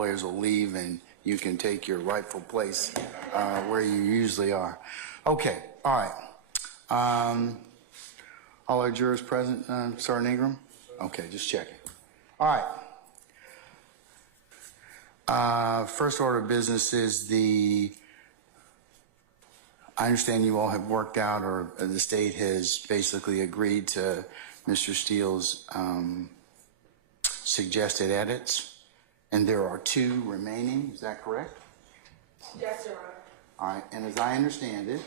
lawyers will leave and you can take your rightful place where you usually are. Okay, all right. All our jurors present, Sergeant Ingram? Okay, just checking. All right. First order of business is I understand you all have worked out, or the state has basically agreed to Mr. Steele's suggested edits, and there are 2 remaining, is that correct? Yes, Your Honor. All right, and as I understand it,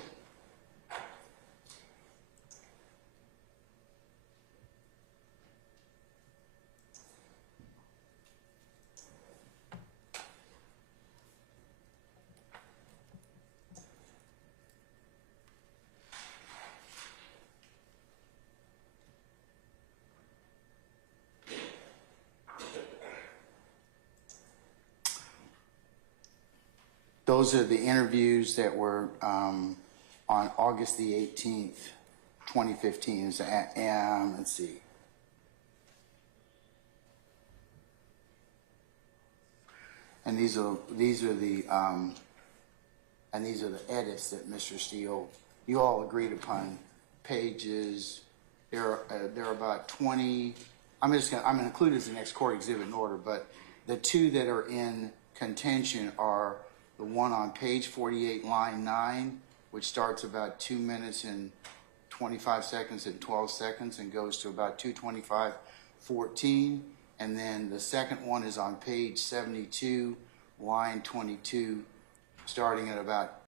those are the interviews that were on August the 18th, 2015. Let's see. And these are the edits that Mr. Steele, you all agreed upon. Pages, there are about 20. I'm gonna include as the next court exhibit in order, but the 2 that are in contention are the one on page 48, line 9, which starts about 2 minutes and 25 seconds and 12 seconds and goes to about 2:25:14. And then the second one is on page 72, line 22, starting at about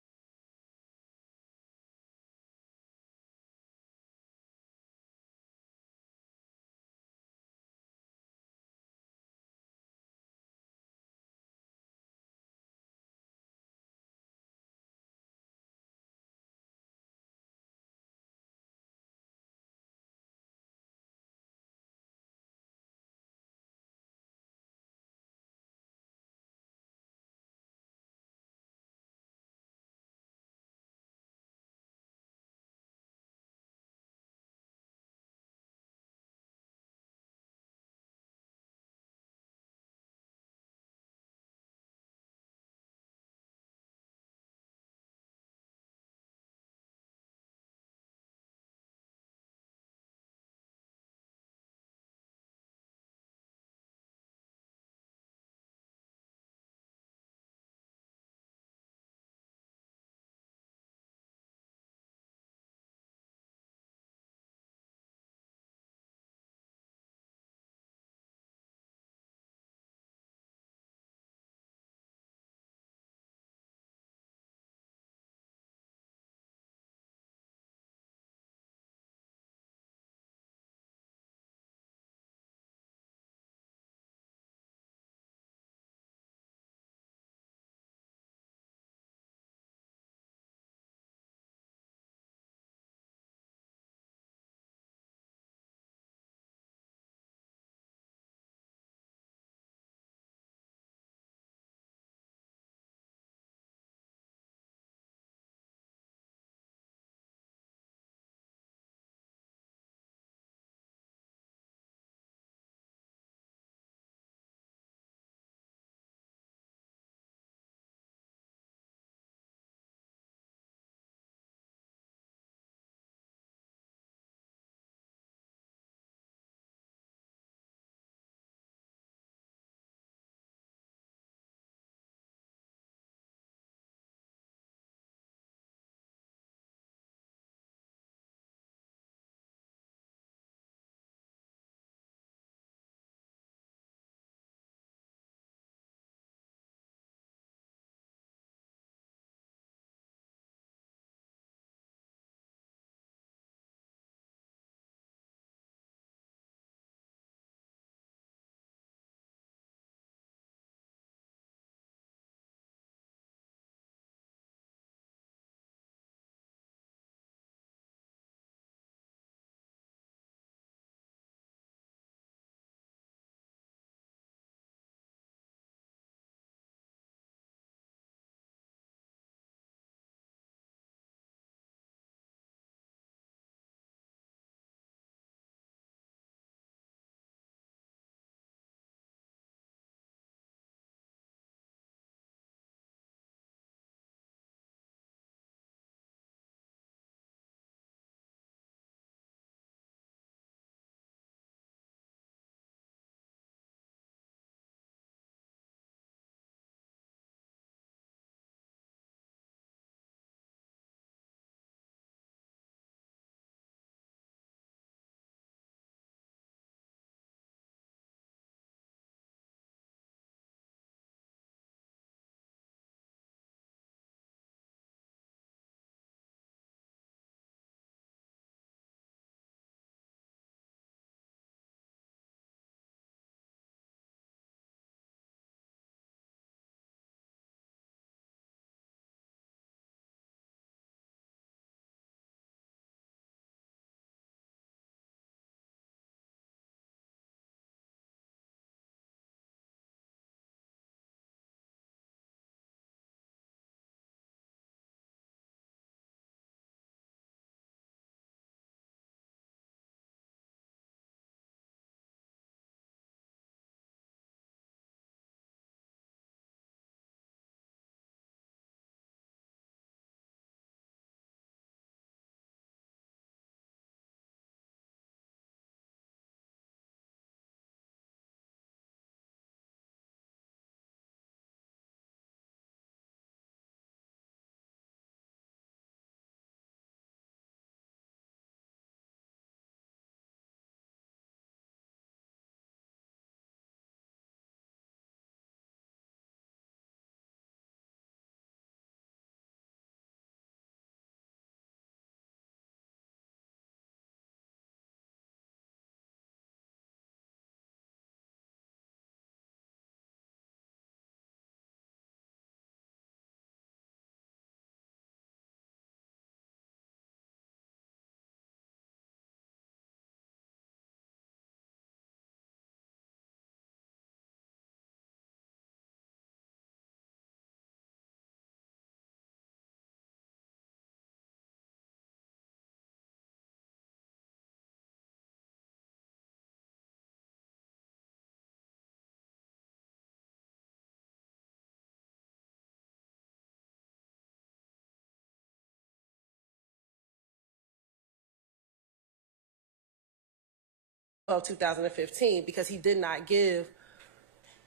of 2015 because he did not give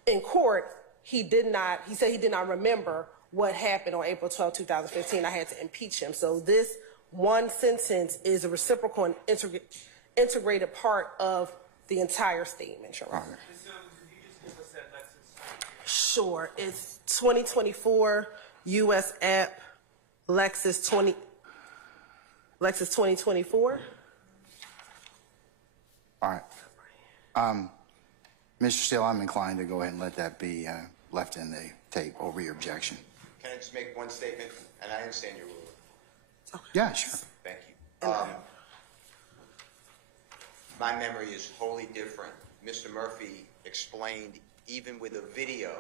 in court. He said he did not remember what happened on April 12, 2015. I had to impeach him. So this one sentence is a reciprocal and integrated part of the entire statement, Your Honor. So could you just give us that Lexus? Sure. It's 2024 U.S. App Lexus 2024. All right. Mr. Steele, I'm inclined to go ahead and let that be left in the tape over your objection. Can I just make one statement? And I understand your ruling. Yeah, sure. Thank you. My memory is wholly different. Mr. Murphy explained, even with a video,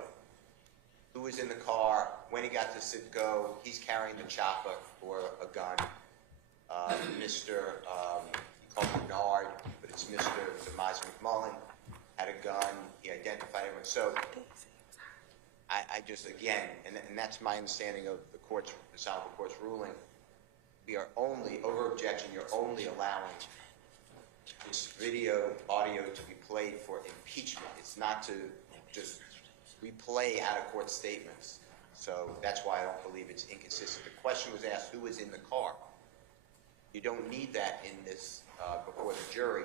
who was in the car, when he got to Citgo, he's carrying the chopper or a gun. Mr. He called him Bernard, but it's Mr. DeMais McMullen, had a gun. He identified everyone. So I just, again, and that's my understanding of the court's, the sound of the court's ruling. We are only, over objection, you're only allowing this video, audio to be played for impeachment. It's not to just replay out-of-court statements. So that's why I don't believe it's inconsistent. The question was asked, who was in the car? You don't need that in this, before the jury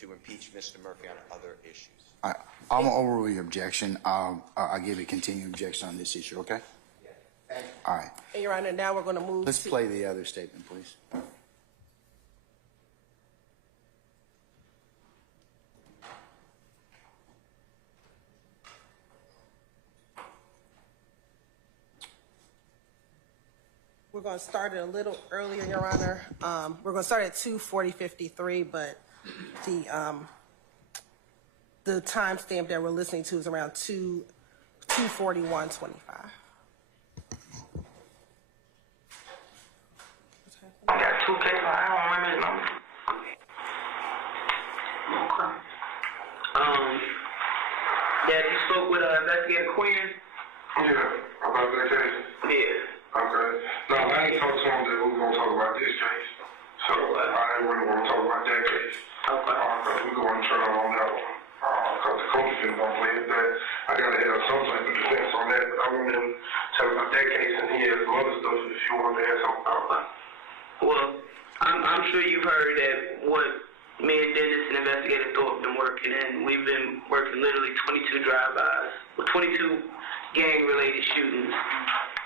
to impeach Mr. Murphy on other issues. I'm over your objection. I'll give you a continuing objection on this issue, okay? Yeah. All right. And Your Honor, now we're going to move Let's play the other statement, please. We're going to start it a little earlier, Your Honor. We're going to start at 2:40:53, but the timestamp that we're listening to is around 2:41:25. I got 2 cases. I don't remember his number. Okay. Yeah, you spoke with investigator Quinn? Yeah, about that case. Yeah. Okay. No, I ain't talked to him that we were going to talk about this case. So I didn't really want to talk about that case. Okay. Because we're going to turn on that one. Because the co-defendants don't believe that. I got to have some type of defense on that. But I want him to tell about that case, and he has some other stuff if you want to add something about that. Well, I'm sure you've heard that what me and Dennis and investigator Thorpe been working, and we've been working literally 22 drive-bys, 22 gang-related shootings,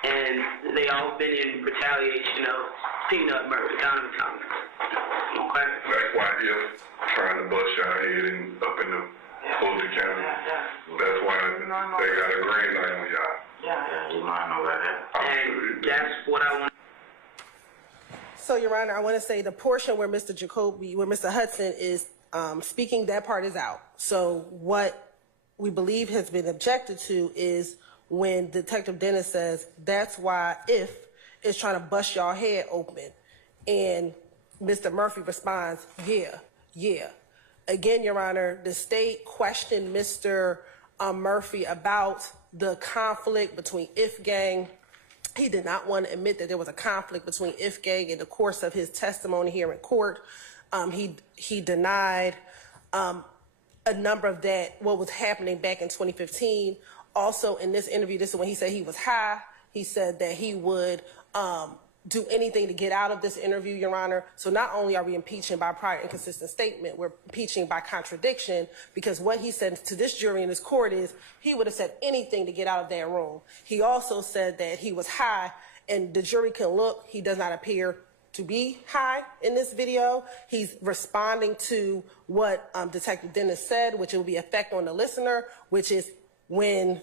and they all been in retaliation of peanut murder, Diamond Thomas. Okay? That's why he's trying to bust your head and up in the Fulton County. That's why they got a green light on y'all. Yeah, you might know about that. And that's what I want. So, Your Honor, I want to say the portion where Mr. Hudson is speaking, that part is out. So what we believe has been objected to is when Detective Dennis says, that's why if is trying to bust y'all head open. And Mr. Murphy responds, yeah. Again, Your Honor, the state questioned Mr. Murphy about the conflict between If Gang. He did not want to admit that there was a conflict between If Gang in the course of his testimony here in court. He denied a number of that, what was happening back in 2015. Also, in this interview, this is when he said he was high. He said that he would do anything to get out of this interview, Your Honor. So not only are we impeaching by prior inconsistent statement, we're impeaching by contradiction, because what he said to this jury in this court is he would have said anything to get out of that room. He also said that he was high, and the jury can look. He does not appear to be high in this video. He's responding to what Detective Dennis said, which will be effect on the listener, which is when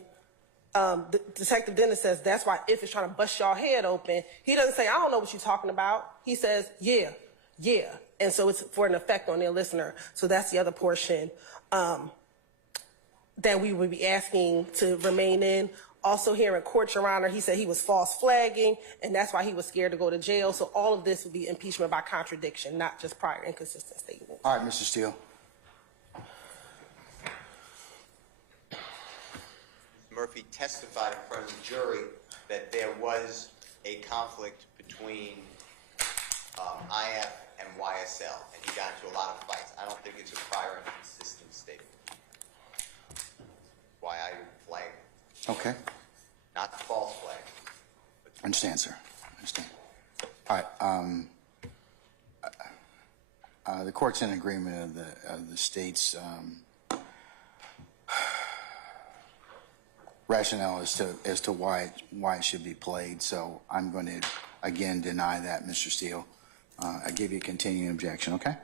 Detective Dennis says, that's why if it's trying to bust y'all head open, he doesn't say, I don't know what you're talking about. He says, yeah. And so it's for an effect on their listener. So that's the other portion that we would be asking to remain in. Also here in court, Your Honor, he said he was false flagging, and that's why he was scared to go to jail. So all of this would be impeachment by contradiction, not just prior inconsistent statements. All right, Mr. Steele. Murphy testified in front of the jury that there was a conflict between IF and YSL, and he got into a lot of fights. I don't think it's a prior and consistent statement. Why I flag, Okay. not the false flag. Understand, sir. Understand. All right. The court's in agreement of the state's rationale as to why it should be played. So I'm going to again deny that, Mr. Steele. I give you a continuing objection. Okay.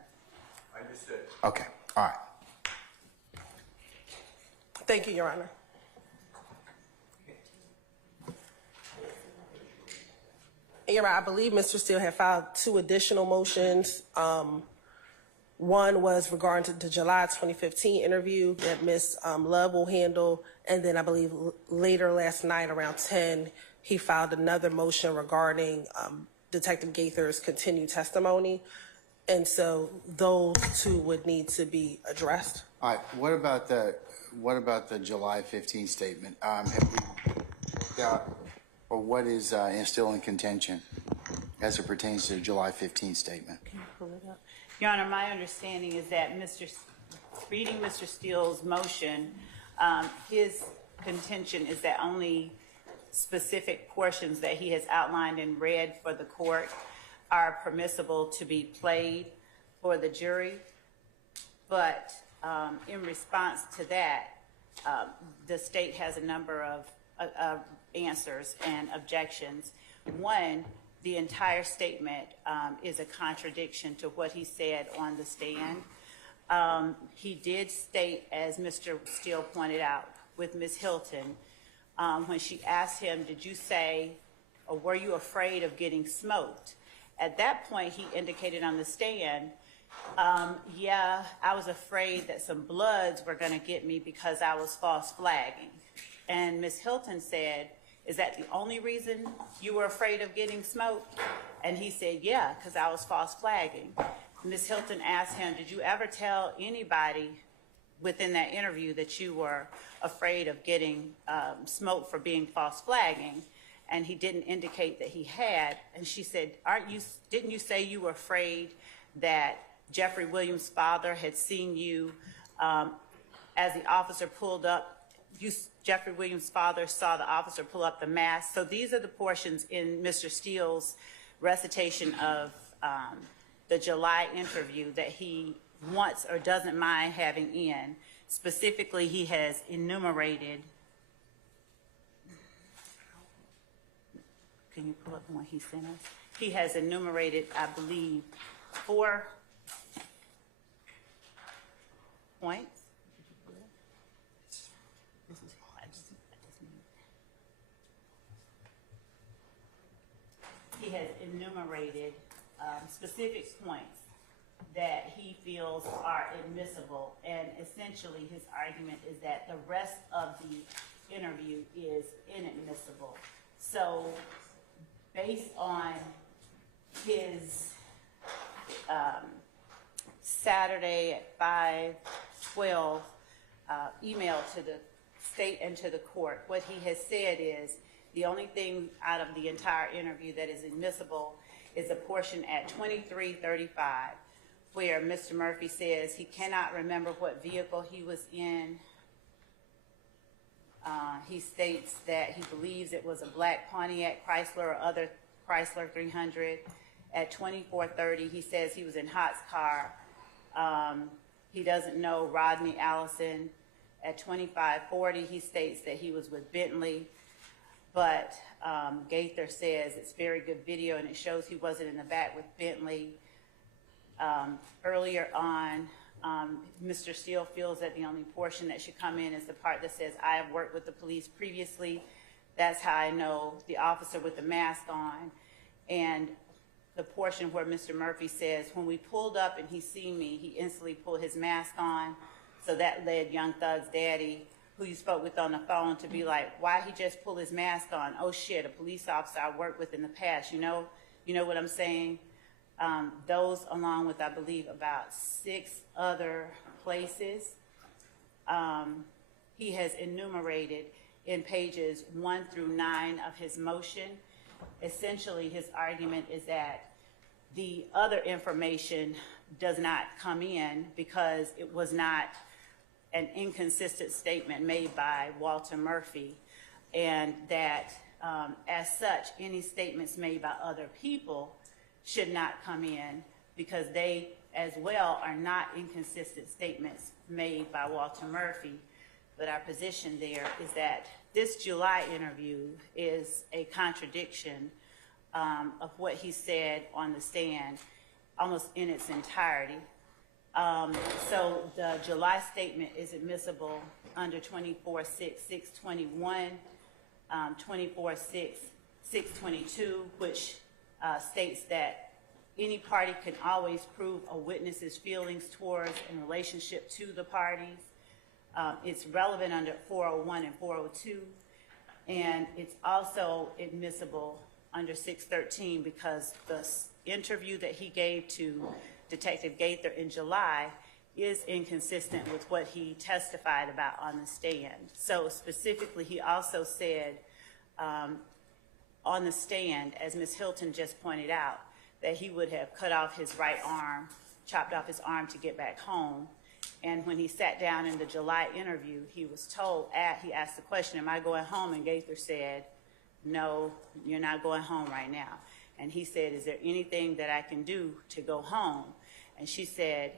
Understood. Okay. All right. Thank you, Your Honor. Your Honor, I believe Mr. Steele had filed 2 additional motions. One was regarding to the July 2015 interview that Ms. Love will handle, and then I believe later last night around 10, he filed another motion regarding Detective Gaither's continued testimony, and so those 2 would need to be addressed. All right. What about the July 15 statement? Have we worked out, or what is still in contention as it pertains to the July 15 statement? Can you pull it up? Your Honor, my understanding is that reading Mr. Steele's motion, his contention is that only specific portions that he has outlined and read for the court are permissible to be played for the jury. But in response to that, the state has a number of answers and objections. One, the entire statement is a contradiction to what he said on the stand. He did state, as Mr. Steele pointed out, with Ms. Hilton, when she asked him, did you say, or were you afraid of getting smoked? At that point, he indicated on the stand, yeah, I was afraid that some bloods were going to get me because I was false flagging. And Ms. Hilton said, is that the only reason you were afraid of getting smoked? And he said, yeah, because I was false flagging. Ms. Hilton asked him, did you ever tell anybody within that interview that you were afraid of getting smoked for being false flagging? And he didn't indicate that he had. And she said, didn't you say you were afraid that Jeffrey Williams' father had seen you as the officer pulled up? Jeffrey Williams' father saw the officer pull up the mask. So these are the portions in Mr. Steele's recitation of the July interview that he wants or doesn't mind having in. Specifically, he has enumerated. Can you pull up the one he sent us? He has enumerated, I believe, 4 points. He has enumerated specific points that he feels are admissible, and essentially his argument is that the rest of the interview is inadmissible. So based on his Saturday at 5:12 email to the state and to the court, what he has said is the only thing out of the entire interview that is admissible is a portion at 23:35 where Mr. Murphy says he cannot remember what vehicle he was in. He states that he believes it was a black Pontiac Chrysler or other Chrysler 300. At 24:30, he says he was in Hot's car. He doesn't know Rodney Allison. At 25:40, he states that he was with Bentley. But Gaither says it's very good video and it shows he wasn't in the back with Bentley. Earlier on, Mr. Steele feels that the only portion that should come in is the part that says, I have worked with the police previously. That's how I know the officer with the mask on. And the portion where Mr. Murphy says, when we pulled up and he seen me, he instantly pulled his mask on. So that led Young Thug's daddy, who you spoke with on the phone, to be like, why he just pull his mask on? Oh shit, a police officer I worked with in the past, you know what I'm saying? Those along with, I believe, about 6 other places, he has enumerated in pages 1 through 9 of his motion. Essentially, his argument is that The other information does not come in because it was not an inconsistent statement made by Walter Murphy, and that as such, any statements made by other people should not come in because they as well are not inconsistent statements made by Walter Murphy. But our position there is that this July interview is a contradiction of what he said on the stand almost in its entirety. So the July statement is admissible under 24-6-621, 24-6-622, which states that any party can always prove a witness's feelings towards in relationship to the parties. It's relevant under 401 and 402, and it's also admissible under 613 because the interview that he gave to Detective Gaither in July is inconsistent with what he testified about on the stand. So specifically, he also said on the stand, as Ms. Hilton just pointed out, that he would have cut off his right arm, chopped off his arm to get back home. And when he sat down in the July interview, he was told, he asked the question, am I going home? And Gaither said, no, you're not going home right now. And he said, is there anything that I can do to go home? And she said,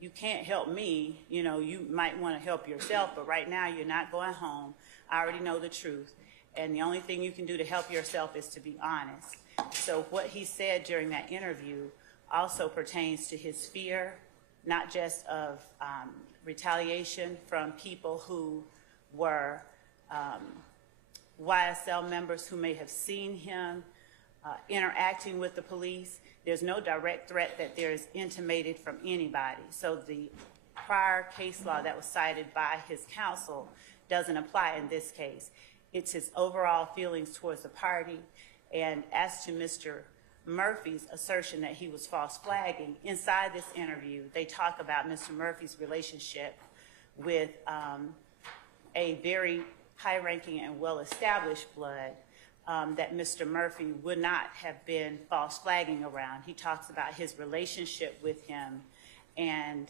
you can't help me. You know, you might want to help yourself, but right now you're not going home. I already know the truth. And the only thing you can do to help yourself is to be honest. So what he said during that interview also pertains to his fear, not just of retaliation from people who were YSL members who may have seen him interacting with the police. There's no direct threat that there is intimated from anybody. So the prior case law that was cited by his counsel doesn't apply in this case. It's his overall feelings towards the party. And as to Mr. Murphy's assertion that he was false flagging, inside this interview, they talk about Mr. Murphy's relationship with a very high-ranking and well-established blood that Mr. Murphy would not have been false flagging around. He talks about his relationship with him and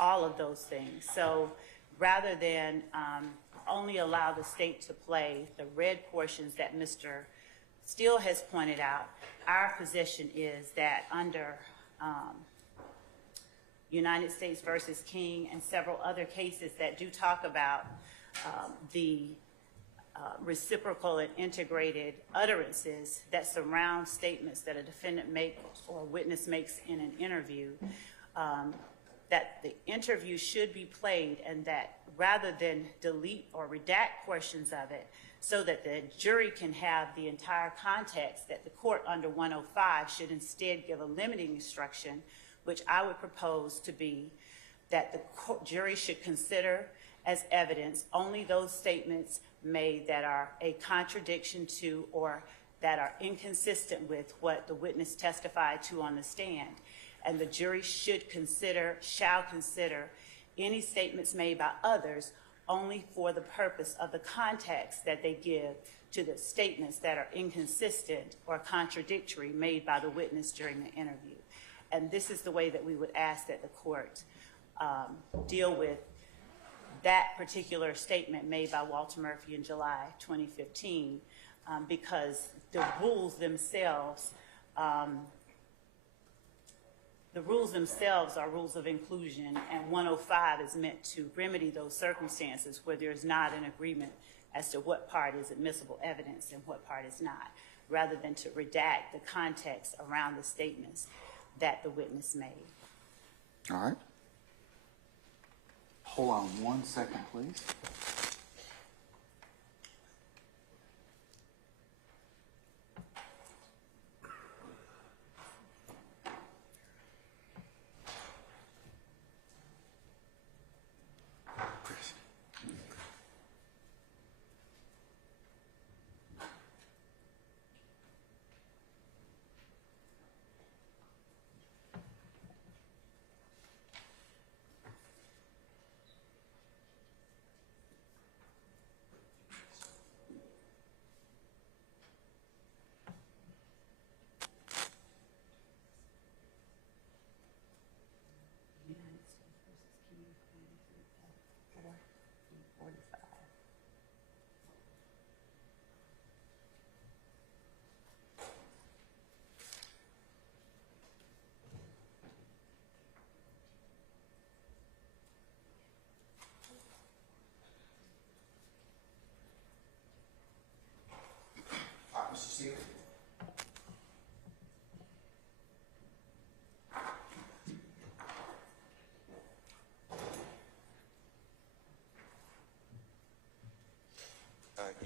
all of those things. So rather than only allow the state to play the red portions that Mr. Steele has pointed out, our position is that under United States versus King and several other cases that do talk about the reciprocal and integrated utterances that surround statements that a defendant makes or a witness makes in an interview, that the interview should be played, and that rather than delete or redact portions of it so that the jury can have the entire context, that the court under 105 should instead give a limiting instruction, which I would propose to be that the jury should consider as evidence only those statements made that are a contradiction to or that are inconsistent with what the witness testified to on the stand. And the jury shall consider any statements made by others only for the purpose of the context that they give to the statements that are inconsistent or contradictory made by the witness during the interview. And this is the way that we would ask that the court deal with that particular statement made by Walter Murphy in July 2015, because the rules themselves are rules of inclusion, and 105 is meant to remedy those circumstances where there is not an agreement as to what part is admissible evidence and what part is not, rather than to redact the context around the statements that the witness made. All right. Hold on 1 second, please.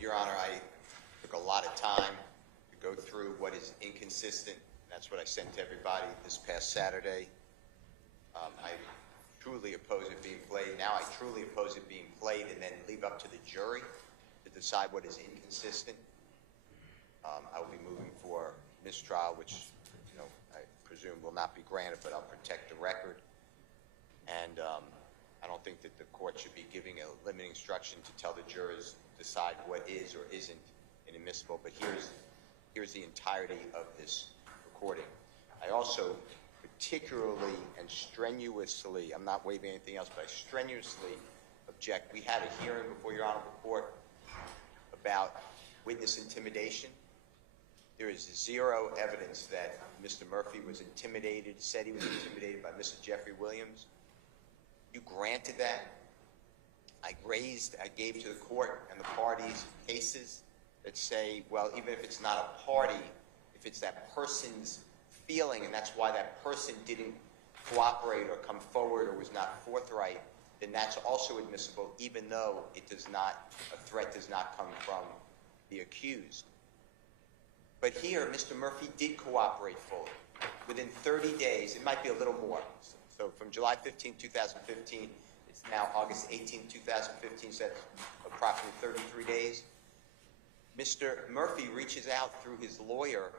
Your Honor, I took a lot of time to go through what is inconsistent. That's what I sent to everybody this past Saturday. I truly oppose it being played. Now I truly oppose it being played and then leave up to the jury to decide what is inconsistent. I will be moving for mistrial, which, you know, I presume will not be granted, but I'll protect the record. And I don't think that the court should be giving a limiting instruction to tell the jurors decide what is or isn't inadmissible. But here's the entirety of this recording. I also particularly and strenuously, I'm not waiving anything else, but I strenuously object. We had a hearing before Your Honorable Court about witness intimidation. There is zero evidence that Mr. Murphy was intimidated, said he was intimidated by Mr. Jeffrey Williams. You granted that. I gave to the court and the parties cases that say, well, even if it's not a party, if it's that person's feeling, and that's why that person didn't cooperate or come forward or was not forthright, then that's also admissible, even though a threat does not come from the accused. But here, Mr. Murphy did cooperate fully. Within 30 days, it might be a little more. So from July 15, 2015, it's now August 18, 2015, so that's approximately 33 days. Mr. Murphy reaches out through his lawyer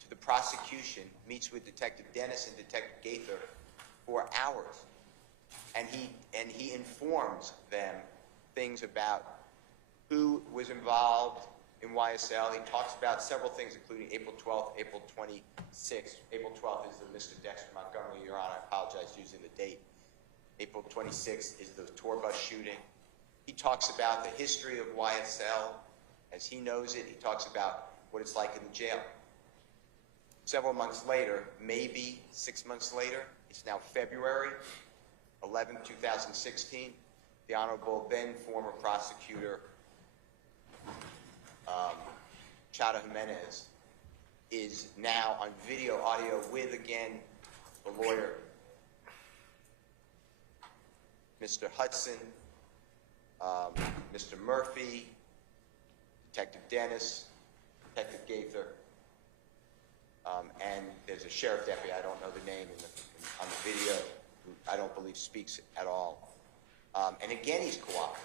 to the prosecution, meets with Detective Dennis and Detective Gaither for hours. And he informs them things about who was involved in YSL. He talks about several things, including April 12th, April 26th. April 12th is the Mr. Dexter Montgomery, Your Honor. I apologize using the date. April 26th is the tour bus shooting. He talks about the history of YSL as he knows it. He talks about what it's like in the jail. Several months later, maybe 6 months later, it's now February 11, 2016, the Honorable then former prosecutor Chada Jimenez is now on video audio with, again, the lawyer, Mr. Hudson, Mr. Murphy, Detective Dennis, Detective Gaither, and there's a sheriff deputy, I don't know the name on the video, who I don't believe speaks at all. And again, he's cooperating.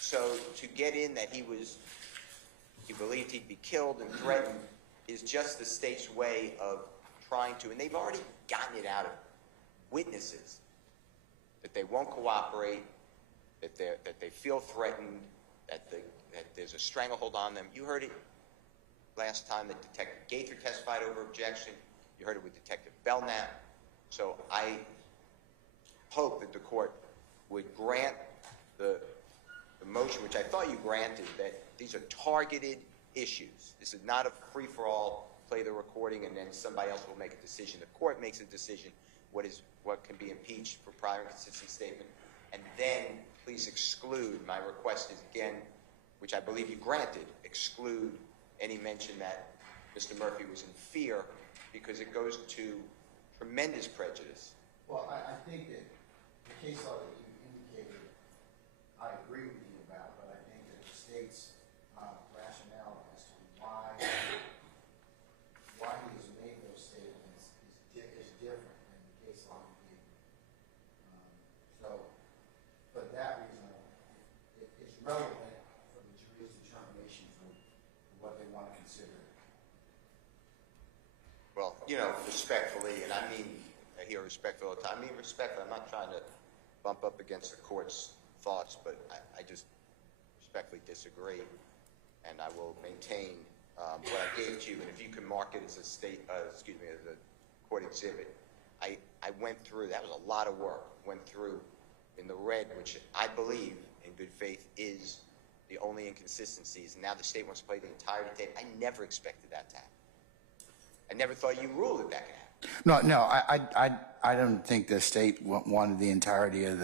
So to get in that he believed he'd be killed and threatened is just the state's way of trying to, and they've already gotten it out of witnesses, that they won't cooperate, that they feel threatened, that there's a stranglehold on them. You heard it last time that Detective Gaither testified over objection. You heard it with Detective Belknap. So I hope that the court would grant the motion, which I thought you granted, that these are targeted issues. This is not a free-for-all, play the recording and then somebody else will make a decision. The court makes a decision what can be impeached for prior inconsistent statement. And then please exclude, my request is again, which I believe you granted, exclude any mention that Mr. Murphy was in fear, because it goes to tremendous prejudice. Well, I think that the case law that you indicated, I agree with you about, but I think that the state's rationale as to why he has made those statements is different than the case law you gave. So, for that reason, it's relevant for the jury's determination for what they want to consider. Well, you know, respectfully, and I mean, I hear respectful all the time. I mean respectfully. I'm not trying to bump up against the court's thoughts, but I just respectfully disagree, and I will maintain what I gave to you. And if you can mark it as a as a court exhibit, I went through. That was a lot of work. Went through in the red, which I believe, in good faith, is the only inconsistencies. And now the state wants to play the entirety tape. I never expected that to happen. I never thought you ruled that could happen. No, I don't think the state wanted the entirety of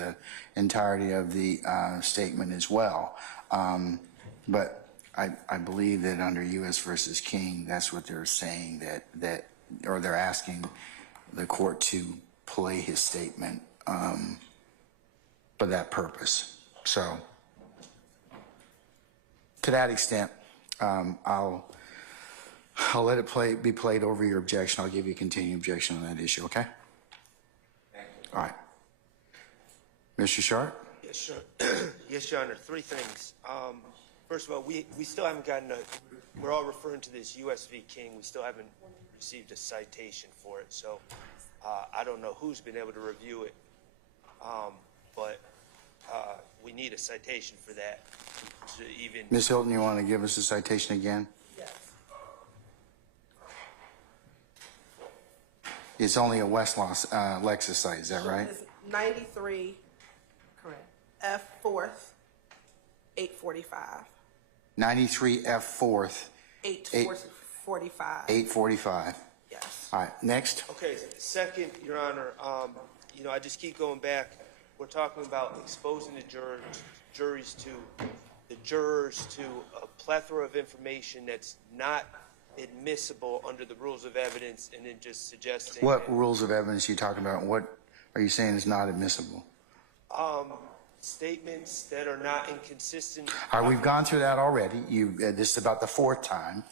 the statement as well. But I believe that under U.S. versus King, that's what they're saying, or they're asking the court to play his statement for that purpose. So to that extent, I'll let it be played over your objection. I'll give you a continuing objection on that issue, okay? All right. Mr. Sharp? Yes, sure. Yes, Your Honor. Three things. First of all, we still haven't gotten we're all referring to this US v. King. We still haven't received a citation for it. So I don't know who's been able to review it, but we need a citation for that to even. Ms. Hilton, you want to give us a citation again? Yes. It's only a Westlaw Lexus site, is that right? It's 93, correct, F 4th, 845. 93 F 4th, 845. 845. Yes. All right, next. Okay, second, Your Honor, I just keep going back. We're talking about exposing the jurors to a plethora of information that's not admissible under the rules of evidence, and then just suggesting What rules of evidence are you talking about? What are you saying is not admissible? statements that are not inconsistent. All right, we've gone through that already. This is about the fourth time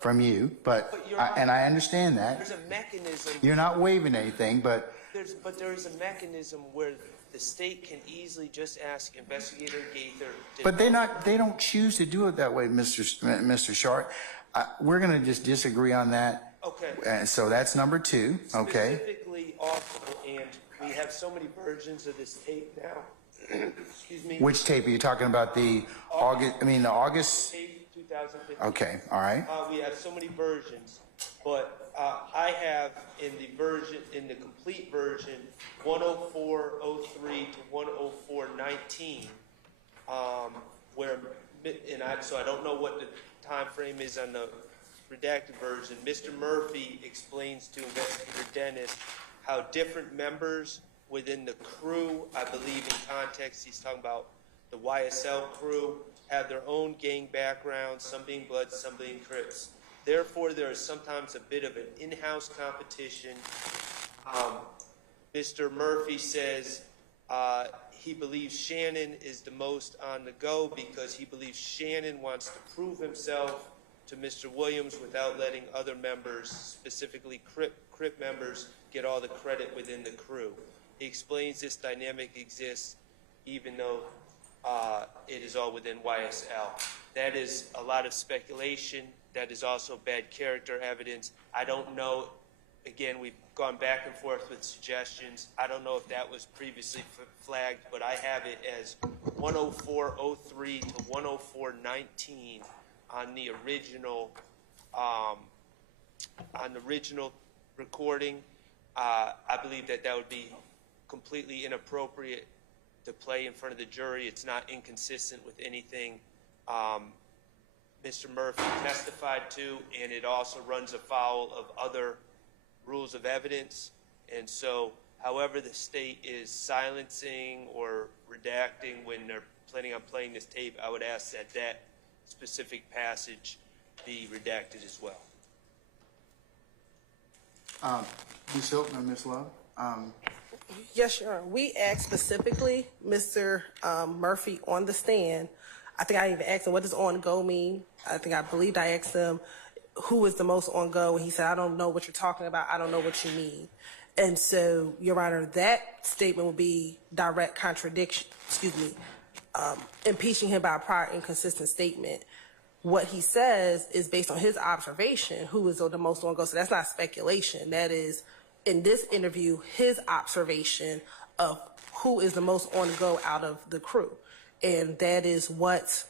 from you, but and I understand that. There's a mechanism. You're not waiving anything, but there is a mechanism where the state can easily just ask Investigator Gaither. But they don't choose to do it that way, Mr. Sharp. We're going to just disagree on that. Okay. So that's number two. Okay. Specifically, also, and we have so many versions of this tape now. Excuse me. Which tape are you talking about? The August. Tape 2015. Okay. All right. We have so many versions, but I have in the complete version 104.03 to 104.19, so I don't know what the time frame is on the redacted version. Mr. Murphy explains to Investigator Dennis how different members within the crew, I believe in context he's talking about the YSL crew, have their own gang backgrounds, some being Bloods, some being Crips. Therefore, there is sometimes a bit of an in-house competition. Mr. Murphy says he believes Shannon is the most on the go because he believes Shannon wants to prove himself to Mr. Williams without letting other members, specifically Crip members, get all the credit within the crew. He explains this dynamic exists even though it is all within YSL. That is a lot of speculation. That is also bad character evidence. I don't know. Again, we've gone back and forth with suggestions. I don't know if that was previously flagged, but I have it as 104.03 to 104.19 on the original recording. I believe that would be completely inappropriate to play in front of the jury. It's not inconsistent with anything Mr. Murphy testified to, and it also runs afoul of other rules of evidence. And so, however the state is silencing or redacting when they're planning on playing this tape, I would ask that that specific passage be redacted as well. Ms. Hilton or Ms. Love? Yes, Your Honor. We asked specifically Mr. Murphy on the stand. I think I even asked him, what does on go mean? I believed I asked him, who is the most on go? And he said, I don't know what you're talking about. I don't know what you mean. And so, Your Honor, that statement would be direct contradiction, impeaching him by a prior inconsistent statement. What he says is based on his observation, who is the most on go. So that's not speculation. That is, in this interview, his observation of who is the most on go out of the crew. And that is what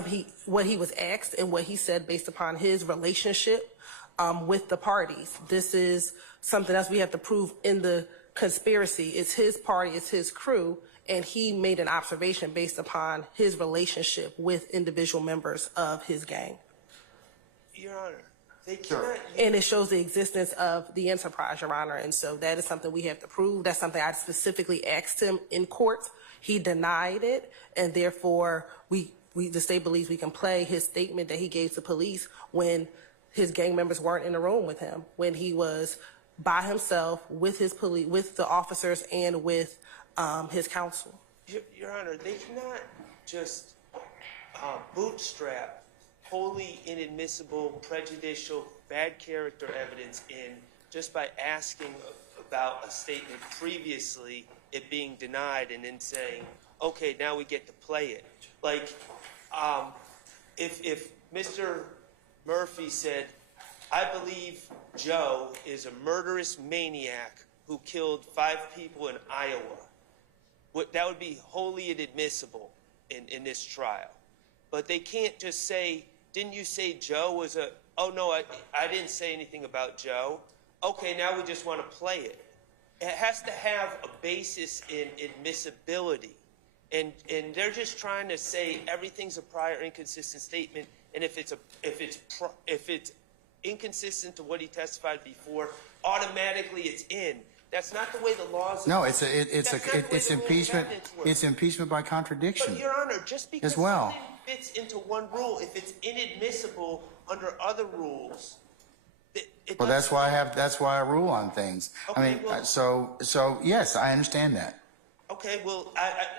he was asked and what he said based upon his relationship with the parties. This is something else we have to prove in the conspiracy. It's his party, it's his crew, and he made an observation based upon his relationship with individual members of his gang. Your Honor, they cannot. And it shows the existence of the enterprise, Your Honor, and so that is something we have to prove. That's something I specifically asked him in court. He denied it, and therefore the state believes we can play his statement that he gave to police when his gang members weren't in the room with him, when he was by himself with his police, with the officers, and with his counsel. Your Honor, they cannot just bootstrap wholly inadmissible, prejudicial, bad character evidence in just by asking about a statement previously, it being denied, and then saying, okay, now we get to play it. Like, if Mr. Murphy said, I believe Joe is a murderous maniac who killed 5 people in Iowa, that would be wholly inadmissible in this trial. But they can't just say, didn't you say Joe was a, oh no, I didn't say anything about Joe. Okay, now we just want to play it. It has to have a basis in admissibility. And they're just trying to say everything's a prior inconsistent statement, and if it's inconsistent to what he testified before, automatically it's in. That's not the way the laws. No, it's impeachment. It's impeachment by contradiction. But Your Honor, just because as well. something fits into one rule, if it's inadmissible under other rules, Well, that's why I rule on things. Okay, I mean, well, so yes, I understand that. Okay, well,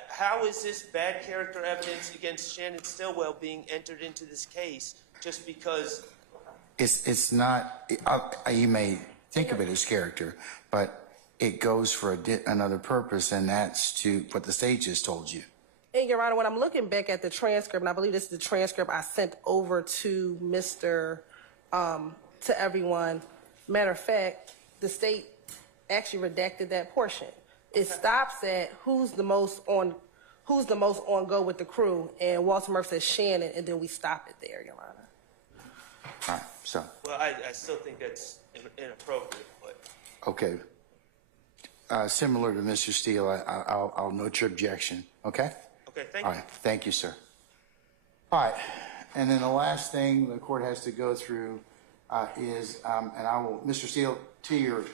how is this bad character evidence against Shannon Stillwell being entered into this case just because? It's not. You may think of it as character, but it goes for another purpose, and that's to what the state just told you. And Your Honor, when I'm looking back at the transcript, and I believe this is the transcript I sent over to to everyone. Matter of fact, the state actually redacted that portion. It stops at who's the most on go with the crew, and Walter Murphy says Shannon, and then we stop it there, Your Honor. All right. So. Well, I still think that's inappropriate, but. Okay. Similar to Mr. Steele, I'll note your objection. Okay. Okay. Thank you. All right. Thank you, sir. All right. And then the last thing the court has to go through is, and I will, Mr. Steele, to your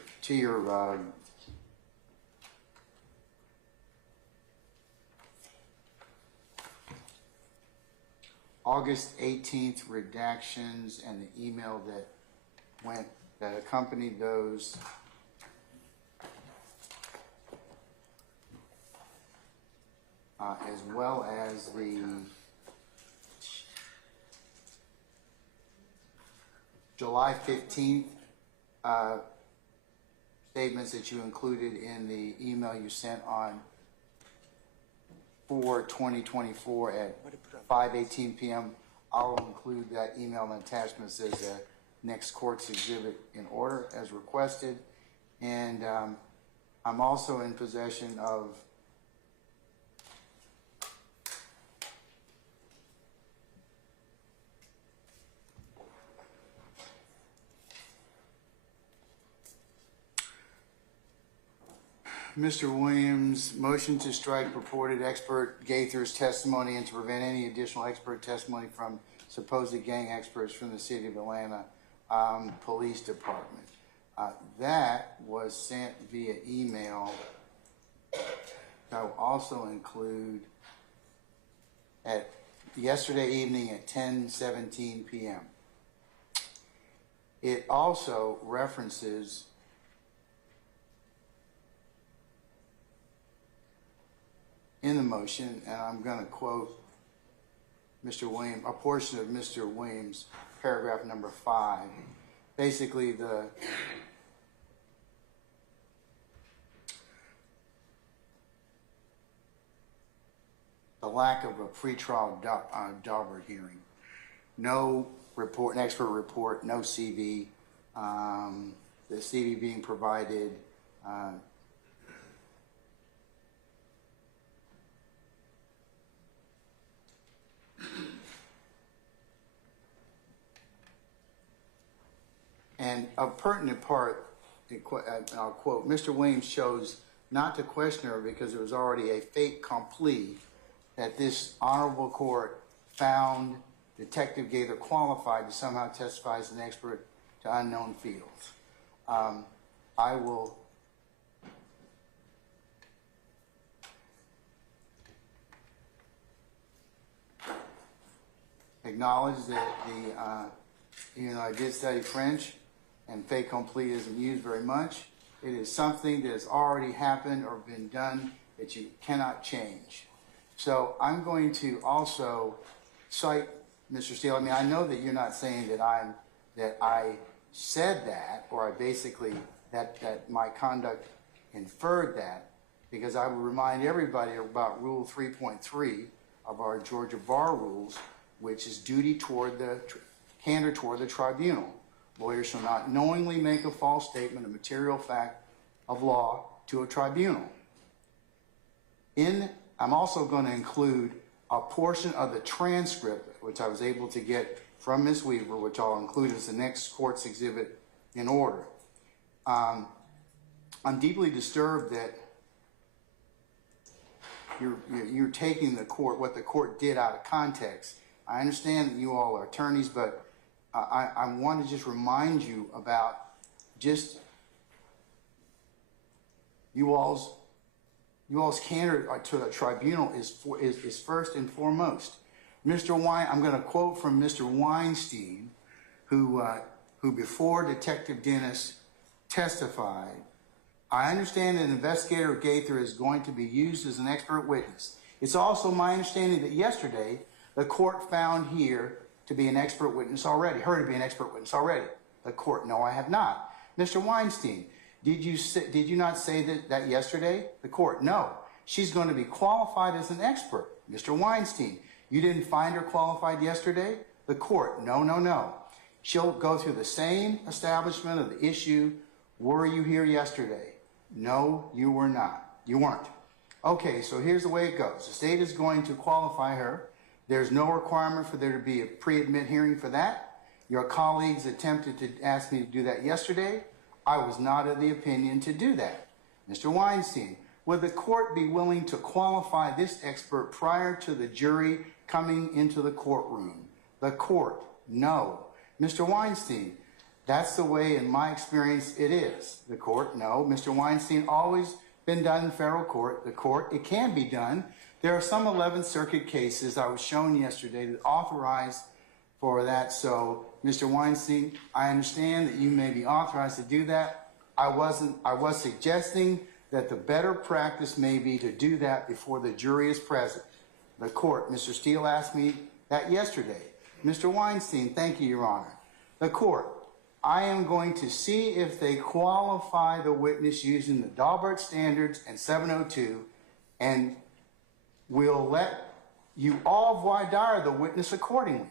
August 18th redactions and the email that accompanied those. As well as the July 15th statements that you included in the email you sent on 4/2024 at 5:18 p.m. I'll include that email and attachments as a next court's exhibit in order as requested. And I'm also in possession of Mr. Williams' motion to strike purported expert Gaither's testimony and to prevent any additional expert testimony from supposed gang experts from the City of Atlanta Police Department. That was sent via email. I will also include at yesterday evening at 10:17 p.m. It also references in the motion, and I'm going to quote Mr. Williams, a portion of Mr. Williams' paragraph number 5. Basically, the lack of a pretrial Daubert hearing. No report, an expert report, no CV. The CV being provided. And a pertinent part, I'll quote, Mr. Williams chose not to question her because it was already a fait accompli that this honorable court found Detective Gaither qualified to somehow testify as an expert to unknown fields. I will acknowledge that even though I did study French, and fait accompli isn't used very much, it is something that has already happened or been done that you cannot change. So I'm going to also cite, Mr. Steele, I mean, I know that you're not saying that I said that, or I basically, that my conduct inferred that, because I would remind everybody about Rule 3.3 of our Georgia Bar Rules, which is duty toward candor toward the tribunal. Lawyers shall not knowingly make a false statement of material fact of law to a tribunal. I'm also going to include a portion of the transcript, which I was able to get from Ms. Weaver, which I'll include as the next court's exhibit in order. I'm deeply disturbed that you're taking what the court did out of context. I understand that you all are attorneys, but I want to just remind you about just you all's candor to the tribunal is first and foremost. I'm going to quote from Mr. Weinstein, who before Detective Dennis testified, I understand that Investigator Gaither is going to be used as an expert witness. It's also my understanding that yesterday the court found her to be an expert witness already. The court, no, I have not. Mr. Weinstein, did you not say that yesterday? The court, no. She's going to be qualified as an expert. Mr. Weinstein, you didn't find her qualified yesterday? The court, no. She'll go through the same establishment of the issue. Were you here yesterday? No, you were not. You weren't. Okay, so here's the way it goes. The state is going to qualify her. There's no requirement for there to be a pre-admit hearing for that. Your colleagues attempted to ask me to do that yesterday. I was not of the opinion to do that. Mr. Weinstein, would the court be willing to qualify this expert prior to the jury coming into the courtroom? The court, no. Mr. Weinstein, that's the way in my experience it is. The court, no. Mr. Weinstein, always been done in federal court. The court, it can be done. There are some 11th Circuit cases I was shown yesterday that authorize for that. So, Mr. Weinstein, I understand that you may be authorized to do that. I was suggesting that the better practice may be to do that before the jury is present. The court, Mr. Steele asked me that yesterday. Mr. Weinstein, thank you, Your Honor. The court, I am going to see if they qualify the witness using the Daubert standards and 702, and we'll let you all voir dire the witness accordingly.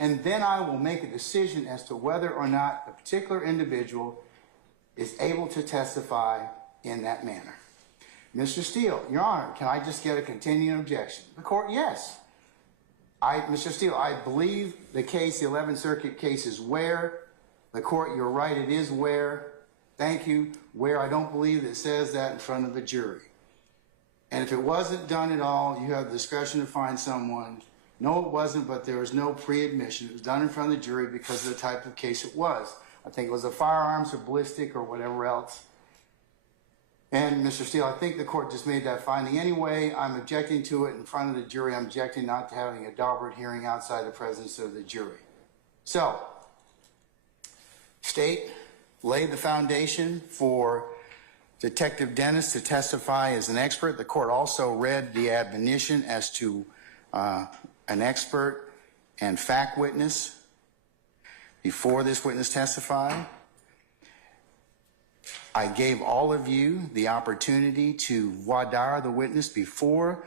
And then I will make a decision as to whether or not a particular individual is able to testify in that manner. Mr. Steele, Your Honor, can I just get a continuing objection? The court, yes. Mr. Steele, I believe the case, the 11th Circuit case is where. The court, you're right, it is where. Thank you. Where I don't believe it says that in front of the jury. And if it wasn't done at all, you have the discretion to find someone. No, it wasn't, but there was no pre-admission. It was done in front of the jury because of the type of case it was. I think it was a firearms or ballistic or whatever else. And Mr. Steele, I think the court just made that finding anyway. I'm objecting to it in front of the jury. I'm objecting not to having a Daubert hearing outside the presence of the jury. So, state laid the foundation for Detective Dennis to testify as an expert. The court also read the admonition as to an expert and fact witness before this witness testified. I gave all of you the opportunity to voir dire the witness before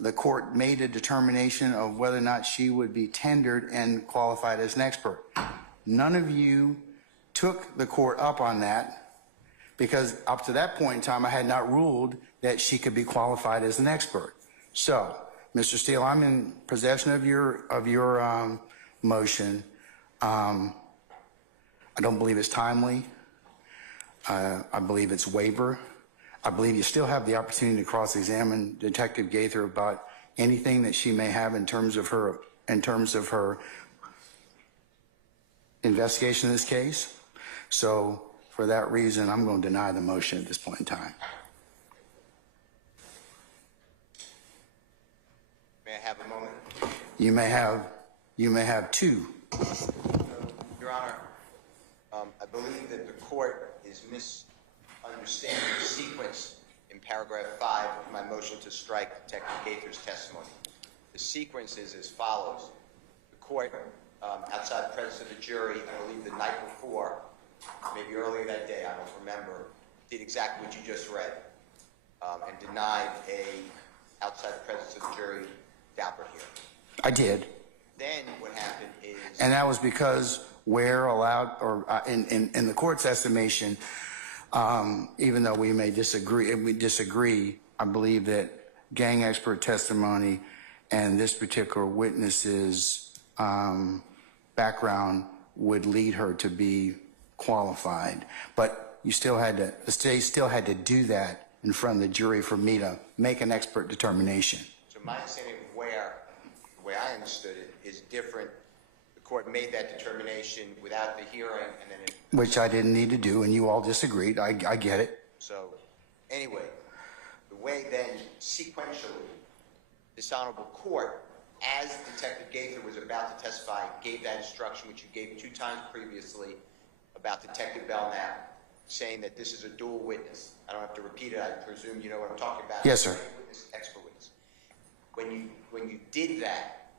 the court made a determination of whether or not she would be tendered and qualified as an expert. None of you took the court up on that because up to that point in time I had not ruled that she could be qualified as an expert. So, Mr. Steele, I'm in possession of your motion. I don't believe it's timely. I believe it's waiver. I believe you still have the opportunity to cross-examine Detective Gaither about anything that she may have in terms of her investigation of this case. So, for that reason, I'm going to deny the motion at this point in time. May I have a moment? You may have two. Your Honor, I believe that the court is misunderstanding the sequence in paragraph 5 of my motion to strike Detective Gaither's testimony. The sequence is as follows. court, outside the presence of the jury, I believe the night before, maybe earlier that day, I don't remember, did exactly what you just read, and denied outside the presence of the jury, Daubert hearing. I did. Then what happened is... And that was because Ware allowed, or in the court's estimation, even though we may disagree, I believe that gang expert testimony and this particular witness's background would lead her to be qualified. But you still had to, the state still had to do that in front of the jury for me to make an expert determination. So my understanding of Ware, the way I understood it, is different. The court made that determination without the hearing, and then it... Which I didn't need to do, and you all disagreed. I get it. So, anyway, the way then, sequentially, this honorable court, as Detective Gaither was about to testify, gave that instruction, which you gave 2 times previously, about Detective Belknap, saying that this is a dual witness. I don't have to repeat it. I presume you know what I'm talking about. Yes, sir. Witness, expert witness. When you did that,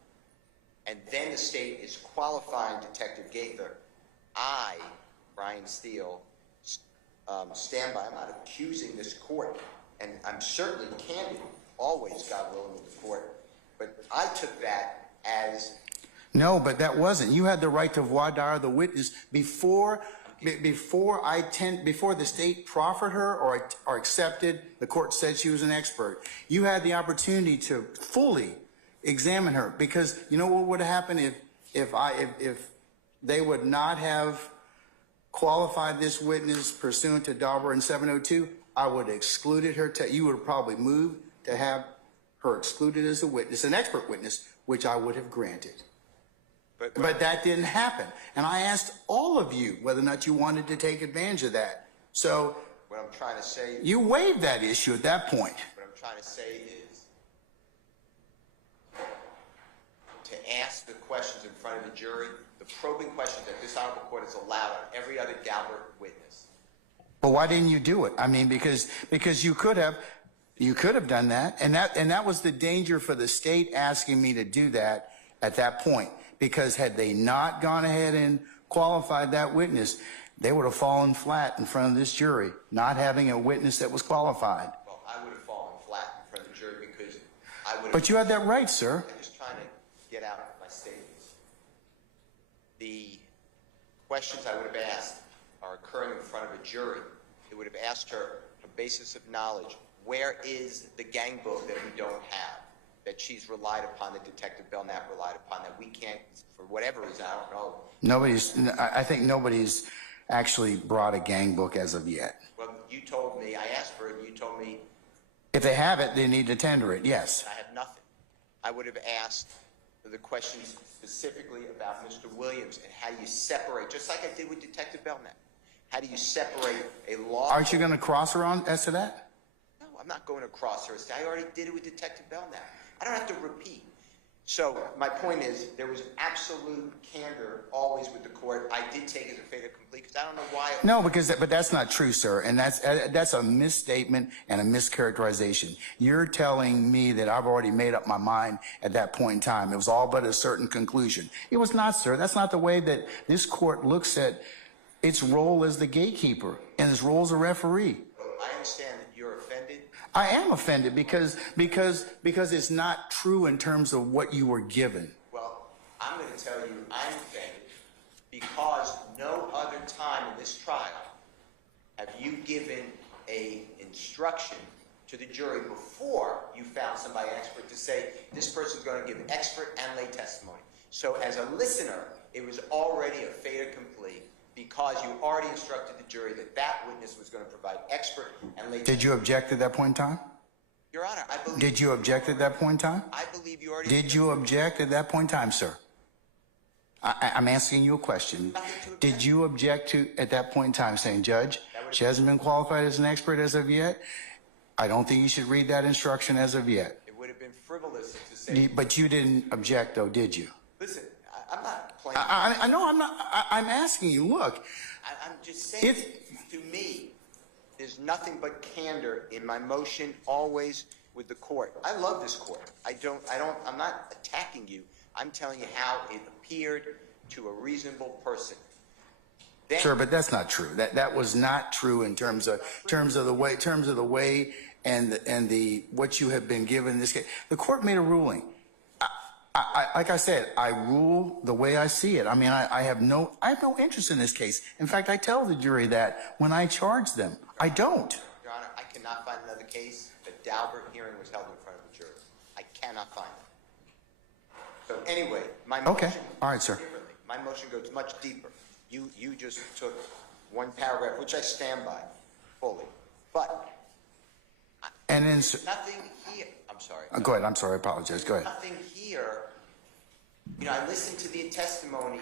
and then the state is qualifying Detective Gaither, I, Brian Steele, stand by. I'm not accusing this court, and I'm certainly candid, always, God willing, with the court. But I took that as... No, but that wasn't. You had the right to voir dire the witness before the state proffered her or accepted. The court said she was an expert. You had the opportunity to fully examine her, because you know what would have happened if they would not have qualified this witness pursuant to Daubert and 702. I would have excluded her. You would have probably moved to have her excluded as a witness, an expert witness, which I would have granted. But that didn't happen. And I asked all of you whether or not you wanted to take advantage of that. So what I'm trying to say... You waived that issue at that point. What I'm trying to say is to ask the questions in front of the jury, the probing questions that this honorable court has allowed on every other Daubert witness. But why didn't you do it? I mean, because you could have done that, and that was the danger for the state asking me to do that at that point. Because had they not gone ahead and qualified that witness, they would have fallen flat in front of this jury, not having a witness that was qualified. Well, I would have fallen flat in front of the jury because I would have... But you had that right, sir. I'm just trying to get out my statements. The questions I would have asked are occurring in front of a jury. It would have asked her a basis of knowledge. Where is the gang book that we don't have, that she's relied upon, that Detective Belknap relied upon, that we can't, for whatever reason, I don't know. I think nobody's actually brought a gang book as of yet. Well, you told me, I asked for it, and you told me... If they have it, they need to tender it, yes. I have nothing. I would have asked the questions specifically about Mr. Williams and how do you separate, just like I did with Detective Belknap, how do you separate a law... Aren't you going to cross her on as to that? No, I'm not going to cross her. I already did it with Detective Belknap. I don't have to repeat. So my point is, there was absolute candor always with the court. I did take it as a fait accompli because I don't know why. No, but that's not true, sir. And that's a misstatement and a mischaracterization. You're telling me that I've already made up my mind at that point in time. It was all but a certain conclusion. It was not, sir. That's not the way that this court looks at its role as the gatekeeper and its role as a referee. I understand that you're offended. I am offended because it's not true in terms of what you were given. Well, I'm going to tell you I'm offended because no other time in this trial have you given a instruction to the jury before you found somebody expert to say this person's going to give expert and lay testimony. So as a listener, it was already a fait accompli because you already instructed the jury that that witness was going to provide expert and lay testimony. Did you object at that point in time? Your Honor, I believe... Did you object at that point in time? I believe you already... Did you object at that point in time, sir? I'm asking you a question. Did you object to at that point in time saying, Judge, she hasn't been qualified as an expert as of yet? I don't think you should read that instruction as of yet. It would have been frivolous to say... But you didn't object, though, did you? Listen, I'm not playing... I know I'm not... I'm asking you, look... I'm just saying, to me, there's nothing but candor in my motion always with the court. I love this court. I'm not attacking you, I'm telling you how it appeared to a reasonable person. Then, Sure, but that's not true. That was not true in terms of the way and the what you have been given in this case. The court made a ruling. Like I said, I rule the way I see it. I mean, I have no interest in this case. In fact, I tell the jury that when I charge them. I don't. Your Honor, I cannot find another case that Daubert hearing was held in front of the jury. I cannot find it. So anyway, my motion. Okay. All right, sir. Differently. My motion goes much deeper. You just took one paragraph, which I stand by fully, but And then, nothing here. I'm sorry. go ahead. I'm sorry. I apologize. Go ahead. Nothing here. You know, I listened to the testimony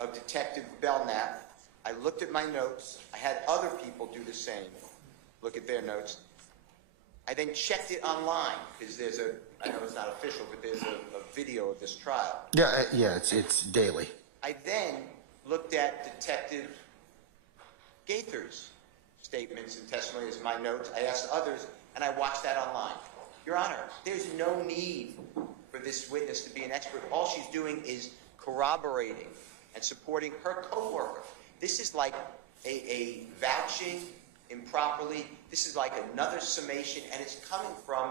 of Detective Belknap. I looked at my notes. I had other people do the same. Look at their notes. I then checked it online because there's I know it's not official, but there's a video of this trial. Yeah. It's daily. I then looked at Detective Gaither's statements and testimony as my notes. I asked others, and I watched that online. Your Honor, there's no need for this witness to be an expert. All she's doing is corroborating and supporting her coworker. This is like a vouching improperly. This is like another summation, and it's coming from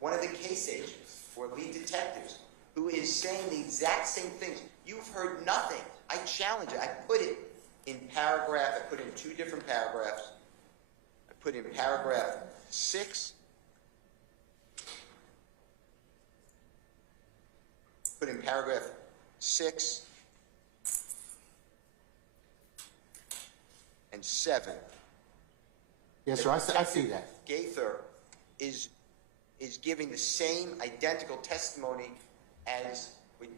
one of the case agents or lead detectives who is saying the exact same things. You've heard nothing. I challenge it. I put it in paragraph. I put it in two different paragraphs. I put in paragraph 6. Put in paragraph 6 and 7. Yes, sir. I see that. Gaither is giving the same identical testimony as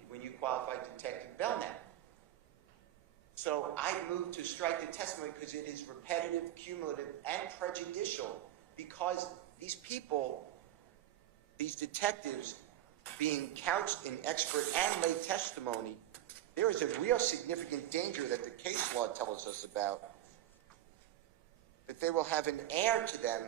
when you qualified Detective Belknap. So I moved to strike the testimony because it is repetitive, cumulative, and prejudicial because these people, these detectives, being couched in expert and lay testimony, there is a real significant danger that the case law tells us about, that they will have an air to them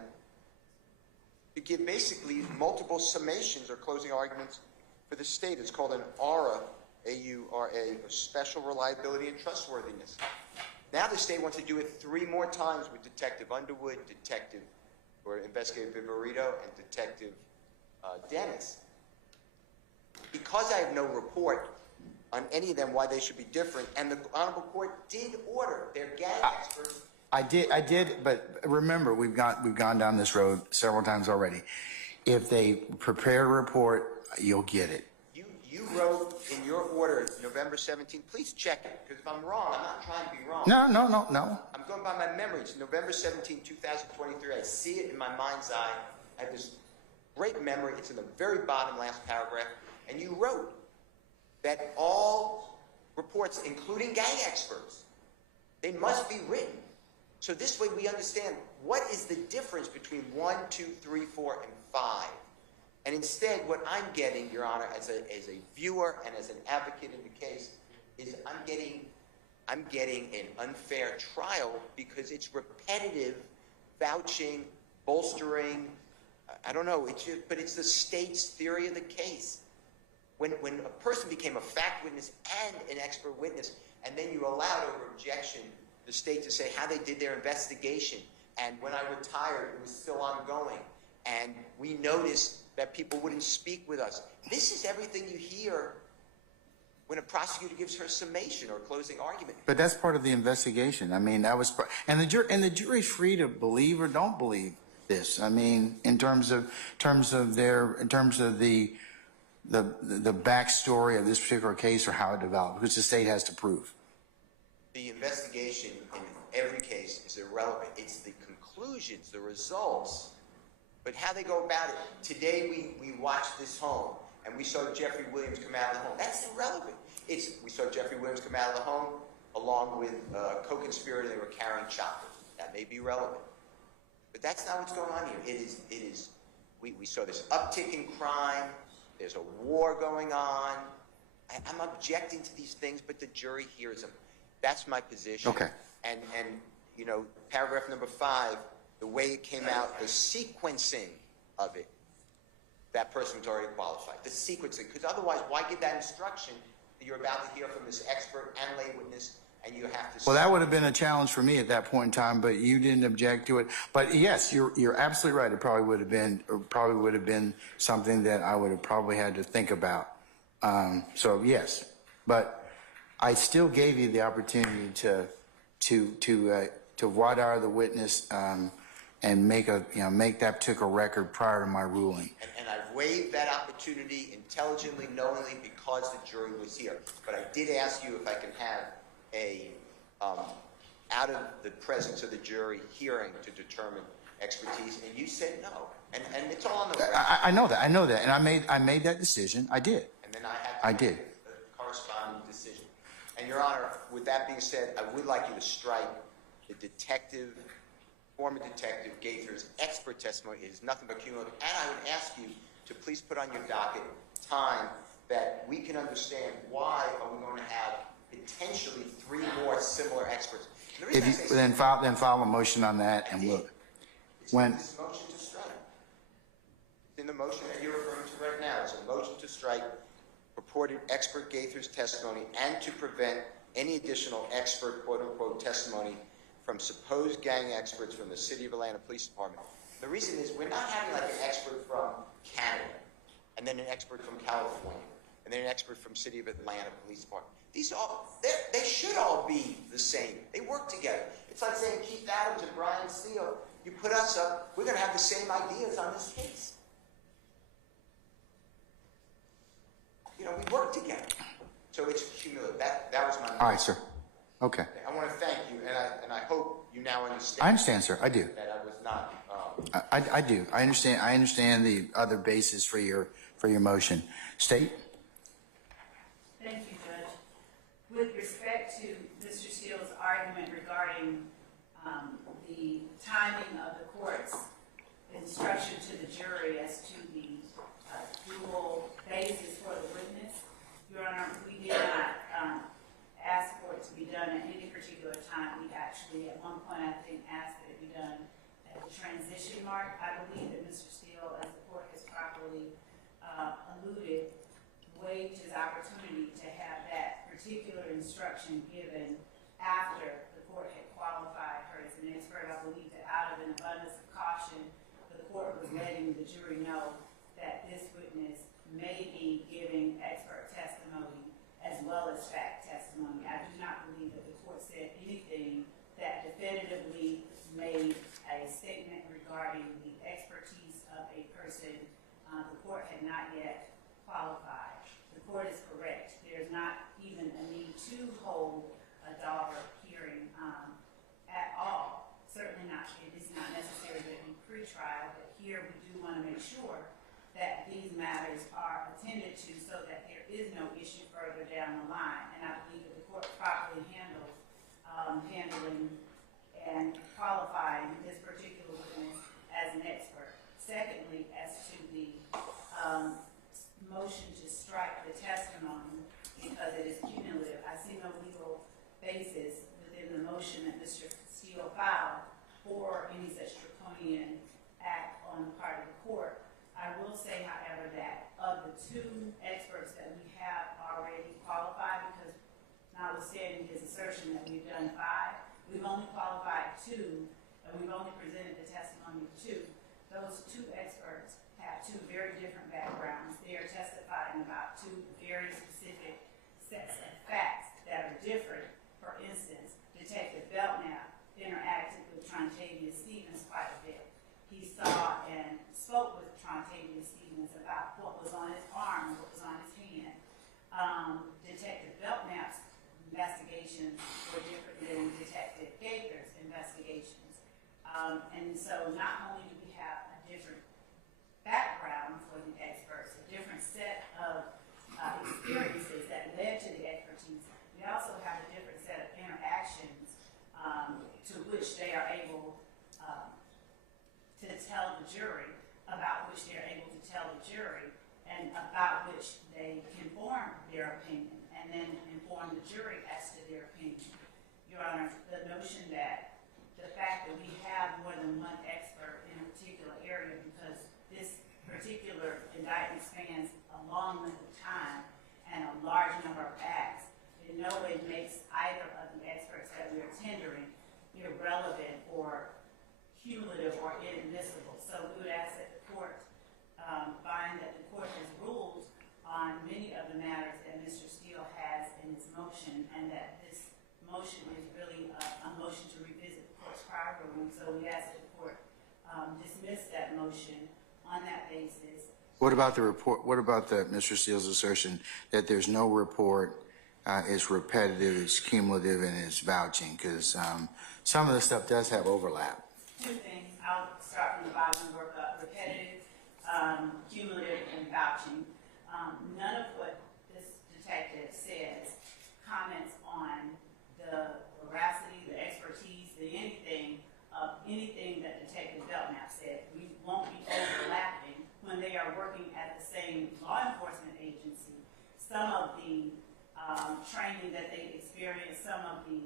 to give basically multiple summations or closing arguments for the state. It's called an AURA, A-U-R-A, of special reliability and trustworthiness. Now the state wants to do it 3 more times with Detective Underwood, Detective or Investigator Viverito, and Detective Dennis. Because I have no report on any of them why they should be different, and the Honorable Court did order their gang experts. I did, but remember, we've gone down this road several times already. If they prepare a report, you'll get it. You wrote in your order November 17th. Please check it, because if I'm wrong, I'm not trying to be wrong. No. I'm going by my memory. It's November 17, 2023. I see it in my mind's eye. I have this great memory. It's in the very bottom last paragraph. And you wrote that all reports, including gang experts, they must be written. So this way we understand what is the difference between 1, 2, 3, 4, and 5. And instead, what I'm getting, Your Honor, as a viewer and as an advocate in the case, is I'm getting an unfair trial because it's repetitive vouching, bolstering. I don't know, but it's the state's theory of the case. When a person became a fact witness and an expert witness, and then you allowed over objection the state to say how they did their investigation, and when I retired, it was still ongoing, and we noticed that people wouldn't speak with us. This is everything you hear when a prosecutor gives her summation or closing argument. But that's part of the investigation. I mean, that was part, and the jury's free to believe or don't believe this. I mean, in terms of the backstory of this particular case or how it developed, which the state has to prove. The investigation in every case is irrelevant. It's the conclusions, the results, but how they go about it. Today we watched this home, and we saw Jeffrey Williams come out of the home. That's irrelevant. We saw Jeffrey Williams come out of the home along with a co-conspirator. They were carrying choppers. That may be relevant. But that's not what's going on here. We saw this uptick in crime. There's a war going on. I'm objecting to these things, but the jury hears them. That's my position. Okay. And you know, paragraph number 5, the way it came out, the sequencing of it that person was already qualified. The sequencing, because otherwise, why give that instruction that you're about to hear from this expert and lay witness, and you have to... Well, that would have been a challenge for me at that point in time, but you didn't object to it. But yes, you're absolutely right. It probably would have been something that I would have probably had to think about. So yes, but I still gave you the opportunity to voir dire the witness and make that particular record prior to my ruling. And I waived that opportunity intelligently, knowingly, because the jury was here. But I did ask you if I can have a out of the presence of the jury hearing to determine expertise, and you said no. And it's all on the record. I know that, and I made that decision. I did. And then I did a corresponding decision. And Your Honor, with that being said, I would like you to strike the former detective Gaither's expert testimony. It is nothing but cumulative. And I would ask you to please put on your docket time that we can understand why are we going to have potentially 3 more similar experts. If you then file a motion on that, and we'll. It's in this motion to strike. It's in the motion that you're referring to right now. It's a motion to strike purported expert Gaither's testimony and to prevent any additional expert, quote-unquote, testimony from supposed gang experts from the City of Atlanta Police Department. The reason is we're not having like an expert from Canada, and then an expert from California, and then an expert from City of Atlanta Police Department. These they should all be the same. They work together. It's like saying Keith Adams and Brian Steele, you put us up, we're going to have the same ideas on this case. You know, we work together. So it's cumulative. That was my... All right, sir. Okay. I want to thank you, and I hope you now understand. I understand, sir. I do. That I was not... I do. I understand the other basis for your motion. State? Thank you, Judge. With respect to Mr. Steele's argument regarding the timing of the court's instruction to the jury as to the dual basis for the witness, Your Honor, we did not ask for it to be done at any particular time. We actually, at one point, I think, asked that it be done at the transition mark. I believe that Mr. Steele, as the court has properly alluded, waived his opportunity to have that particular instruction given after the court had qualified her as an expert. I believe that out of an abundance of caution, the court was letting the jury know that this witness may be giving expert testimony as well as fact testimony. I do not believe that the court said anything that definitively made a statement regarding the expertise of a person the court had not yet qualified. The court is correct. There's not even a need to hold a Daubert hearing at all. Certainly not. It is not necessary to be pre-trial, but here we do want to make sure that these matters are attended to so that there is no issue further down the line. And I believe that the court properly handled handling and qualifying this particular witness as an expert. Secondly, as to the motion to strike the testimony because it is cumulative, I see no legal basis within the motion that Mr. Steele filed for any such draconian act on the part of the court. I will say, however, that of the 2 experts that we have already qualified, because notwithstanding his assertion that we've done 5, we've only qualified 2, and we've only presented the testimony of 2. Those 2 experts have 2 very different backgrounds. They are testifying about 2 very specific sets of facts that are different. For instance, Detective Belknap interacted with Trontavia Stevens quite a bit. He saw and spoke with Trontavia Stevens about what was on his arm, what was on his hand. Detective Belknap's investigations were different than Detective Gaither's investigations. And so not only do we have a different background for the experts, a different set of experiences that led to the expertise, we also have a different set of interactions to which they are able to tell the jury, about which they're able to tell the jury, and about which they can form their opinion, and then inform the jury as to their opinion. Your Honor, the notion that the fact that we have more than one expert in a particular area, because this particular indictment spans a long length of time and a large number of acts, in no way makes either of the experts that we are tendering irrelevant or cumulative or inadmissible. So we would ask that the court find that the court has ruled on many of the matters that Mr. Steele has in his motion, and that this motion is really a motion to revisit the court's prior ruling. So we ask that the court dismiss that motion on that basis. What about the report? What about Mr. Steele's assertion that there's no report, it's repetitive, it's cumulative, and it's vouching? Because some of the stuff does have overlap. Two things. I'll start from the bottom and work up. Repetitive, cumulative, and vouching. None of what this detective says comments on the veracity, the expertise, the anything of anything that Detective Belknap said. We won't be overlapping when they are working at the same law enforcement agency. Some of the training that they experience, some of the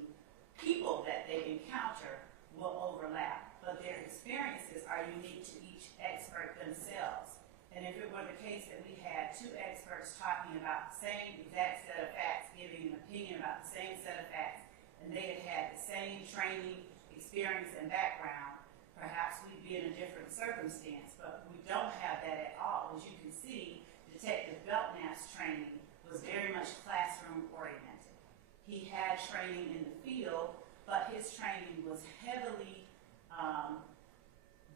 people that they encounter will overlap, but their experiences are unique to each expert themselves. And if it were the case that we had two experts talking about the same exact set of facts, giving an opinion about the same set of facts, and they had had the same training, experience, and background, perhaps we'd be in a different circumstance, but we don't have that at all. As you can see, Detective Belknap's training was very much classroom oriented. He had training in the field, but his training was heavily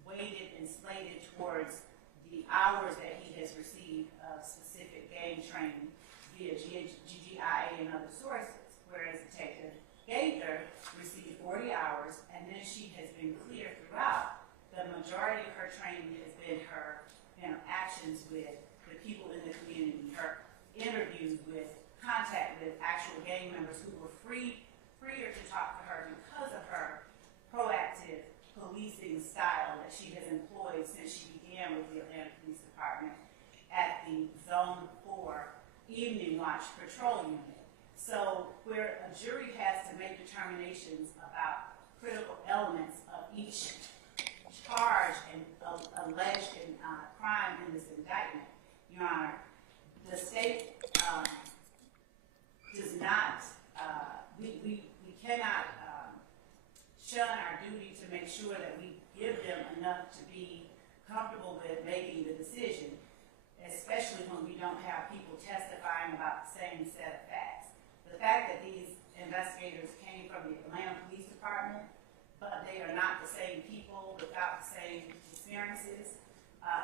weighted and slated towards the hours that he has received of specific gang training via GGIA and other sources, whereas Detective Gaither received 40 hours, and then she has been clear throughout. The majority of her training has been her interactions with the people in the community, her interviews with, contact with actual gang members who were freer to talk to her because of her proactive policing style that she has employed since she began with the Atlanta Police Department at the Zone 4 Evening Watch Patrol Unit. So where a jury has to make determinations about critical elements of each charge and alleged crime in this indictment, Your Honor, the state does not, we cannot shun our duty to make sure that we give them enough to be comfortable with making the decision, especially when we don't have people testifying about the same set of facts. The fact that these investigators came from the Atlanta Police Department, but they are not the same people without the same experiences,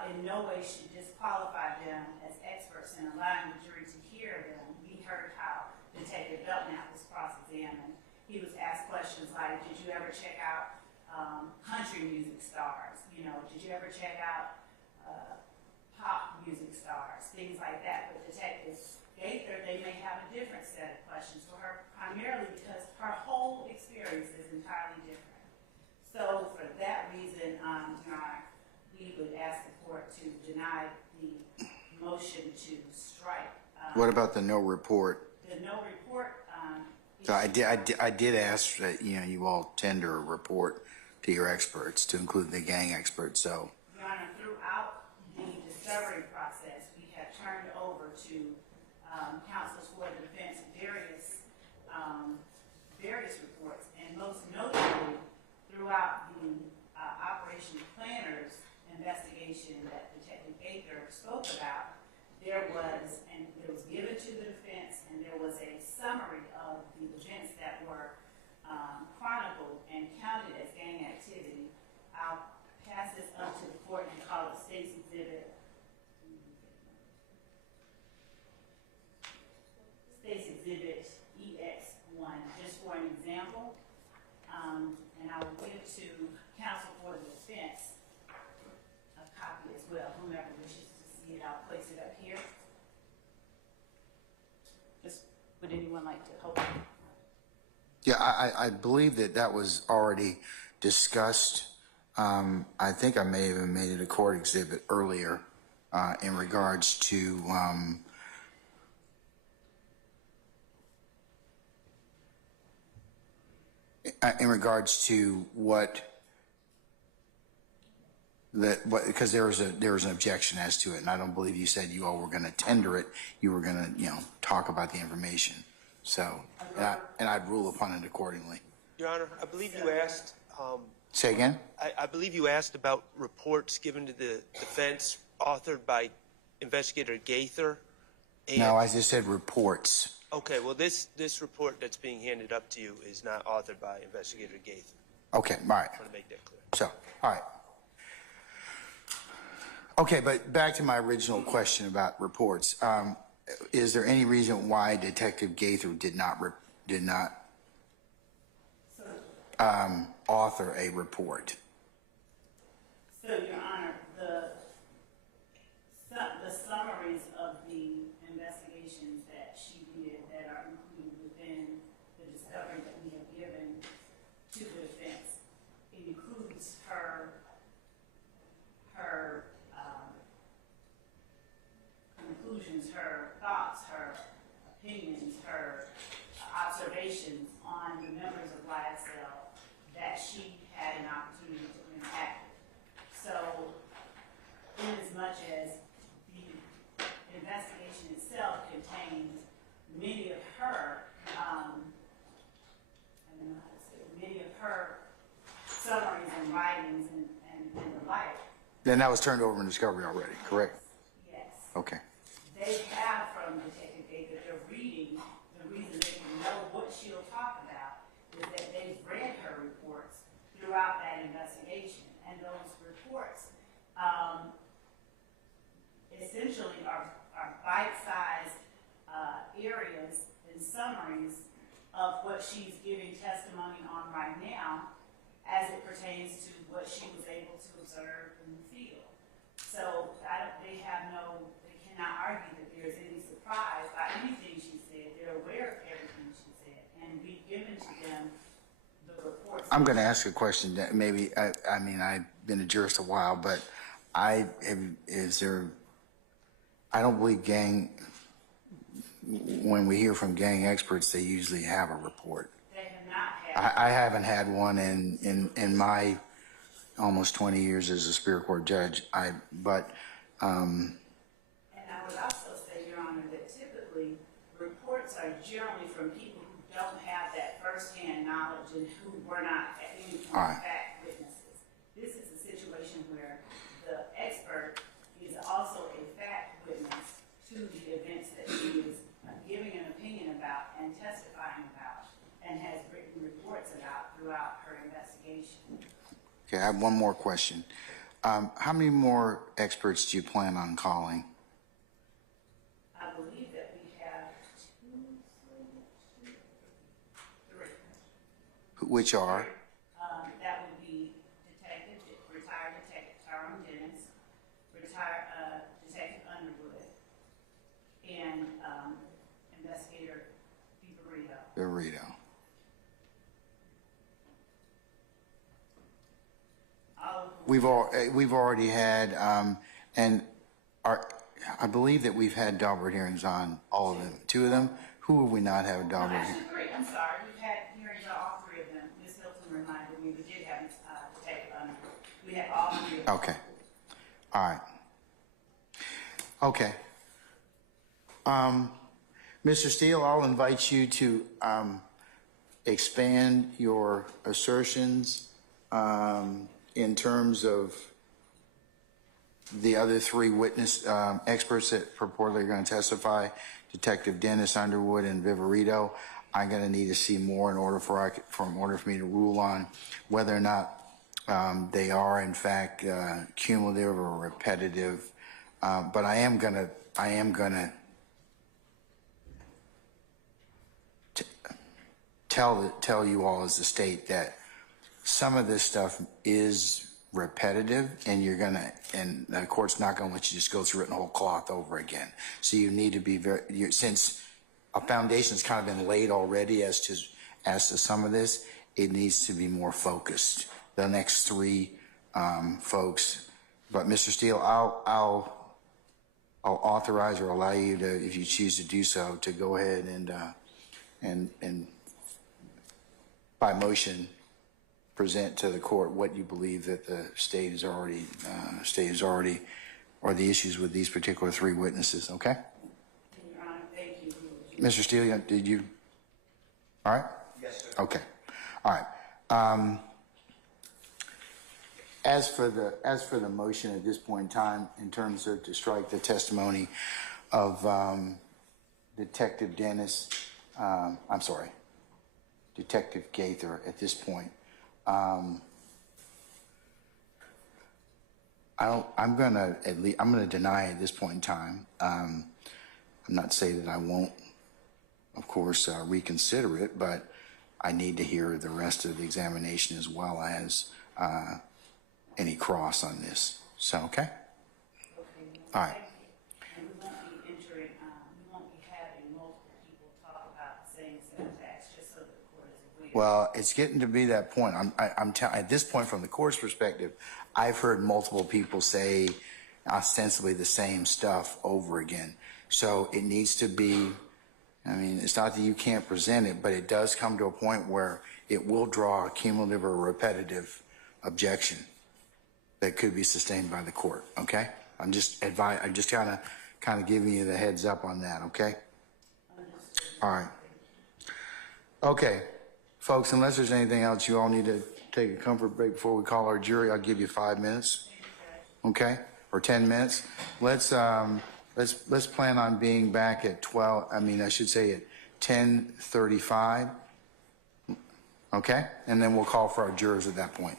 in no way should disqualify them as experts in allowing the jury to hear them. We heard how Detective Belknap was cross-examined. He was asked questions like, did you ever check out country music stars? You know, did you ever check out pop music stars? Things like that. But Detective Gaither, they may have a different set of questions for her, primarily because her whole experience is entirely different. So for that reason, Your Honor, we would ask the court to deny the motion to strike. What about the no report? The no report. So I did ask that you all tender a report to your experts, to include the gang experts. So, Your Honor, throughout the discovery process, we have turned over to counsels for the defense various reports, and most notably throughout the Operation Planners investigation that Detective Gaither spoke about, there was given to the defense, and there was a summary of the events that were chronicled and counted as gang activity. I'll pass this up to the court and call it State's Exhibit. State's Exhibit EX1, just for an example. And I will give to counsel for the defense a copy as well. Whomever wishes to see it, I'll place it up here. Would anyone like to hold it? yeah, I believe that was already discussed. I think I may have even made it a court exhibit earlier in regards to what because there was an objection as to it, and I don't believe you said you all were going to tender it. You were going to, talk about the information. So, and I'd rule upon it accordingly. Your Honor, I believe you asked. Say again? I believe you asked about reports given to the defense authored by Investigator Gaither. No, I just said reports. Okay, well, this report that's being handed up to you is not authored by Investigator Gaither. Okay, all right. I want to make that clear. So, all right. Okay, but back to my original question about reports. Is there any reason why Detective Gaither did not author a report? So, Your Honor, the summaries of the investigations that she did that are included within the discovery that we have given to the defense, it includes her conclusions, her thoughts, her opinions, her observations on the members of YSL that she had an opportunity to interact with. So, in as much as the investigation itself contains many of her, many of her summaries and writings and the like. Then that was turned over in discovery already, correct? Yes. Okay. They have from Detective Gaither, they're reading, the reason they can know what she'll talk about is that they've read her reports throughout that investigation. And those reports essentially are bite-sized areas and summaries of what she's giving testimony on right now as it pertains to what she was able to observe in the field. So they cannot argue that there's any surprise by anything she said. They're aware of everything she said, and we've given to them the reports. I'm going to ask a question that maybe, I mean, I've been a jurist a while, but I don't believe when we hear from gang experts, they usually have a report. They have not had. I haven't had one in my almost 20 years as a Superior Court judge. And I would also say, Your Honor, that typically reports are generally from people who don't have that firsthand knowledge and who were not at any point fact witnesses. This is a situation where the expert is also a fact witness to the events that he is giving an opinion about and testifying about and has written reports about throughout her investigation. Okay, I have one more question. How many more experts do you plan on calling? I believe that we have three. Which are? That would be retired Detective Tyrone Dennis, retired Detective Underwood, and Investigator Burrito. We've already had, I believe that we've had Daubert hearings on all of them. Two of them. Who have we not had Daubert hearings? Actually, three. I'm sorry. We've had hearings on all three of them. Ms. Hilton reminded me we did have Detective Underwood. We had all three of them. Okay. All right. Okay. Mr. Steele, I'll invite you to expand your assertions in terms of the other three witness experts that purportedly are going to testify, Detective Dennis, Underwood, and Viverito. I'm going to need to see more in order for me to rule on whether or not they are in fact cumulative or repetitive. But I am going to tell you all as the state that some of this stuff is repetitive, and and the court's not gonna let you just go through it in whole cloth over again. So you need to be since a foundation's kind of been laid already as to some of this, it needs to be more focused. The next three folks, but Mr. Steele, I'll authorize or allow you to, if you choose to do so, to go ahead and by motion present to the court what you believe that the state is already, or the issues with these particular three witnesses, okay? Your Honor, thank you. Mr. Steele, did you? All right? Yes, sir. Okay. All right. As for the motion at this point in time, in terms of to strike the testimony of Detective Dennis, Detective Gaither at this point, I'm gonna deny at this point in time. I'm not saying that I won't, of course, reconsider it, but I need to hear the rest of the examination as well as any cross on this. So, okay? All right. And we won't be entering, we won't be having multiple people talk about the same facts, just so that the court is aware. Well, it's getting to be that point. At this point, from the court's perspective, I've heard multiple people say ostensibly the same stuff over again. So it needs to be, I mean, it's not that you can't present it, but it does come to a point where it will draw a cumulative or repetitive objection that could be sustained by the court, okay? I'm just kind of giving you the heads up on that, okay? All right. Okay, folks, unless there's anything else, you all need to take a comfort break before we call our jury. I'll give you 5 minutes, okay? Or 10 minutes. Let's plan on being back at 10:35, okay? And then we'll call for our jurors at that point.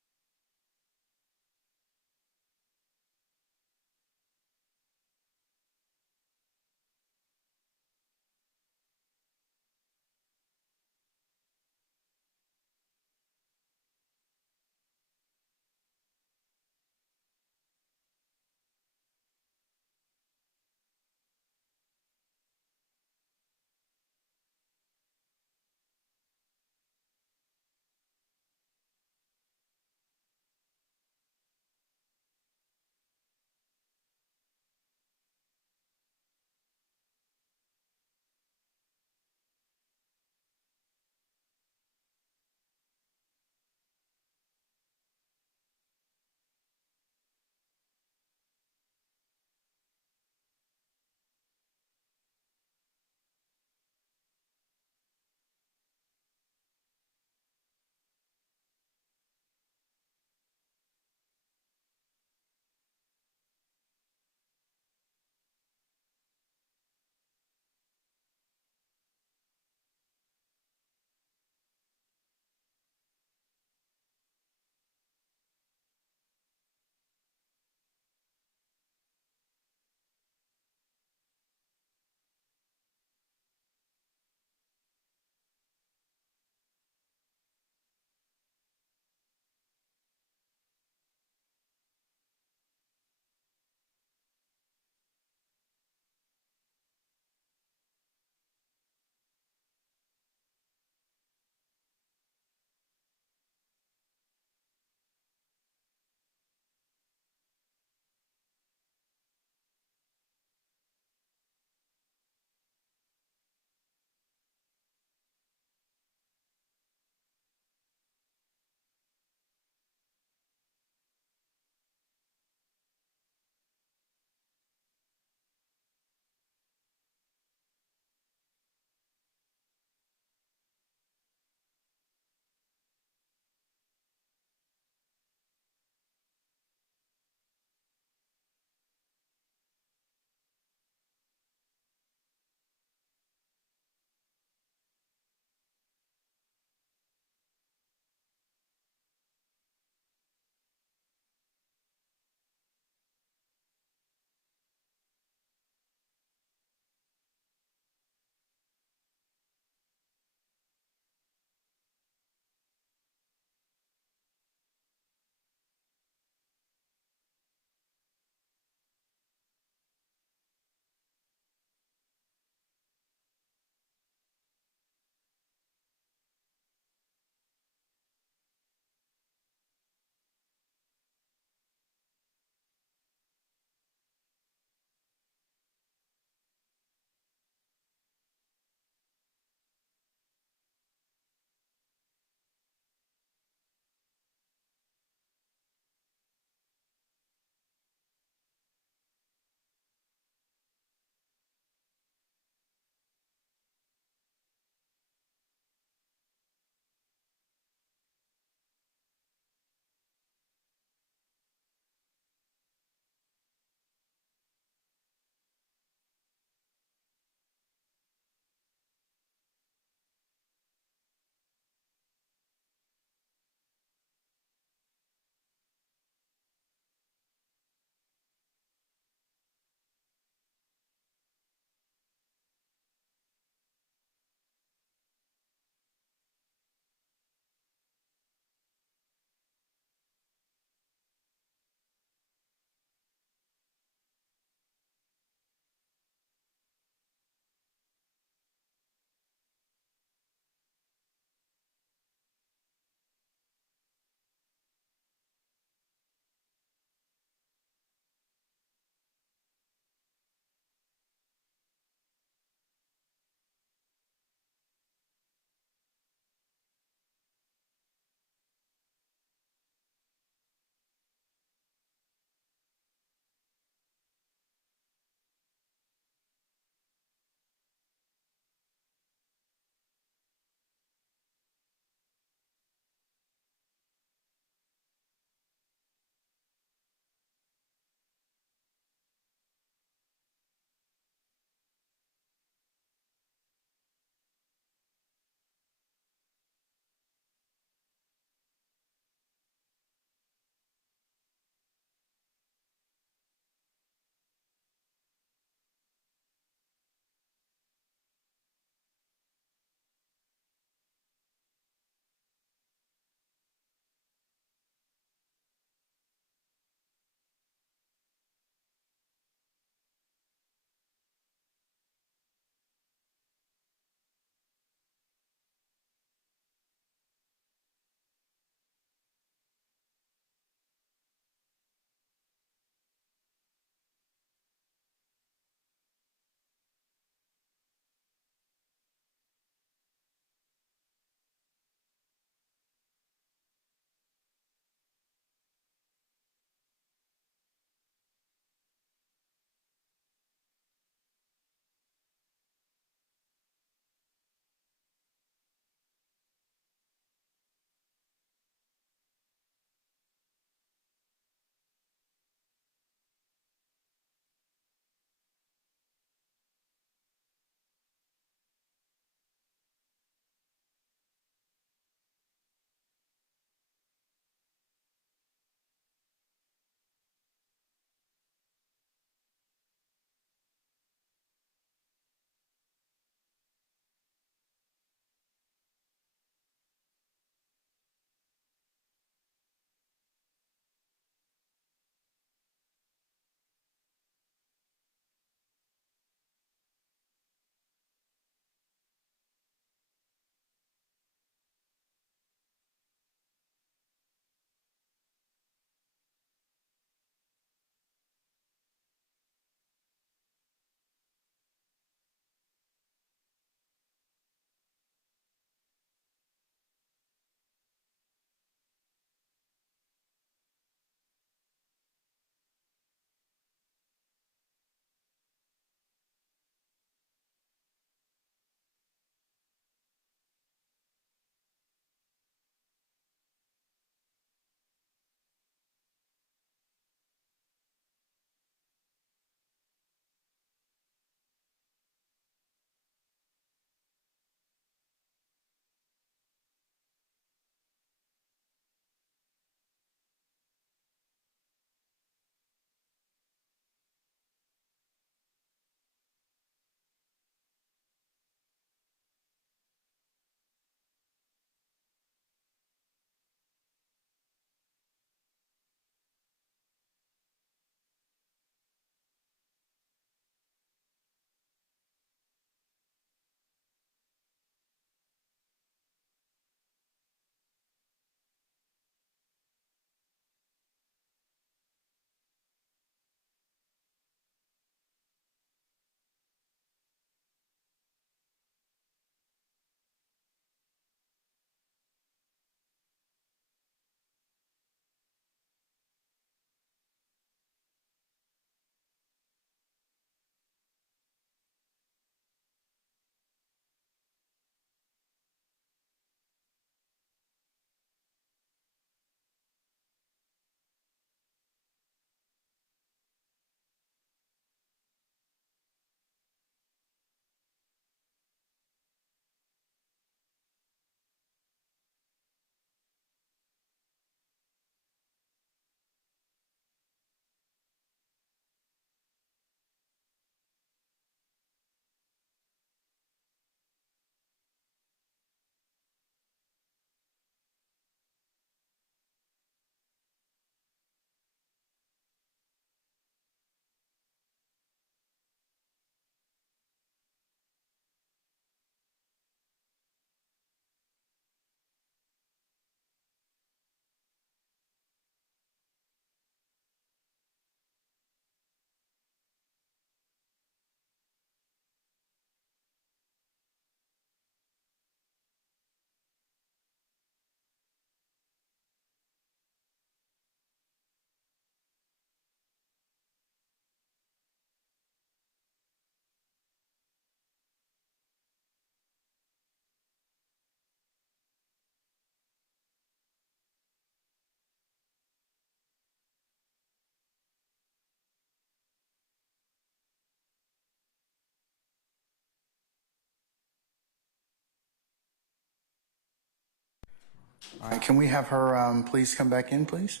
All right, can we have her please come back in, please?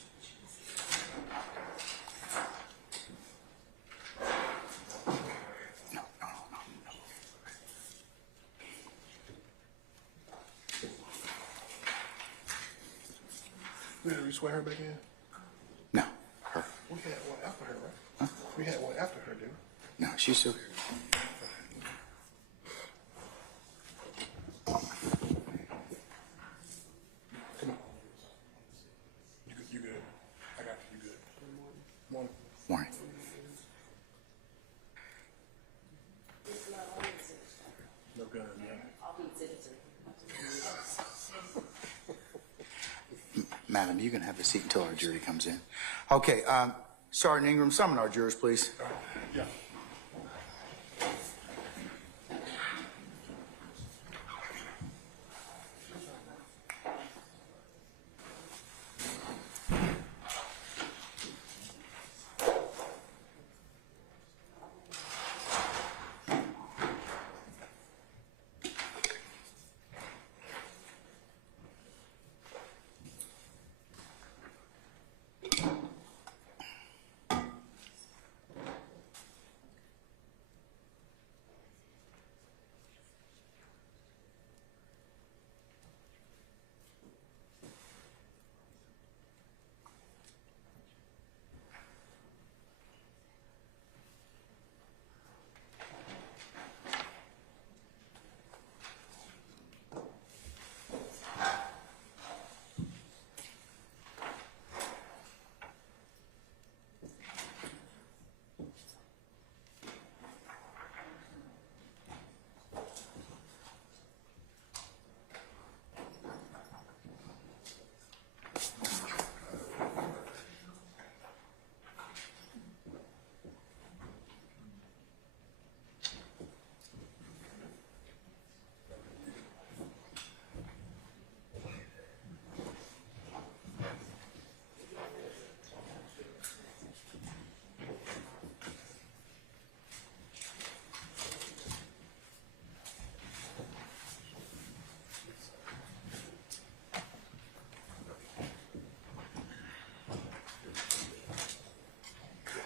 No, no, no, no. Did we swear her back in? No, her. We had one after her, right? Huh? We had one after her, didn't we? No, she's still here. Come on. You good? You good? I got you. You good? Morning. Morning. No gun, yeah. Madam, you can have a seat until our jury comes in. Okay, Sergeant Ingram, summon our jurors, please. Yeah.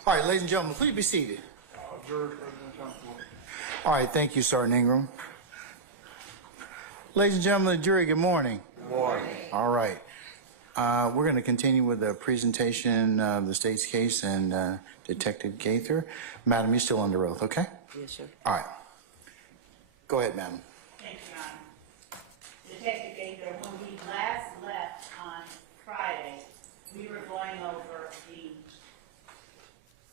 All right, ladies and gentlemen, please be seated. All right, thank you, Sergeant Ingram. Ladies and gentlemen of the jury, good morning. Good morning. All right. We're going to continue with the presentation of the state's case and Detective Gaither. Madam, you're still under oath, okay? Yes, sir. All right. Go ahead, madam. Thank you, Your Honor. Detective Gaither, when we last left on Friday, we were going over the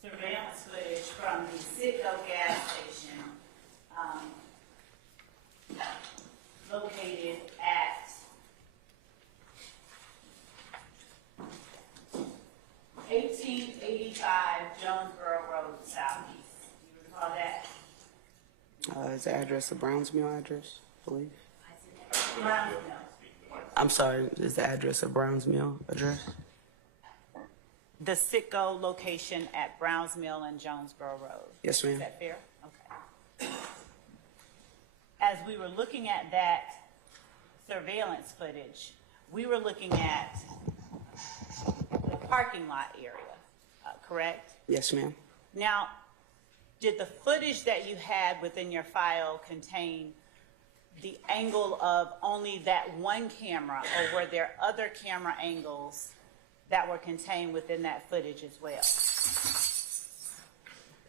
surveillance footage from the Citgo gas station located at 1885 Jonesboro Road, Southeast. You recall that? Is the address a Brownsmill address, I believe? Brownsmill. I'm sorry, is the address a Brownsmill address? The Citgo location at Browns Mill and Jonesboro Road. Yes, ma'am. Is that fair? Okay. As we were looking at that surveillance footage, we were looking at the parking lot area, correct? Yes, ma'am. Now, did the footage that you had within your file contain the angle of only that one camera, or were there other camera angles that were contained within that footage as well?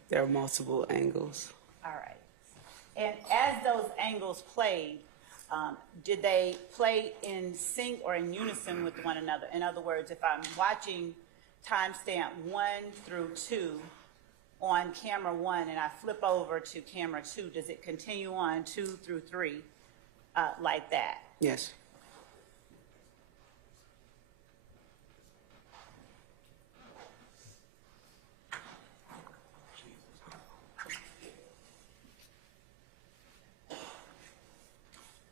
There are multiple angles. All right. And as those angles played, did they play in sync or in unison with one another? In other words, if I'm watching timestamp 1 through 2 on camera 1 and I flip over to camera 2, does it continue on 2 through 3 like that? Yes.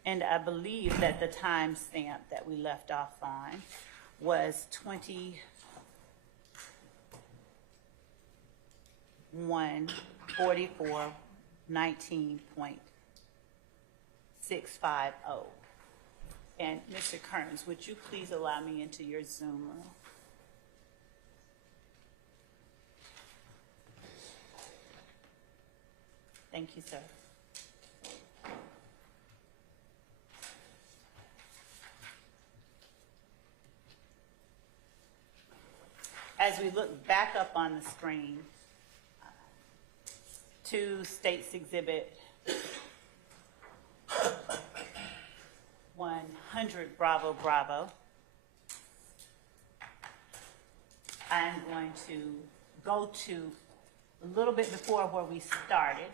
And I believe that the timestamp that we left off on was 21:44:19.650. And Mr. Kearns, would you please allow me into your Zoom room? Thank you, sir. As we look back up on the screen to State's Exhibit 100 Bravo Bravo, I'm going to go to a little bit before where we started,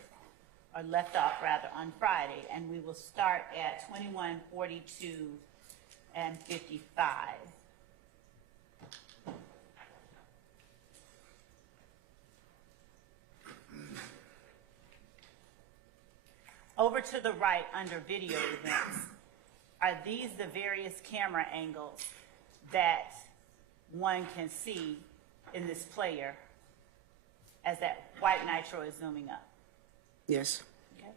or left off rather, on Friday, and we will start at 21:42 and 55. Over to the right under video events, are these the various camera angles that one can see in this player as that white nitro is zooming up? Yes. Okay.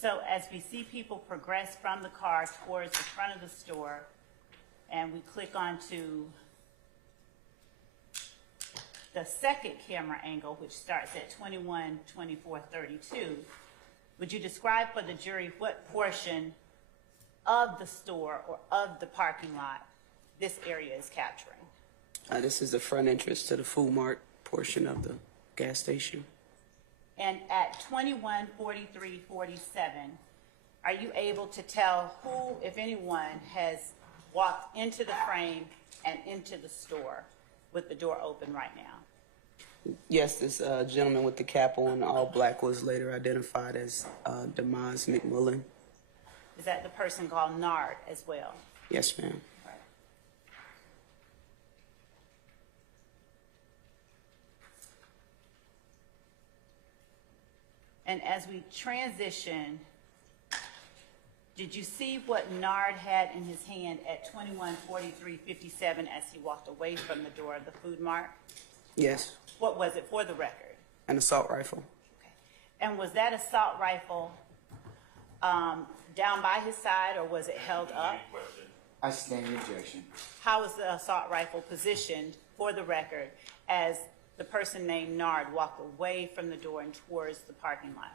So as we see people progress from the car towards the front of the store, and we click onto the second camera angle, which starts at 21:24:32, would you describe for the jury what portion of the store or of the parking lot this area is capturing? This is the front entrance to the Food Mart portion of the gas station. And at 21:43:47, are you able to tell who, if anyone, has walked into the frame and into the store with the door open right now? Yes, this gentleman with the cap on, all black, was later identified as Demise McMullen. Is that the person called Nard as well? Yes, ma'am. And as we transition, did you see what Nard had in his hand at 21:43:57 as he walked away from the door of the Food Mart? Yes. What was it, for the record? An assault rifle. Okay. And was that assault rifle down by his side, or was it held up? I stand the objection. How was the assault rifle positioned, for the record, as the person named Nard walked away from the door and towards the parking lot?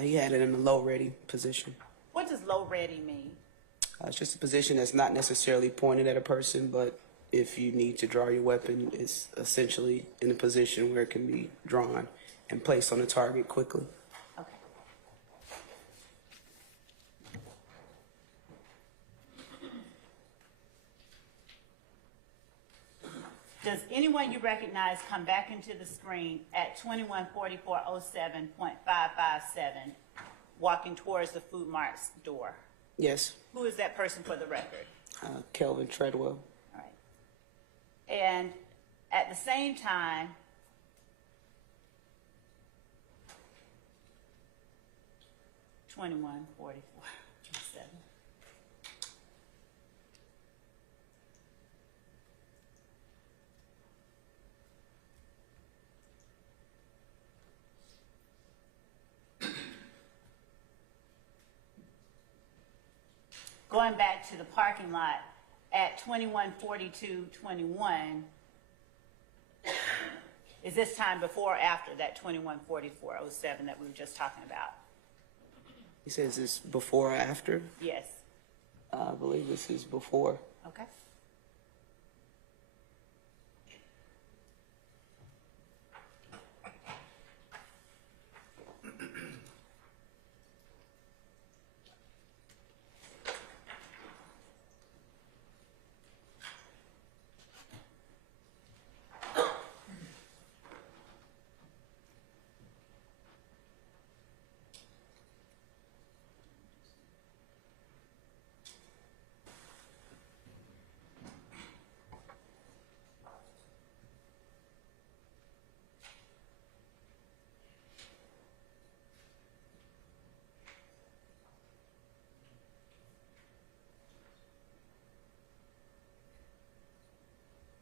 He had it in a low ready position. What does low ready mean? It's just a position that's not necessarily pointed at a person, but if you need to draw your weapon, it's essentially in a position where it can be drawn and placed on the target quickly. Okay. Does anyone you recognize come back into the screen at 21:44:07.557, walking towards the Food Mart's door? Yes. Who is that person, for the record? Kelvin Treadwell. All right. And at the same time, (21:44:07). Going back to the parking lot at 21:42:21, is this time before or after that 21:44:07 that we were just talking about? He says this before or after? Yes. I believe this is before. Okay.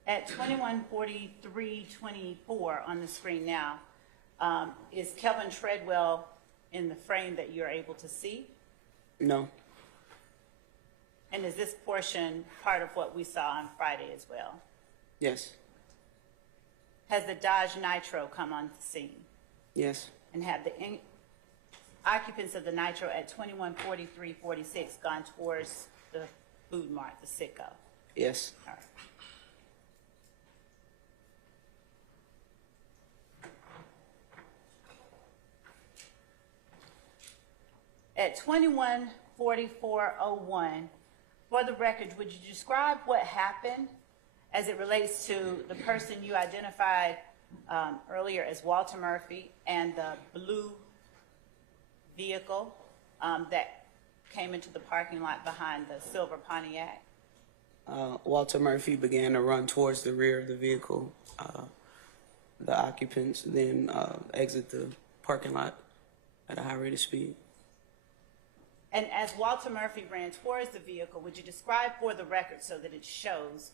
At 21:43:24 on the screen now, is Kelvin Treadwell in the frame that you're able to see? No. And is this portion part of what we saw on Friday as well? Yes. Has the Dodge Nitro come on the scene? Yes. And have the occupants of the Nitro at 21:43:46 gone towards the Food Mart, the Sicko? Yes. All right. At 21:44:01, for the record, would you describe what happened as it relates to the person you identified earlier as Walter Murphy and the blue vehicle that came into the parking lot behind the silver Pontiac? Walter Murphy began to run towards the rear of the vehicle. The occupants then exit the parking lot at a high rate of speed. And as Walter Murphy ran towards the vehicle, would you describe for the record so that it shows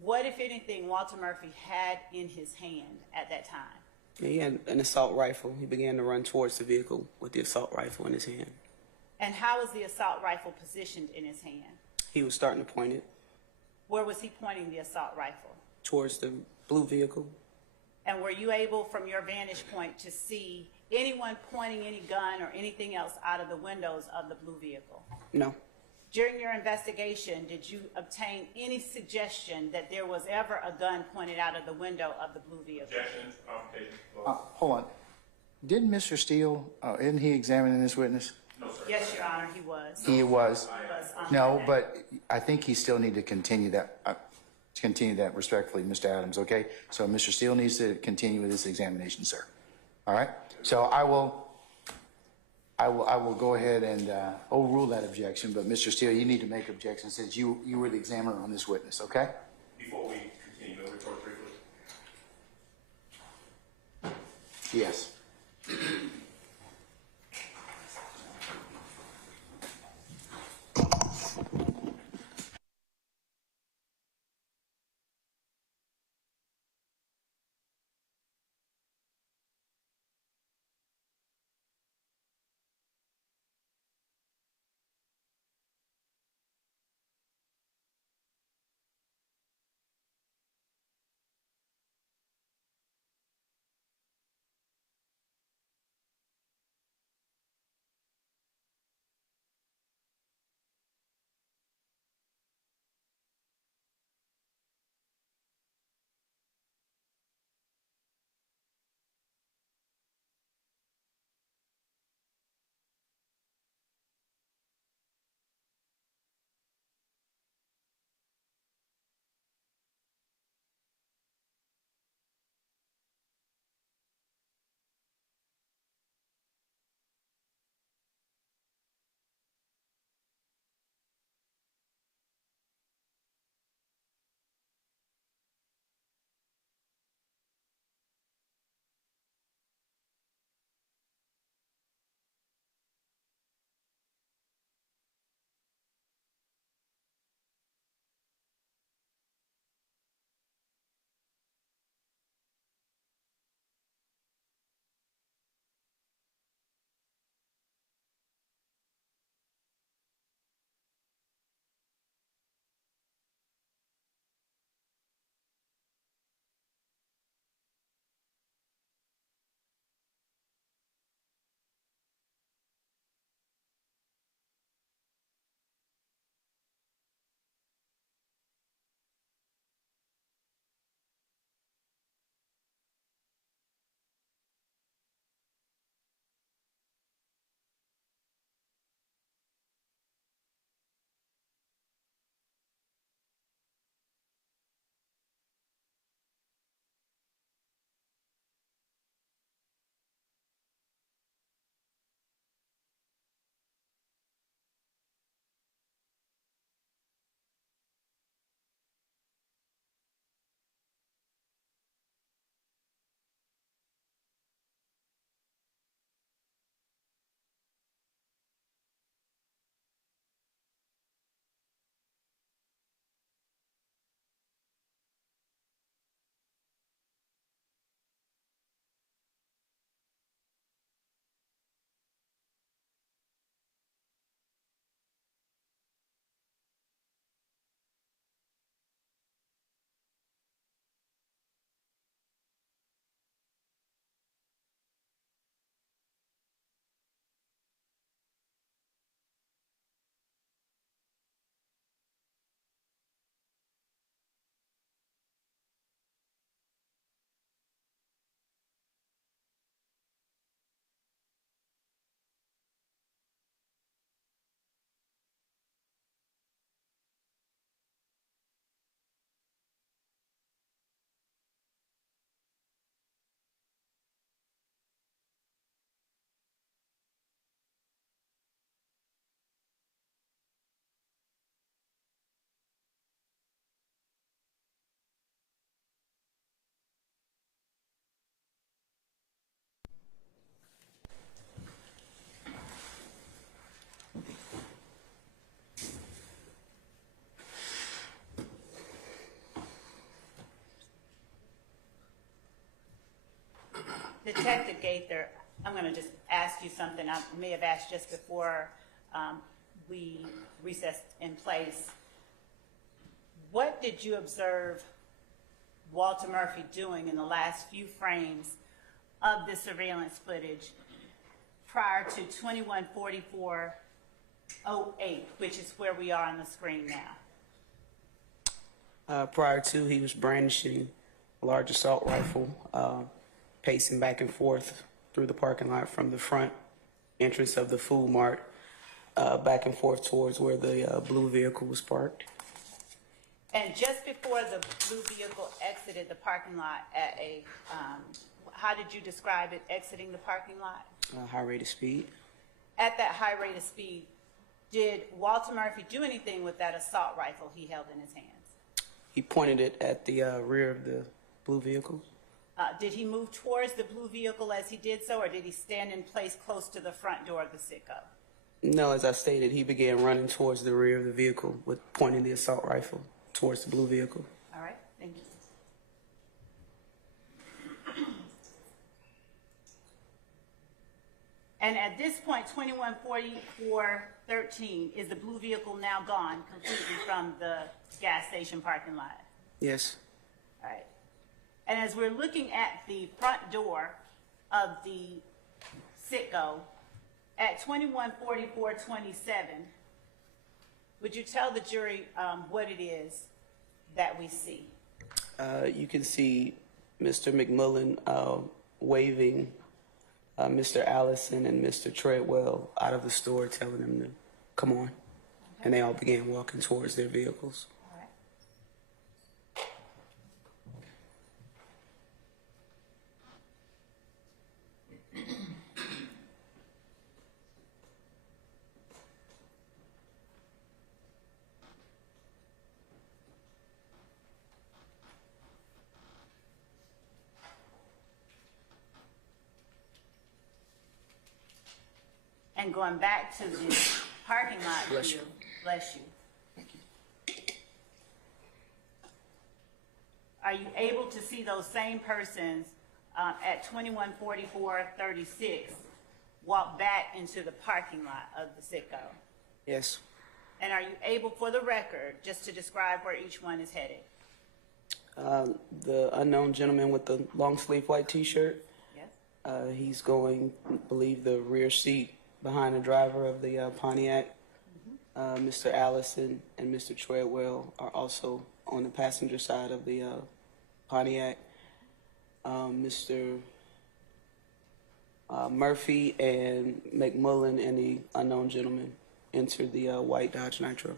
what, if anything, Walter Murphy had in his hand at that time? Yeah, he had an assault rifle. He began to run towards the vehicle with the assault rifle in his hand. And how was the assault rifle positioned in his hand? He was starting to point it Where was he pointing the assault rifle? towards the blue vehicle. And were you able, from your vantage point, to see anyone pointing any gun or anything else out of the windows of the blue vehicle? No. During your investigation, did you obtain any suggestion that there was ever a gun pointed out of the window of the blue vehicle? Objection, Hold on. Didn't Mr. Steele, isn't he examining this witness? Yes, Your Honor, he was. He was. on No, that. but I think he still need to continue that respectfully, Mr. Adams, okay? So Mr. Steele needs to continue with this examination, sir. All right? So I will go ahead and overrule that objection, but Mr. Steele, you need to make objections since you were the examiner on this witness, okay? Before we continue, may we report briefly? Yes. Detective Gaither, I'm going to just ask you something I may have asked just before we recessed in place. What did you observe Walter Murphy doing in the last few frames of the surveillance footage prior to 21:44:08, which is where we are on the screen now? Prior to, he was brandishing a large assault rifle, pacing back and forth through the parking lot from the front entrance of the food mart back and forth towards where the blue vehicle was parked. And just before the blue vehicle exited the parking lot at a, how did you describe it, exiting the parking lot? High rate of speed. At that high rate of speed, did Walter Murphy do anything with that assault rifle he held in his hands? He pointed it at the rear of the blue vehicle. Did he move towards the blue vehicle as he did so, or did he stand in place close to the front door of the Sitco? No, as I stated, he began running towards the rear of the vehicle with pointing the assault rifle towards the blue vehicle. All right, thank you. And at this point, 21:44:13, is the blue vehicle now gone completely from the gas station parking lot? Yes. All right. And as we're looking at the front door of the Sitco at 21:44:27, would you tell the jury what it is that we see? You can see Mr. McMullen waving Mr. Allison and Mr. Treadwell out of the store, telling them to come on. And they all began walking towards their vehicles. All right. And going back to the parking lot Bless view, you. bless you. Thank you. Are you able to see those same persons at 21:44:36 walk back into the parking lot of the Sitco? Yes. And are you able, for the record, just to describe where each one is headed? The unknown gentleman with the long sleeve white t-shirt, Yes. he's going, I believe, the rear seat behind the driver of the Pontiac. Mr. Allison and Mr. Treadwell are also on the passenger side of the Pontiac. Mr. Murphy and McMullen and the unknown gentleman enter the white Dodge Nitro.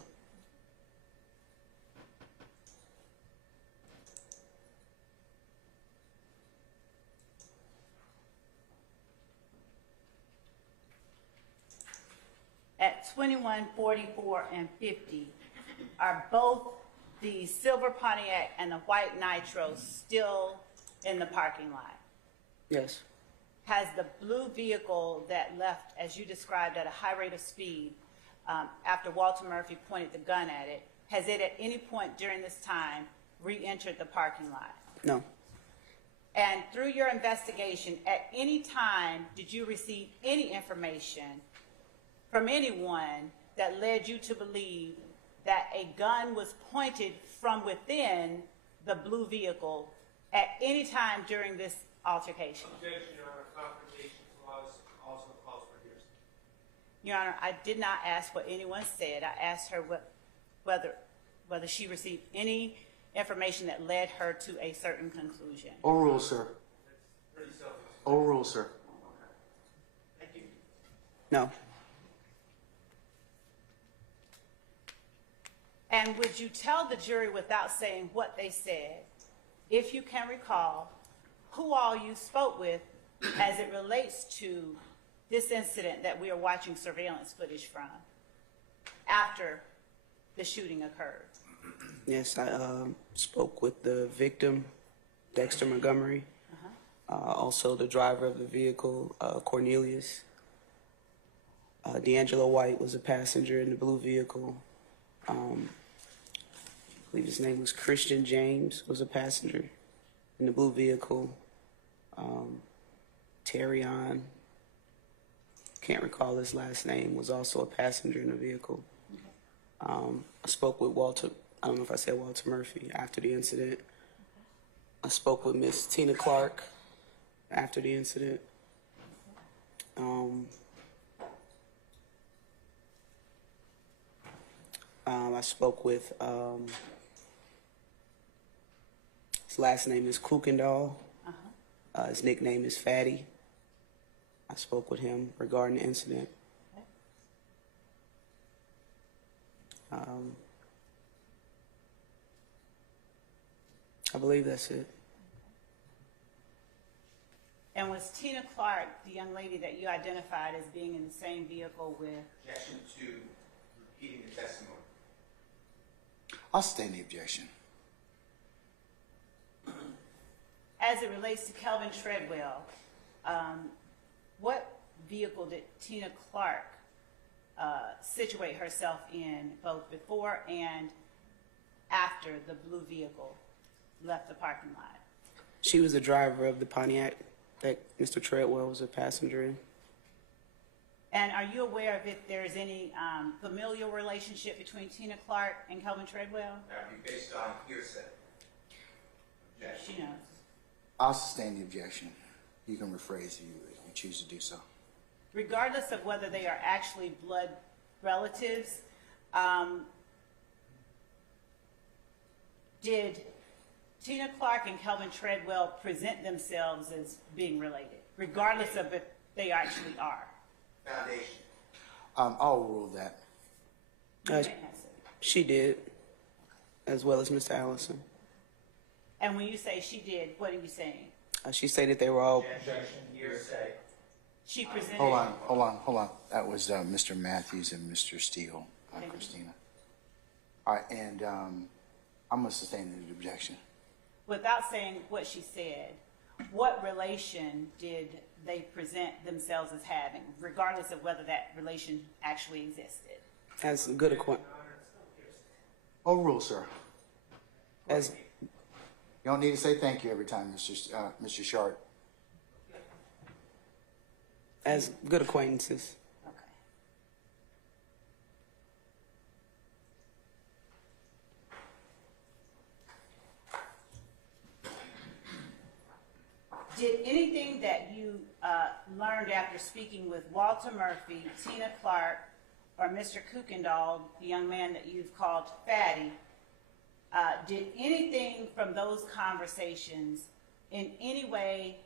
At 21:44:50, are both the silver Pontiac and the white Nitro still in the parking lot? Yes. Has the blue vehicle that left, as you described, at a high rate of speed after Walter Murphy pointed the gun at it, has it at any point during this time re-entered the parking lot? No. And through your investigation, at any time did you receive any information from anyone that led you to believe that a gun was pointed from within the blue vehicle at any time during this altercation? Objection, Your Honor. Confrontation clause also calls for hearsay. Your Honor, I did not ask what anyone said. I asked her whether she received any information that led her to a certain conclusion. Overrule, sir. Pretty selfish. Overrule, sir. Thank you. No. And would you tell the jury, without saying what they said, if you can recall, who all you spoke with as it relates to this incident that we are watching surveillance footage from after the shooting occurred? Yes, I spoke with the victim, Dexter Montgomery, also the driver of the vehicle, Cornelius. D'Angelo White was a passenger in the blue vehicle. I believe his name was Christian James, was a passenger in the blue vehicle. Terrion, can't recall his last name, was also a passenger in the vehicle. I spoke with Walter, I don't know if I said Walter Murphy, after the incident. I spoke with Miss Tina Clark after the incident. I spoke with, his last name is Kukendall. His nickname is Fatty. I spoke with him regarding the incident. I believe that's it. And was Tina Clark the young lady that you identified as being in the same vehicle with? Objection to repeating the testimony. I'll sustain the objection. As it relates to Kelvin Treadwell, what vehicle did Tina Clark situate herself in both before and after the blue vehicle left the parking lot? She was the driver of the Pontiac that Mr. Treadwell was a passenger in. And are you aware of if there's any familial relationship between Tina Clark and Kelvin Treadwell? That would be based on hearsay. Objection. She knows. I'll sustain the objection. You can rephrase if you choose to do so. Regardless of whether they are actually blood relatives, did Tina Clark and Kelvin Treadwell present themselves as being related, regardless of if they actually are? Foundation. I'll rule that. She did, as well as Mr. Allison. And when you say she did, what are you saying? She stated they were all. Objection, hearsay. She presented. Hold on. That was Mr. Matthews and Mr. Steele, Christina. All right, and I'm going to sustain the objection. Without saying what she said, what relation did they present themselves as having, regardless of whether that relation actually existed? As a good acquaintance. Overrule, sir. As You don't need to say thank you every time, Mr. Short. as good acquaintances. Okay. Did anything that you learned after speaking with Walter Murphy, Tina Clark, or Mr. Kukendall, the young man that you've called Fatty, did anything from those conversations in any way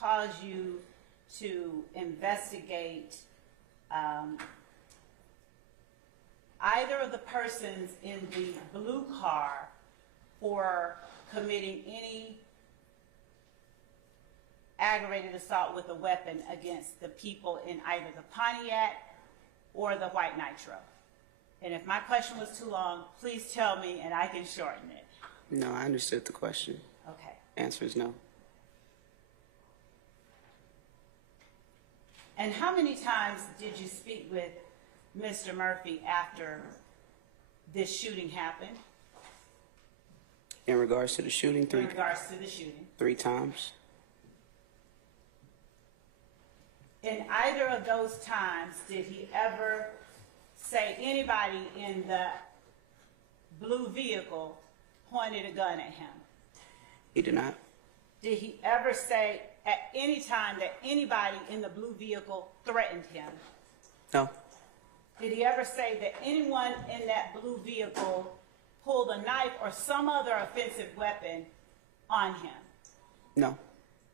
cause you to investigate either of the persons in the blue car for committing any aggravated assault with a weapon against the people in either the Pontiac or the White Nitro? And if my question was too long, please tell me and I can shorten it. No, I understood the question. Okay. Answer is no. And how many times did you speak with Mr. Murphy after this shooting happened? In regards to the shooting, In regards to the shooting. 3 times. In either of those times, did he ever say anybody in the blue vehicle pointed a gun at him? He did not. Did he ever say at any time that anybody in the blue vehicle threatened him? No. Did he ever say that anyone in that blue vehicle pulled a knife or some other offensive weapon on him? No.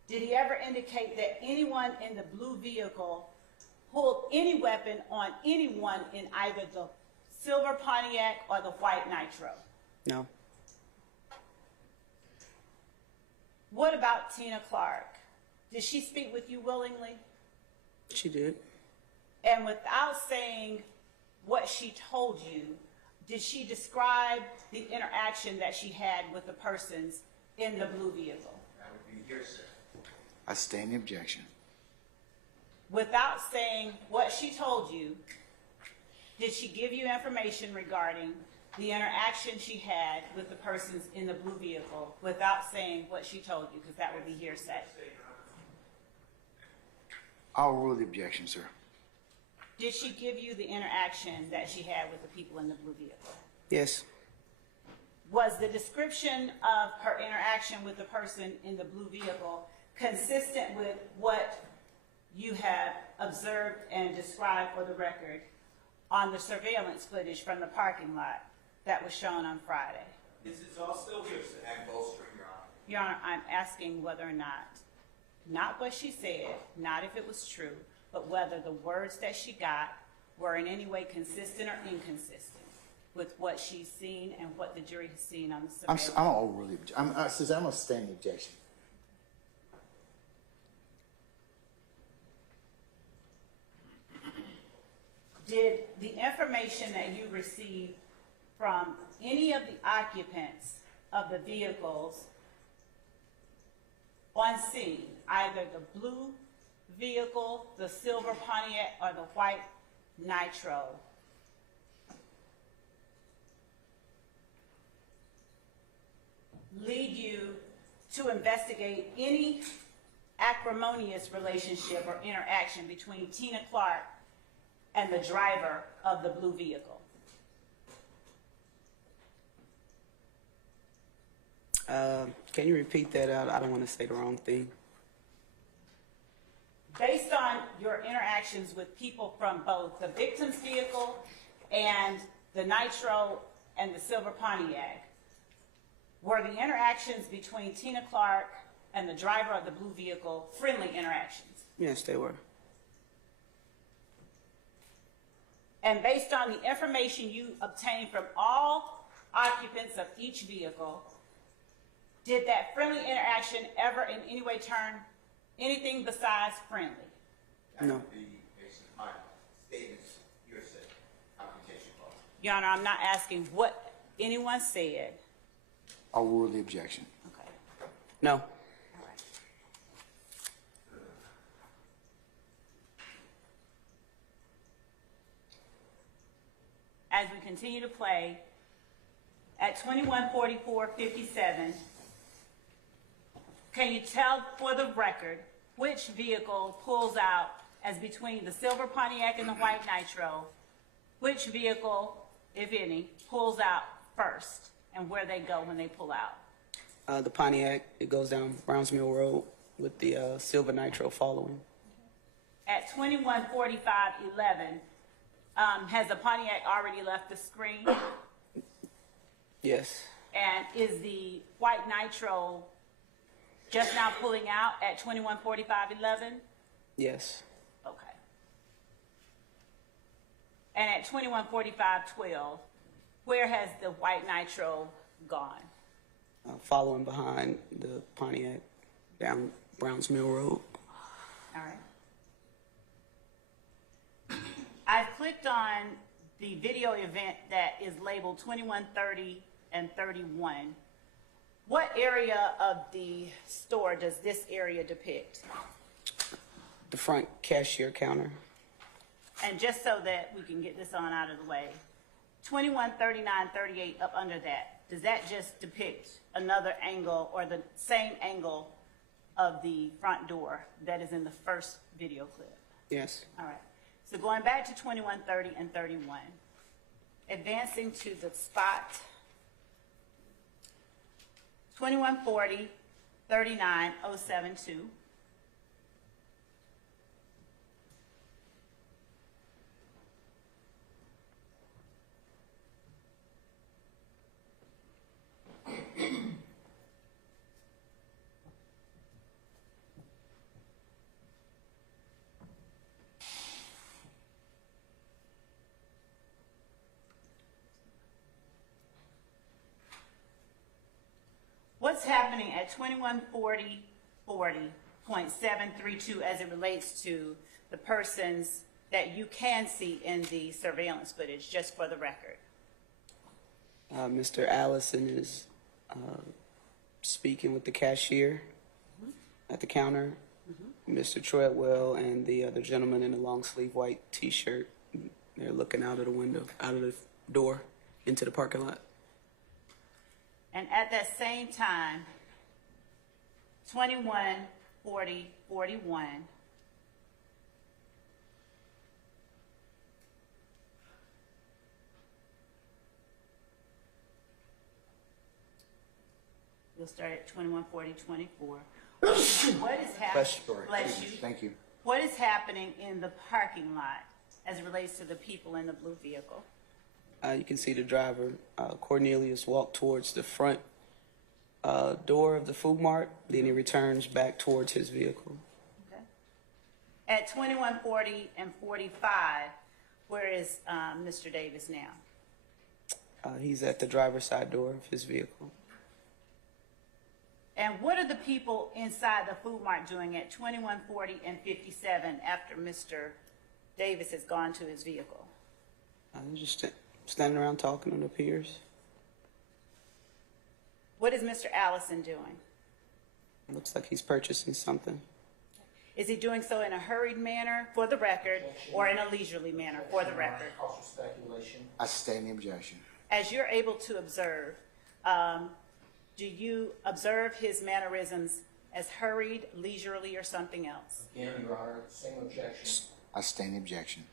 Did he ever indicate that anyone in the blue vehicle pulled any weapon on anyone in either the silver Pontiac or the white Nitro? No. What about Tina Clark? Did she speak with you willingly? She did. And without saying what she told you, did she describe the interaction that she had with the persons in the blue vehicle? That would be hearsay. I sustain the objection. Without saying what she told you, did she give you information regarding the interaction she had with the persons in the blue vehicle without saying what she told you? Because that would be hearsay. I'll rule the objection, sir. Did she give you the interaction that she had with the people in the blue vehicle? Yes. Was the description of her interaction with the person in the blue vehicle consistent with what you have observed and described for the record on the surveillance footage from the parking lot that was shown on Friday? This is all still hearsay. And bolster, Your Honor. Your Honor, I'm asking whether or not what she said, not if it was true, but whether the words that she got were in any way consistent or inconsistent with what she's seen and what the jury has seen on the surveillance. I'm overrule the objection. I'm a standing objection. Did the information that you received from any of the occupants of the vehicles on scene, either the blue vehicle, the silver Pontiac, or the white Nitro, lead you to investigate any acrimonious relationship or interaction between Tina Clark and the driver of the blue vehicle? Can you repeat that out? I don't want to say the wrong thing. Based on your interactions with people from both the victim's vehicle and the Nitro and the silver Pontiac, were the interactions between Tina Clark and the driver of the blue vehicle friendly interactions? Yes, they were. And based on the information you obtained from all occupants of each vehicle, did that friendly interaction ever in any way turn anything besides friendly? No. Based on statements hearsay, computation clause. Your Honor, I'm not asking what anyone said. I'll rule the objection. Okay. No. All right. As we continue to play, at 21:44:57, can you tell for the record which vehicle pulls out as between the silver Pontiac and the white Nitro? Which vehicle, if any, pulls out first and where they go when they pull out? The Pontiac, it goes down Browns Mill Road with the silver Nitro following. At 21:45:11, has the Pontiac already left the screen? Yes. And is the white Nitro just now pulling out at 21:45:11? Yes. Okay. And at 21:45:12, where has the white Nitro gone? Following behind the Pontiac down Browns Mill Road. All right. I've clicked on the video event that is labeled 21:30 and 31. What area of the store does this area depict? The front cashier counter. And just so that we can get this on out of the way, 21:39:38 up under that, does that just depict another angle or the same angle of the front door that is in the first video clip? Yes. All right. So going back to 21:30 and 31, advancing to the spot 21:40, 39:072. What's happening at 21:40:40.732 as it relates to the persons that you can see in the surveillance footage, just for the record? Mr. Allison is speaking with the cashier at the counter. Mr. Treadwell and the other gentleman in the long sleeve white T-shirt, they're looking out of the window, out of the door into the parking lot. And at that same time, 21:40:41, We'll start at 214024. What is happening? Bless you. Thank you. What is happening in the parking lot as it relates to the people in the blue vehicle? You can see the driver, Cornelius, walk towards the front door of the food mart, then he returns back towards his vehicle. Okay. At 2140 and 45, where is Mr. Davis now? He's at the driver's side door of his vehicle. And what are the people inside the food mart doing at 2140 and 57 after Mr. Davis has gone to his vehicle? They're just standing around talking to their peers. What is Mr. Allison doing? Looks like he's purchasing something. Is he doing so in a hurried manner, for the record, or in a leisurely manner, for the record? I sustain the objection. As you're able to observe, do you observe his mannerisms as hurried, leisurely, or something else? Again, Your Honor, same objection. I sustain the objection.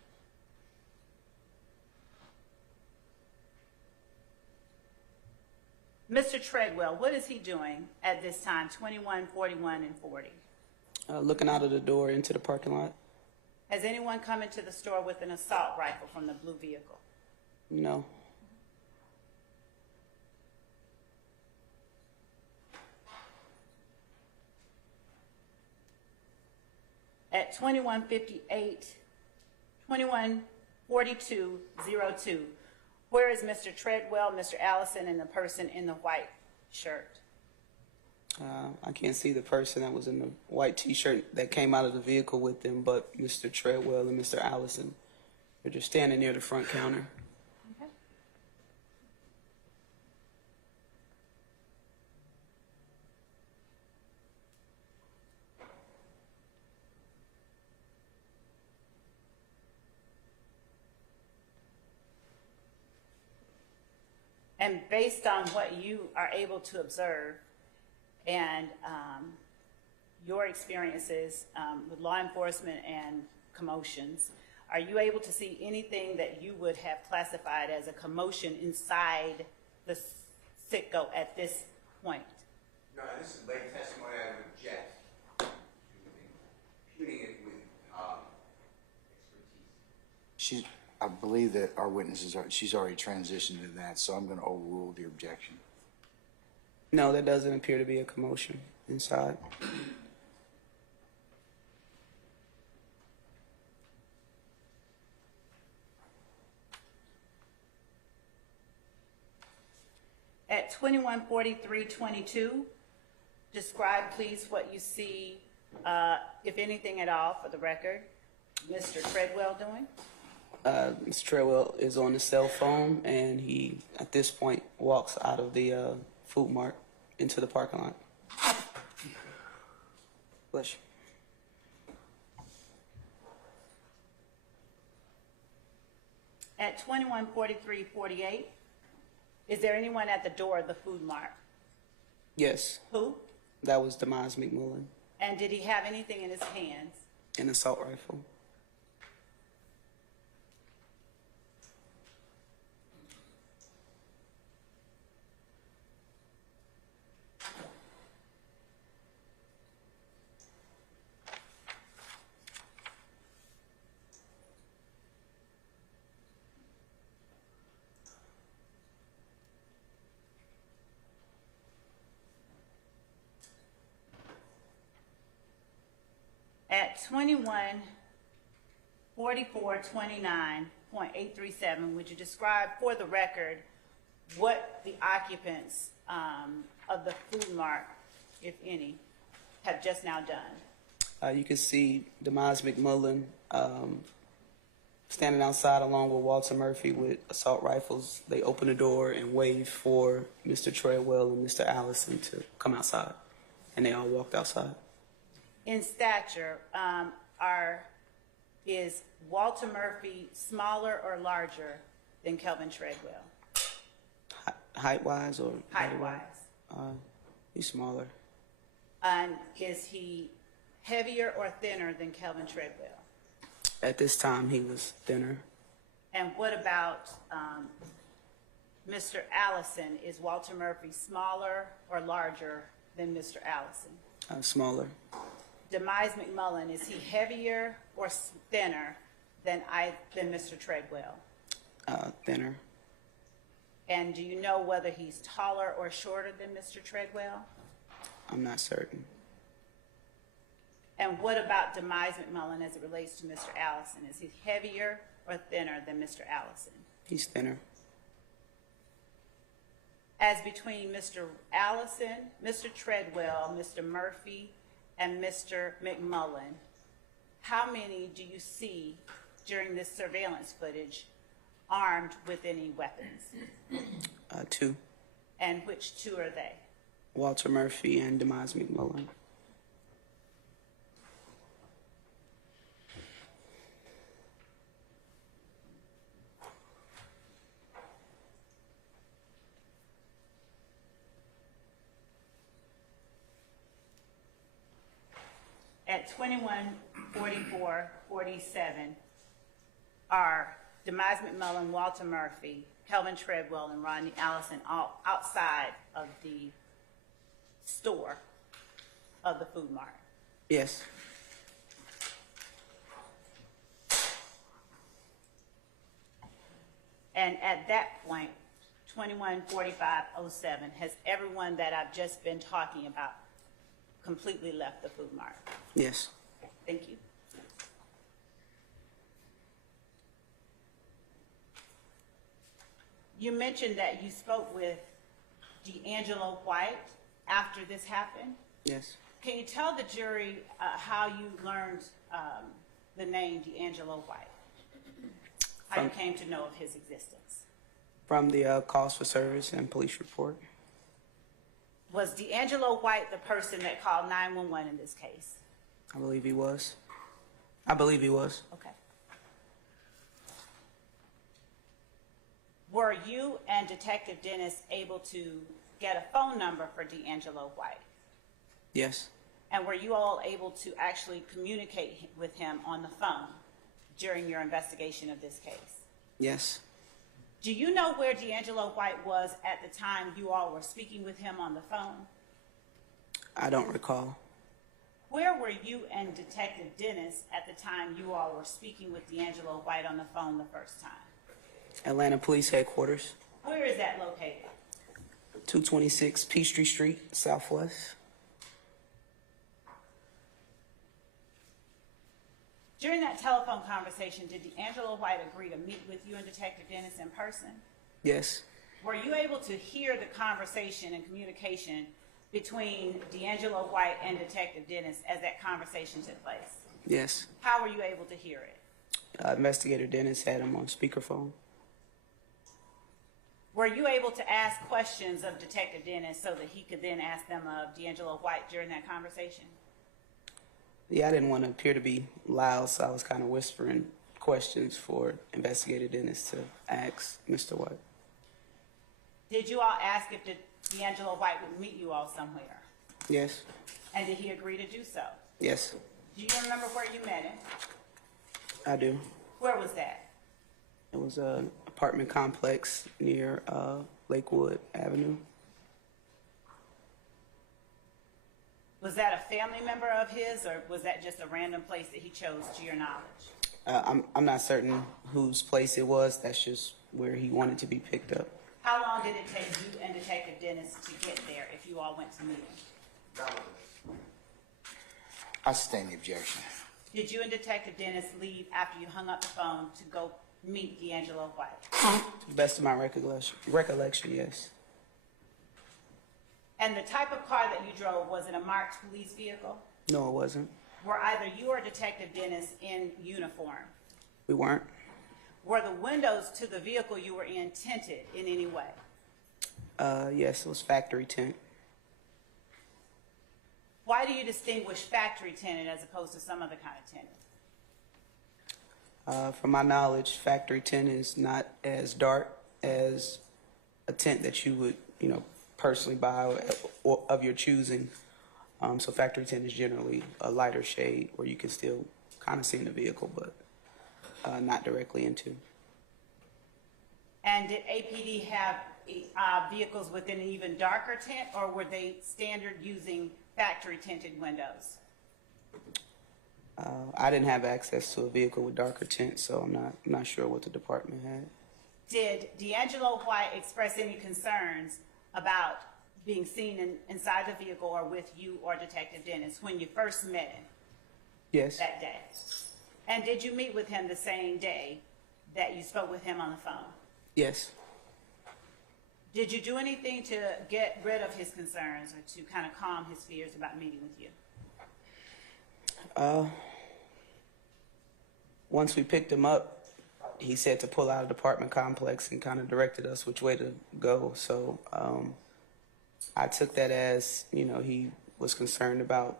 Mr. Treadwell, what is he doing at this time, 21, 41, and 40? Looking out of the door into the parking lot. Has anyone come into the store with an assault rifle from the blue vehicle? No. At 2158, 214202, where is Mr. Treadwell, Mr. Allison, and the person in the white shirt? I can't see the person that was in the white T-shirt that came out of the vehicle with them, but Mr. Treadwell and Mr. Allison. They're just standing near the front counter. Okay. And based on what you are able to observe and your experiences with law enforcement and commotions, are you able to see anything that you would have classified as a commotion inside the Citgo at this point? No, this is late testimony. I would object to imputing it with expertise. I believe that our witnesses she's already transitioned to that, so I'm going to overrule the objection. No, there doesn't appear to be a commotion inside. At 214322, describe please what you see, if anything at all, for the record, Mr. Treadwell doing? Mr. Treadwell is on the cell phone, and he, at this point, walks out of the food mart into the parking lot. Bless you. At 214348, is there anyone at the door of the food mart? Yes, Who? that was Demise McMillan, And did he have anything in his hands? an assault rifle. At 214429.837, would you describe for the record what the occupants of the food mart, if any, have just now done? You can see Demise McMillan standing outside along with Walter Murphy with assault rifles. They open the door and wave for Mr. Treadwell and Mr. Allison to come outside, and they all walked outside. In stature, is Walter Murphy smaller or larger than Kelvin Treadwell? Height-wise or? Height-wise. He's smaller. And is he heavier or thinner than Kelvin Treadwell? At this time, he was thinner. And what about Mr. Allison, is Walter Murphy smaller or larger than Mr. Allison? Smaller. Demise McMullen, is he heavier or thinner than Mr. Treadwell? Thinner. And do you know whether he's taller or shorter than Mr. Treadwell? I'm not certain. And what about Demise McMullen as it relates to Mr. Allison? Is he heavier or thinner than Mr. Allison? He's thinner. As between Mr. Allison, Mr. Treadwell, Mr. Murphy, and Mr. McMullen, how many do you see during this surveillance footage armed with any weapons? 2. And which 2 are they? Walter Murphy and Demise McMullen. At 21:44:47 are Demise McMullen, Walter Murphy, Kelvin Treadwell, and Rodney Allison all outside of the store of the Food Mart. Yes. And at that point, 21:45:07, has everyone that I've just been talking about completely left the Food Mart? Yes. Thank you. You mentioned that you spoke with D'Angelo White after this happened. Yes. Can you tell the jury how you learned the name D'Angelo White? How you came to know of his existence? From the calls for service and police report. Was D'Angelo White the person that called 911 in this case? I believe he was. Okay. Were you and Detective Dennis able to get a phone number for D'Angelo White? Yes. And were you all able to actually communicate with him on the phone during your investigation of this case? Yes. Do you know where D'Angelo White was at the time you all were speaking with him on the phone? I don't recall. Where were you and Detective Dennis at the time you all were speaking with D'Angelo White on the phone the first time? Atlanta Police Headquarters. Where is that located? 226 Peachtree Street, Southwest. During that telephone conversation, did D'Angelo White agree to meet with you and Detective Dennis in person? Yes. Were you able to hear the conversation and communication between D'Angelo White and Detective Dennis as that conversation took place? Yes. How were you able to hear it? Investigator Dennis had him on speakerphone. Were you able to ask questions of Detective Dennis so that he could then ask them of D'Angelo White during that conversation? Yeah, I didn't want to appear to be loud, so I was kind of whispering questions for Investigator Dennis to ask Mr. White. Did you all ask if D'Angelo White would meet you all somewhere? Yes. And did he agree to do so? Yes. Do you remember where you met him? I do. Where was that? It was an apartment complex near Lakewood Avenue. Was that a family member of his, or was that just a random place that he chose to your knowledge? I'm not certain whose place it was. That's just where he wanted to be picked up. How long did it take you and Detective Dennis to get there if you all went to meet him? I sustain the objection. Did you and Detective Dennis leave after you hung up the phone to go meet D'Angelo White? To the best of my recollection, yes. And the type of car that you drove, was it a marked police vehicle? No, it wasn't. Were either you or Detective Dennis in uniform? We weren't. Were the windows to the vehicle you were in tinted in any way? Yes, it was factory tint. Why do you distinguish factory tinted as opposed to some other kind of tinted? From my knowledge, factory tint is not as dark as a tint that you would, personally buy or of your choosing. So factory tint is generally a lighter shade where you can still kind of see in the vehicle, but not directly into. And did APD have vehicles with an even darker tint, or were they standard using factory tinted windows? I didn't have access to a vehicle with darker tint, so I'm not sure what the department had. Did D'Angelo White express any concerns about being seen inside the vehicle or with you or Detective Dennis when you first met him Yes. that day? And did you meet with him the same day that you spoke with him on the phone? Yes. Did you do anything to get rid of his concerns or to kind of calm his fears about meeting with you? Once we picked him up, he said to pull out of the apartment complex and kind of directed us which way to go. So I took that as, he was concerned about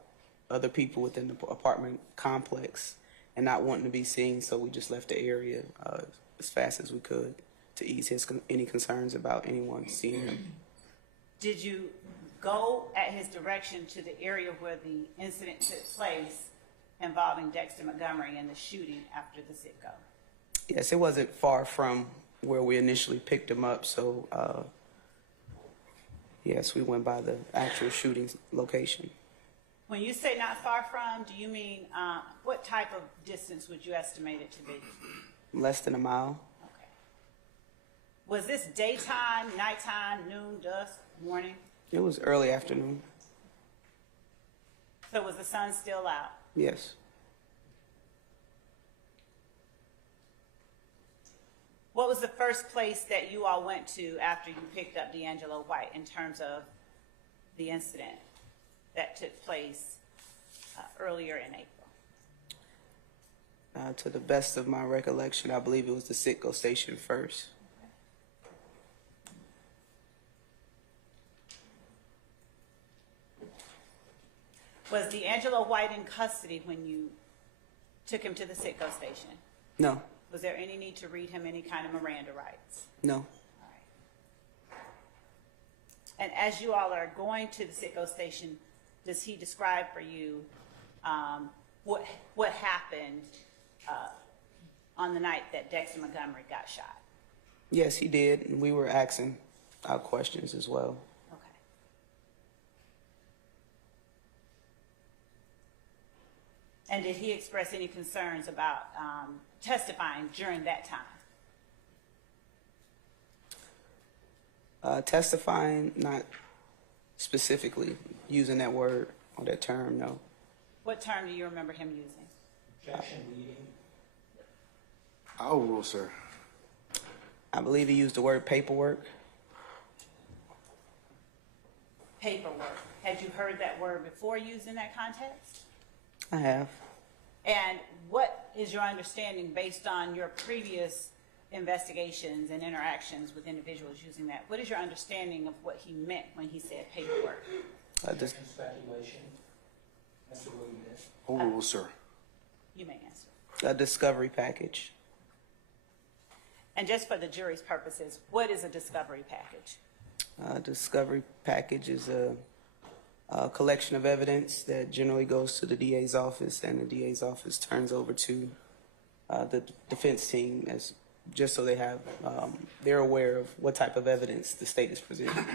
other people within the apartment complex and not wanting to be seen. So we just left the area as fast as we could to ease any concerns about anyone seeing him. Did you go at his direction to the area where the incident took place involving Dexter Montgomery and the shooting after the Citgo? Yes, it wasn't far from where we initially picked him up, so yes, we went by the actual shooting location. When you say not far from, do you mean what type of distance would you estimate it to be? Less than a mile. Okay. Was this daytime, nighttime, noon, dusk, morning? It was early afternoon. So was the sun still out? Yes. What was the first place that you all went to after you picked up D'Angelo White in terms of the incident that took place earlier in April? To the best of my recollection, I believe it was the Citgo station first. Was D'Angelo White in custody when you took him to the Citgo station? No. Was there any need to read him any kind of Miranda rights? No. All right. And as you all are going to the Citgo station, does he describe for you what happened on the night that Dexter Montgomery got shot? Yes, he did, and we were asking our questions as well. Okay. And did he express any concerns about testifying during that time? Testifying, not specifically using that word or that term, no. What term do you remember him using? Objection leading. I'll rule, sir. I believe he used the word paperwork. Paperwork. Had you heard that word before used in that context? I have. And what is your understanding based on your previous investigations and interactions with individuals using that? What is your understanding of what he meant when he said paperwork? Objection speculation. Mr. Williams. I'll rule, sir. You may answer. A discovery package. And just for the jury's purposes, what is a discovery package? Discovery package is a collection of evidence that generally goes to the DA's office, and the DA's office turns over to the defense team as just so they're aware of what type of evidence the state is presenting.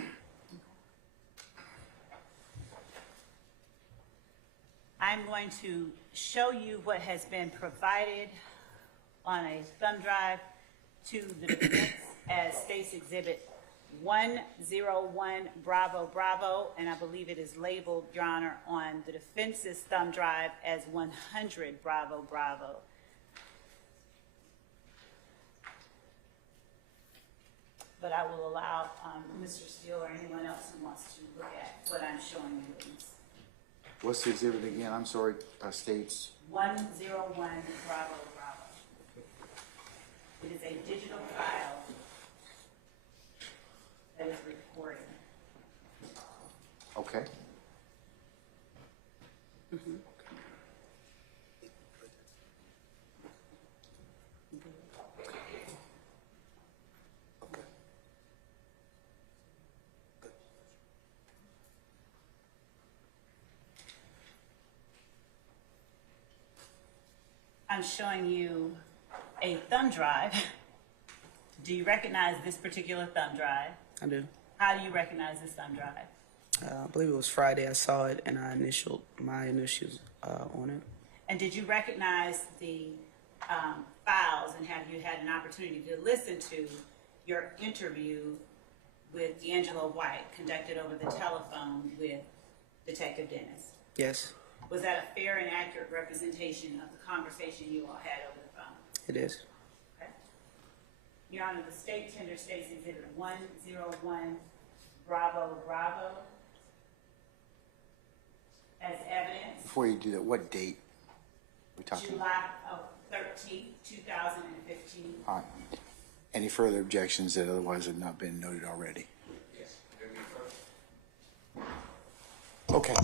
I'm going to show you what has been provided on a thumb drive to the defense as State's Exhibit 101 Bravo Bravo, and I believe it is labeled, Your Honor, on the defense's thumb drive as 100 Bravo Bravo. But I will allow Mr. Steele or anyone else who wants to look at what I'm showing you. What's the exhibit again? I'm sorry, states. 101 Bravo Bravo. It is a digital file that is recorded. Okay. I'm showing you a thumb drive. Do you recognize this particular thumb drive? I do. How do you recognize this thumb drive? I believe it was Friday. I saw it and I initialed my initials on it. And did you recognize the files, and have you had an opportunity to listen to your interview with D'Angelo White conducted over the telephone with Detective Dennis? Yes, Was that a fair and accurate representation of the conversation you all had over the phone? it is. Okay. Your Honor, the state tender states Exhibit 101 Bravo Bravo as evidence. Before you do that, what date we talking about? July of 13th, 2015. All right. Any further objections that otherwise have not been noted already? Okay.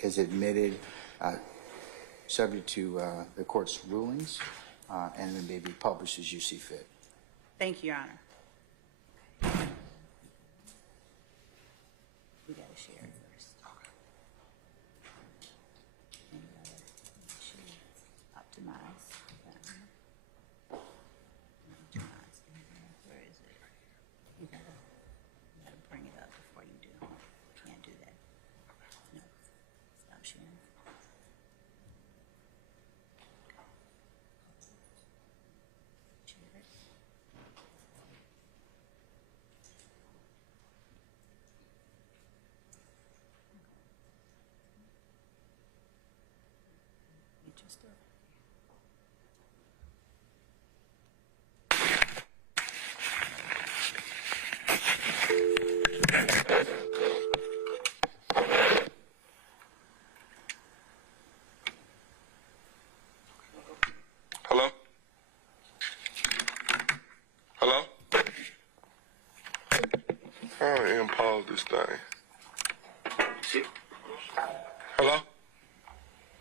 is admitted, subject to the court's rulings, and then may be published as you see fit. Thank you, Your Honor. We gotta share it first. And we gotta make sure optimize. Optimize. Where is it? You gotta bring it up before you do. Can't do that. No. Stop sharing. Share it. You just do it. Hello? Hello? I impose this thing. Hello?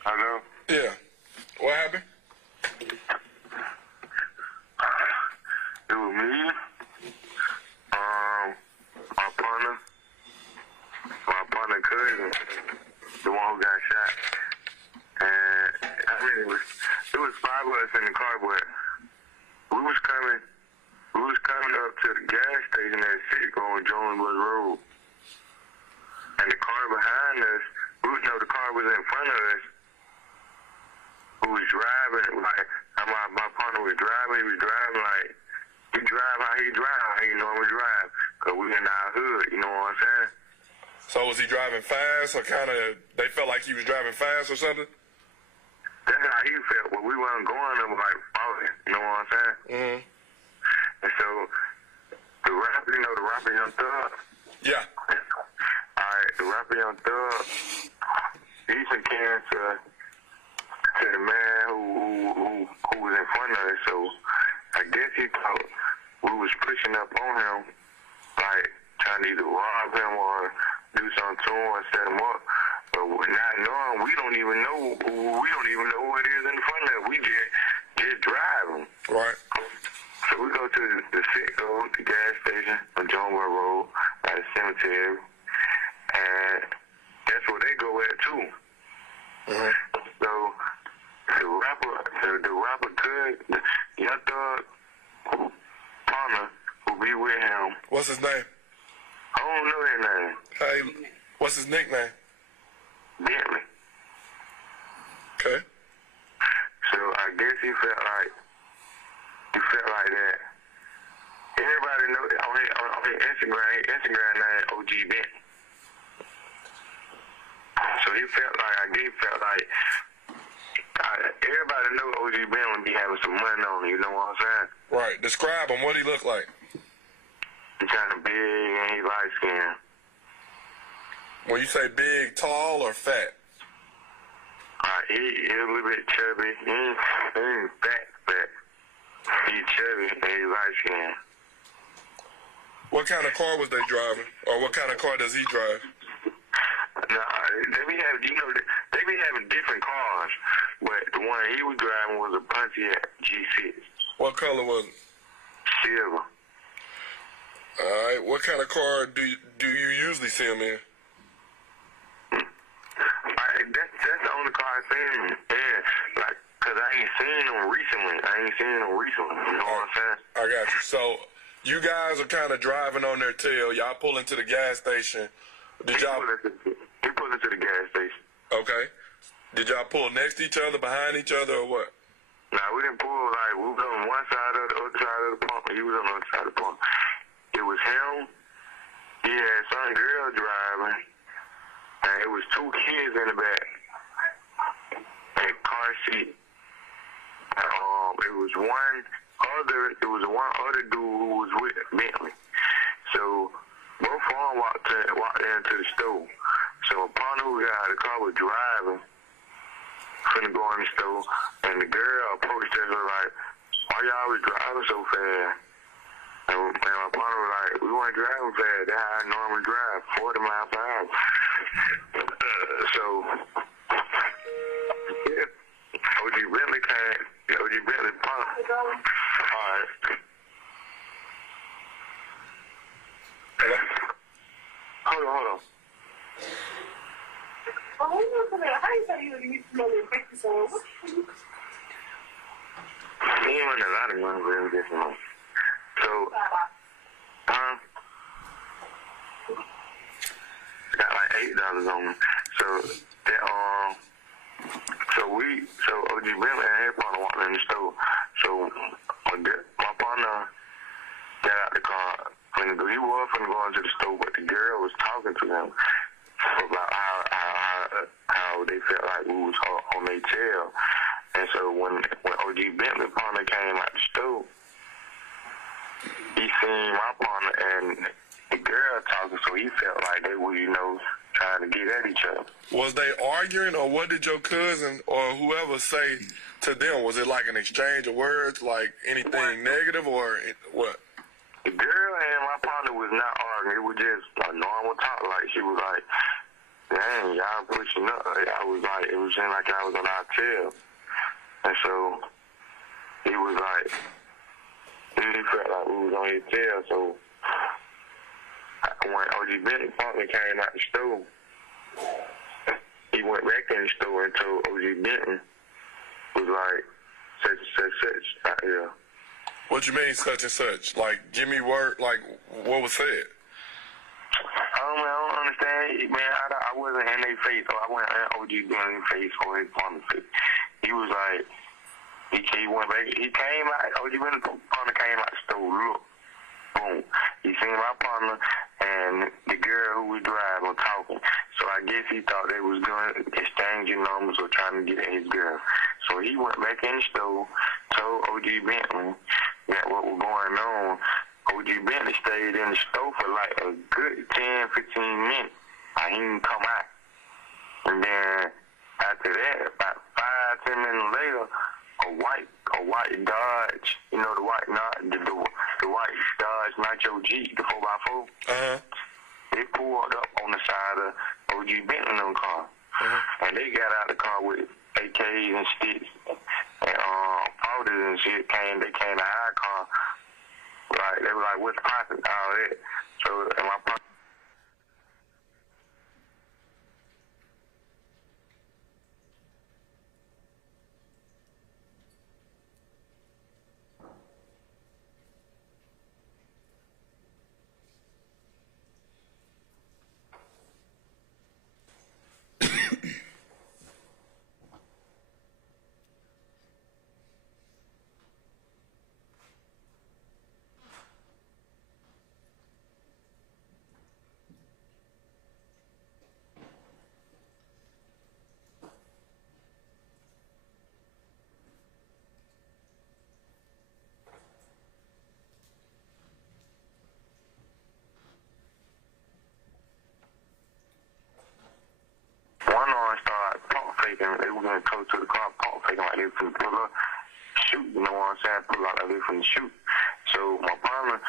Hello? Yeah. What happened? It was me, my partner cousin, the one who got shot. And I mean, it was 5 of us in the car, but we was coming up to the gas station at Citgo on Jonesboro Road. And the car behind us, the car was in front of us, who was driving, like, my partner was driving, he drive how he normally drive, because we in our hood, you know what I'm saying? So was he driving fast, or they felt like he was driving fast or something? That's how he felt, but we wasn't going up like 40, you know what I'm saying? Mm-hmm. And so, the rapper Young Thug? Yeah. Alright, the rapper Young Thug, he took cancer to the man who was in front of us, so I guess he thought we was pushing up on him, like trying to either rob him or do something to him or set him up. But not knowing, we don't even know who it is in front of us. We just driving. Right. So we go to the Citgo, the gas station on Jonesboro Road, by the cemetery, and that's where they go at too. Mm-hmm. So the rapper could, Young Thug partner who be with him. What's his name? I don't know his name. Hey, what's his nickname? Bentley. Okay. So I guess he felt like that. Everybody know on his Instagram name OG Bentley. So he felt like everybody know OG Bentley be having some money on him, you know what I'm saying? Right. Describe him. What he look like? He kind of big and he light skinned. When you say big, tall, or fat? He a little bit chubby. He ain't fat. He chubby and he light skinned. What kind of car was they driving? Or what kind of car does he drive? They be having different cars, but the one he was driving was a Pontiac G6. What color was it? Silver. All right. What kind of car do you usually see him in? That's the only car I seen him in, like, cause I ain't seen him recently. You know what I'm saying? I got you. So you guys are kind of driving on their tail. Y'all pull into the gas station. He pulled into the gas station. Okay. Did y'all pull next to each other, behind each other, or what? Nah, we didn't pull, like, we was on one side or the other side of the pump, and he was on the other side of the pump. It was him, he had some girl driving, and it was 2 kids in the back, in a car seat. It was one other dude who was with Bentley. So both of them walked into the store. So a partner who got out of the car was driving, finna go in the store, and the girl approached us and was like, why y'all was driving so fast? And my partner was like, we weren't driving fast. That's how I normally drive, 40 miles per hour. He won a lot of money really this month. So, got like $8 on me. So that so OG Bentley and his partner walked in the store. So my partner got out the car. He was finna go into the store, but the girl was talking to him about how they felt like we was on their tail. And so when OG Bentley partner came out the store, he seen my partner and the girl talking, so he felt like they were, trying to get at each other. Was they arguing, or what did your cousin or whoever say to them? Was it like an exchange of words, like anything negative, or what? The girl and my partner was not arguing. It was just a normal talk. Like, she was like, dang, y'all pushing up. It was seeming like y'all was on our tail. And so, he was like, he felt like we was on his tail. So, when OG Bentley partner came out the store, he went back in the store and told OG Bentley, was like, such, out here. What you mean, such and such? Like, give me word, like, what was said? I don't understand. Man, I wasn't in their face, so I went in OG Bentley's face or his partner's face. He was like, he went back, he came out, OG Bentley's partner came out the store, look, boom. He seen my partner and the girl who was driving talking. So I guess he thought they was going exchanging numbers or trying to get at his girl. So he went back in the store, told OG Bentley that what was going on. OG Bentley stayed in the store for like a good 10, 15 minutes. He didn't come out. And then after that, about 5, 10 minutes later, a white Dodge, the white Dodge Nitro Jeep, the 4x4. Uh-huh. They pulled up on the side of OG Bentley's car. Uh-huh. And they got out the car with AKs and sticks and powders and shit. They came to our car. Like, they were like, what's poppin'? All that. So, and my partner. They were going to go to the car, pump faking like they were from the pull up, shoot, you know what I'm saying? Pull out like they from the shoot. So my partner,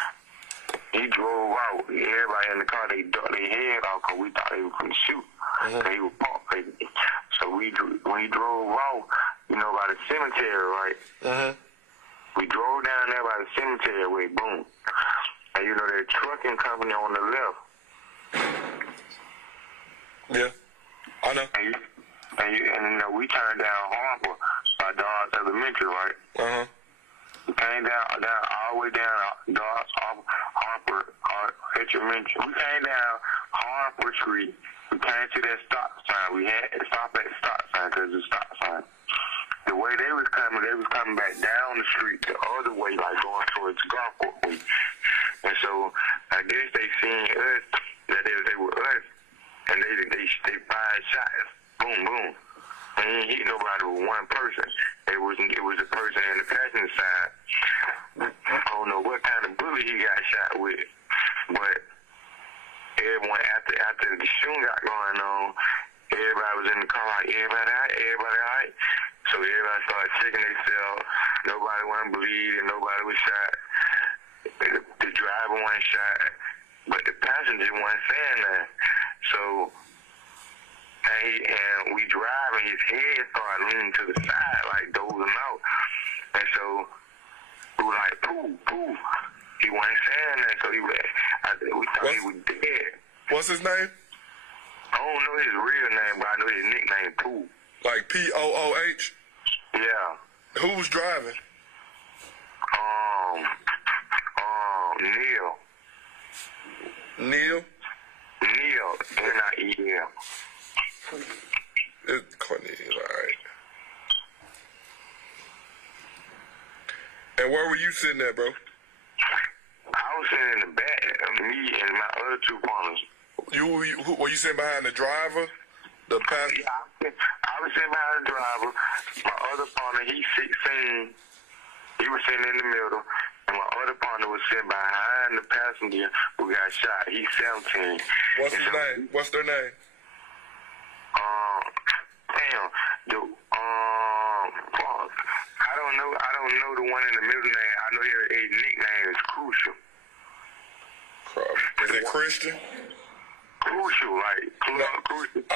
he drove out. Everybody in the car, they ducked their head off because we thought they were from the shoot. They were pump faking. So when he drove out, by the cemetery, right? We drove down there by the cemetery way, boom. And that trucking company on the left. Yeah, I know. And we turned down Harper by Dodge Elementary, right? Uh-huh. We came down all the way down Dodge Harper Elementary. We came down Harper Street. We came to that stop sign. We had to stop at the stop sign because it's a stop sign. The way they was coming back down the street the other way, like going towards Gulfport way. And so I guess they seen us, that they were us, and they fired shots. Boom, boom. And he didn't hit nobody with one person. It was a person in the passenger side. I don't know what kind of bullet he got shot with, but everyone after the shooting got going on, everybody was in the car like, everybody all right. So everybody started checking themselves. Nobody wasn't bleeding. Nobody was shot. The driver wasn't shot, but the passenger wasn't saying that. So. And we drive, and his head started leaning to the side, like dozing out. And so we were like, pooh, pooh. He wasn't saying that, so we thought he was dead. What's his name? I don't know his real name, but I know his nickname Pooh. Like Pooh? Yeah. Who was driving? Neil. Neil? Neil, N-I-E-L. It's Cornelius, all right. And where were you sitting at, bro? I was sitting in the back, me and my other two partners. Were you sitting behind the driver? The passenger? Yeah, I was sitting behind the driver. My other partner, he's 16. He was sitting in the middle. And my other partner was sitting behind the passenger who got shot. He's 17. What's his name? What's their name? Fuck. I don't know the one in the middle name. I know his nickname is Crucial. Is it Christian? Crucial, like Crucial. I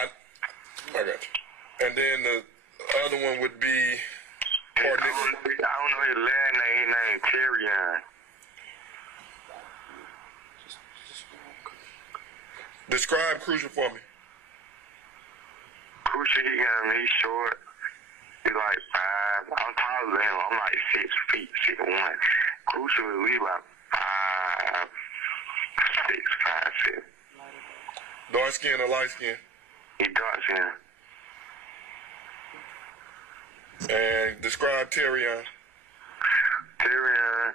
got you. And then the other one would be I don't know his last name. His name Terrion. Describe Crucial for me. Crucial, he's short. He's like 5. I'm taller than him. I'm like 6 feet, 6'1". Crucial is we about 5'6", 5'6". Dark skin or light skin? He dark skin. And describe Terrion. Terrion,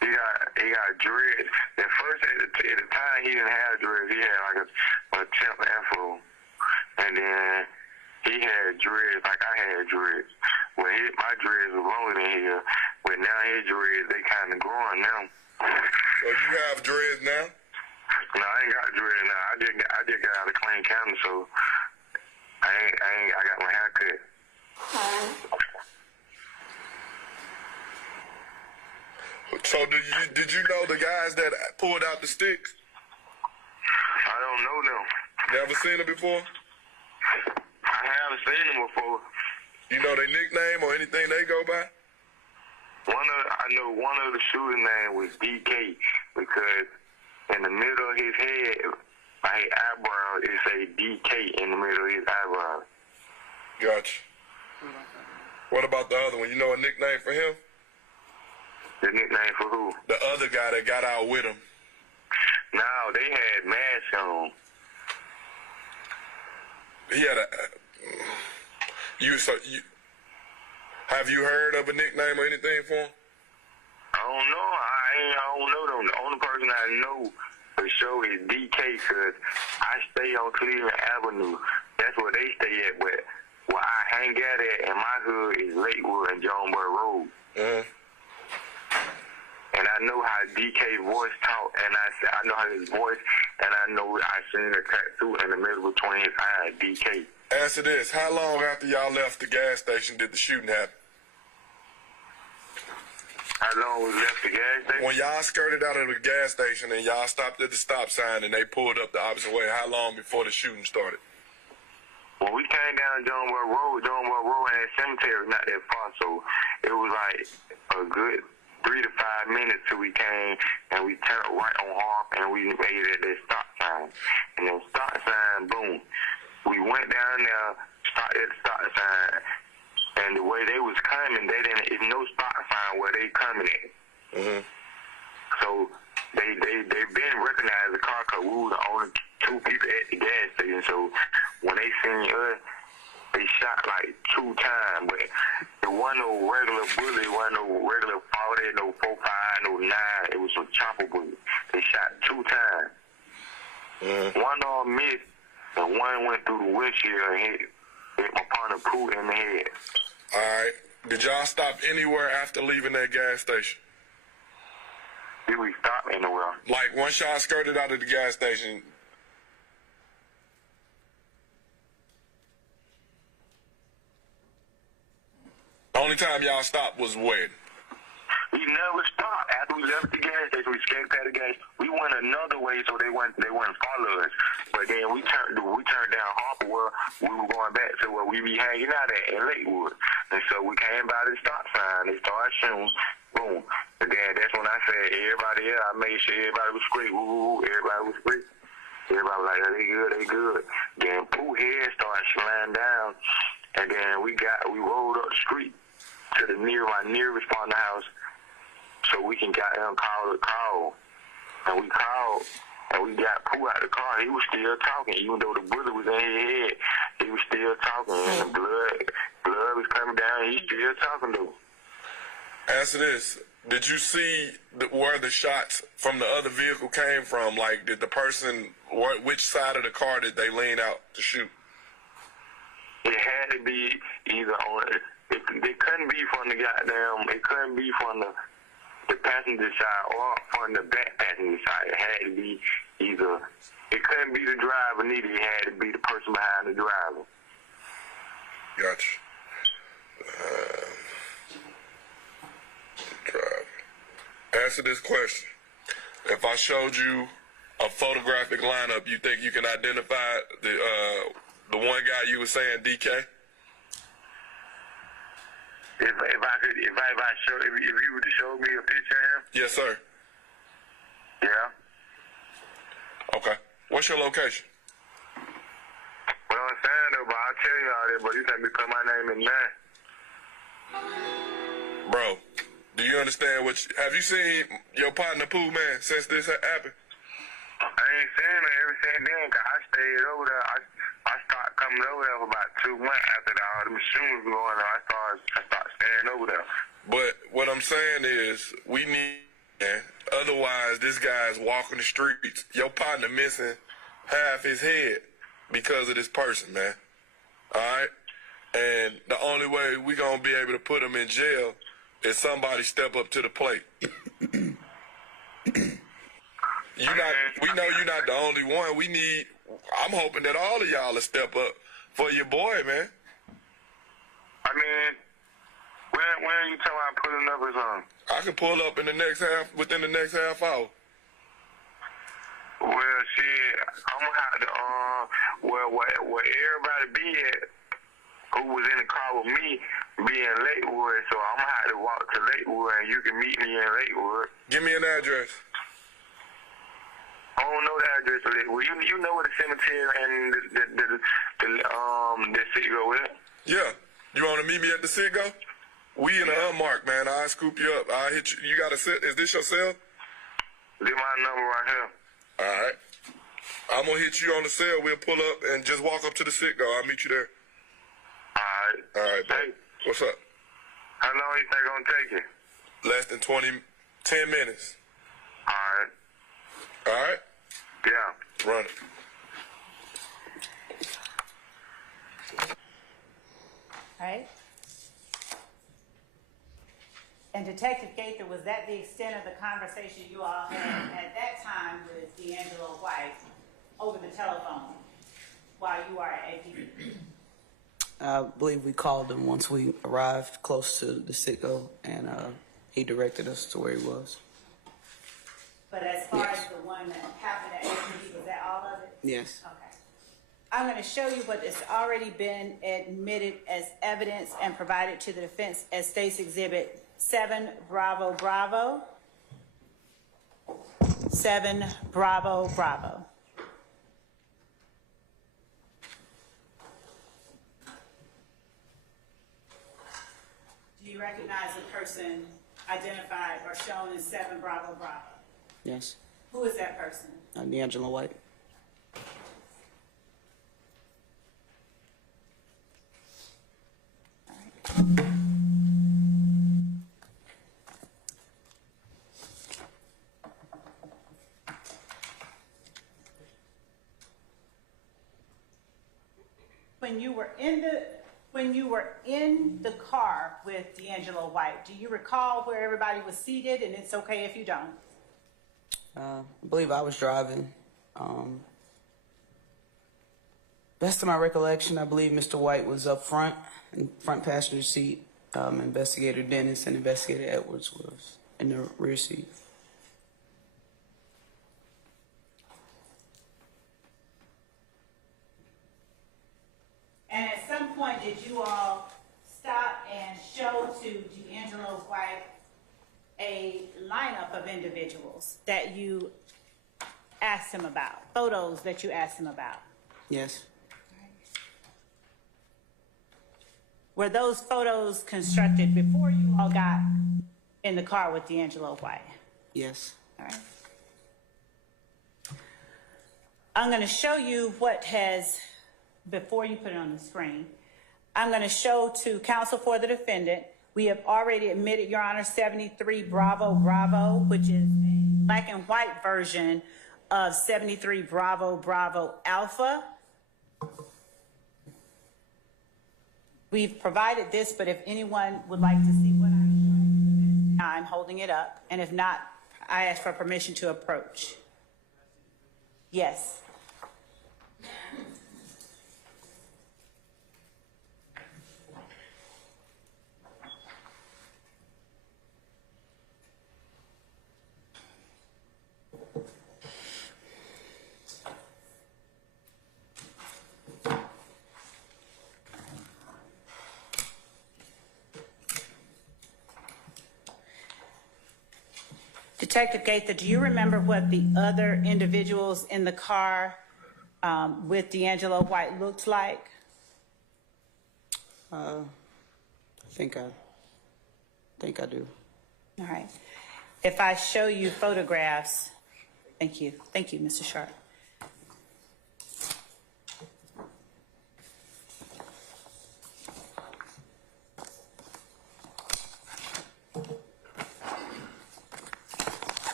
he got dreads. At first, at the time, he didn't have dreads. He had like a temp afro. And then he had dreads like I had dreads. Well, my dreads were longer than his. But now his dreads, they kind of growing now. So you have dreads now? No, I ain't got dreads now. I just got out of Clean County, so I got my hair cut. So did you know the guys that pulled out the sticks? I don't know them. Never seen them before? I haven't seen them before. You know their nickname or anything they go by? I know one of the shooter name was DK because in the middle of his head, by his eyebrow, it say DK in the middle of his eyebrow. Gotcha. What about the other one? You know a nickname for him? The nickname for who? The other guy that got out with him. No, they had masks on. He had have you heard of a nickname or anything for him? I don't know. I don't know them. The only person I know for sure is DK because I stay on Cleveland Avenue. That's where they stay at. But where I hang out at in my hood is Lakewood and Jonesboro Road. Mm-hmm. And I know how DK voice talk, and I know how his voice, and I know I seen a tattoo in the middle between his eyes, DK. Answer this. How long after y'all left the gas station did the shooting happen? How long we left the gas station? When y'all skirted out of the gas station and y'all stopped at the stop sign and they pulled up the opposite way, how long before the shooting started? When we came down Jonesboro Road and the cemetery not that far, so it was like a good 3 to 5 minutes till we came and we turned right on Harp and we made it at that stop sign. And then stop sign, boom. We went down there, stopped at the stop sign, and the way they was coming, it's no stop sign where they coming at. Mm-hmm. So they been recognized the car because we were the only 2 people at the gas station. So when they seen us, they shot like 2 times, but it wasn't no regular bullet, it wasn't no regular 40, no 45, no 9. It was some chopper bullet. They shot 2 times. Mm-hmm. One of them missed, and one went through the windshield and hit my partner Pooh in the head. All right. Did y'all stop anywhere after leaving that gas station? Did we stop anywhere? Like once y'all skirted out of the gas station, the only time y'all stopped was when? We never stopped. After we left the gas station, we skated past the gas. We went another way so they wouldn't follow us. But then we turned down Harper where we were going back to where we be hanging out at in Lakewood. And so we came by the stop sign. They started shooting. Boom. And then that's when I said everybody else, I made sure everybody was straight. Woo, everybody was straight. Everybody was like, "Oh, they good, they good." Then Pooh head started sliding down, and then we rolled up the street to my nearest partner house, so we can get him call the call. And we called, and we got Pooh out of the car. He was still talking, even though the bullet was in his head. He was still talking, and the blood was coming down. He still talking though. Answer this. Did you see where the shots from the other vehicle came from? Like, did the person, which side of the car did they lean out to shoot? It had to be either on, it couldn't be from the goddamn, it couldn't be from the passenger side or from the back passenger side. It had to be either, it couldn't be the driver neither. It had to be the person behind the driver. Gotcha. Driver. Answer this question. If I showed you a photographic lineup, you think you can identify the one guy you were saying, DK? If you would show me a picture of him? Yes, sir. Yeah. Okay. What's your location? Well, I'm saying though, but I'll tell you all that, but you can't be put my name in there. Bro, do you understand have you seen your partner Pooh, man, since this happened? I ain't seen him ever since then, cause I stayed over there. I started coming over there for about 2 months after all the machines was going on. I started staying over there. But what I'm saying is, we need, man, otherwise this guy's walking the streets. Your partner missing half his head because of this person, man. All right? And the only way we gonna be able to put him in jail is somebody step up to the plate. We know you're not the only one. I'm hoping that all of y'all will step up for your boy, man. I mean, when are you talking about pulling up or something? I can pull up within the next half hour. Well, shit, I'm gonna have to, where everybody be at, who was in the car with me, be in Lakewood, so I'm gonna have to walk to Lakewood and you can meet me in Lakewood. Give me an address. I don't know the address of Lakewood. You know where the cemetery and the Citgo is? Yeah. You wanna meet me at the Citgo? We in the unmarked, man. I'll scoop you up. I'll hit you. You got a set? Is this your cell? This my number right here. All right. I'm gonna hit you on the cell. We'll pull up and just walk up to the Citgo. I'll meet you there. All right, babe. Hey. What's up? How long you think it's gonna take you? Less than 10 minutes. All right. Yeah. Run it. All right. And Detective Gaither, was that the extent of the conversation you all had at that time with D'Angelo White over the telephone while you are at APD? I believe we called him once we arrived close to the Citgo, and he directed us to where he was. But as far as the one that happened at APD, was that all of it? Yes. Okay. I'm going to show you what has already been admitted as evidence and provided to the defense as State's Exhibit 7 Bravo Bravo. 7 Bravo Bravo. Do you recognize the person identified or shown as 7 Bravo Bravo? Yes. Who is that person? D'Angelo White. All right. When you were in the car with D'Angelo White, do you recall where everybody was seated? And it's okay if you don't. I believe I was driving. Best of my recollection, I believe Mr. White was up front, in front passenger seat. Investigator Dennis and Investigator Edwards was in the rear seat. And at some point, did you all stop and show to D'Angelo White a lineup of individuals that you asked him about, photos that you asked him about. Yes. Were those photos constructed before you all got in the car with D'Angelo White? Yes. All right. I'm going to show you what has, before you put it on the screen, I'm going to show to counsel for the defendant. We have already admitted, Your Honor, 73 Bravo Bravo, which is a black and white version of 73 Bravo Bravo Alpha. We've provided this, but if anyone would like to see what I'm holding it up, and if not, I ask for permission to approach. Yes. Detective Gaither, do you remember what the other individuals in the car with D'Angelo White looked like? I think I do. All right. If I show you photographs, thank you, Mr. Sharp.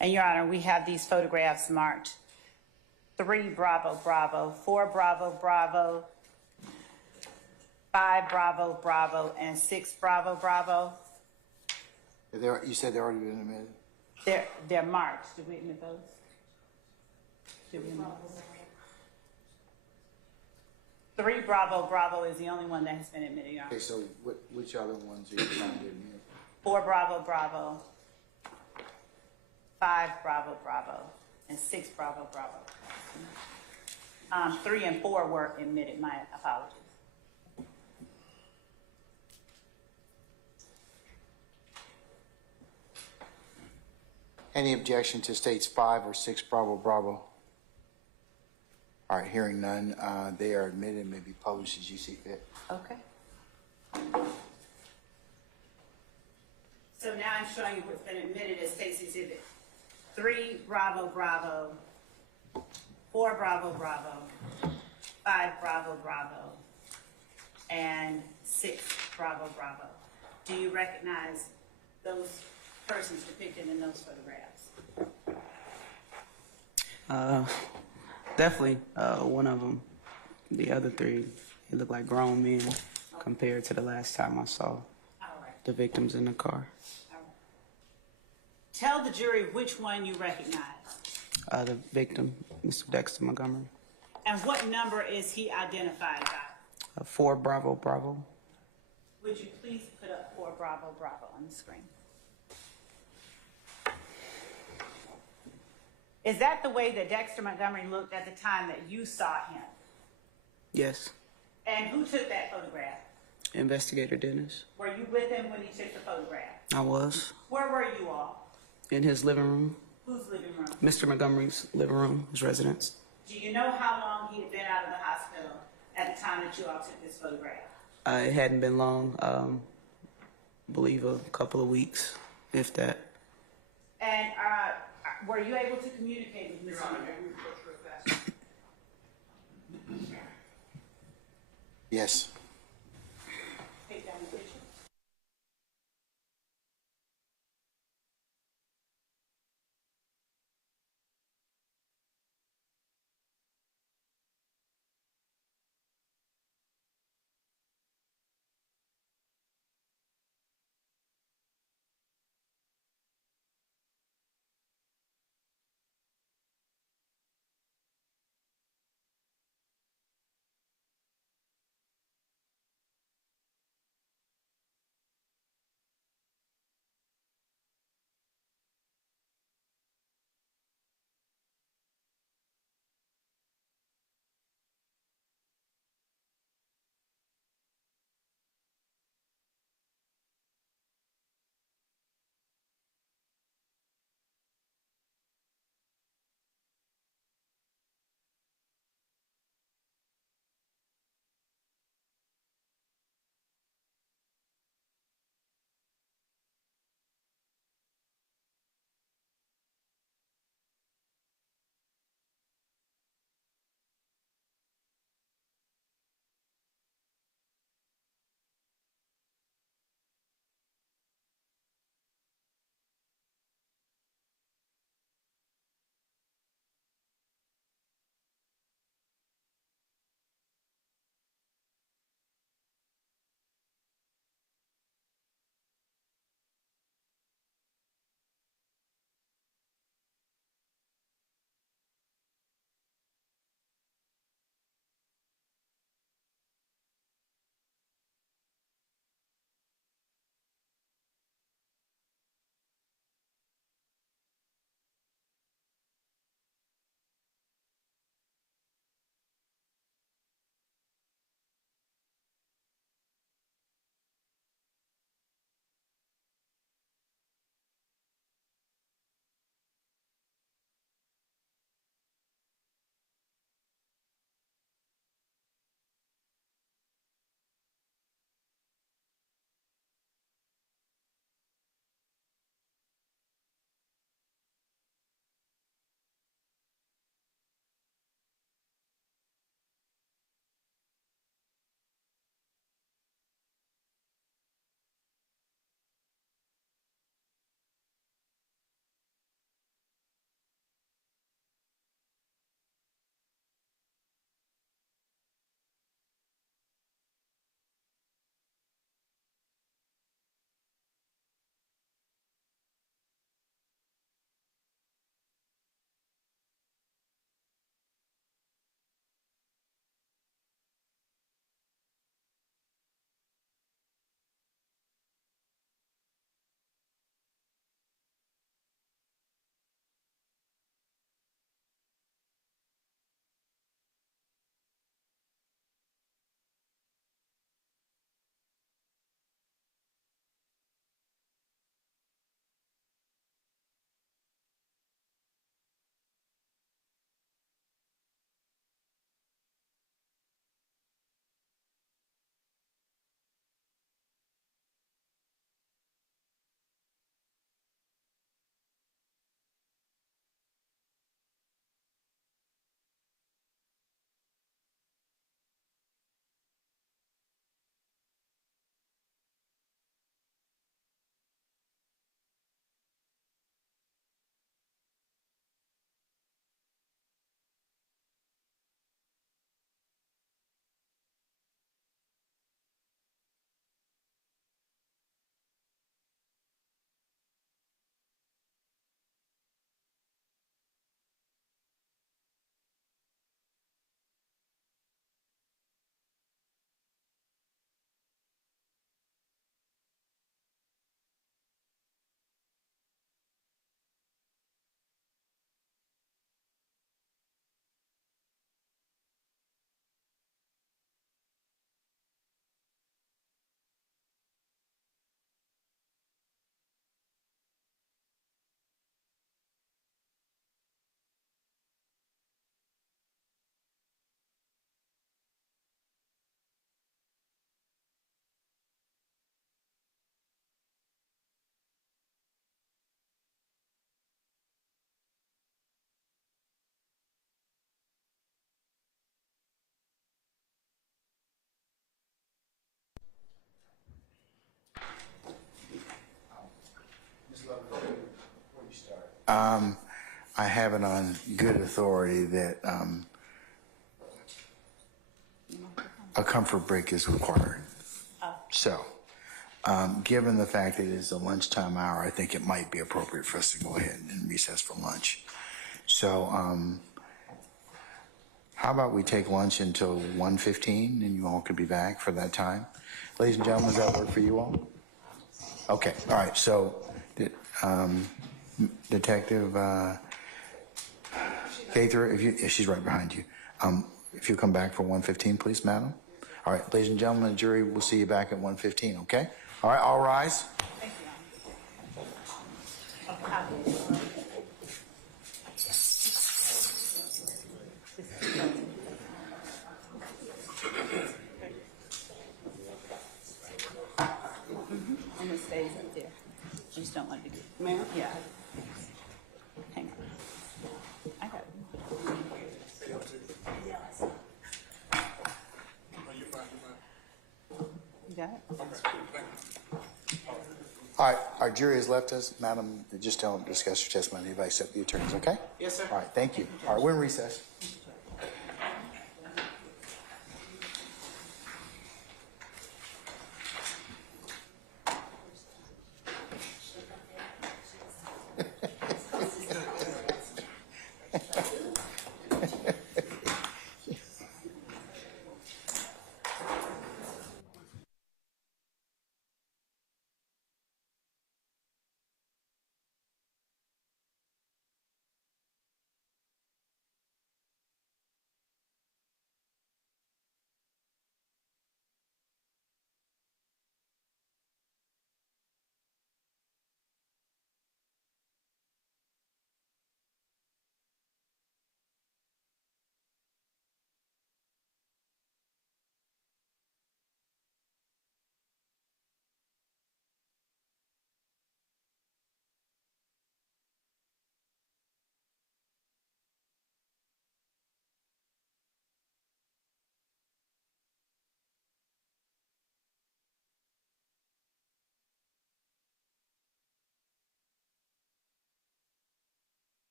And Your Honor, we have these photographs marked 3 Bravo Bravo, 4 Bravo Bravo, 5 Bravo Bravo, and 6 Bravo Bravo. You said they're already been admitted? They're marked. Did we admit those? Did we admit those? 3 Bravo Bravo is the only one that has been admitted, Your Honor. Okay, so which other ones are you trying to admit? 4 Bravo Bravo, 5 Bravo Bravo, and 6 Bravo Bravo. 3 and 4 were admitted. My apologies. Any objection to states 5 or 6 Bravo Bravo? All right, hearing none, they are admitted and may be published as you see fit. Okay. So now I'm showing you what's been admitted as State's Exhibit 3 Bravo Bravo, 4 Bravo Bravo, 5 Bravo Bravo, and 6 Bravo Bravo. Do you recognize those persons depicted in those photographs? Definitely one of them. The other 3, they look like grown men compared to the last time I saw All right. the victims in the car. All right. Tell the jury which one you recognize. The victim, Mr. Dexter Montgomery. And what number is he identified by? 4 Bravo Bravo. Would you please put up 4 Bravo Bravo on the screen? Is that the way that Dexter Montgomery looked at the time that you saw him? Yes. And who took that photograph? Investigator Dennis. Were you with him when he took the photograph? I was. Where were you all? In his living room. Whose living room? Mr. Montgomery's living room, his residence. Do you know how long he had been out of the hospital at the time that you all took this photograph? It hadn't been long. I believe a couple of weeks, if that. And were you able to communicate with Mr. Montgomery? Yes. Take down the picture. I have it on good authority that a comfort break is required. So, given the fact that it is the lunchtime hour, I think it might be appropriate for us to go ahead and recess for lunch. So, how about we take lunch until 1:15 and you all could be back for that time? Ladies and gentlemen, does that work for you all? Okay, all right, so, Detective Gaither, if she's right behind you, if you come back for 1:15, please, madam. All right, ladies and gentlemen, jury, we'll see you back at 1:15, okay? All right, all rise. Thank you. And it stays up there. I just don't want to do it. Ma'am? Yeah. Hang on. I got it. You got it? All right, our jury has left us. Madam, just don't discuss your testimony if I accept the attorneys, okay? Yes, sir. All right, thank you. All right, we're in recess.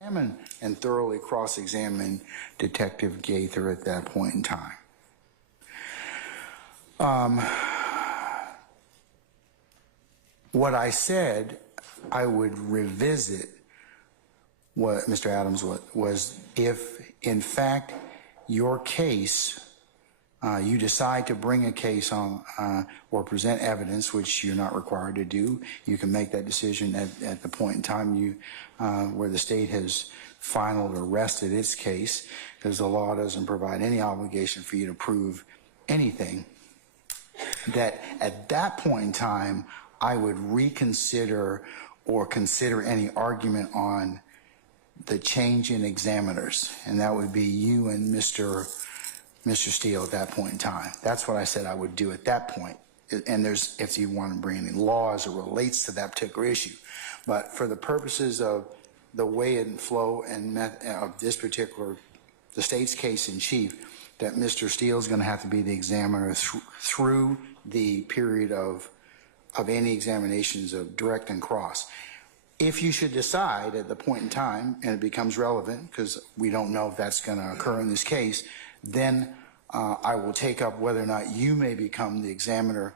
and thoroughly cross-examine Detective Gaither at that point in time. What I said, I would revisit what Mr. Adams was if, in fact, your case, you decide to bring a case on or present evidence, which you're not required to do. You can make that decision at the point in time where the state has finally arrested its case, because the law doesn't provide any obligation for you to prove anything. That at that point in time, I would reconsider or consider any argument on the change in examiners, and that would be you and Mr. Steele at that point in time. That's what I said I would do at that point. And if you want to bring any law as it relates to that particular issue. But for the purposes of the way and flow and of this particular, the state's case in chief, that Mr. Steele is going to have to be the examiner through the period of any examinations of direct and cross. If you should decide at the point in time, and it becomes relevant, because we don't know if that's going to occur in this case, then I will take up whether or not you may become the examiner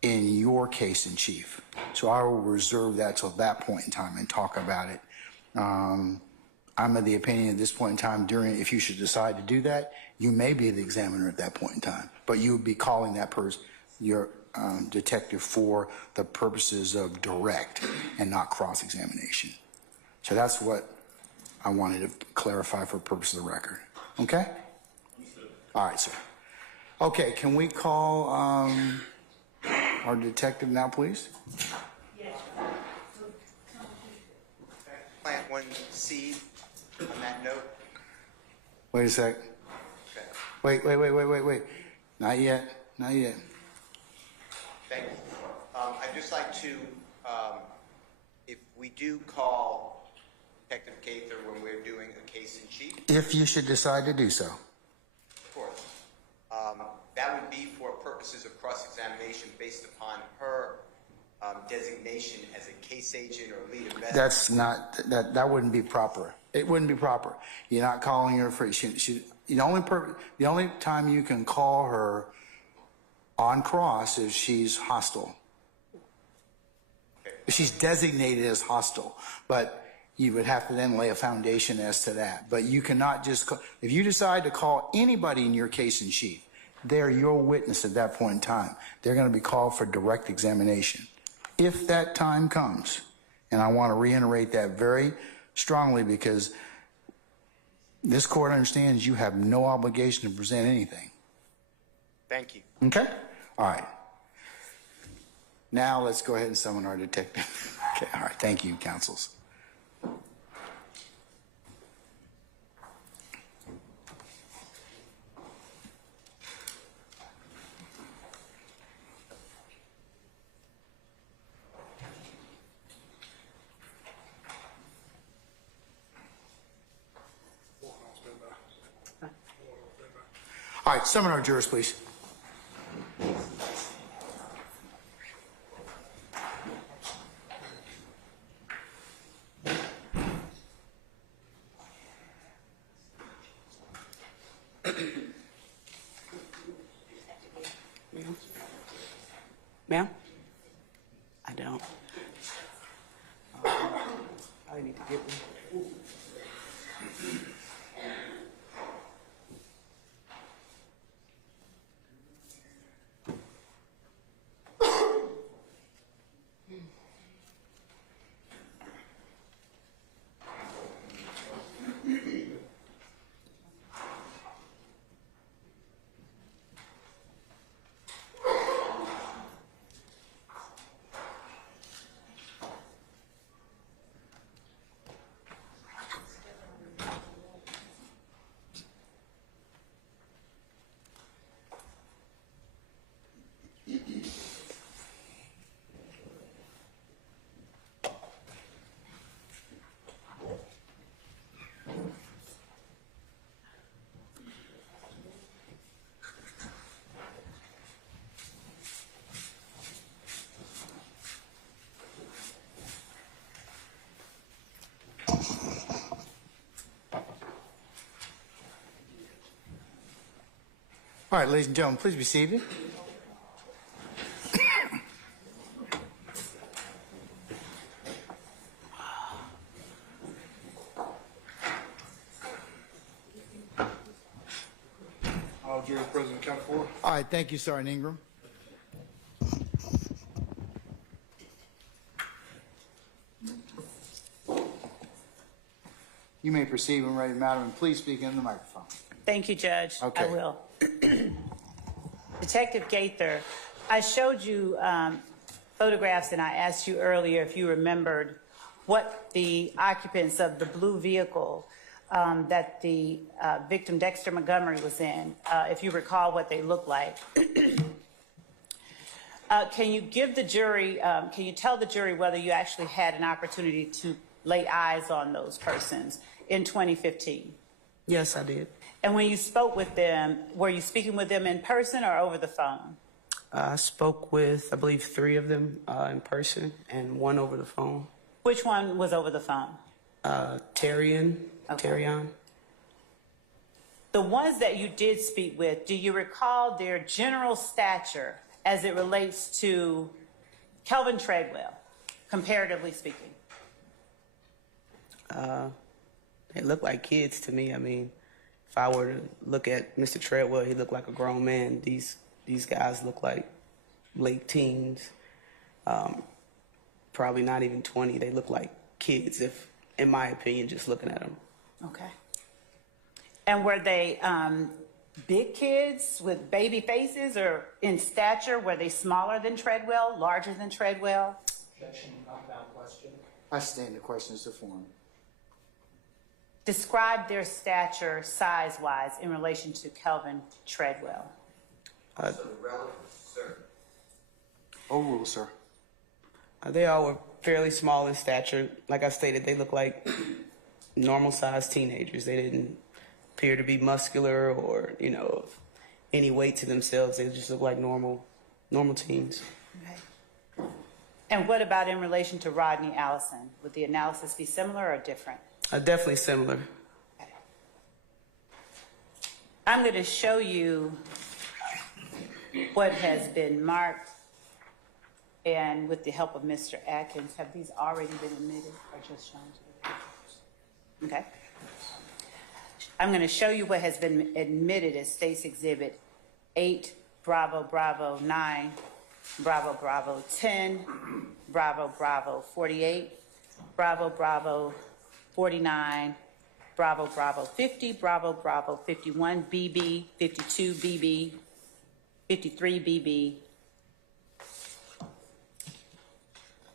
in your case in chief. So I will reserve that till that point in time and talk about it. I'm of the opinion at this point in time, if you should decide to do that, you may be the examiner at that point in time, but you would be calling that person your detective for the purposes of direct and not cross-examination. So that's what I wanted to clarify for purposes of the record. Okay? All right, sir. Okay, can we call our detective now, please? Plant one seed on that note. Wait a sec. Okay. Wait. Not yet. Thank you. I'd just like to, if we do call Detective Gaither when we're doing a case in chief. If you should decide to do so. Of course. That would be for purposes of cross-examination based upon her designation as a case agent or lead investigator. That's not, that wouldn't be proper. It wouldn't be proper. You're not calling her for, the only time you can call her on cross is she's hostile. If she's designated as hostile, but you would have to then lay a foundation as to that. But you cannot just call, if you decide to call anybody in your case in chief, they're your witness at that point in time. They're going to be called for direct examination. If that time comes, and I want to reiterate that very strongly because this court understands you have no obligation to present anything. Thank you. Okay? All right. Now let's go ahead and summon our detective. Okay, all right. Thank you, counsels. All right, summon our jurors, please. Ma'am? I don't. I need to get one. All right, ladies and gentlemen, please be seated. All juries present, count of four. All right, thank you, Sergeant Ingram. You may proceed when ready, madam, and please speak into the microphone. Thank you, Judge. Okay. I will. Detective Gaither, I showed you photographs and I asked you earlier if you remembered what the occupants of the blue vehicle that the victim Dexter Montgomery was in, if you recall what they looked like. Can you give the jury, can you tell the jury whether you actually had an opportunity to lay eyes on those persons in 2015? Yes, I did. And when you spoke with them, were you speaking with them in person or over the phone? I spoke with, I believe, 3 of them in person and 1 over the phone. Which one was over the phone? Terrion. The ones that you did speak with, do you recall their general stature as it relates to Kelvin Treadwell, comparatively speaking? They look like kids to me. I mean, if I were to look at Mr. Treadwell, he looked like a grown man. These guys look like late teens, probably not even 20. They look like kids, if, in my opinion, just looking at them. Okay. And were they big kids with baby faces, or in stature, were they smaller than Treadwell, larger than Treadwell? Objection, not about question. I stand the questions to form. Describe their stature size-wise in relation to Kelvin Treadwell. So the relatives, sir. Overruled, sir. They all were fairly small in stature. Like I stated, they look like normal-sized teenagers. They didn't appear to be muscular or, you know, of any weight to themselves. They just look like normal teens. Okay. And what about in relation to Rodney Allison? Would the analysis be similar or different? Definitely similar. Okay. I'm going to show you what has been marked, and with the help of Mr. Atkins, have these already been admitted or just shown to the judge? Okay. I'm going to show you what has been admitted as State's Exhibit 8, Bravo, Bravo 9, Bravo, Bravo 10, Bravo, Bravo 48, Bravo, Bravo 49, Bravo, Bravo 50, Bravo, Bravo 51, BB, 52, BB, 53, BB,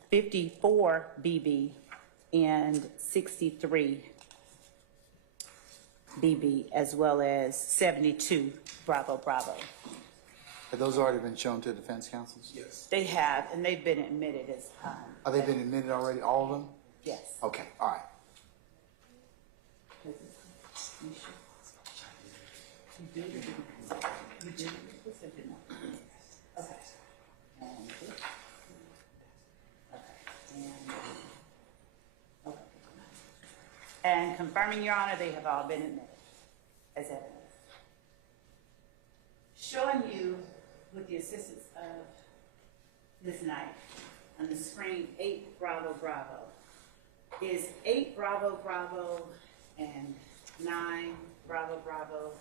54, BB, and 63, BB, as well as 72, Bravo, Bravo. Have those already been shown to defense counsels? Yes. They have, and they've been admitted as, Have they been admitted already, all of them? yes. Okay, all right. You did? Yes, I did not. Okay. And this. Okay. Okay. And confirming, Your Honor, they have all been admitted as evidence. Showing you, with the assistance of Ms. Knight, on the screen, 8 Bravo Bravo. Is 8 Bravo Bravo and 9 Bravo Bravo,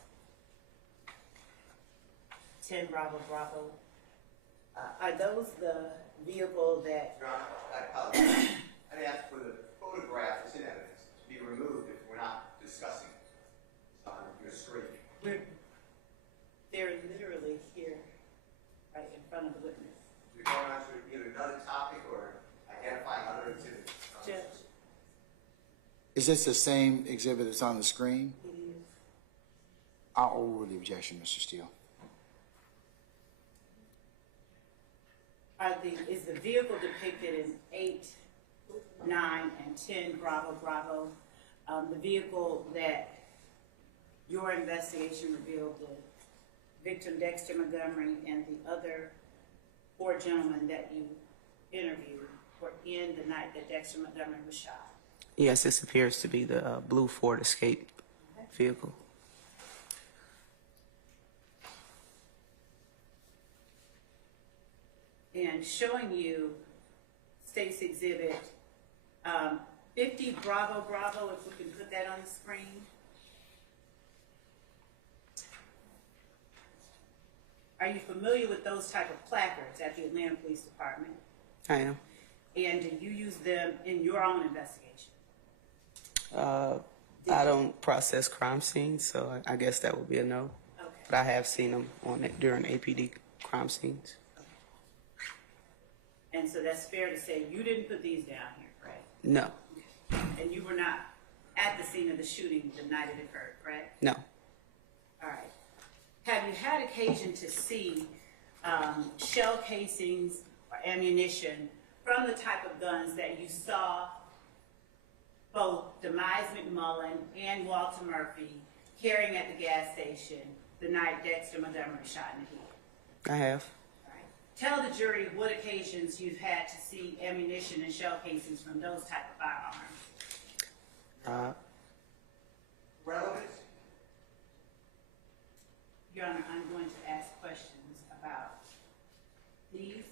10 Bravo Bravo, are those the vehicle that? Your Honor, I apologize. I'd ask for the photograph that's in evidence to be removed if we're not discussing it on your screen. They're literally here, right in front of the witness. We're going on to either another topic or identifying other exhibits. Judge, Is this the same exhibit that's on the screen? it is. I'll overrule the objection, Mr. Steele. Is the vehicle depicted in 8, 9, and 10 Bravo Bravo, the vehicle that your investigation revealed the victim Dexter Montgomery and the other 4 gentlemen that you interviewed were in the night that Dexter Montgomery was shot? Yes, this appears to be the blue Ford Escape vehicle. is showing you State's Exhibit 50 Bravo Bravo, if we can put that on the screen. Are you familiar with those type of placards at the Atlanta Police Department? I am. And do you use them in your own investigation? I don't process crime scenes, so I guess that would be a no. Okay. But I have seen them during APD crime scenes. And so that's fair to say you didn't put these down here, correct? No. Okay. And you were not at the scene of the shooting the night it occurred, correct? No. All right. Have you had occasion to see shell casings or ammunition from the type of guns that you saw both Demise McMullen and Walter Murphy carrying at the gas station the night Dexter Montgomery shot in the head? I have. All right. Tell the jury what occasions you've had to see ammunition and shell casings from those type of firearms. Relevance? Your Honor, I'm going to ask questions about these.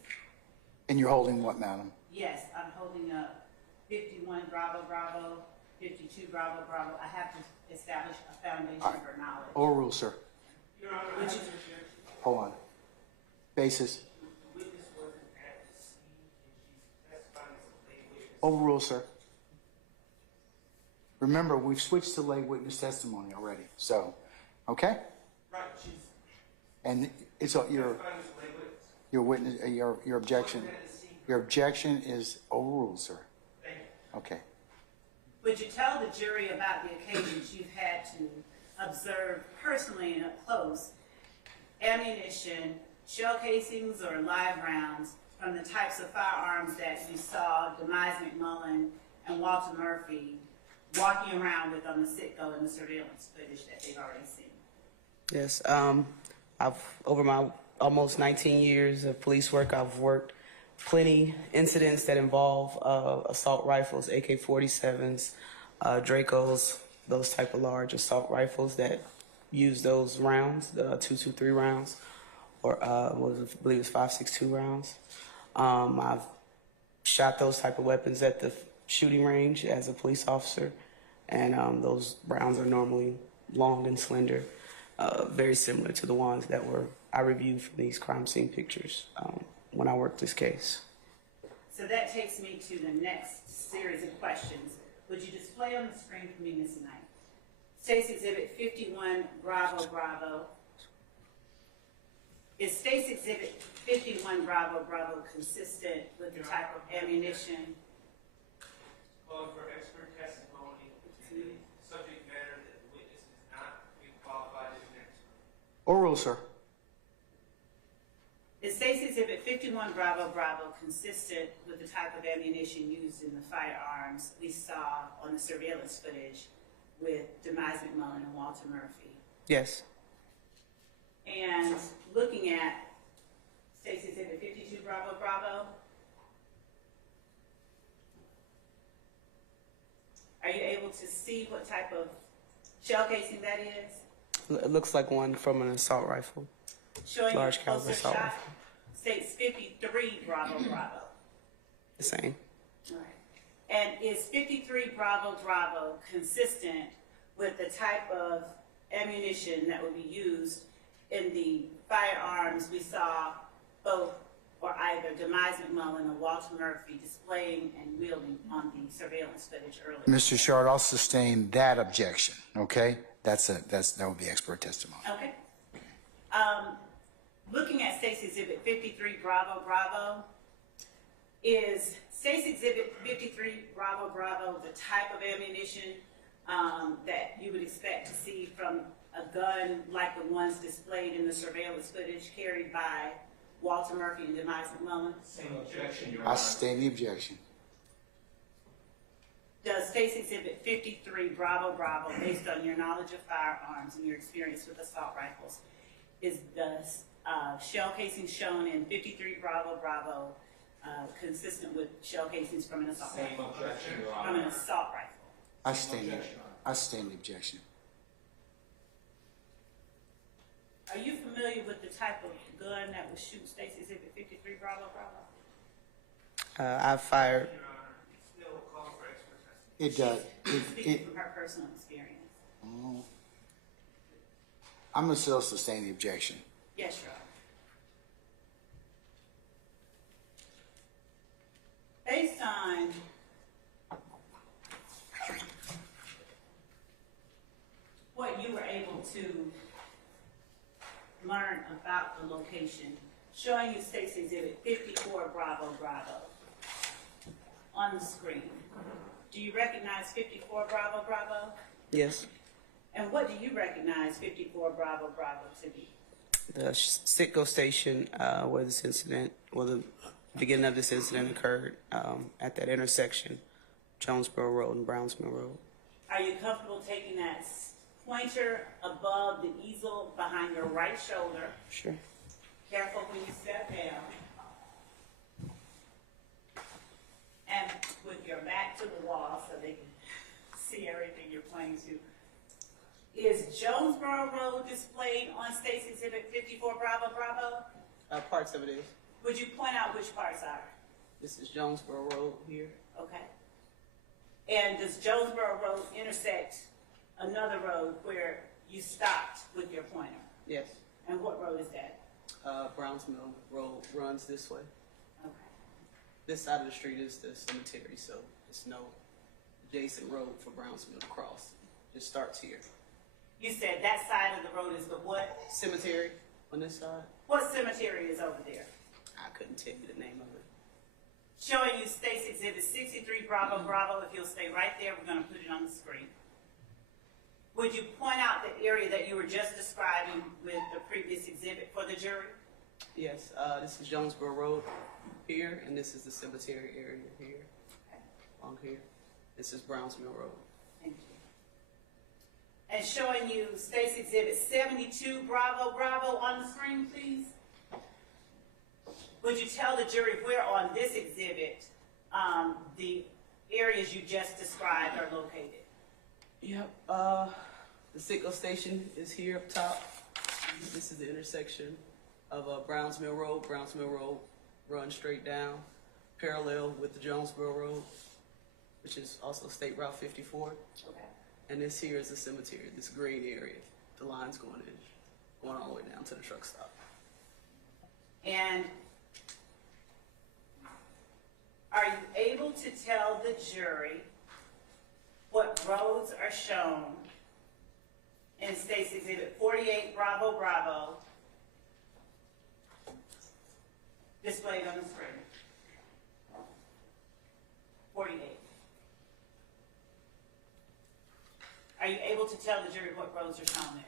And you're holding what, madam? Yes, I'm holding up 51 Bravo Bravo, 52 Bravo Bravo. I have to establish a foundation for knowledge. Overruled, sir. Your Honor, I Would have you- an objection. Hold on. Basis. The witness wasn't at the scene and she's testifying as a lay witness. Overruled, sir. Remember, we've switched to lay witness testimony already, so, okay? Right, she's And it's your testifying as a lay witness. your witness your objection. Wasn't at the scene. Your objection is overruled, sir. Thank you. Okay. Would you tell the jury about the occasions you've had to observe personally and up close ammunition, shell casings, or live rounds from the types of firearms that you saw Demise McMullen and Walter Murphy walking around with on the Citgo and the surveillance footage that they've already seen? Yes. I've over my almost 19 years of police work, I've worked plenty incidents that involve assault rifles, AK-47s, Dracos, those type of large assault rifles that use those rounds, the 223 rounds, or I believe it's 5.62 rounds. I've shot those type of weapons at the shooting range as a police officer, and those rounds are normally long and slender, very similar to the ones that I reviewed from these crime scene pictures when I worked this case. So that takes me to the next series of questions. Would you display on the screen for me, Ms. Knight? State's Exhibit 51 Bravo Bravo. Is State's Exhibit 51 Bravo Bravo consistent with the type of ammunition? Calling for expert testimony in the subject matter that the witness is not being qualified as an expert. Overruled, sir. Is State's Exhibit 51 Bravo Bravo consistent with the type of ammunition used in the firearms we saw on the surveillance footage with Demise McMullen and Walter Murphy? Yes. And looking at State's Exhibit 52 Bravo Bravo, are you able to see what type of shell casing that is? It looks like one from an assault rifle. Showing Large a caliber closer assault shot. rifle. State's 53 Bravo Bravo. The same. All right. And is 53 Bravo Bravo consistent with the type of ammunition that would be used in the firearms we saw both or either Demise McMullen or Walter Murphy displaying and wielding on the surveillance footage earlier? Mr. Shard, I'll sustain that objection, okay? That would be expert testimony. Okay. Looking at State's Exhibit 53 Bravo Bravo, is State's Exhibit 53 Bravo Bravo the type of ammunition that you would expect to see from a gun like the ones displayed in the surveillance footage carried by Walter Murphy and Demise McMullen? Same objection, Your I Honor. sustain the objection. Does State's Exhibit 53 Bravo Bravo, based on your knowledge of firearms and your experience with assault rifles, is the shell casing shown in 53 Bravo Bravo consistent with shell casings from an assault Same rifle? objection, Your From an Honor. assault rifle. I sustain the objection. Are you familiar with the type of gun that would shoot State's Exhibit 53 Bravo Bravo? I fired. Your Honor, it's still calling for expert testimony. It does. Speaking from her personal experience. I'm gonna still sustain the objection. Yes, Your Honor. Based on what you were able to learn about the location, showing you State's Exhibit 54 Bravo Bravo on the screen, do you recognize 54 Bravo Bravo? Yes. And what do you recognize 54 Bravo Bravo to be? The Citgo station where this incident, where the beginning of this incident occurred, at that intersection, Jonesboro Road and Brownsville Road. Are you comfortable taking that pointer above the easel behind your right shoulder? Sure. Careful when you step down. And with your back to the wall so they can see everything you're pointing to. Is Jonesboro Road displayed on State's Exhibit 54 Bravo Bravo? Parts of it is. Would you point out which parts are? This is Jonesboro Road here. Okay. And does Jonesboro Road intersect another road where you stopped with your pointer? Yes. And what road is that? Brownsville Road runs this way. Okay. This side of the street is the cemetery, so it's no adjacent road for Brownsville to cross. It starts here. You said that side of the road is the what? Cemetery on this side. What cemetery is over there? I couldn't tell you the name of it. Showing you State's Exhibit 63 Bravo Bravo. If you'll stay right there, we're going to put it on the screen. Would you point out the area that you were just describing with the previous exhibit for the jury? Yes, this is Jonesboro Road here, and this is the cemetery area here, along here. This is Brownsville Road. Thank you. And showing you State's Exhibit 72 Bravo Bravo on the screen, please. Would you tell the jury where on this exhibit the areas you just described are located? Yep, the Citgo station is here up top. This is the intersection of Brownsville Road. Brownsville Road runs straight down, parallel with the Jonesboro Road, which is also State Route 54. Okay. And this here is the cemetery, this green area. The line's going all the way down to the truck stop. And are you able to tell the jury what roads are shown in State's Exhibit 48 Bravo Bravo displayed on the screen? 48. Are you able to tell the jury what roads are shown there?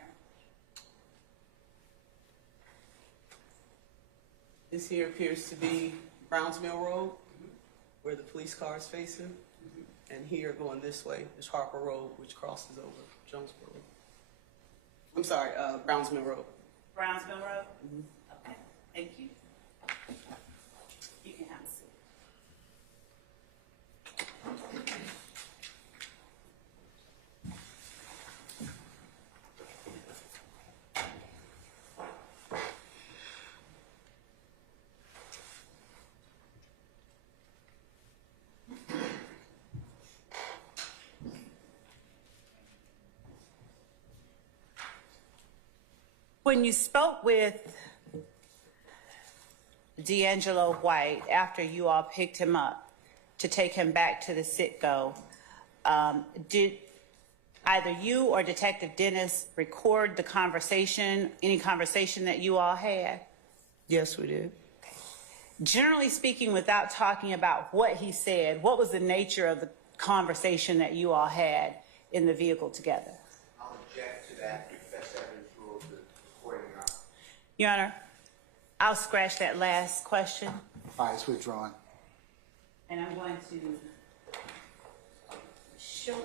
This here appears to be Brownsville Road, where the police car is facing. And here going this way is Harper Road, which crosses over Jonesboro Road. I'm sorry, Brownsville Road. Brownsville Road? Okay, thank you. You can have a seat. When you spoke with D'Angelo White after you all picked him up to take him back to the Citgo, did either you or Detective Dennis record the conversation, any conversation that you all had? Yes, we did. Generally speaking, without talking about what he said, what was the nature of the conversation that you all had in the vehicle together? I'll object to that. Best evidence rule of the recording, Your Honor. Your Honor, I'll scratch that last question, All right, it's withdrawn. and I'm going to show you.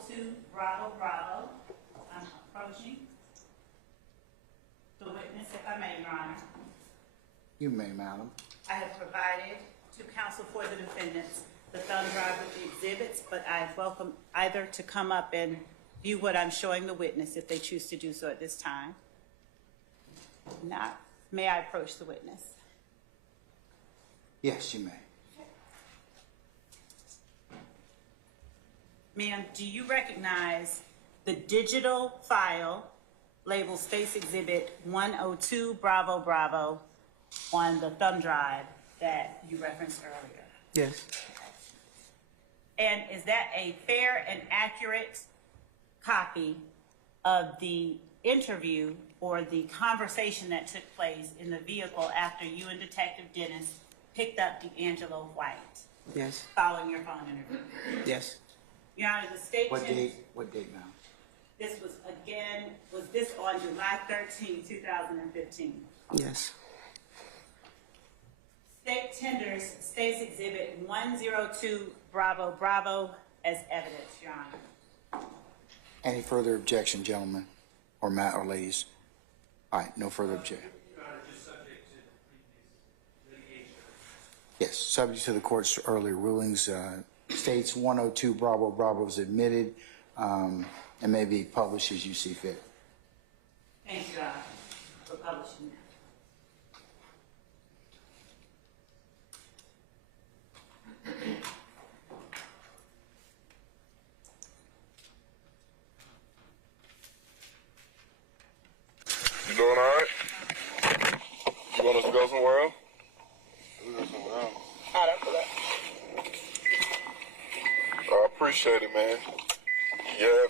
102 Bravo Bravo. I'm approaching the witness, if I may, Your Honor. You may, madam. I have provided to counsel for the defendants the thumb drive with the exhibits, but I welcome either to come up and view what I'm showing the witness if they choose to do so at this time. Not, may I approach the witness? Yes, you may. Ma'am, do you recognize the digital file labeled State's Exhibit 102 Bravo Bravo on the thumb drive that you referenced earlier? Yes. And is that a fair and accurate copy of the interview or the conversation that took place in the vehicle after you and Detective Dennis picked up D'Angelo White? Yes. Following your phone interview? Yes. Your Honor, the state... What date now? This was this on July 13, 2015? Yes. State tenders State's Exhibit 102 Bravo Bravo as evidence, Your Honor. Any further objection, gentlemen, or ladies? All right, no further objection. Your Honor, just subject to the previous litigation. Yes, subject to the court's earlier rulings, States 102 Bravo Bravo is admitted and may be published as you see fit. Thank you, Your Honor, for publishing that. You doing all right? You want us to go somewhere else? We go somewhere else. I appreciate it, man. Yeah,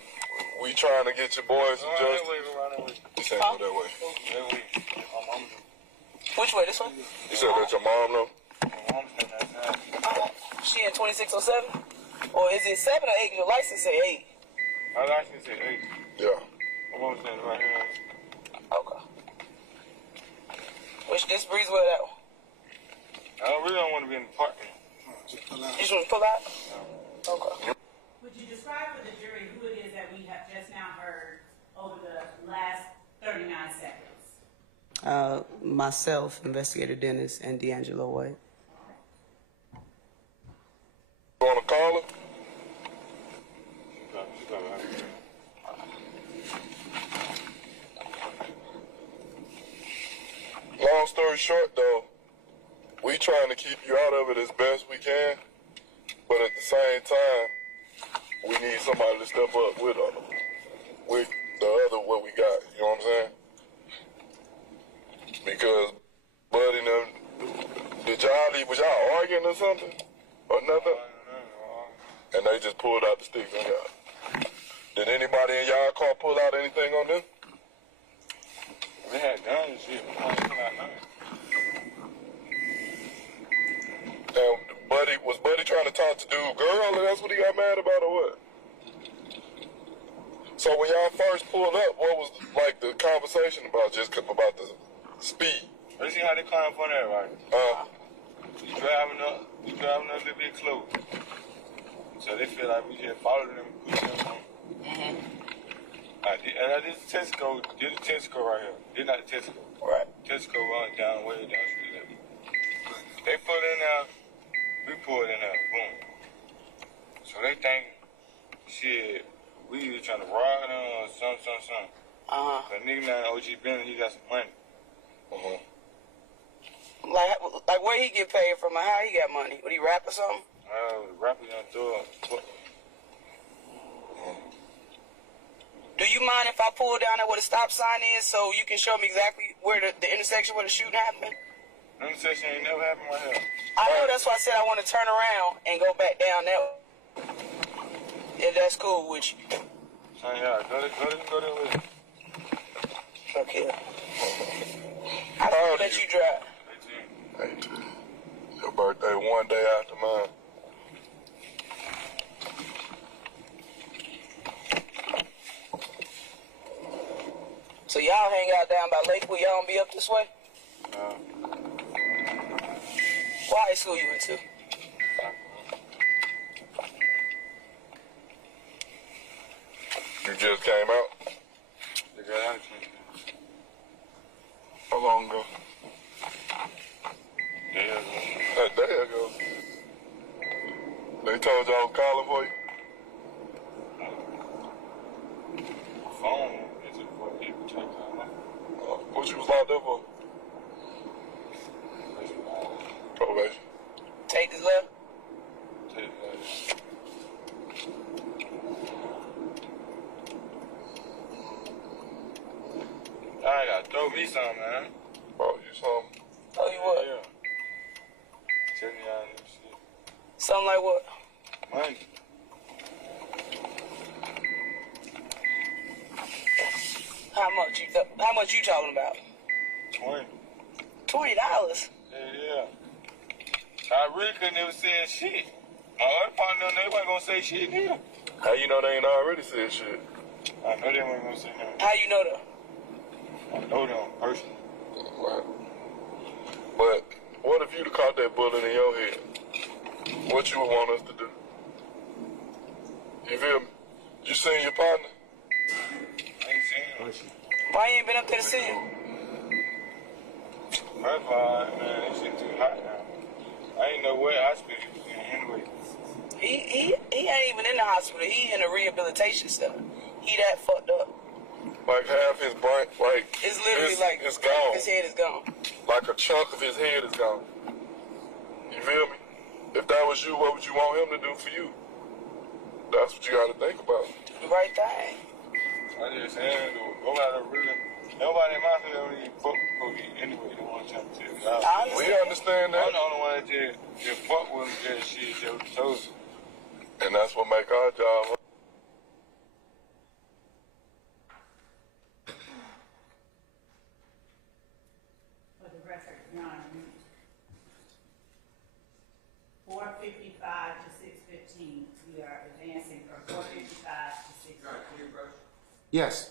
we trying to get your boys some justice. This ain't go that way. Which way? This way? You said that your mom know? She in 2607? Or is it 7 or 8? Your license say 8. My license say 8. Yeah. My mom standing right here. Okay. Which this breezeway that one? I really don't want to be in the parking. You just want to pull out? Okay. Would you describe for the jury who it is that we have just now heard over the last 39 seconds? Myself, Investigator Dennis, and D'Angelo White. You want to call her? Long story short, though, we trying to keep you out of it as best we can, but at the same time, we need somebody to step up with the other what we got. You know what I'm saying? Because Buddy and them, was y'all arguing or something or nothing? And they just pulled out the sticks on y'all. Did anybody in y'all car pull out anything on them? They had guns and shit. And was Buddy trying to talk to dude girl, and that's what he got mad about, or what? So when y'all first pulled up, what was like the conversation about? Just about the speed? You see how they climb for that, right? We driving up a little bit close. So they feel like we just followed them, push them. And I did the Tesco right here. Did not the Tesco. Right. Tesco run down, way down street. They put in there, we pulled in there, boom. So they think, shit, we either trying to rob them or something. But nigga named OG Bennett, he got some money. Like where he get paid from and how he got money? Would he rap or something? The rapper gonna throw it. Do you mind if I pull down there where the stop sign is so you can show me exactly where the intersection where the shooting happened? The intersection ain't never happened right here. I know, that's why I said I want to turn around and go back down that way. If that's cool with you. Son, yeah, go there with it. Okay. I'll let you drive. 18. Your birthday one day after mine. So y'all hang out down by Lakewood, y'all don't be up this way? No. What high school you went to? You just came out? How long ago? A day ago. They told you I was calling for you? Phone is it for you to take What you was locked up for? Probation. Take his left. I gotta throw me some, man. Oh, you something? Oh, you what? Yeah. Tell me how this shit. Something like what? Money. How much you talking about? 20. $20. Yeah. I really couldn't ever say shit. My other partner, nobody gonna say shit neither. How you know they ain't already said shit? I know they weren't gonna say nothing. How you know that? I know them personally. Right. But what if you'd caught that bullet in your head? What you would want us to do? You feel me? You seen your partner? I ain't seen him. Why you ain't been up there to see him? First of all, man, this shit too hot now. I ain't know what hospital he was in anyway. He ain't even in the hospital. He in a rehabilitation center. He that fucked up. Like half his brain, like It's literally like it's gone. his head is gone. Like a chunk of his head is gone. You feel me? If that was you, what would you want him to do for you? That's what you got to think about. Do the right thing. I just saying, nobody really, nobody in my family even fuck with police anyway. They want to tell me. I understand. We understand that. I'm the only one that just fuck with them, that shit, just told you. And that's what make our job. For the record, Your Honor, 4:55 to 6:15, we are advancing from 4:55 to 6:15. Yes.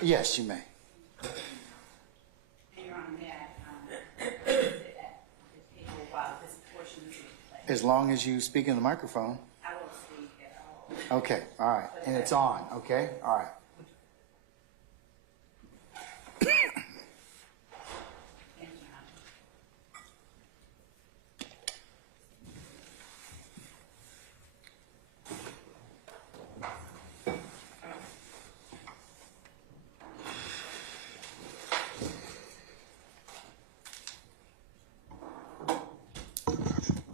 Yes, you may. Your Honor, may I sit at this table while this portion is being played? As long as you speak in the microphone. I won't speak at all. Okay, all right. And it's on, okay? All right. Thank you, Your Honor.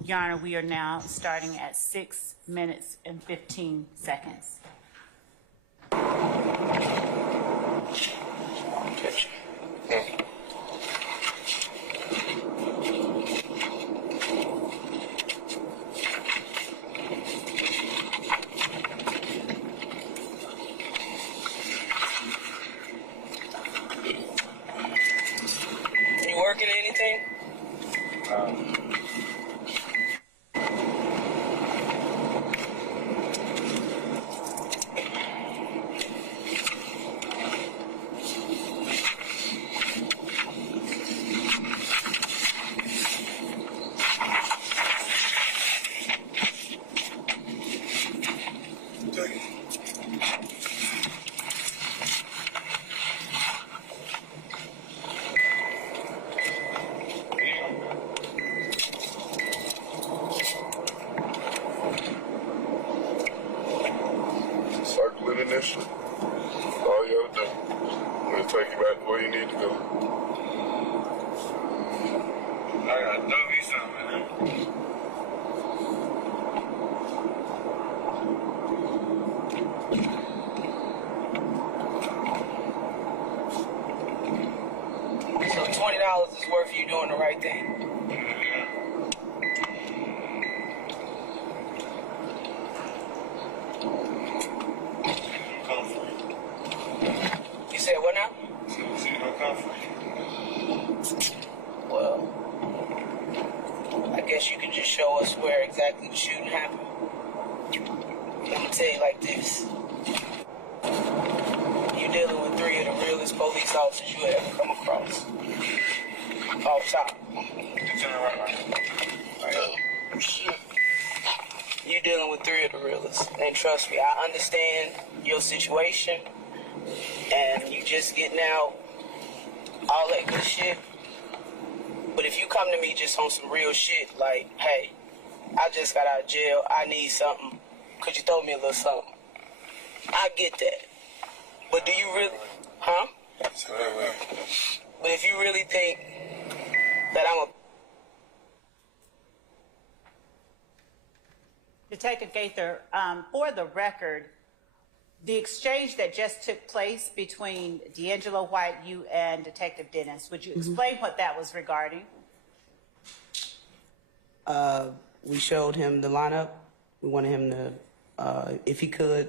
Your Honor, we are now starting at 6 minutes and 15 seconds. You working anything? Circle it initially. All you ever do. We'll take you back to where you need to go. I gotta do me something. So $20 is worth you doing the right thing. You said what now? Well, I guess you could just show us where exactly the shooting happened. I'm gonna tell you like this. You're dealing with 3 of the realest police officers you ever come across. Off top. You're dealing with 3 of the realest. And trust me, I understand your situation. And you just getting out all that good shit. But if you come to me just on some real shit, like, hey, I just got out of jail, I need something, could you throw me a little something? I get that. But do you really, huh? But if you really think that I'm a... Detective Gaither, for the record, the exchange that just took place between D'Angelo White, you, and Detective Dennis, would you explain what that was regarding? We showed him the lineup. We wanted him to, if he could,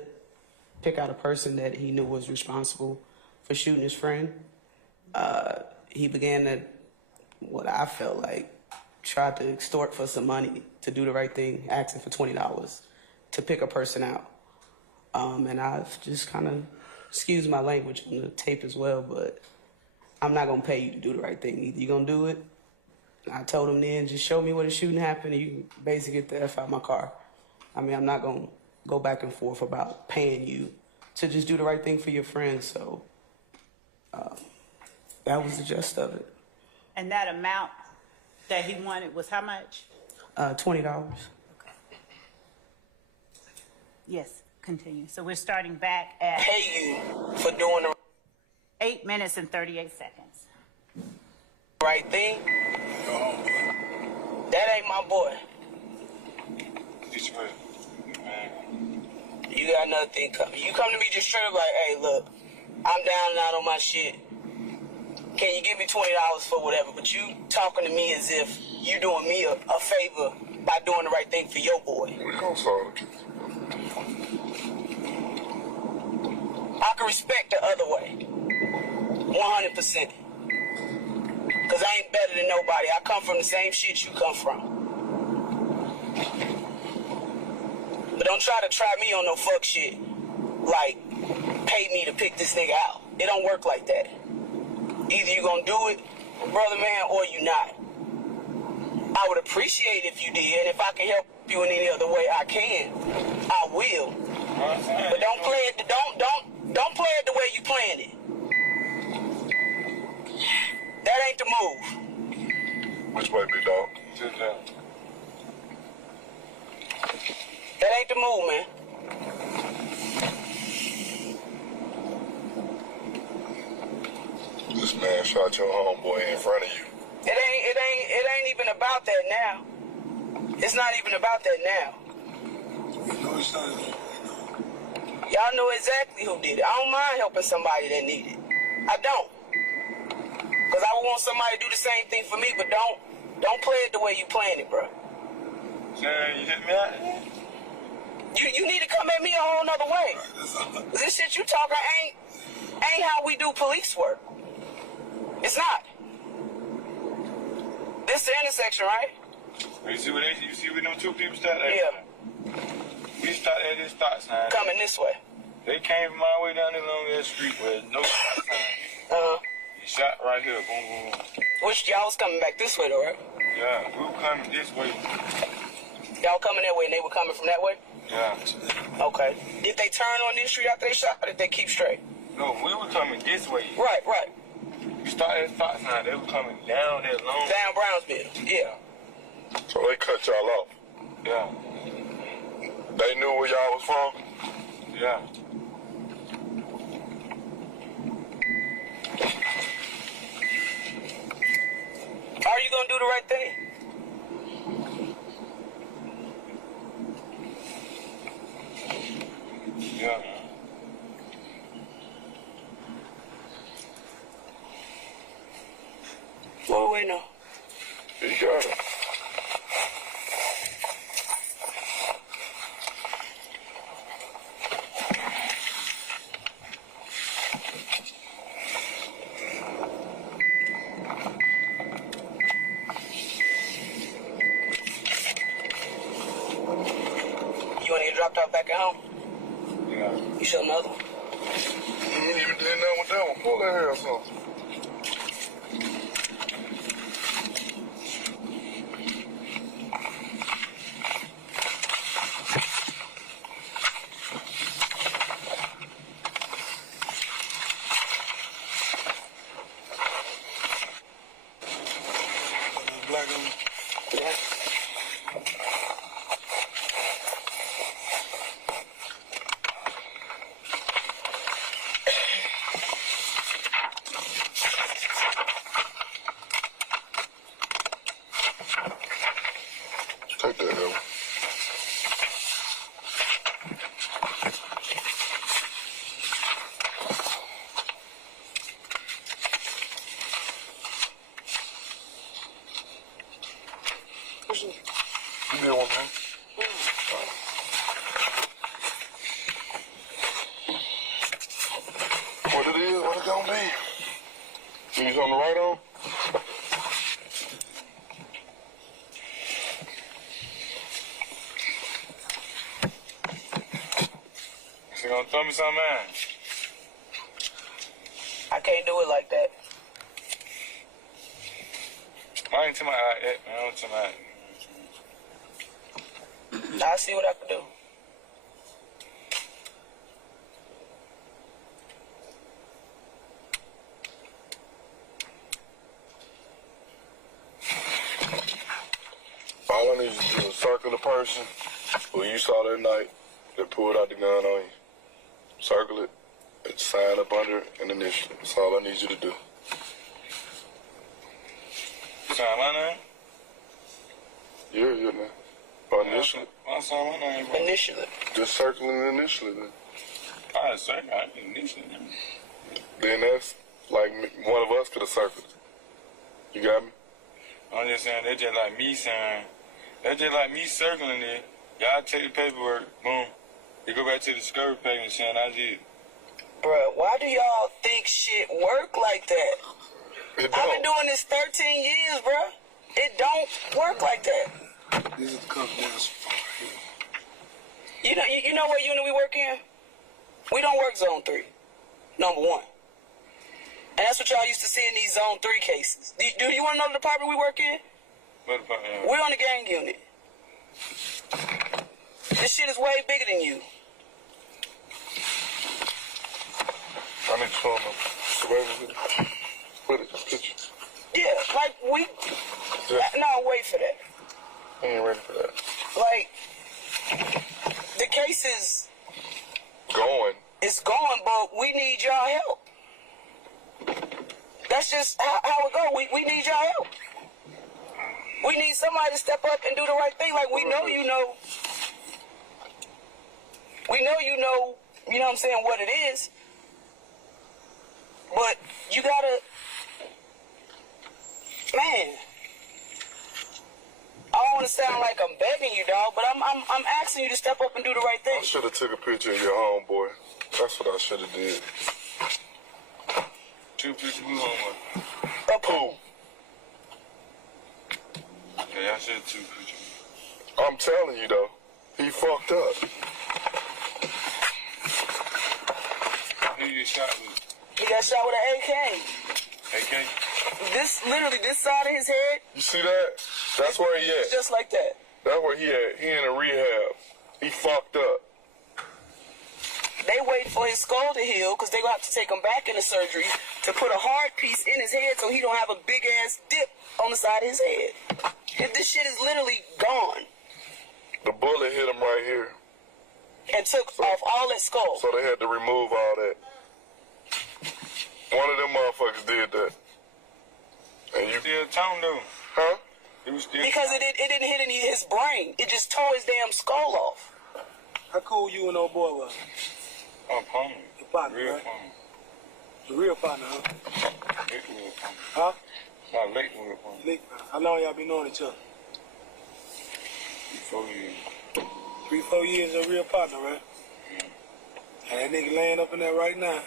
pick out a person that he knew was responsible for shooting his friend. He began to, what I felt like, tried to extort for some money to do the right thing, asking for $20 to pick a person out. And I've just kind of excused my language on the tape as well, but I'm not going to pay you to do the right thing. Either you're going to do it. I told him then, just show me where the shooting happened and you can basically get the F out my car. I mean, I'm not going to go back and forth about paying you to just do the right thing for your friends. So that was the gist of it. And that amount that he wanted was how much? $20. Okay. Yes, continue. So we're starting back at... Pay you for doing the 8 minutes and 38 seconds. right thing. That ain't my boy. You got another thing coming. You come to me just straight up like, hey, look, I'm down and out on my shit. Can you give me $20 for whatever? But you talking to me as if you doing me a favor by doing the right thing for your boy. We gonna solve it. I can respect the other way. 100%. Because I ain't better than nobody. I come from the same shit you come from. But don't try to try me on no fuck shit. Like, pay me to pick this nigga out. It don't work like that. Either you gonna do it, brother man, or you not. I would appreciate if you did, and if I can help you in any other way I can, I will. But don't play it. Don't play it the way you planned it. That ain't the move. Which way, big dog? That ain't the move, man. This man shot your homeboy in front of you. It ain't even about that now. It's not even about that now. Y'all know exactly who did it. I don't mind helping somebody that need it. I don't. Because I would want somebody to do the same thing for me, but don't play it the way you playing it, bro. Sharon, you hit me out? You need to come at me a whole nother way. This shit you talking ain't how we do police work. It's not. This the intersection, right? You see where them two people started at? Yeah. We started at this stop sign. Coming this way. They came from my way down this long ass street where no stop sign. He shot right here, boom, boom, boom. Which y'all was coming back this way though, right? Yeah, we were coming this way. Y'all coming that way and they were coming from that way? Yeah. Okay. Did they turn on this street after they shot, or did they keep straight? No, we were coming this way. Right. We started at stop sign. They were coming down that long. Down Brownsville. Yeah. So they cut y'all off. Yeah. They knew where y'all was from? Yeah. Are you gonna do the right thing? Yeah. What we waiting on? You got it. You wanna get dropped off back at home? Yeah. You show another one? You ain't even did nothing with that one. Pull that hair or something. Black on me? Yeah. Take that hair. You get one, man. What it is, what it gonna be? You on the right on? You gonna throw me something, man? I can't do it like that. I ain't to my eye yet, man. I don't to my eye. I'll see what I can do. All I need you to do is circle the person who you saw that night that pulled out the gun on you. Circle it and sign up under it and initial it. That's all I need you to do. Sign my name? Yeah, your name. Or initial it. I sign my name, bro. Initial it. Just circle and initial it then. I circle, I initial it. Then that's like one of us could have circled it. You got me? I'm just saying, they just like me saying, they just like me circling it. Y'all take the paperwork, boom. You go back to the discovery page and saying I did. Bruh, why do y'all think shit work like that? I've been doing this 13 years, bruh. It don't work like that. This is the confidential. You know what unit we work in? We don't work zone 3. Number 1. And that's what y'all used to see in these Zone 3 cases. Do you want to know the department we work in? What department? We're on the gang unit. This shit is way bigger than you. I need to show him put it, picture. Yeah, like we... No, wait for that. He ain't ready for that. Like, the case is... Going. It's going, but we need y'all help. That's just how it go. We need y'all help. We need somebody to step up and do the right thing. Like, we know you know. We know you know what I'm saying, what it is. But you gotta... Man. I don't want to sound like I'm begging you, dog, but I'm asking you to step up and do the right thing. I should have took a picture of your homeboy. That's what I should have did. Two pictures of who homeboy? Who? Okay, I should have two pictures. I'm telling you though, he fucked up. Who you shot with? He got shot with an AK. AK? This side of his head. You see that? That's where he at. Just like that. That's where he at. He in a rehab. He fucked up. They waiting for his skull to heal because they gonna have to take him back into surgery to put a hard piece in his head so he don't have a big ass dip on the side of his head. This shit is literally gone. The bullet hit him right here. And took off all that skull. So they had to remove all that. One of them motherfuckers did that. And you still tongue though? Huh? Because it didn't hit any of his brain. It just tore his damn skull off. How cool you and old boy was? I'm partner. Your partner, Real right? partner. The real partner, huh? Lakewood partner. Huh? Not Lakewood partner. Lake, how long y'all been knowing each other? 4 years. 3-4 years, a real partner, right? Yeah. And that nigga laying up in there right now,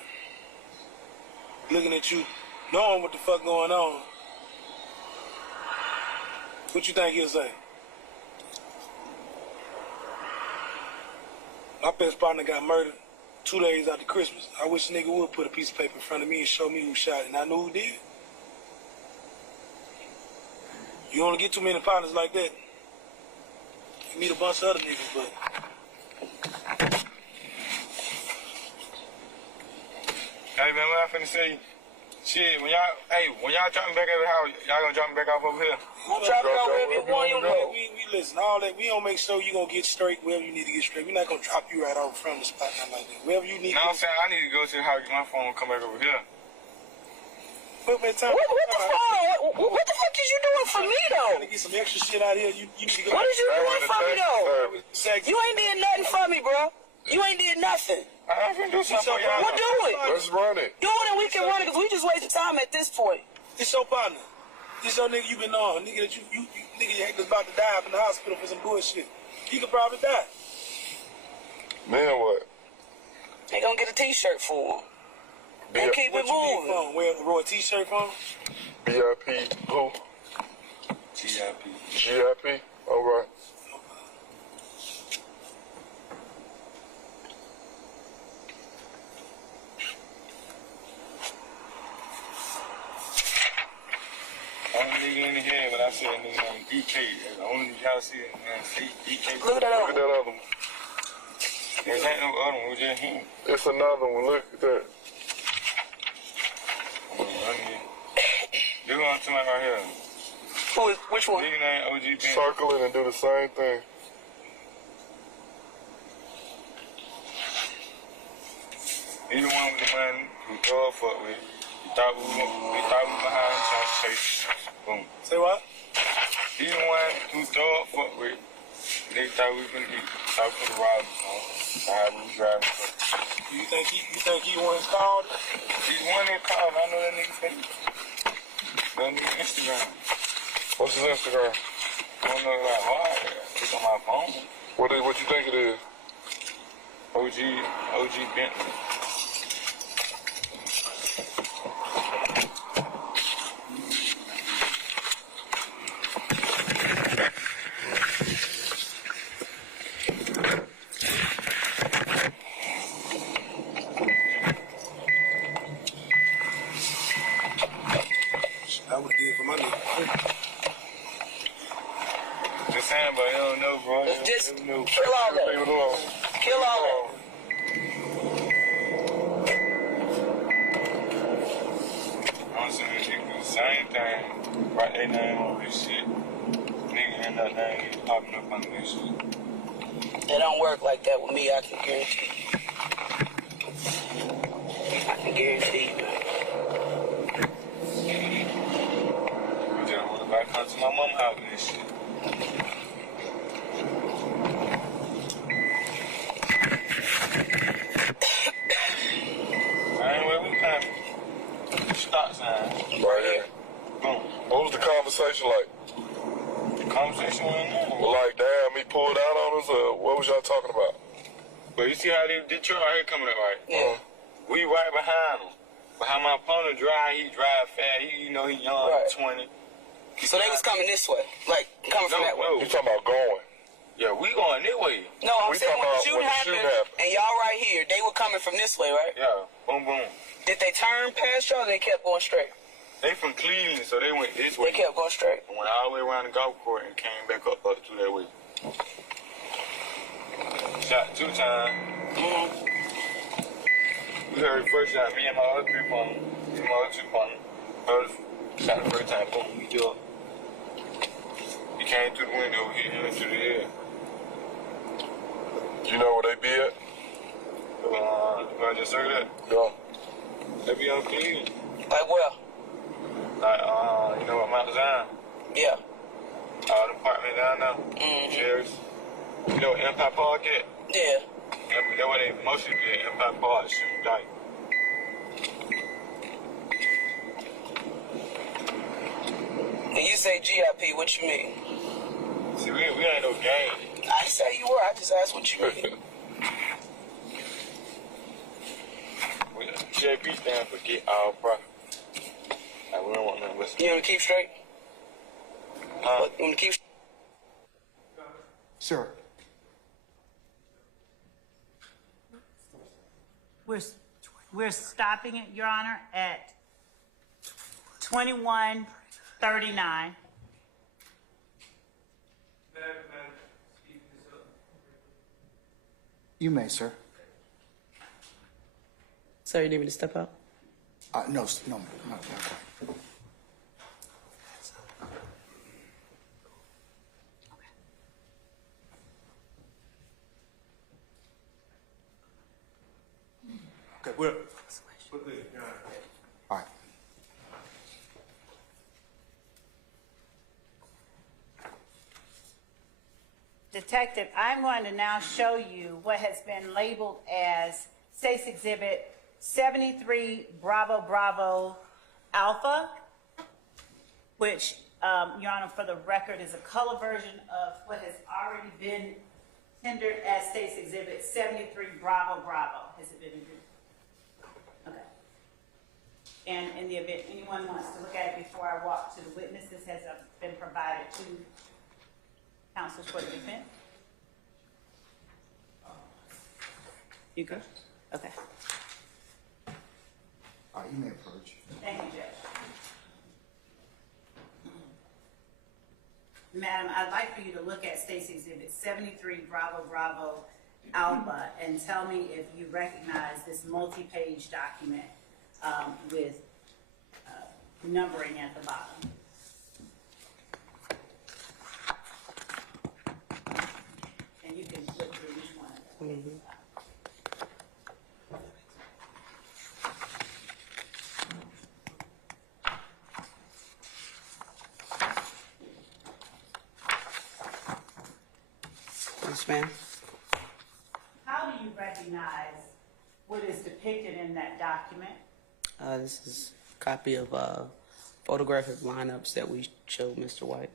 looking at you, knowing what the fuck going on. What you think he'll say? My best partner got murdered 2 days after Christmas. I wish a nigga would put a piece of paper in front of me and show me who shot it, and I knew who did. You only get too many partners like that. You meet a bunch of other niggas, but... Hey man, what I finna say? Shit, when y'all drop me back at the house, y'all gonna drop me back off over here? We'll drop it out wherever you want. We listen, all that, we don't make sure you gonna get straight wherever you need to get straight. We're not gonna drop you right off from the spot, nothing like that. Wherever you need No, I'm saying I need to go to the house, get my phone, and come back over here. What the phone? What the fuck is you doing for me, though? Trying to get some extra shit out here. You need to go. What is you doing for me, though? You ain't did nothing for me, bro. You ain't did nothing. I ain't finna do something for y'all. Well, do it. Let's run it. Do it and we can run it, because we just wasting time at this point. This your partner. This your nigga you been on. Nigga that you nigga that's about to die up in the hospital for some bullshit. He could probably die. Man, what? They gonna get a t-shirt for him. And keep it moving. Wear a t-shirt for him? BIP, who? GIP. GIP? All right. Only nigga in the head, but I said nigga on DK. The only nigga y'all see it, man. See DK. Look at that other one. Look at that other one. There ain't no other one, it was just him. It's another one, look at that. Do one tonight right here. Which one? Nigga named OG Ben. Circle it and do the same thing. He the one with the money who throw a fuck with. We thought we behind trying to chase. Boom. Say what? He the one who throw a fuck with. They thought we was gonna get thought we was robbed. So how we was driving. You think he the one that's called? He's the one that called. I know that nigga face. That nigga Instagram. What's his Instagram? I don't know like hard. It's on my phone. What you think it is? OG Bentley. Just saying, but you don't know, bro. Just kill all that. Kill all that. I'm saying you can do the same thing. Write their name on this shit. Nigga end up name popping up on this shit. It don't work like that with me, I can guarantee you. I can guarantee you. I just want to back come to my mom's house and this shit. Same way we come. Stop sign. Right here. Boom. What was the conversation like? The conversation went on. Well, like, damn, he pulled out on us, or what was y'all talking about? But you see how they truck right here coming up, right? Yeah. We right behind him. Behind my opponent drive, he drive fast. He, you know, he young, Right. 20. So they was coming this way, like coming from that way. You talking about going? Yeah, we going this way. No, I'm We saying talking when the about shooting when the shooting happened, happened. and y'all right here, they were coming from this way, right? Yeah, boom, boom. Did they turn past y'all? Or they kept going straight. They from Cleveland, so they went this They way. kept going straight. Went all the way around the golf course and came back up to that way. Shot 2 times. Mm-hmm. We heard the first shot, me and my other 3 partners. Me and my other 2 partners. Shot the first time, boom, we do it. He came through the window, hit him through the head. You know where they be at? I just heard that. Yeah. They be on Cleveland. Like where? Like, you know what, Mount Zion? Yeah. The apartment down there. Mm-hmm. Chairs. You know what Empire Park at? Yeah. That's where they mostly be at, Empire Park, shooting dice. When you say GIP, what you mean? See, we ain't no game. I say you were. I just asked what you mean. GIP stand for get all profit. Like, we don't want nothing but You want to keep straight? You want to keep? Sir. We're stopping it, Your Honor, at 2139. You may, sir. Sir, you need me to step out? No, no. Okay, we're good. All right. Detective, I'm going to now show you what has been labeled as State's Exhibit 73 Bravo Bravo Alpha, which, Your Honor, for the record, is a color version of what has already been tendered as State's Exhibit 73 Bravo Bravo. Has it been agreed? Okay. And in the event anyone wants to look at it before I walk to the witness, this has been provided to counsel for the defense. You good? Okay. All right, you may approach. Thank you, Judge. Madam, I'd like for you to look at State's Exhibit 73 Bravo Bravo Alpha and tell me if you recognize this multi-page document with numbering at the bottom. And you can look through each one of them. Mm-hmm. Yes, ma'am. How do you recognize what is depicted in that document? This is a copy of photographic lineups that we showed Mr. White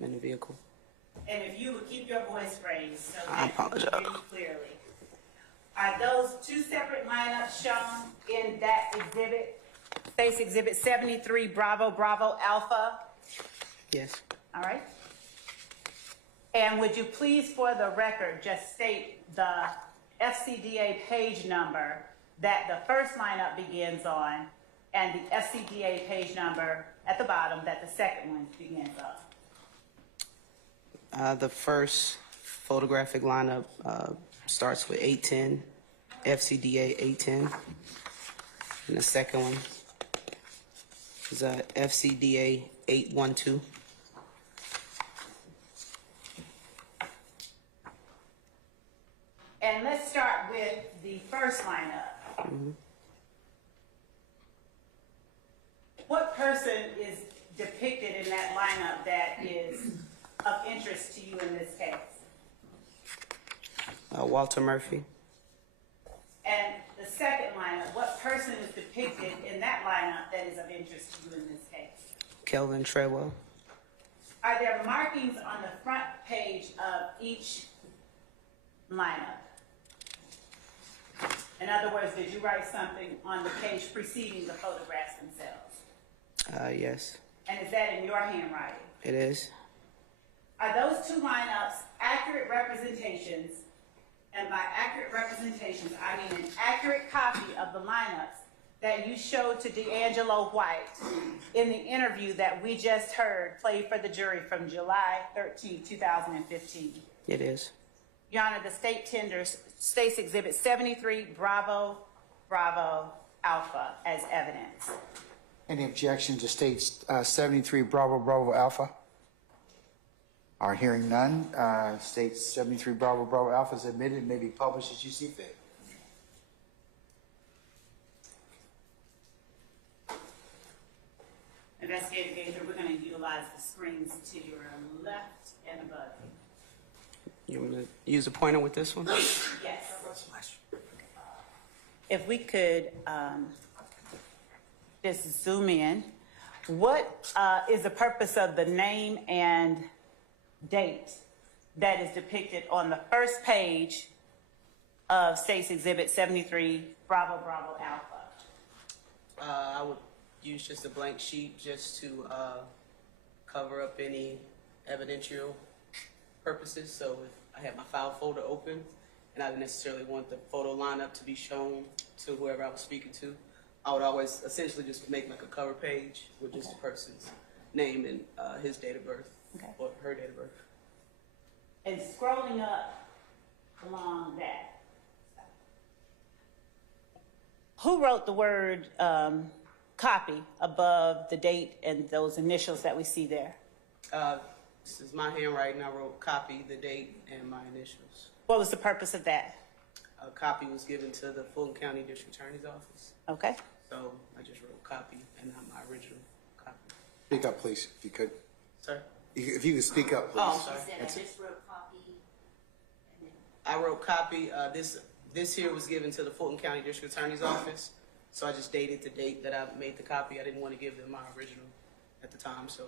in the vehicle. And if you would keep your voice raised so I that you apologize. can hear you clearly. Are those 2 separate lineups shown in that exhibit? State's Exhibit 73 Bravo Bravo Alpha? Yes. All right. And would you please, for the record, just state the FCDA page number that the first lineup begins on and the FCDA page number at the bottom that the second one begins on? The first photographic lineup starts with 810, FCDA 810. And the second one is FCDA 812. And let's start with the first lineup. Mm-hmm. What person is depicted in that lineup that is of interest to you in this case? Walter Murphy. And the second lineup, what person is depicted in that lineup that is of interest to you in this case? Kelvin Treadwell. Are there markings on the front page of each lineup? In other words, did you write something on the page preceding the photographs themselves? Yes, And is that in your handwriting? it is. Are those two lineups accurate representations? And by accurate representations, I mean an accurate copy of the lineups that you showed to D'Angelo White in the interview that we just heard played for the jury from July 13, 2015. It is. Your Honor, the state tenders State's Exhibit 73 Bravo Bravo Alpha as evidence. Any objection to States 73 Bravo Bravo Alpha? Are hearing none. States 73 Bravo Bravo Alpha is admitted and may be published as you see fit. Investigator Gaither, we're going to utilize the screens to your left and above you. You want me to use a pointer with this one? Yes. If we could just zoom in. What is the purpose of the name and date that is depicted on the first page of State's Exhibit 73 Bravo Bravo Alpha? I would use just a blank sheet just to cover up any evidential purposes. So if I had my file folder open and I didn't necessarily want the photo lineup to be shown to whoever I was speaking to, I would always essentially just make like a cover page with just the person's name and his date of birth or her date of birth. And scrolling up along that, who wrote the word copy above the date and those initials that we see there? This is my handwriting. I wrote copy, the date, and my initials. What was the purpose of that? A copy was given to the Fulton County District Attorney's Office. Okay. So I just wrote copy and not my original copy. Speak up, please, if you could. Sir? If you could speak up, please. Oh, I'm sorry. I just wrote copy. I wrote copy. This here was given to the Fulton County District Attorney's Office. So I just dated the date that I made the copy. I didn't want to give them my original at the time, so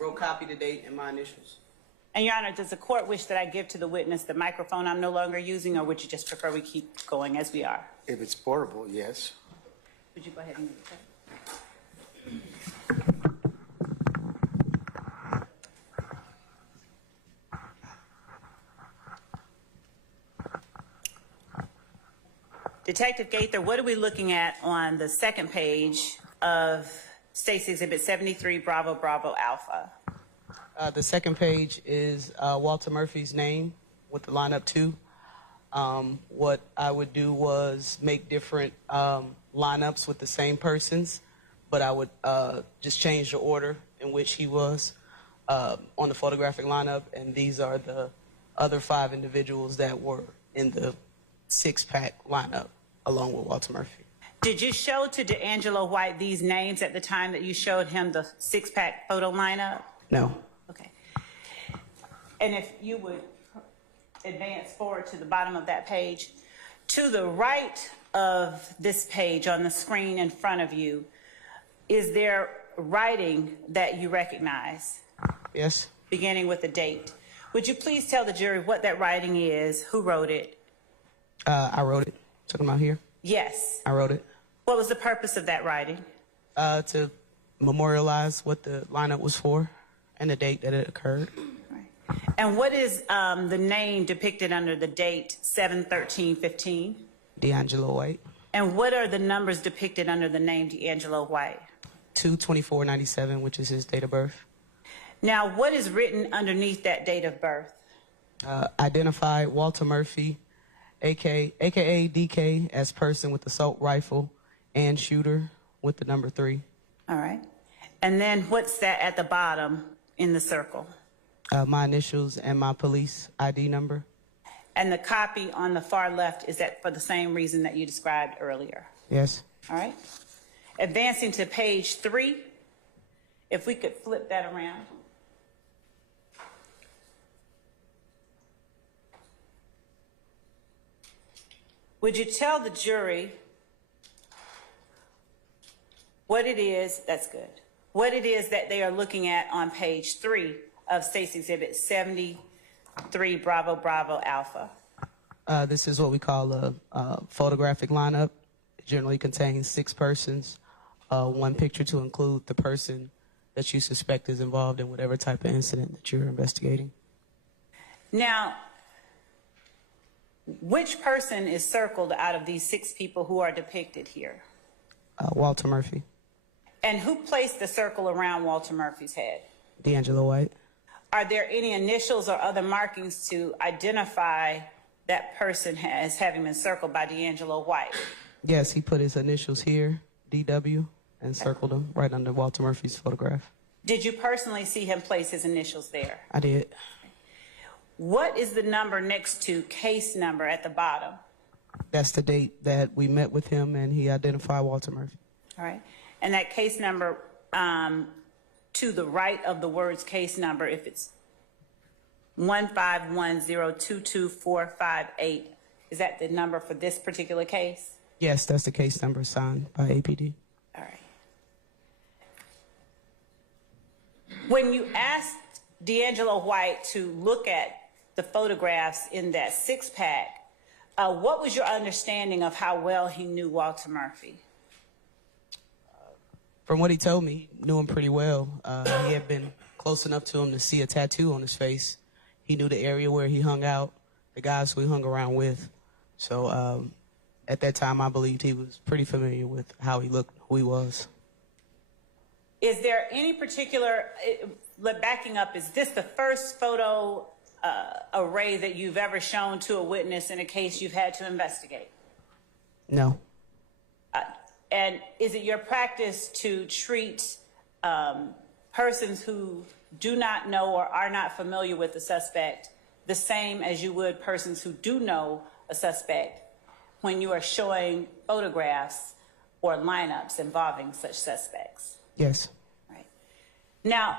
wrote copy, the date, and my initials. And Your Honor, does the court wish that I give to the witness the microphone I'm no longer using, or would you just prefer we keep going as we are? If it's portable, yes. Would you go ahead and move Detective Gaither, what are we looking at on the second page of State's Exhibit 73 Bravo Bravo Alpha? The second page is Walter Murphy's name with the lineup 2. What I would do was make different lineups with the same persons, but I would just change the order in which he was on the photographic lineup, and these are the other 5 individuals that were in the 6-pack lineup along with Walter Murphy. Did you show to D'Angelo White these names at the time that you showed him the 6-pack photo lineup? No. Okay. And if you would advance forward to the bottom of that page, to the right of this page on the screen in front of you, is there writing that you recognize? Yes. Beginning with the date. Would you please tell the jury what that writing is, who wrote it? I wrote it. Talking about here? Yes. I wrote it. What was the purpose of that writing? To memorialize what the lineup was for and the date that it occurred. And what is the name depicted under the date 7/13/15? D'Angelo White. And what are the numbers depicted under the name D'Angelo White? 2/24/97, which is his date of birth. Now, what is written underneath that date of birth? Identified Walter Murphy, aka DK, as person with assault rifle and shooter with the number 3. All right. And then what's that at the bottom in the circle? My initials and my police ID number. And the copy on the far left, is that for the same reason that you described earlier? Yes. All right. Advancing to page 3, if we could flip that around. Would you tell the jury what it is, that's good, what it is that they are looking at on page 3 of State's Exhibit 73 Bravo Bravo Alpha? This is what we call a photographic lineup. It generally contains 6 persons, 1 picture to include the person that you suspect is involved in whatever type of incident that you're investigating. Now, which person is circled out of these 6 people who are depicted here? Walter Murphy. And who placed the circle around Walter Murphy's head? D'Angelo White. Are there any initials or other markings to identify that person as having been circled by D'Angelo White? Yes, he put his initials here, DW, and circled them right under Walter Murphy's photograph. Did you personally see him place his initials there? I did. What is the number next to case number at the bottom? That's the date that we met with him and he identified Walter Murphy. All right. And that case number, to the right of the words case number, if it's 151022458, is that the number for this particular case? Yes, that's the case number signed by APD. All right. When you asked D'Angelo White to look at the photographs in that 6-pack, what was your understanding of how well he knew Walter Murphy? From what he told me, he knew him pretty well. He had been close enough to him to see a tattoo on his face. He knew the area where he hung out, the guys who he hung around with. So at that time, I believed he was pretty familiar with how he looked, who he was. Is there any particular, backing up, is this the first photo array that you've ever shown to a witness in a case you've had to investigate? No. And is it your practice to treat persons who do not know or are not familiar with the suspect the same as you would persons who do know a suspect when you are showing photographs or lineups involving such suspects? Yes. Right. Now,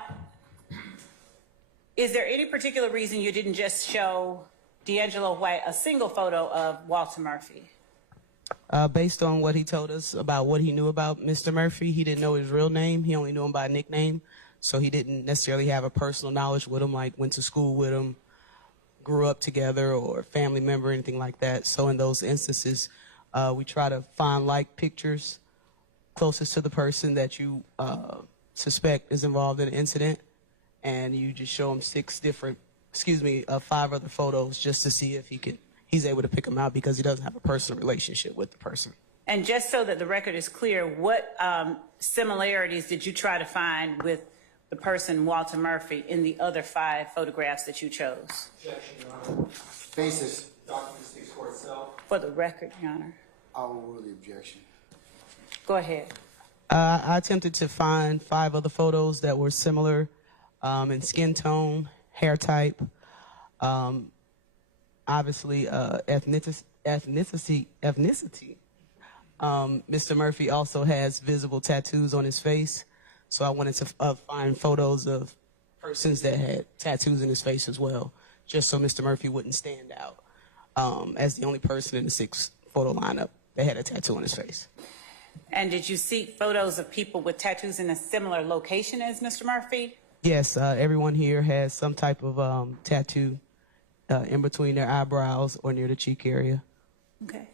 is there any particular reason you didn't just show D'Angelo White a single photo of Walter Murphy? Based on what he told us about what he knew about Mr. Murphy, he didn't know his real name. He only knew him by a nickname. So he didn't necessarily have a personal knowledge with him, like went to school with him, grew up together, or family member, anything like that. So in those instances, we try to find like pictures closest to the person that you suspect is involved in an incident. And you just show him 5 other photos just to see if he's able to pick them out, because he doesn't have a personal relationship with the person. And just so that the record is clear, what similarities did you try to find with the person, Walter Murphy, in the other 5 photographs that you chose? Objection, Your Honor. Basis. Document speaks for itself. For the record, Your Honor. I will rule the objection. Go ahead. I attempted to find 5 other photos that were similar in skin tone, hair type, obviously ethnicity. Mr. Murphy also has visible tattoos on his face, so I wanted to find photos of persons that had tattoos in his face as well, just so Mr. Murphy wouldn't stand out as the only person in the 6-photo lineup that had a tattoo on his face. And did you seek photos of people with tattoos in a similar location as Mr. Murphy? Yes, everyone here has some type of tattoo in between their eyebrows or near the cheek area. Okay.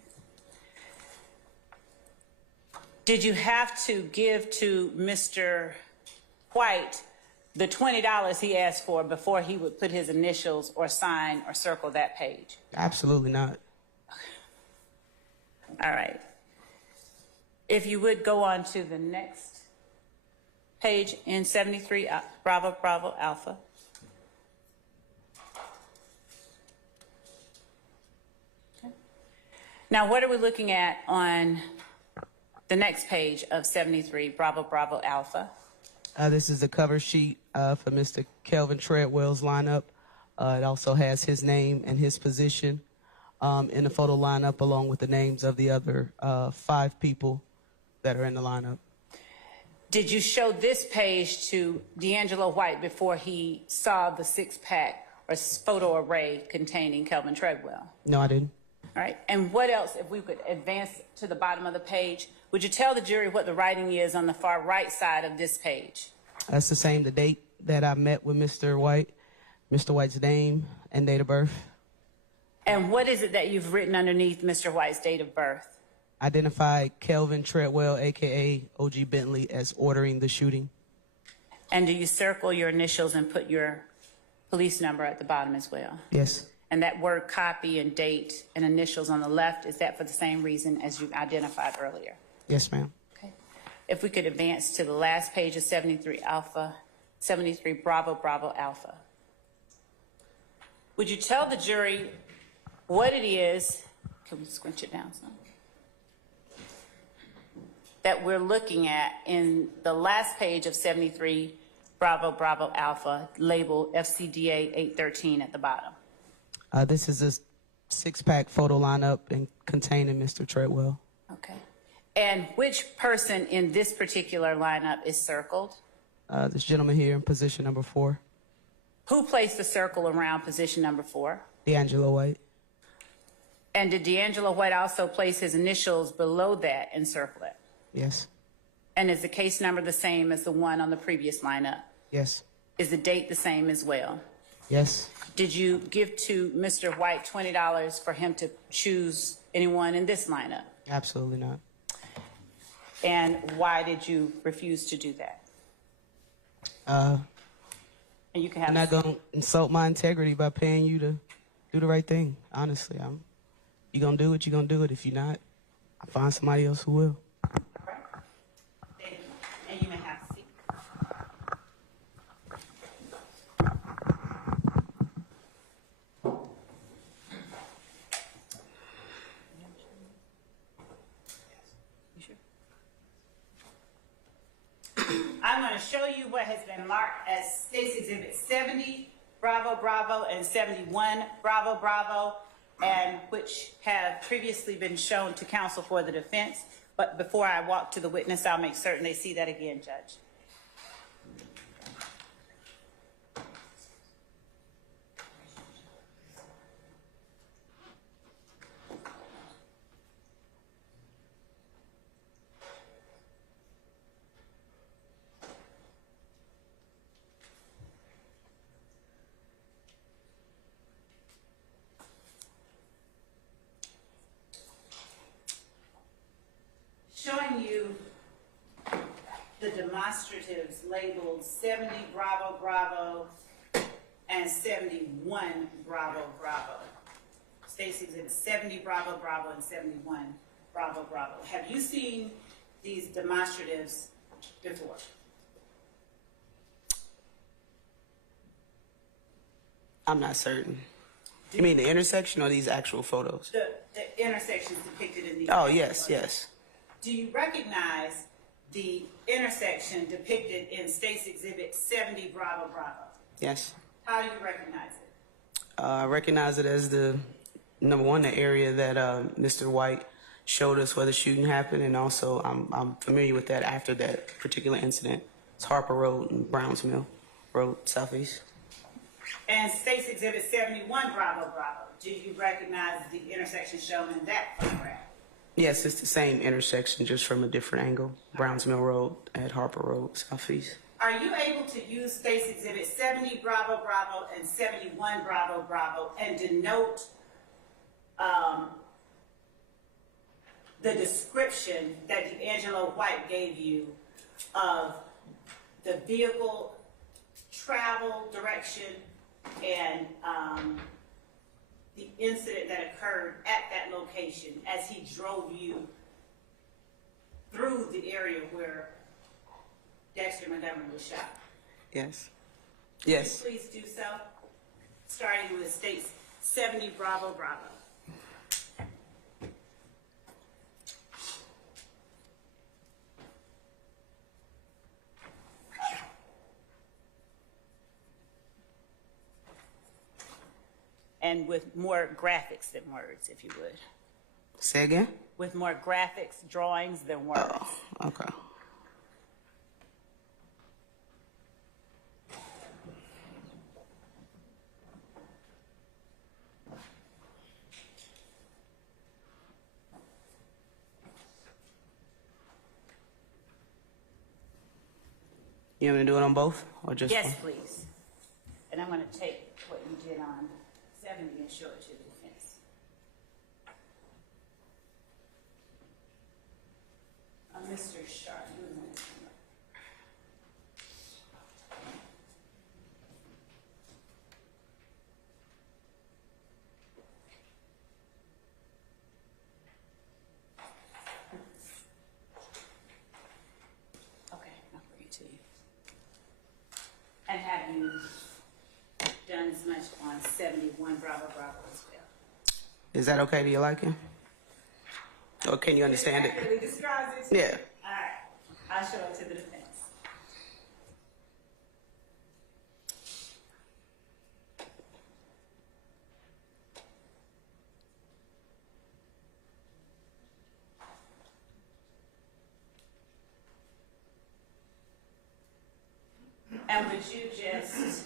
Did you have to give to Mr. White the $20 he asked for before he would put his initials or sign or circle that page? Absolutely not. All right. If you would go on to the next page in 73 Bravo Bravo Alpha. Okay. Now, what are we looking at on the next page of 73 Bravo Bravo Alpha? This is the cover sheet for Mr. Kelvin Treadwell's lineup. It also has his name and his position in the photo lineup, along with the names of the other 5 people that are in the lineup. Did you show this page to D'Angelo White before he saw the 6-pack or photo array containing Kelvin Treadwell? No, I didn't. All right. And what else, if we could advance to the bottom of the page, would you tell the jury what the writing is on the far right side of this page? That's the date that I met with Mr. White, Mr. White's name and date of birth. And what is it that you've written underneath Mr. White's date of birth? Identified Kelvin Treadwell, a.k.a. O.G. Bentley, as ordering the shooting. And do you circle your initials and put your police number at the bottom as well? Yes. And that word copy and date and initials on the left, is that for the same reason as you identified earlier? Yes, ma'am. Okay. If we could advance to the last page of 73 Bravo Bravo Alpha. Would you tell the jury what it is, can we squinch it down some, that we're looking at in the last page of 73 Bravo Bravo Alpha, labeled FCDA 813 at the bottom? This is a 6-pack photo lineup and containing Mr. Treadwell. Okay. And which person in this particular lineup is circled? This gentleman here in position number 4. Who placed the circle around position number 4? D'Angelo White. And did D'Angelo White also place his initials below that and circle it? Yes. And is the case number the same as the one on the previous lineup? Yes. Is the date the same as well? Yes. Did you give to Mr. White $20 for him to choose anyone in this lineup? Absolutely not. And why did you refuse to do that? And you can have. I'm not going to insult my integrity by paying you to do the right thing. Honestly, you going to do it, you're going to do it. If you're not, I'll find somebody else who will. Thank you. And you may have a seat. I'm going to show you what has been marked as State's Exhibit 70, Bravo, Bravo, and 71, Bravo, Bravo, and which have previously been shown to counsel for the defense. But before I walk to the witness, I'll make certain they see that again, Judge. Showing you the demonstratives labeled 70 Bravo Bravo and 71 Bravo Bravo. State's Exhibit 70 Bravo Bravo and 71 Bravo Bravo. Have you seen these demonstratives before? I'm not certain. You mean the intersection or these actual photos? The intersections depicted in these. Oh, yes, yes. Do you recognize the intersection depicted in State's Exhibit 70 Bravo Bravo? Yes. How do you recognize it? I recognize it as the, number one, the area that Mr. White showed us where the shooting happened, and also I'm familiar with that after that particular incident. It's Harper Road and Browns Mill Road, Southeast. And State's Exhibit 71 Bravo Bravo, do you recognize the intersection shown in that photograph? Yes, it's the same intersection, just from a different angle. Browns Mill Road at Harper Road, Southeast. Are you able to use State's Exhibit 70 Bravo Bravo and 71 Bravo Bravo and denote the description that D'Angelo White gave you of the vehicle travel direction and the incident that occurred at that location as he drove you through the area where Dexter Montgomery was shot? Yes. Yes. Please do so, starting with states 70 Bravo Bravo. And with more graphics than words, if you would. Say again? With more graphics, drawings than words. Oh, okay. You want me to do it on both or just Yes, one? please. And I'm going to take what you did on 70 and show it to the defense. Mr. Sharp, you and Mr. Okay, I'll bring it to you. And have you done as much on 71 Bravo Bravo as well? Is that okay? Do you like it? Or can you understand it? Really describes it to Yeah. you? All right. I'll show it to the defense. And would you just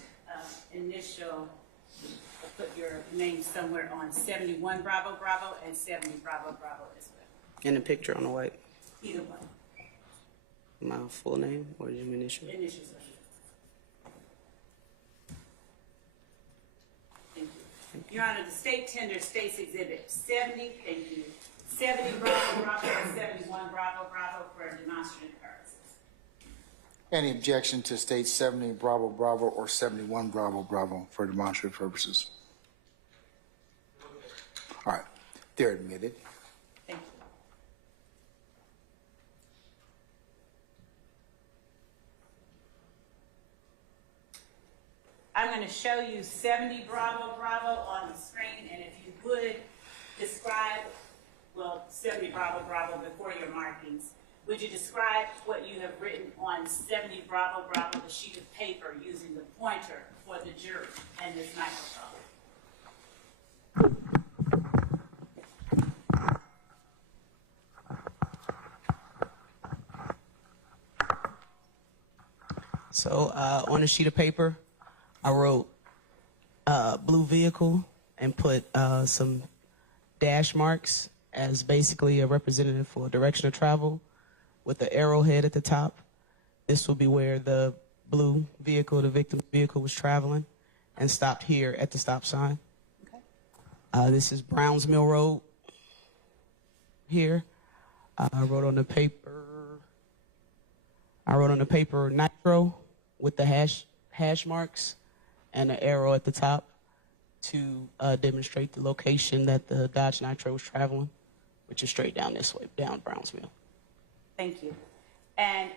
put your name somewhere on 71 Bravo Bravo and 70 Bravo Bravo as well? In the picture on the white. Either one. My full name or your initial? Initials. Thank you. Your Honor, the state tender states exhibit 70, thank you, 70 Bravo Bravo and 71 Bravo Bravo for demonstrative purposes. Any objection to state 70 Bravo Bravo or 71 Bravo Bravo for demonstrative purposes? All right, they're admitted. Thank you. I'm going to show you 70 Bravo Bravo on the screen, and if you would describe, well, 70 Bravo Bravo before your markings, would you describe what you have written on 70 Bravo Bravo, the sheet of paper, using the pointer for the jury and this microphone? So on a sheet of paper, I wrote blue vehicle and put some dash marks as basically a representative for direction of travel with the arrowhead at the top. This will be where the blue vehicle, the victim's vehicle, was traveling and stopped here at the stop sign. Okay. This is Browns Mill Road here. I wrote on the paper nitro with the hash marks and an arrow at the top to demonstrate the location that the Dodge Nitro was traveling, which is straight down this way, down Browns Mill. Thank you. And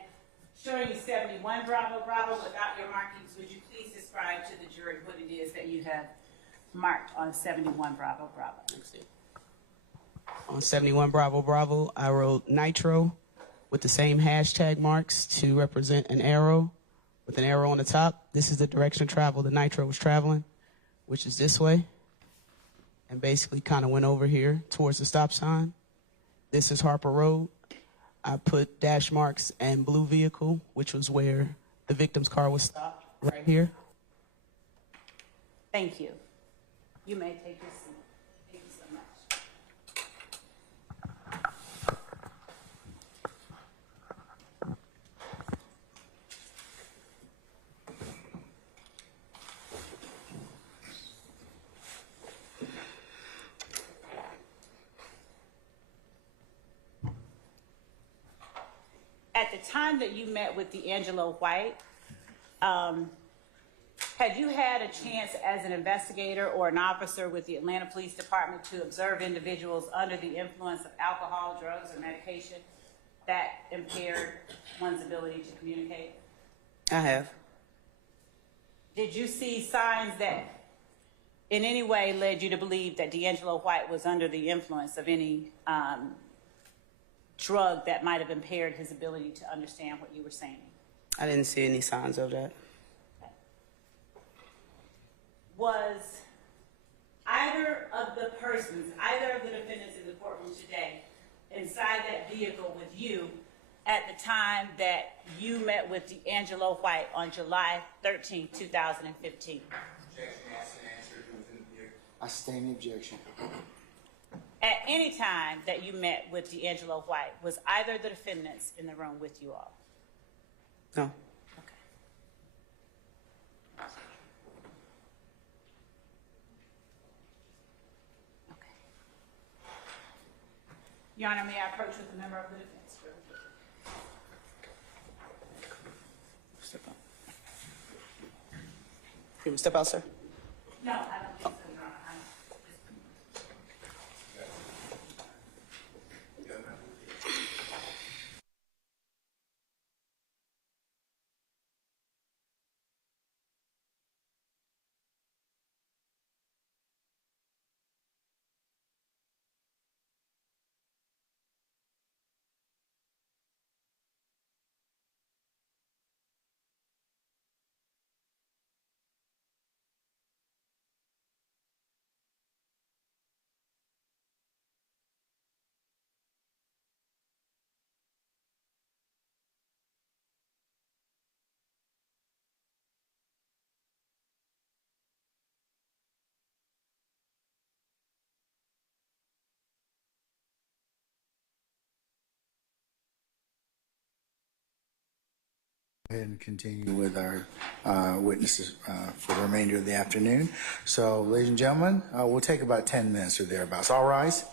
showing you 71 Bravo Bravo without your markings, would you please describe to the jury what it is that you have marked on 71 Bravo Bravo? On 71 Bravo Bravo, I wrote Nitro with the same hashtag marks to represent an arrow with an arrow on the top. This is the direction of travel the Nitro was traveling, which is this way, and basically kind of went over here towards the stop sign. This is Harper Road. I put dash marks and blue vehicle, which was where the victim's car was stopped, right here. Thank you. You may take your seat. Thank you so much. At the time that you met with D'Angelo White, had you had a chance as an investigator or an officer with the Atlanta Police Department to observe individuals under the influence of alcohol, drugs, or medication that impaired one's ability to communicate? I have. Did you see signs that in any way led you to believe that D'Angelo White was under the influence of any drug that might have impaired his ability to understand what you were saying? I didn't see any signs of that. Was either of the persons, either of the defendants in the courtroom today, inside that vehicle with you at the time that you met with D'Angelo White on July 13, 2015? I sustain the objection. At any time that you met with D'Angelo White, was either of the defendants in the room with you all? No. Okay. Okay. Your Honor, may I approach with a member of the defense? Step out. You step out, sir. No, I don't think so, Your Honor. Go ahead and continue with our witnesses for the remainder of the afternoon. So, ladies and gentlemen, we'll take about 10 minutes or thereabouts. All rise.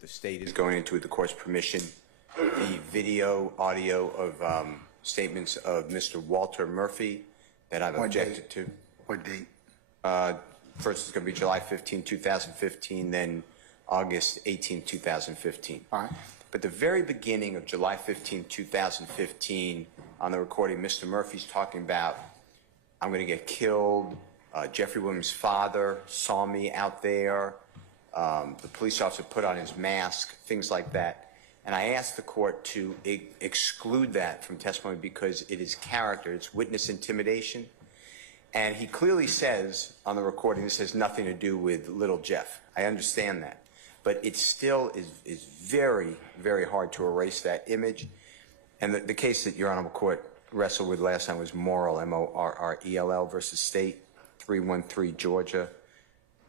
the state is going into, with the court's permission, the video, audio of statements of Mr. Walter Murphy that I've objected to. What date? First, it's going to be July 15, 2015, then August 18, 2015. All right. But the very beginning of July 15, 2015, on the recording, Mr. Murphy's talking about, I'm going to get killed. Jeffrey Williams' father saw me out there. The police officer put on his mask, things like that. And I asked the court to exclude that from testimony because it is character, it's witness intimidation. And he clearly says on the recording, this has nothing to do with little Jeff. I understand that. But it still is very, very hard to erase that image. And the case that Your Honorable Court wrestled with last time was Morrell, M-O-R-R-E-L-L versus State, 313 Georgia,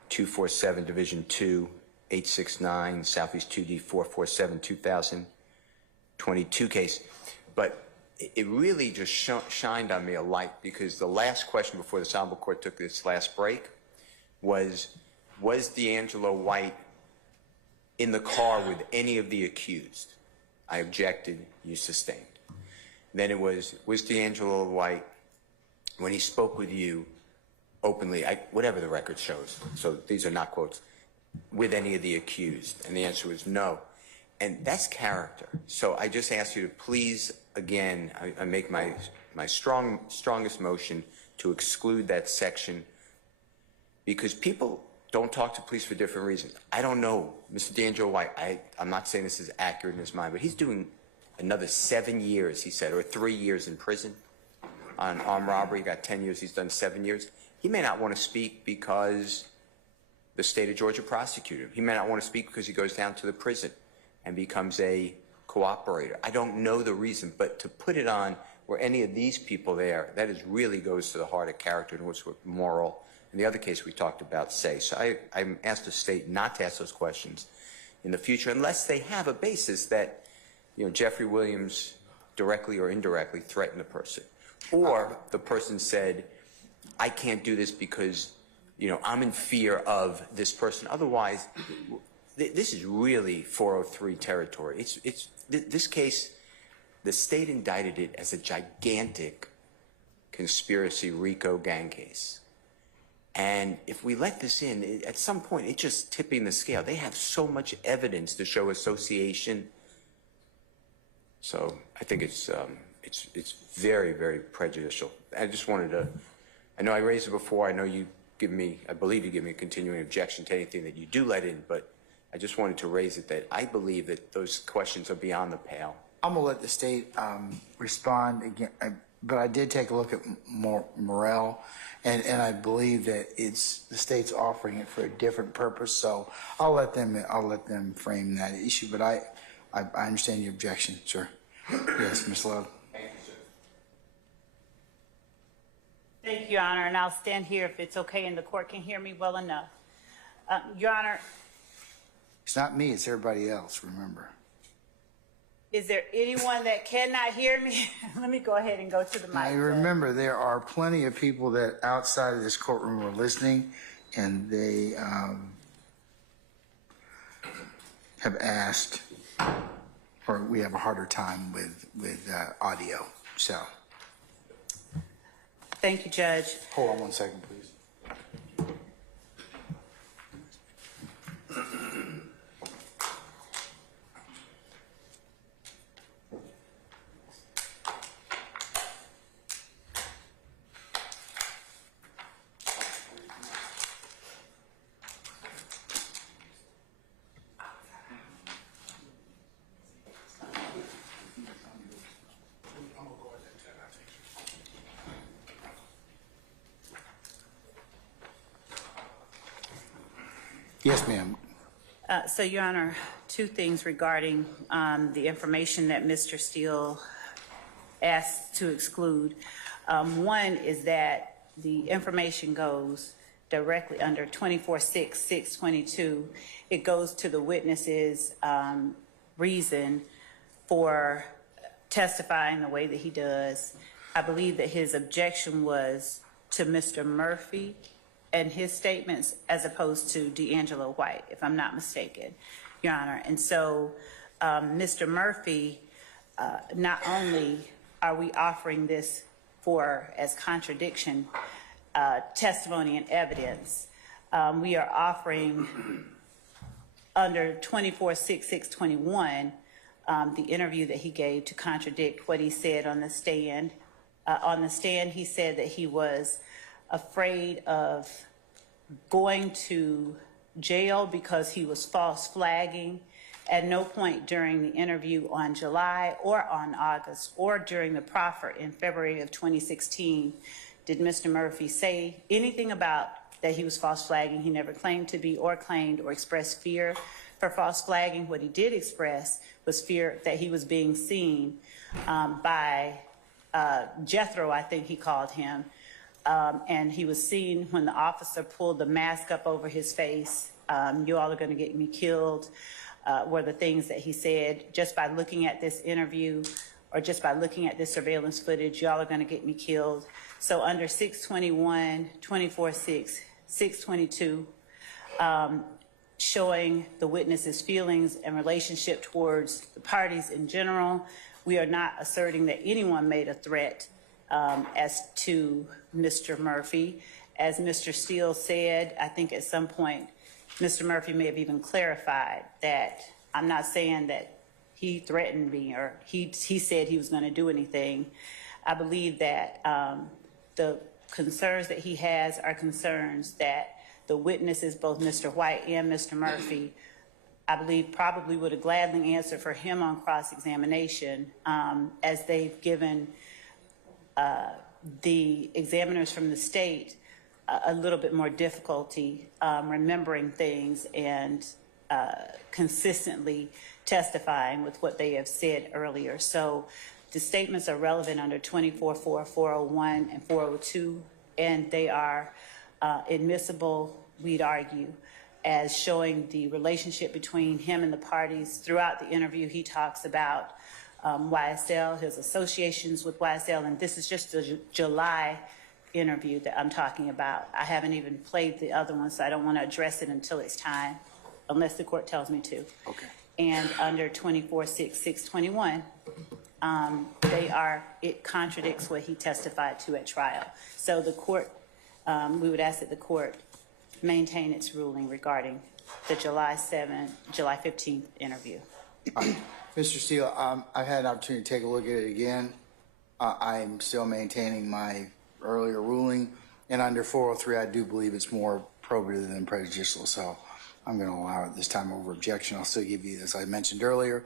247 Division 2, 869 Southeast 2D 447, 2022 case. But it really just shined on me a light because the last question before the Honorable Court took this last break was D'Angelo White in the car with any of the accused? I objected, you sustained. Then it was D'Angelo White, when he spoke with you openly, whatever the record shows, so these are not quotes, with any of the accused? And the answer was no. And that's character. So I just ask you to please, again, I make my strongest motion to exclude that section because people don't talk to police for different reasons. I don't know. Mr. D'Angelo White, I'm not saying this is accurate in his mind, but he's doing another 7 years, he said, or 3 years in prison on armed robbery. He got 10 years, he's done 7 years. He may not want to speak because the state of Georgia prosecuted him. He may not want to speak because he goes down to the prison and becomes a cooperator. I don't know the reason, but to put it on where any of these people there, that is really goes to the heart of character and what's moral. And the other case we talked about say. So I'm asked the state not to ask those questions in the future unless they have a basis that, Jeffrey Williams directly or indirectly threatened the person. Or the person said, I can't do this because, I'm in fear of this person. Otherwise, this is really 403 territory. This case, the state indicted it as a gigantic conspiracy RICO gang case. And if we let this in, at some point, it's just tipping the scale. They have so much evidence to show association. So I think it's very, very prejudicial. I just wanted to, I know I raised it before. I know I believe you give me a continuing objection to anything that you do let in, but I just wanted to raise it that I believe that those questions are beyond the pale. I'm going to let the state respond again, but I did take a look at Morrell, and I believe that the state's offering it for a different purpose. So I'll let them frame that issue. But I understand your objection, sir. Yes, Ms. Love. Thank you, sir. Thank you, Your Honor, and I'll stand here if it's okay and the court can hear me well enough. Your Honor. It's not me, it's everybody else, remember. Is there anyone that cannot hear me? Let me go ahead and go to the mic. Now, remember, there are plenty of people that outside of this courtroom are listening, and they have asked, or we have a harder time with audio. So, thank you, Judge. Hold on 1 second, please. Yes, ma'am. So, Your Honor, two things regarding the information that Mr. Steele asked to exclude. One is that the information goes directly under 24-6-622. It goes to the witness's reason for testifying the way that he does. I believe that his objection was to Mr. Murphy and his statements as opposed to D'Angelo White, if I'm not mistaken. Your Honor. And so, Mr. Murphy, not only are we offering this for as contradiction, testimony and evidence, we are offering under 246621 the interview that he gave to contradict what he said on the stand. On the stand, he said that he was afraid of going to jail because he was false flagging. At no point during the interview on July or on August or during the proffer in February of 2016 did Mr. Murphy say anything about that he was false flagging. He never claimed to be or claimed or expressed fear for false flagging. What he did express was fear that he was being seen by Jethro, I think he called him. And he was seen when the officer pulled the mask up over his face. You all are going to get me killed, were the things that he said. Just by looking at this interview or just by looking at this surveillance footage, y'all are going to get me killed. So under 621, 24-6, 622, showing the witness's feelings and relationship towards the parties in general, we are not asserting that anyone made a threat as to Mr. Murphy. As Mr. Steele said, I think at some point, Mr. Murphy may have even clarified that I'm not saying that he threatened me or he said he was going to do anything. I believe that the concerns that he has are concerns that the witnesses, both Mr. White and Mr. Murphy, I believe probably would have gladly answered for him on cross-examination as they've given the examiners from the state a little bit more difficulty remembering things and consistently testifying with what they have said earlier. So the statements are relevant under 24-4, 401, and 402, and they are admissible, we'd argue, as showing the relationship between him and the parties. Throughout the interview, he talks about YSL, his associations with YSL, and this is just the July interview that I'm talking about. I haven't even played the other one, so I don't want to address it until it's time, unless the court tells me to. Okay. And under 24-6, 621, it contradicts what he testified to at trial. So the court, we would ask that the court maintain its ruling regarding the July 15th interview. Mr. Steele, I've had an opportunity to take a look at it again. I'm still maintaining my earlier ruling, and under 403, I do believe it's more probative than prejudicial, so I'm going to allow it this time over objection. I'll still give you, as I mentioned earlier,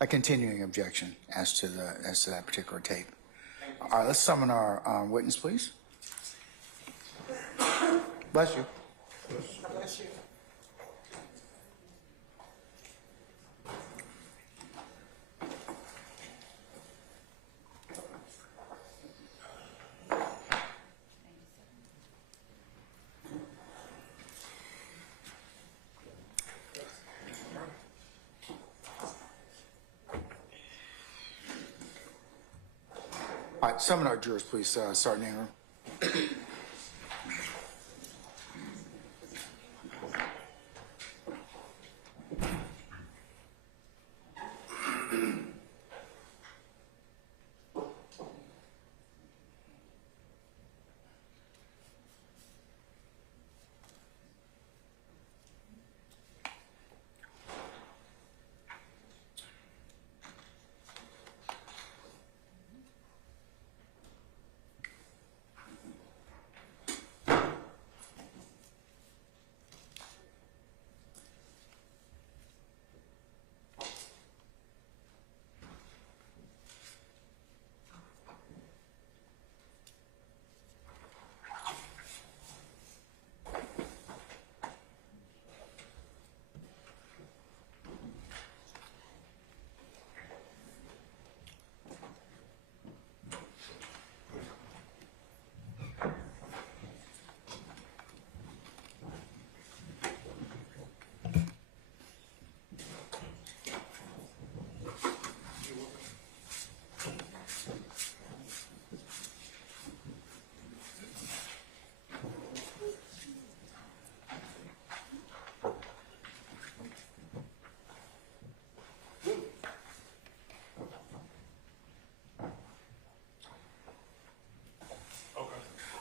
a continuing objection as to that particular tape. All right, let's summon our witness, please. Bless you. Bless you. All right, summon our jurors, please, Sergeant Ingram.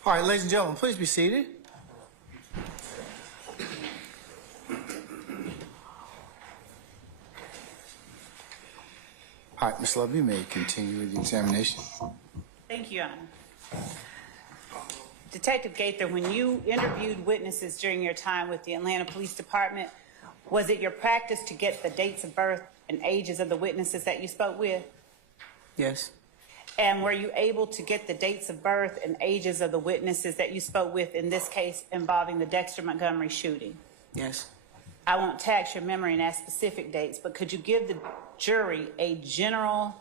All right, ladies and gentlemen, please be seated. All right, Ms. Love, you may continue with the examination. Thank you, Your Honor. Detective Gaither, when you interviewed witnesses during your time with the Atlanta Police Department, was it your practice to get the dates of birth and ages of the witnesses that you spoke with? Yes. And were you able to get the dates of birth and ages of the witnesses that you spoke with in this case involving the Dexter Montgomery shooting? Yes. I won't tax your memory and ask specific dates, but could you give the jury a general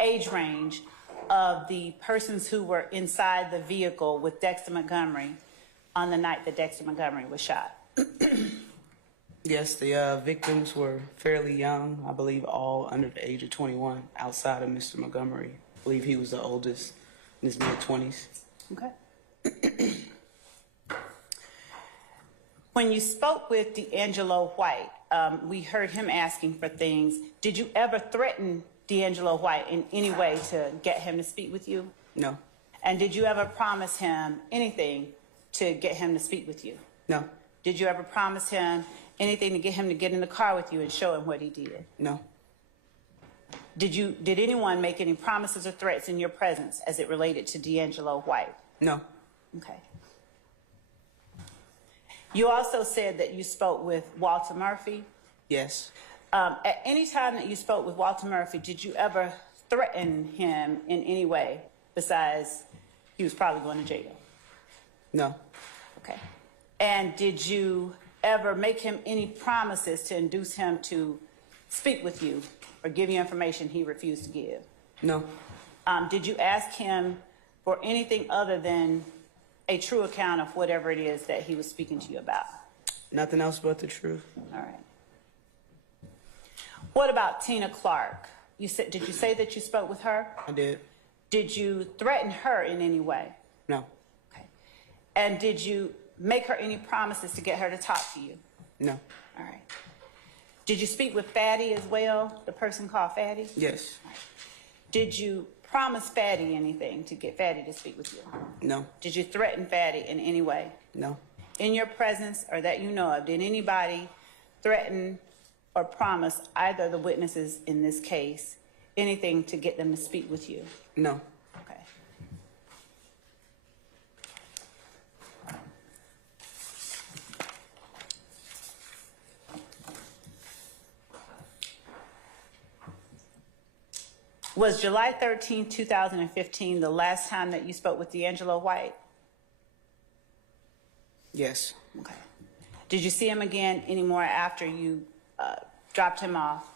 age range of the persons who were inside the vehicle with Dexter Montgomery on the night that Dexter Montgomery was shot? Yes, the victims were fairly young, I believe all under the age of 21, outside of Mr. Montgomery. I believe he was the oldest, in his mid-20s. Okay. When you spoke with D'Angelo White, we heard him asking for things. Did you ever threaten D'Angelo White in any way to get him to speak with you? No. And did you ever promise him anything to get him to speak with you? No. Did you ever promise him anything to get him to get in the car with you and show him what he did? No. Did anyone make any promises or threats in your presence as it related to D'Angelo White? No. Okay. You also said that you spoke with Walter Murphy. Yes. At any time that you spoke with Walter Murphy, did you ever threaten him in any way besides he was probably going to jail? No. Okay. And did you ever make him any promises to induce him to speak with you or give you information he refused to give? No. Did you ask him for anything other than a true account of whatever it is that he was speaking to you about? Nothing else but the truth. All right. What about Tina Clark? Did you say that you spoke with her? I did. Did you threaten her in any way? No. Okay. And did you make her any promises to get her to talk to you? No. All right. Did you speak with Fatty as well, the person called Fatty? Yes. Right. Did you promise Fatty anything to get Fatty to speak with you? No. Did you threaten Fatty in any way? No. In your presence or that you know of, did anybody threaten or promise either of the witnesses in this case anything to get them to speak with you? No. Okay. Was July 13, 2015 the last time that you spoke with D'Angelo White? Yes. Okay. Did you see him again anymore after you dropped him off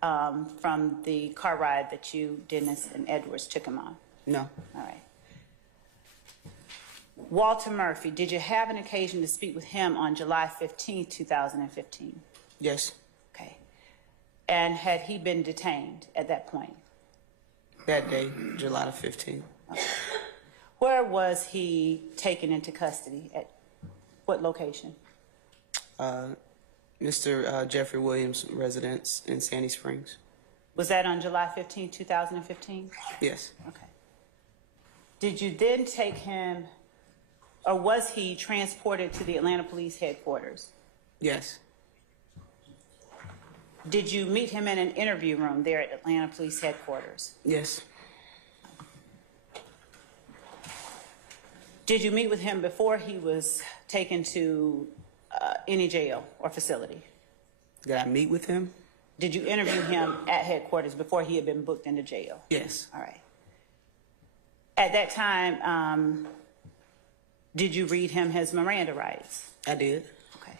from the car ride that you, Dennis, and Edwards took him on? No. All right. Walter Murphy, did you have an occasion to speak with him on July 15, 2015? Yes. Okay. And had he been detained at that point? That day, July the 15th. Okay. Where was he taken into custody? At what location? Mr. Jeffrey Williams' residence in Sandy Springs. Was that on July 15, 2015? Yes. Okay. Did you then take him, or was he transported to the Atlanta Police Headquarters? Yes. Did you meet him in an interview room there at Atlanta Police Headquarters? Yes. Did you meet with him before he was taken to any jail or facility? Did I meet with him? Did you interview him at headquarters before he had been booked into jail? Yes. All right. At that time, did you read him his Miranda rights? I did. Okay.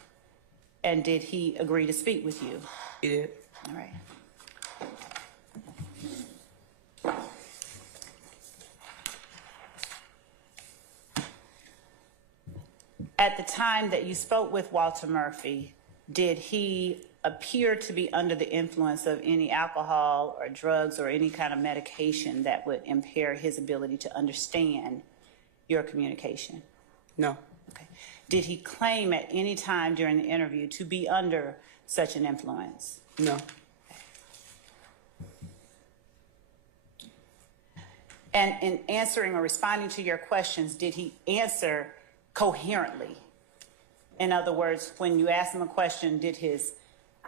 And did he agree to speak with you? He did. All right. At the time that you spoke with Walter Murphy, did he appear to be under the influence of any alcohol or drugs or any kind of medication that would impair his ability to understand your communication? No. Okay. Did he claim at any time during the interview to be under such an influence? No. And in answering or responding to your questions, did he answer coherently? In other words, when you asked him a question, did his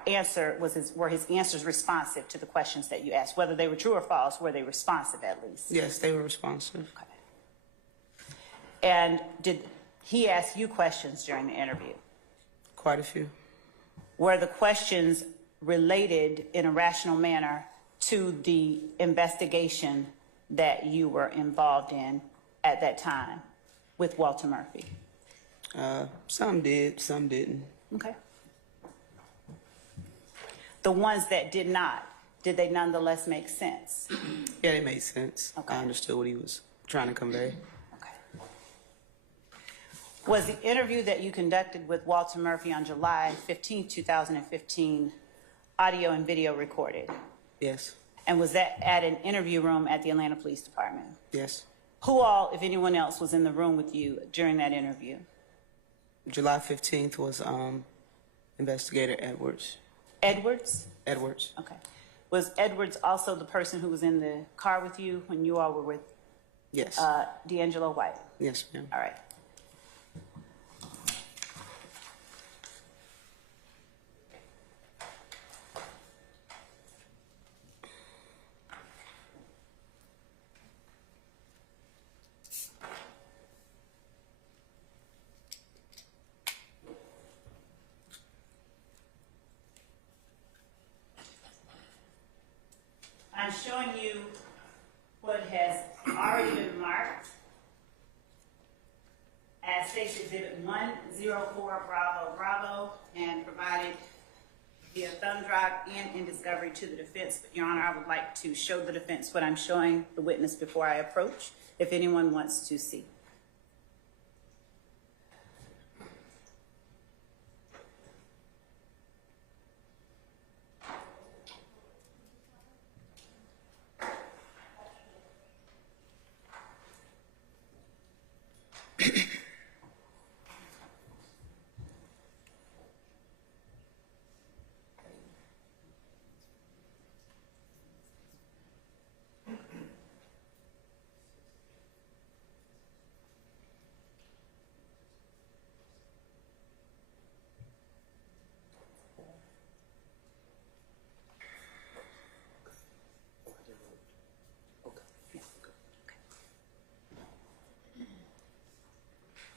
answer, were his answers responsive to the questions that you asked? Whether they were true or false, were they responsive at least? Yes, they were responsive. Okay. And did he ask you questions during the interview? Quite a few. Were the questions related in a rational manner to the investigation that you were involved in at that time with Walter Murphy? Some did, some didn't. Okay. The ones that did not, did they nonetheless make sense? Yeah, they made sense. Okay. I understood what he was trying to convey. Okay. Was the interview that you conducted with Walter Murphy on July 15, 2015, audio and video recorded? Yes. And was that at an interview room at the Atlanta Police Department? Yes. Who all, if anyone else, was in the room with you during that interview? July 15th was Investigator Edwards. Edwards? Edwards. Okay. Was Edwards also the person who was in the car with you when you all were with Yes. D'Angelo White? Yes, ma'am. All right. I'm showing you what has already been marked as State's Exhibit 104 Bravo Bravo and provided via thumb drive and in discovery to the defense. But, Your Honor, I would like to show the defense what I'm showing the witness before I approach, if anyone wants to see.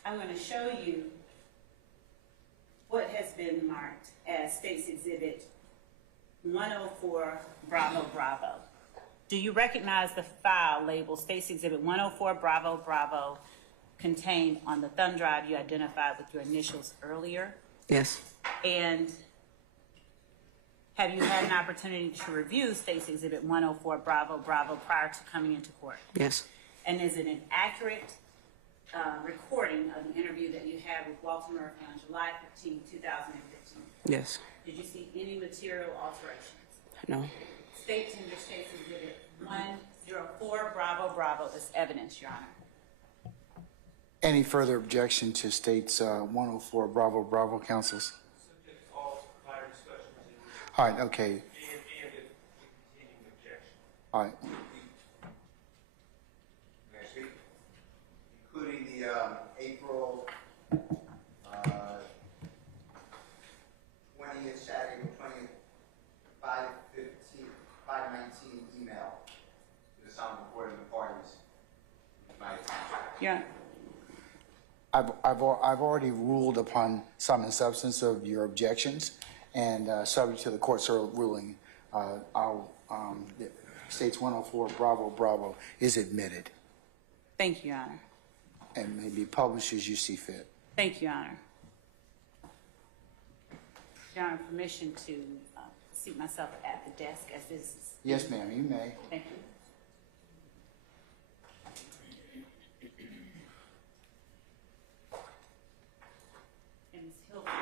I'm going to show you what has been marked as State's Exhibit 104 Bravo Bravo. Do you recognize the file labeled State's Exhibit 104 Bravo Bravo contained on the thumb drive you identified with your initials earlier? Yes. And have you had an opportunity to review State's Exhibit 104 Bravo Bravo prior to coming into court? Yes. And is it an accurate recording of the interview that you had with Walter Murphy on July 15, 2015? Yes. Did you see any material alterations? No. State tender State's Exhibit 104 Bravo Bravo is evidence, Your Honor. Any further objection to State's 104 Bravo Bravo, counsels? Subject to all prior discussions. All right, okay. And if continuing objection. All right. May I speak? Including the April 20th, Saturday, 20th, 5:19 email to the sound recording the parties. Yeah. I've already ruled upon sum and substance of your objections, and subject to the court's ruling, State's 104 Bravo Bravo is admitted Thank you, Your Honor. and may be published as you see fit. Thank you, Your Honor. Your Honor, permission to seat myself at the desk as this is. Yes, ma'am, you may. Thank you. And Ms. Hilton is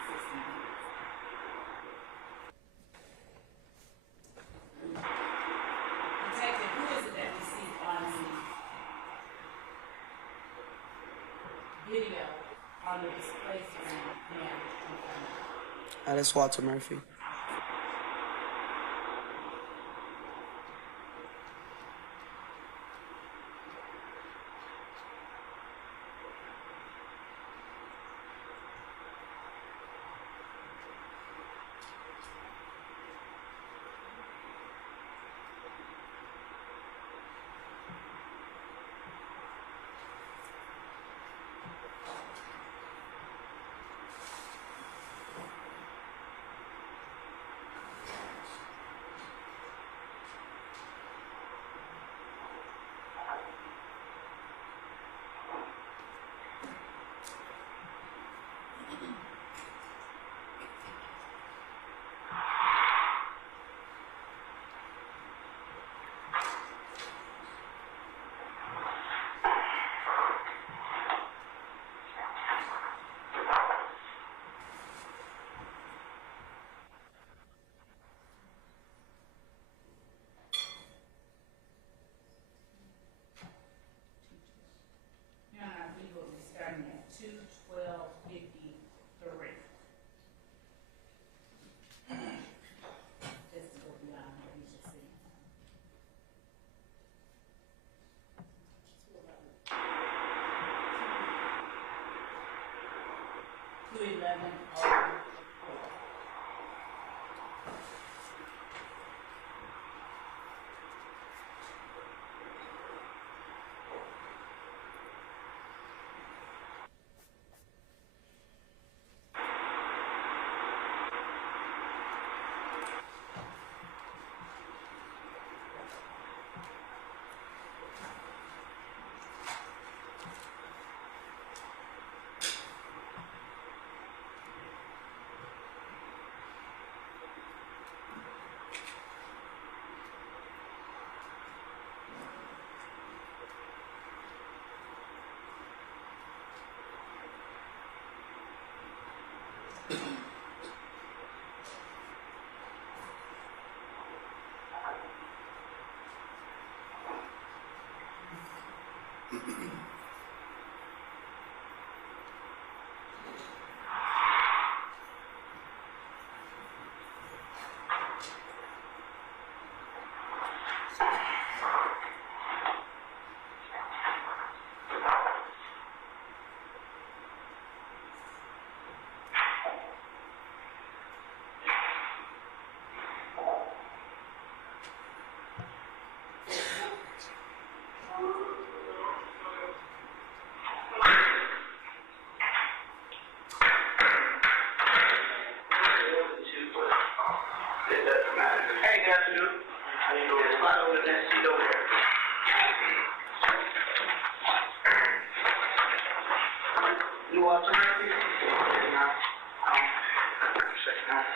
assisting me. Detective, who is it that we see on the video on the display screen? That's Walter Murphy.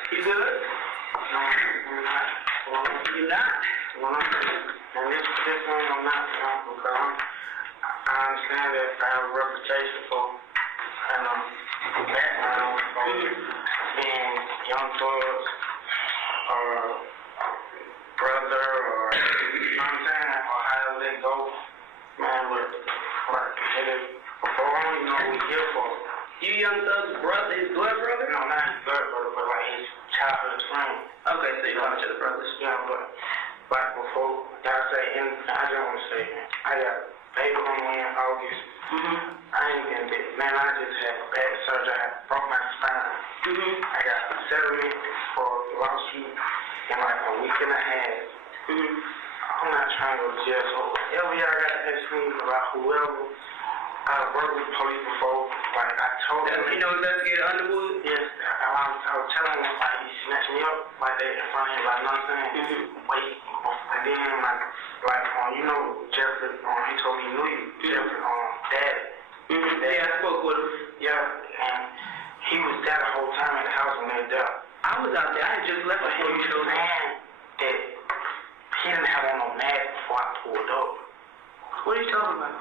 You good? No, I'm not. Well, you're not? Well, and this one I'm not, because I understand that I have a reputation for and background for being young thugs or brother or, you know what I'm saying, or however they go. Man, look, before I don't even know what we're here for. You young thug's brother, his blood brother? No, not his blood brother, but like his childhood friend. Okay, so you're one of the brothers. Yeah, but like before, y'all say, and I just want to say, man, I got baby on me in August. I ain't been big. Man, I just had bad surgery. I broke my spine. I got a settlement for a lawsuit in like a week and a half. I'm not trying to go to jail, so whatever y'all got to ask me about whoever. I've worked with police before. Like I told him. You know Investigator Underwood? Yes. I was telling him like he snatched me up like that in front of him, like, you know what I'm saying? Wait. And then like you know Jeffrey, he told me he knew you. Jeffrey, Dad. Yeah, I spoke with him. Yeah, and he was there the whole time at the house when they were there. I was out there. I had just left before you know saying that he didn't have on no mask before I pulled up. What are you talking about?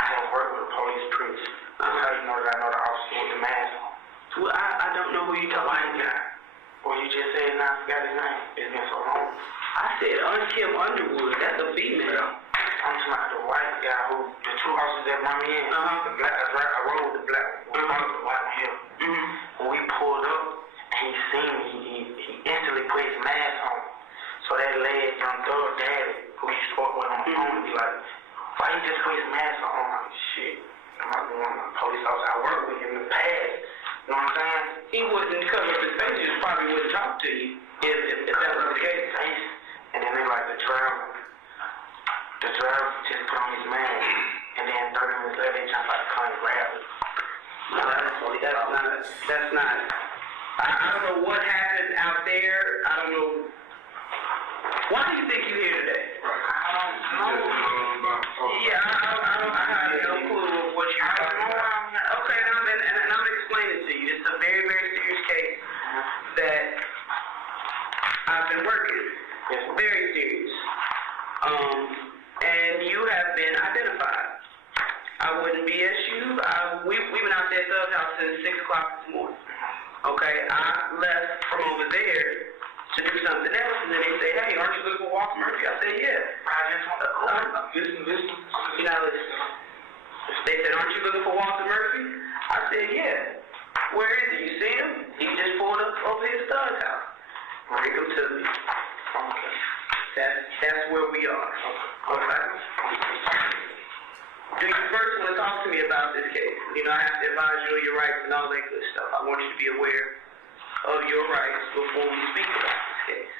I don't work with a police priest. That's how you know that I know the officer with the mask on. Well, I don't know who you talking about. White guy. Well, you just said and I forgot his name. It's been so long. I said Kim Underwood. That's a female. I'm talking about the white guy who, the two officers that brought me in. The black, I rode with the black one. We followed the white one here. When we pulled up and he seen me, he instantly put his mask on. So that led young thug daddy, who he spoke with on the phone, be like, why he just put his mask on? I'm like, shit. I'm like one of the police officers I worked with in the past. You know what I'm saying? He wouldn't cover up his face. He just probably wouldn't talk to you if that was the case. And then they like the driver just put on his mask. And then 30 minutes later, they jump out the car and grab it. No, that's not. I don't know what happened out there. I don't know. Why do you think you're here today? I don't know. Yeah, I have no clue of what you're talking about. Okay, and I'm explaining to you. It's a very, very serious case that I've been working. It's very serious. And you have been identified. I wouldn't BS you. We've been out there at Thug's house since 6 o'clock this morning. Okay, I left from over there to do something else, and then they say, hey, aren't you looking for Walker Murphy? I said, yeah. I just want to listen. You know, they said, aren't you looking for Walker Murphy? I said, yeah. Where is he? You see him? He just pulled up over his Thug's house. Bring him to me. Okay. That's where we are. Okay. Do you first want to talk to me about this case? You know, I have to advise you of your rights and all that good stuff. I want you to be aware of your rights before we speak about this case.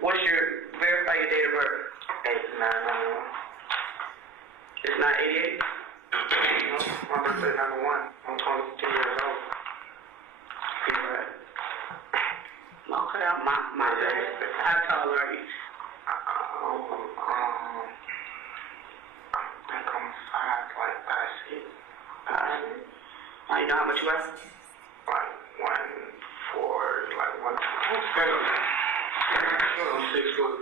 What's your, verify your date of birth? 8991. It's not 88? No, my birthday is 91. I'm 22 years old. You're right. Okay, my bad. How tall are you? I think I'm 5'6". You know how much you weigh? Like 140, like 120. I'm 6 foot.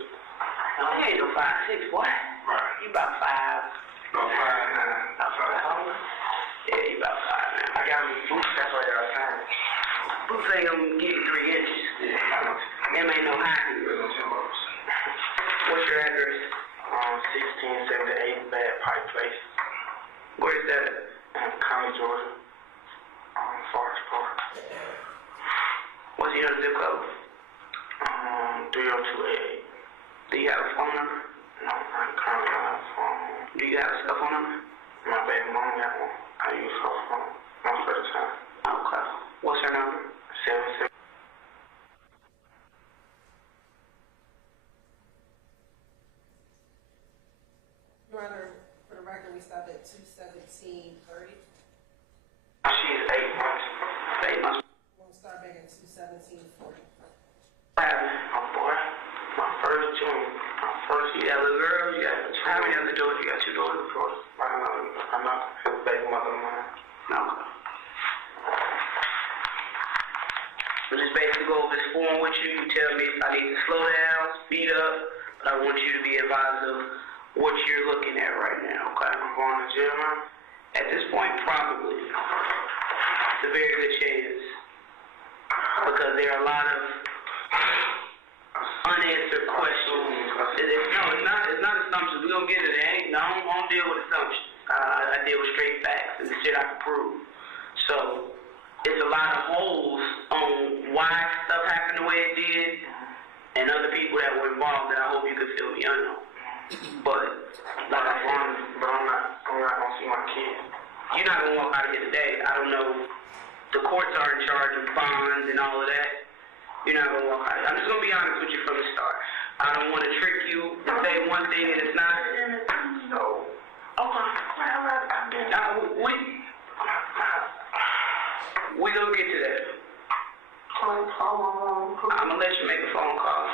No, you ain't no 5'6", boy. Right. You about 5'9". About 5'9". Yeah, you about 5 now. I got me boots, that's why y'all saying. Boots ain't gonna get you 3 inches. Them ain't no high heels. What's your address? 1678 Bad Pike Place. Where's that at? In County, Georgia. Forest Park. What's your zip code? 30288. Do you have a phone number? No, I currently don't have a phone. Do you have a cell phone number? My baby mom got one. I use her phone most of the time. Okay. What's her number? 76. Your Honor, for the record, we stopped at 217:30. She's 8 months. 8 months. We'll start back at 217:40. My boy, my first junior. My first. You got a little girl? You got how many other daughters? You got 2 daughters, of course. I'm not his baby mother of mine. No. We'll just basically go over this form with you. You tell me if I need to slow down, speed up, but I want you to be advised of what you're looking at right now, okay? I'm going to jail now. At this point, probably. It's a very good chance. Because there are a lot of unanswered questions. It's not assumptions. We're going to get to that. I don't deal with assumptions. I deal with straight facts and the shit I can prove. So, it's a lot of holes on why stuff happened the way it did and other people that were involved that I hope you could fill me in on. But, like I said, I'm not gonna see my kids. you're not gonna walk out of here today. I don't know. The courts are in charge of bonds and all of that. You're not gonna walk out of here. I'm just gonna be honest with you from the start. I don't want to trick you and say one thing and it's not. So, We gonna get to that. I'm gonna let you make a phone call.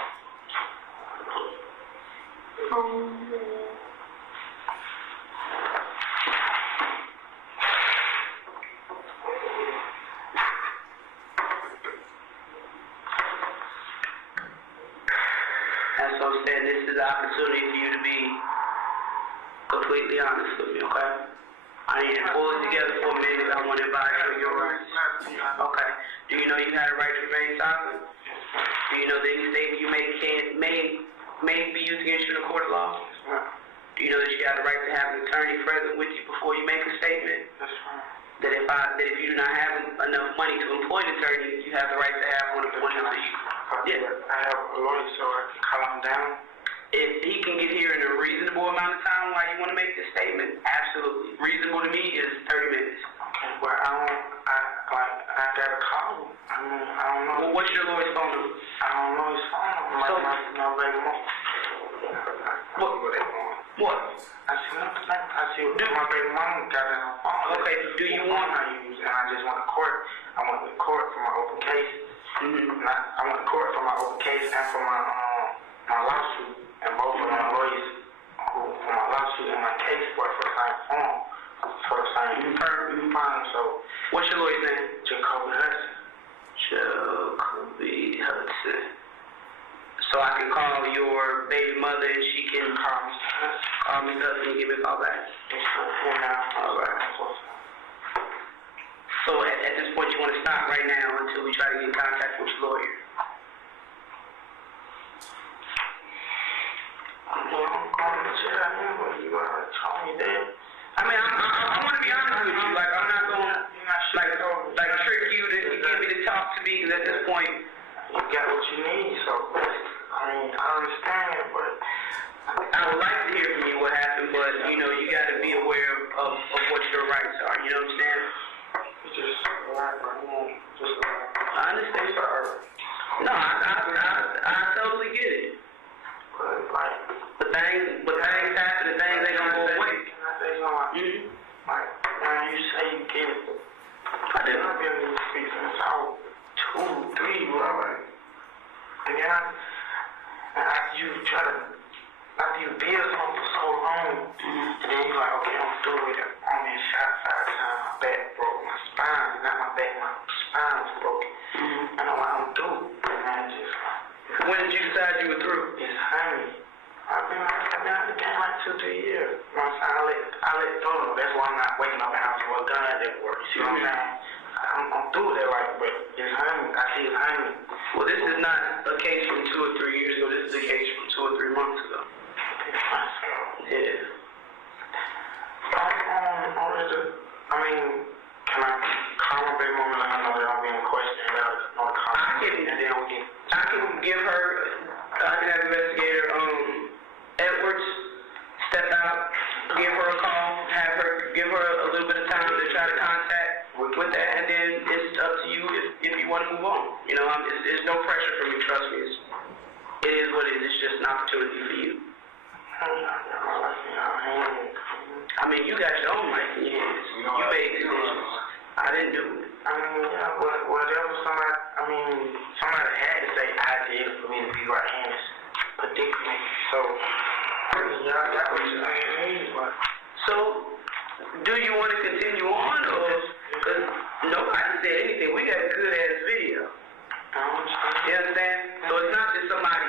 And so said, this is the opportunity for you to be completely honest with me, okay? I need to pull it together for a minute. I want to advise you of your rights. Okay. Do you know you had a right to remain silent? Do you know that any statement you make may be used against you in a court of law? Do you know that you have the right to have an attorney present with you before you make a statement? That's fine. That if you do not have enough money to employ an attorney, you have the right to have one appointed to you. Yeah. I have a lawyer so I can calm him down. If he can get here in a reasonable amount of time while you want to make this statement, absolutely. Reasonable to me is 30 minutes. Okay, but I gotta call him. I don't know. Well, what's your lawyer's phone number? I don't know his phone number. My baby mom. What? I see what my baby mom got in her phone. Okay, do you want? I use, and I just went to court. I went to court for my open case. I went to court for my open case and for my lawsuit. And both of my lawyers who for my lawsuit and my case were for the same form, for the same fine. So, what's your lawyer's name? Jacoby Hudson. Jacoby Hudson. So I can call your baby mother and she can call Mr. Hudson. Call Mr. Hudson and give me a call back. All right. So at this point, you want to stop right now until we try to get in contact with your lawyer. I'm going to jail anyway. You already told me that. I mean, I want to be honest with you. Like, I'm not going to like trick you to get me to talk to me, because at this point, you got what you need. So, I mean, I understand, but I would like to hear from you what happened, but, you know, you got to be aware of what your rights are. You know what I'm saying? It's just like, I understand. No, I totally get it. But things happen and things ain't gonna go away. Can I say something? Like, when you say you get it, I did. I've been in these speaks since I was 2, 3, whatever. And then after you build something for so long, and then you're like, okay, I'm through with it. I'm in shot 5 times, my back broke, my spine, not my back, my spine was broken. I know what I'm through. And I just, when did you decide you were through? It's honey. I've been out of the game like 2, 3 years. You know what I'm saying? I let it know. That's why I'm not waking up and having to guns at work. You see what I'm saying? I'm through with that right, but it's hungry. I see it's hungry. Well, this is not a case from 2 or 3 years ago. This is a case from 2 or 3 months ago. Yeah. I mean, can I call my baby mama and let her know that I'm being questioned? I can give her, I can have investigator Edwards step out, give her a call, give her a little bit of time to try to contact with that, and then it's up to you if you want to move on. You know, there's no pressure for me, trust me. It is what it is. It's just an opportunity for you. I mean, you got your own life in your hands. You made decisions. I didn't do it. I mean, yeah, whatever somebody had to say I did for me to be right-handed, particularly. So, yeah, I got what you're saying. So, do you want to continue on, or because nobody said anything? We got a good-ass video. I understand. You understand? So it's not just somebody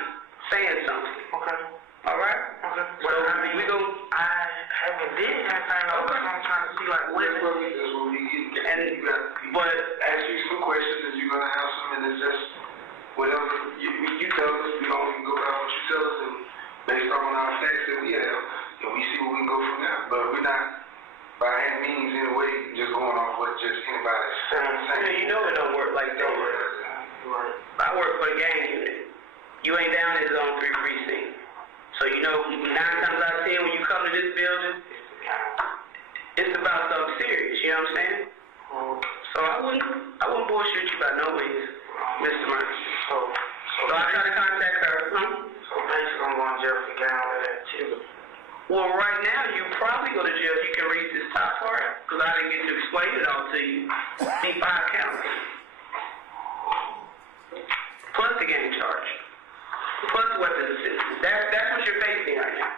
saying something. Okay. All right? Okay. So, I haven't did anything, though. Okay. I'm trying to see, like, what is but ask you some questions and you're gonna answer them, and it's just whatever you tell us, we don't even go by what you tell us, and based on our facts that we have, and we see where we can go from there. But we're not by any means in a way just going off what just anybody's saying. You know it don't work like that. Right. I work for the gang unit. You ain't down in Zone 3 precinct. So you know 9 times out of 10 when you come to this building, it's about something serious, you know what I'm saying? So I wouldn't bullshit you by no means, Mr. Murphy. So I try to contact her. So basically I'm going to jail for getting all of that too. Well, right now you probably go to jail if you can read this top part, because I didn't get to explain it all to you. See 5 counts. Plus the gang charge. Plus weapons assistance. That's what you're facing right now.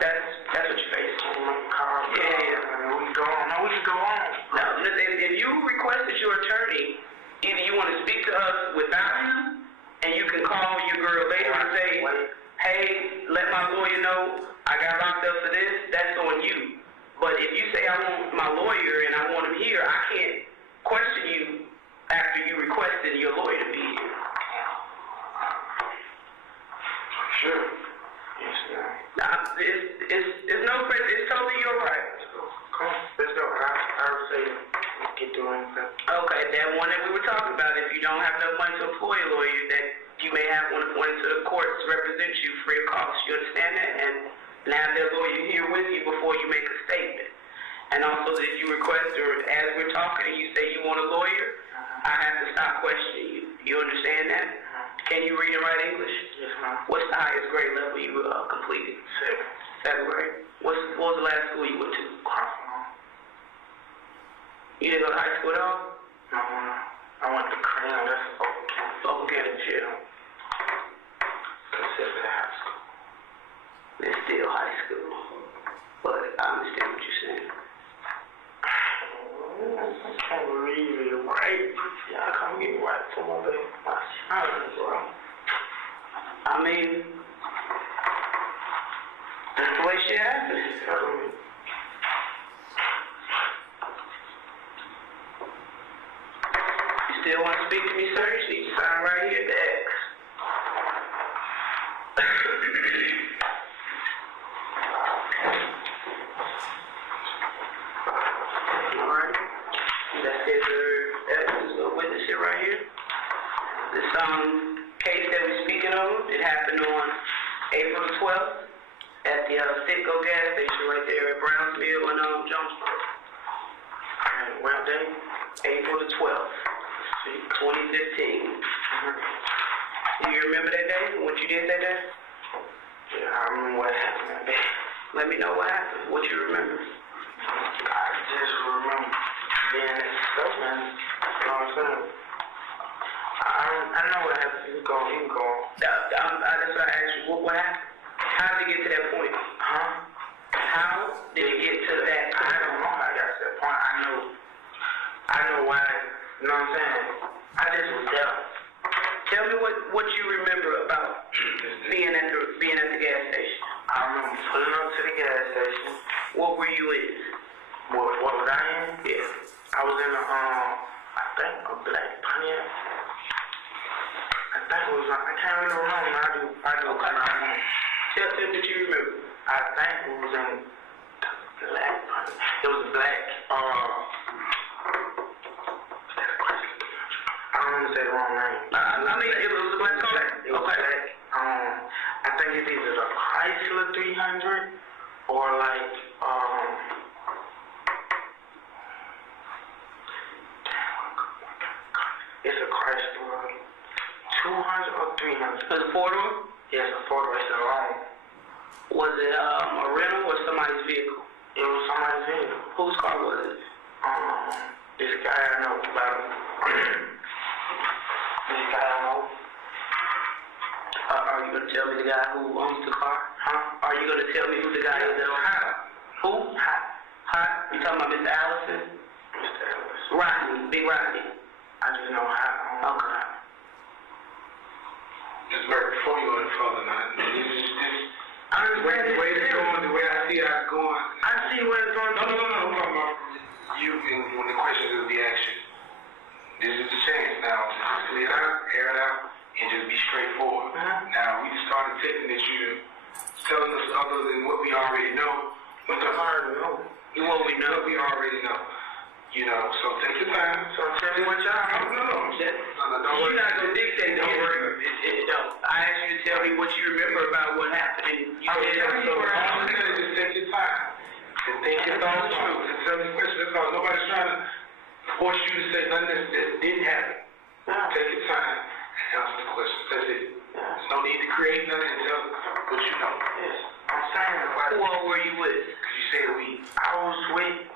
That's what you're facing. Yeah. We can go on. Now, if you requested your attorney, either you want to speak to us without him, and you can call your girl later and say, hey, let my lawyer know I got locked up for this, that's on you. But if you say I want my lawyer and I want him here, I can't question you after you requested your lawyer to be here. Sure. Yes, sir. Nah, it's no pressure. It's totally your right. Come on, let's go. I would say get through anything. Okay, that one that we were talking about, if you don't have enough money to employ a lawyer, that you may have one appointed to the court to represent you free of cost. You understand that? And have that lawyer here with you before you make a statement. And also, if you request, or as we're talking and you say you want a lawyer, I have to stop questioning you. You understand that? Can you read and write English? Yes, ma'am. What's the highest grade level you completed? 7th grade. What was the last school you went to? You didn't go to high school at all? No. I went to Crane. That's Oakland County Jail. Considered high school. It's still high school. But I understand what you're saying. I can't believe it, right? Y'all come get me right for my baby. My son, bro. I mean, that's the way shit happens. You still want to speak to me, sir? You need to sign right here at the X. Alright. That's it, that's a witness it right here. This case that we're speaking of, it happened on April the 12th at the Citgo gas station right there at Brownsville and Jonesboro. And what day? April the 12th, 2015. Do you remember that day? What you did that day? Yeah, I remember what happened that day. Let me know what happened. What you remember? I just remember being at the stuff, man. You know what I'm saying? I know what happened. You can go on. That's what I asked you. What happened? How did it get to that point? Huh? How did it get to that point? I don't know how I got to that point. I know why. You know what I'm saying? I just was there. Tell me what you remember about being at the gas station. I I remember pulling up to the gas station. What were you in? What was I in? Yeah. I was in I think a black Pontiac. I think it was, I can't really remember. I do. Okay. Tell them that you remember. I think it was in black Pontiac. It was a black, I don't want to say the wrong name. I mean, it was a black car. It was black. I think it's either the Chrysler 300 or like, it's a Chrysler 200 or 300. Was it four-door? Yes, a four-door. It's a long. Was it a rental or somebody's vehicle? It was somebody's vehicle. Whose car was it? This guy I know about him. This guy I know. Are you going to tell me the guy who owns the car? Huh? Are you going to tell me who the guy is that owns the car? Who? Hot. You talking about Mr. Allison? Mr. Ellis. Rodney. Big Rodney. I just know how. Okay. Just before you go any further, now, the way it's going, the way I see it going. I see where it's going. No. I'm talking about you and when the questions will be asked you. This is the chance now to just clear it out, air it out, and just be straightforward. Now, we just started testing that you're telling us other than what we already know. What we already know. What we know. What we already know. You know, so take your time. So tell me what y'all know. No. You're not going to dictate the answer. I asked you to tell me what you remember about what happened. And you said just take your time and think your thoughts through and tell me questions. That's all. Nobody's trying to force you to say nothing that didn't happen. Take your time and answer the questions. That's it. There's no need to create nothing and tell what you know. Yes. I'm saying like, who all were you with? Because you said we. I was with.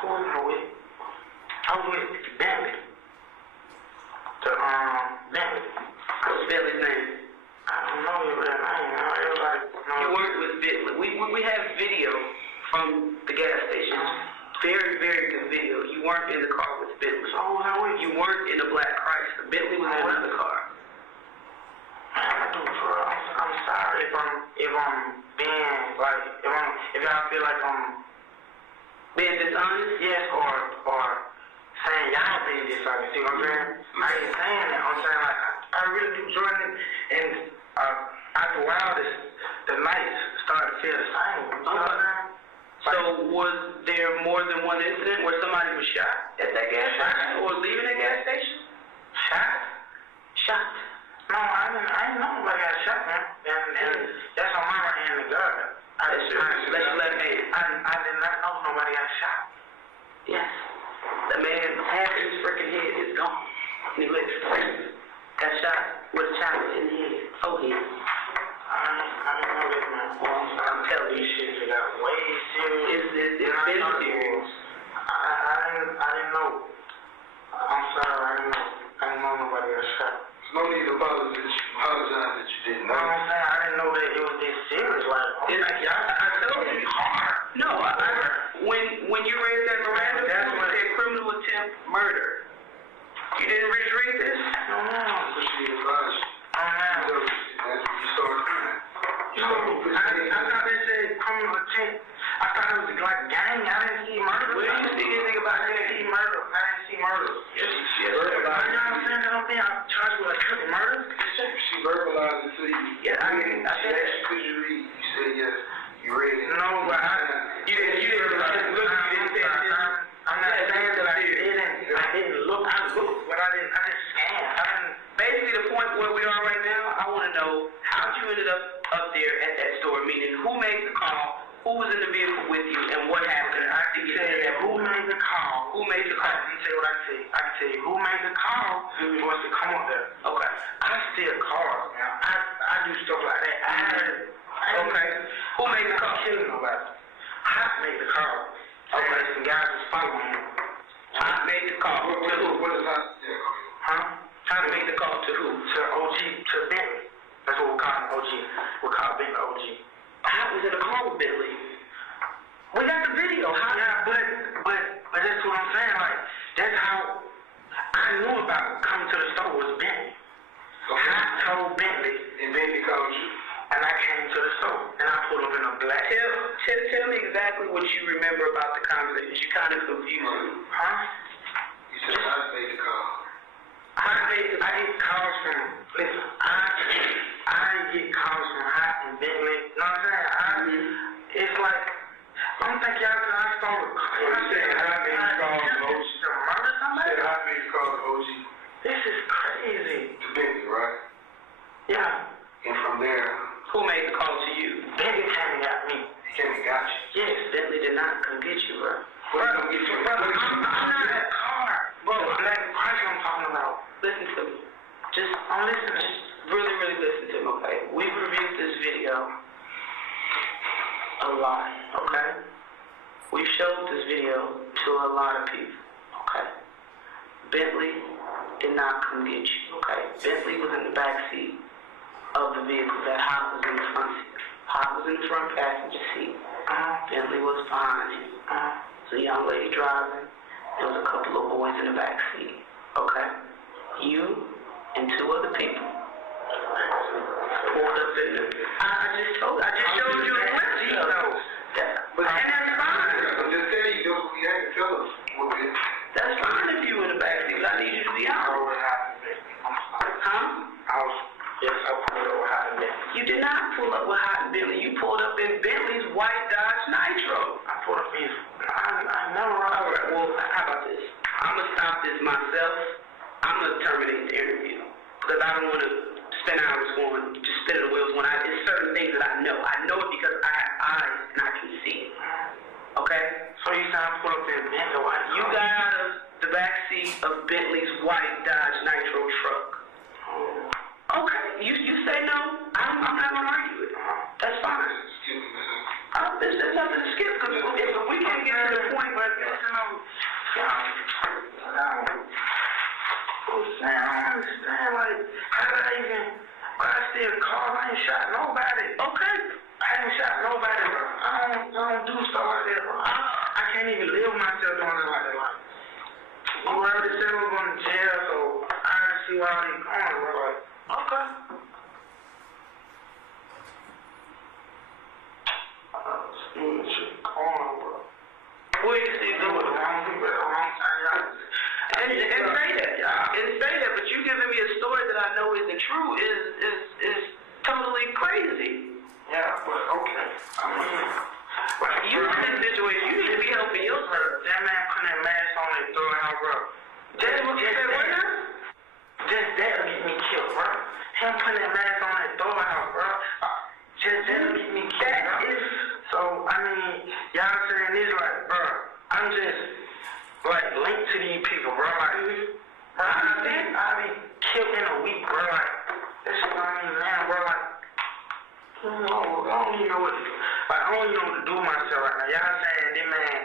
Who was I with? I was with Bentley. Bentley. What's Bentley's name? I don't know your real name. Everybody knows. You worked with Bentley. We have video from the gas station. Very, very good video. You weren't in the car with Bentley. So who was I with? You weren't in a black Chrysler. Bentley was in another car. I'm sorry if I'm being like if y'all feel like I'm being dishonest. Yes, or saying y'all being dishonest. See what I'm saying? I ain't saying that. I'm saying like I really do join it, and after a while the nights started to feel the same. You know what I'm saying? So was there more than one incident where somebody was shot at that gas station or leaving that gas station? Shot? No, I didn't know nobody got shot, man. And that's on my right hand, the gun. That's your left hand. I did not know nobody got shot. Yes. The man, half his freaking head is gone. He got shot with a chopper in the head. Oh, yeah. I didn't know that, man. I'm telling you, shit got way serious. It's been serious. I didn't know. I'm sorry, I didn't know nobody got shot. There's no need to apologize that you didn't know. I'm saying I didn't know that it was this serious. Like, I told you. Hard. No, when you read that Miranda, that's when it said criminal attempt murder. You didn't read this? No. She advised you. You started crying. I thought they said criminal attempt. I thought it was like gang. I didn't see murder. Where did you see anything about I didn't see murder. Yes. Are y'all saying that I'm being charged with attempted murder? She verbalized it to you. Yeah, I said that. Could you read? You said yes. You read it. No, but you didn't look. You didn't say it. I'm not saying that I didn't look. I looked, but I didn't scan. Basically, the point where we are right now, I want to know how you ended up there at that store, meaning who made the call, who was in the vehicle with you, and what happened. I can tell you that who made the call. Who made the call? I can tell you what I can tell you. I can tell you who made the call was to come up there. Okay. I steal cars, man. I do stuff like that. Okay. Who made the call? I'm killing nobody. Hot made the call. Okay. Some guys was following him. Hot made the call. What is Hot? Huh? Hot made the call to who? To OG, to Bentley. That's what we call him, OG. We call Bentley OG. Hot was in the car with Bentley. We got the video. Yeah, but that's what I'm saying. Like, that's how I knew about coming to the store was Bentley. So Hot told Bentley. And Bentley called you. what you remember about the conversation. You kind of confused. Huh? You said I made the call. I get calls from, listen, I get calls from Hot and Bentley. You know what I'm saying? It's like, I don't think y'all can I start with You said I made the call to OG. to murder somebody? You said I made the call to OG. This is crazy. To Bentley, right? Yeah. And from there, Who made the call to you? Bentley came and got me. Kenny got you. Yes, Bentley did not come get you, bro. What gonna get you? Brother, I'm not that car. Bro, Black Christ I'm talking about. Listen to me. I'm listening. Just really, really listen to me, okay? We've reviewed this video a lot, okay? We've showed this video to a lot of people, okay? Bentley did not come get you, okay? Bentley was in the back seat of the vehicle. That Hot was in the front seat. Hot was in the front passenger seat. Bentley was behind him. So a young lady driving. There was a couple of boys in the back seat, okay? You and two other people pulled up in the. I just showed you a window. But and that's fine. I'm just telling you, we had to tell us what it is. That's fine if you in the back seat, but I need you to be I honest. was happened, baby. I'm sorry. Huh? Yes, I pulled up with Hot and Bentley. You did not pull up with Hot and Bentley. You pulled up in Bentley's white Dodge Nitro. I pulled up in. I never run. All right, well, how about this? I'm going to stop this myself. I'm going to terminate the interview because I don't want to spend hours going, just spinning the wheels when it's certain things that I know. I know it because I have eyes and I can see it. Okay? So you said I pulled up in Bentley white. You got out of the back seat of Bentley's white Dodge Nitro truck. Okay, you say no. I'm not going to argue it. That's fine. There's nothing to skip because if we can't get to the point where I don't understand, like, how did I even, I still call, I ain't shot nobody. Okay. I ain't shot nobody, bro. I don't do stuff like that, bro. I can't even live myself doing it like that, like, you already said we're going to jail, so I already see why they going, bro, like, okay. Shit, corn, bro. Where you see going? And say that, and say that, but you giving me a story that I know isn't true is totally crazy. Yeah, but okay. I mean, You in this situation, you need to be helping yourself. that man putting that mask on and throwing out, bro. Just what now? Just that'll get me killed, bro. Him putting that mask on and throwing out, bro. Just that'll get me killed, bro. So, I mean, y'all saying this like, bro, I'm just, like, linked to these people, bro. Like, bro, I'll be killed in a week, bro. Like, this is what I mean, man, bro. Like, I don't even know what to do. Like, I don't even know what to do with myself right now. Y'all saying this man,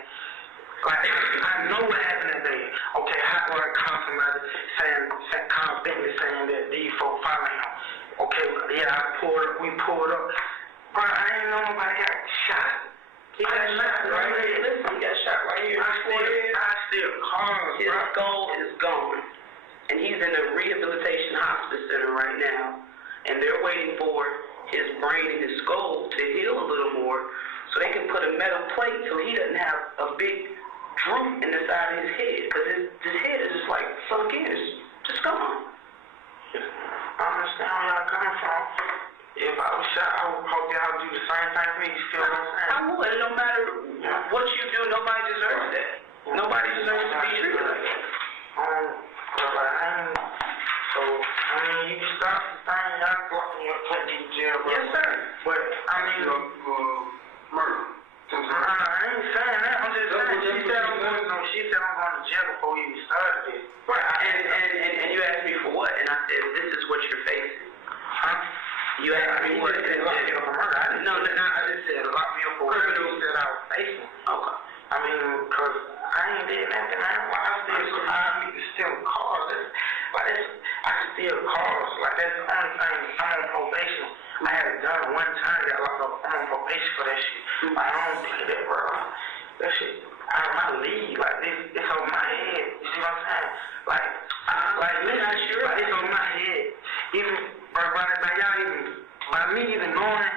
like, I know what happened that day. Okay, Hot Rod called somebody called Bentley saying that these folks following him. Okay, yeah, we pulled up. Bro, I ain't know nobody got shot. He got shot right here. Listen, he got shot right here. I still cars, His bro. skull is gone. And he's in a rehabilitation hospice center right now. And they're waiting for his brain and his skull to heal a little more so they can put a metal plate so he doesn't have a big droop in the side of his head. Because his head is just like sunk in. It's just gone. I understand where y'all coming from. If I was shot, I would hope y'all do the same thing for me. You feel what I'm saying? I would. No matter what you do, nobody deserves that. Nobody deserves to be treated like that. So, I mean, you can stop the thing, y'all go up and put me in jail, bro. Yes, sir. But, I mean, Murder. I ain't saying that. I'm just saying, she said I'm going to jail before we even started this. Right. And you asked me for what? And I said, this is what you're facing. Huh? You asked me what? You said lock me up for murder. I just said lock me up for whatever you said I was facing. Okay. I mean, because I ain't did nothing, man. Why I need to steal cars? I steal cars. Like, that's the only thing. I'm on probation. I had it done one time. Got locked up. I'm on probation for that shit. Like, I don't do that, bro. That shit out of my league. Like, it's over my head. You see what I'm saying? Like, it's over my head. Even, bro, by y'all even, by me even knowing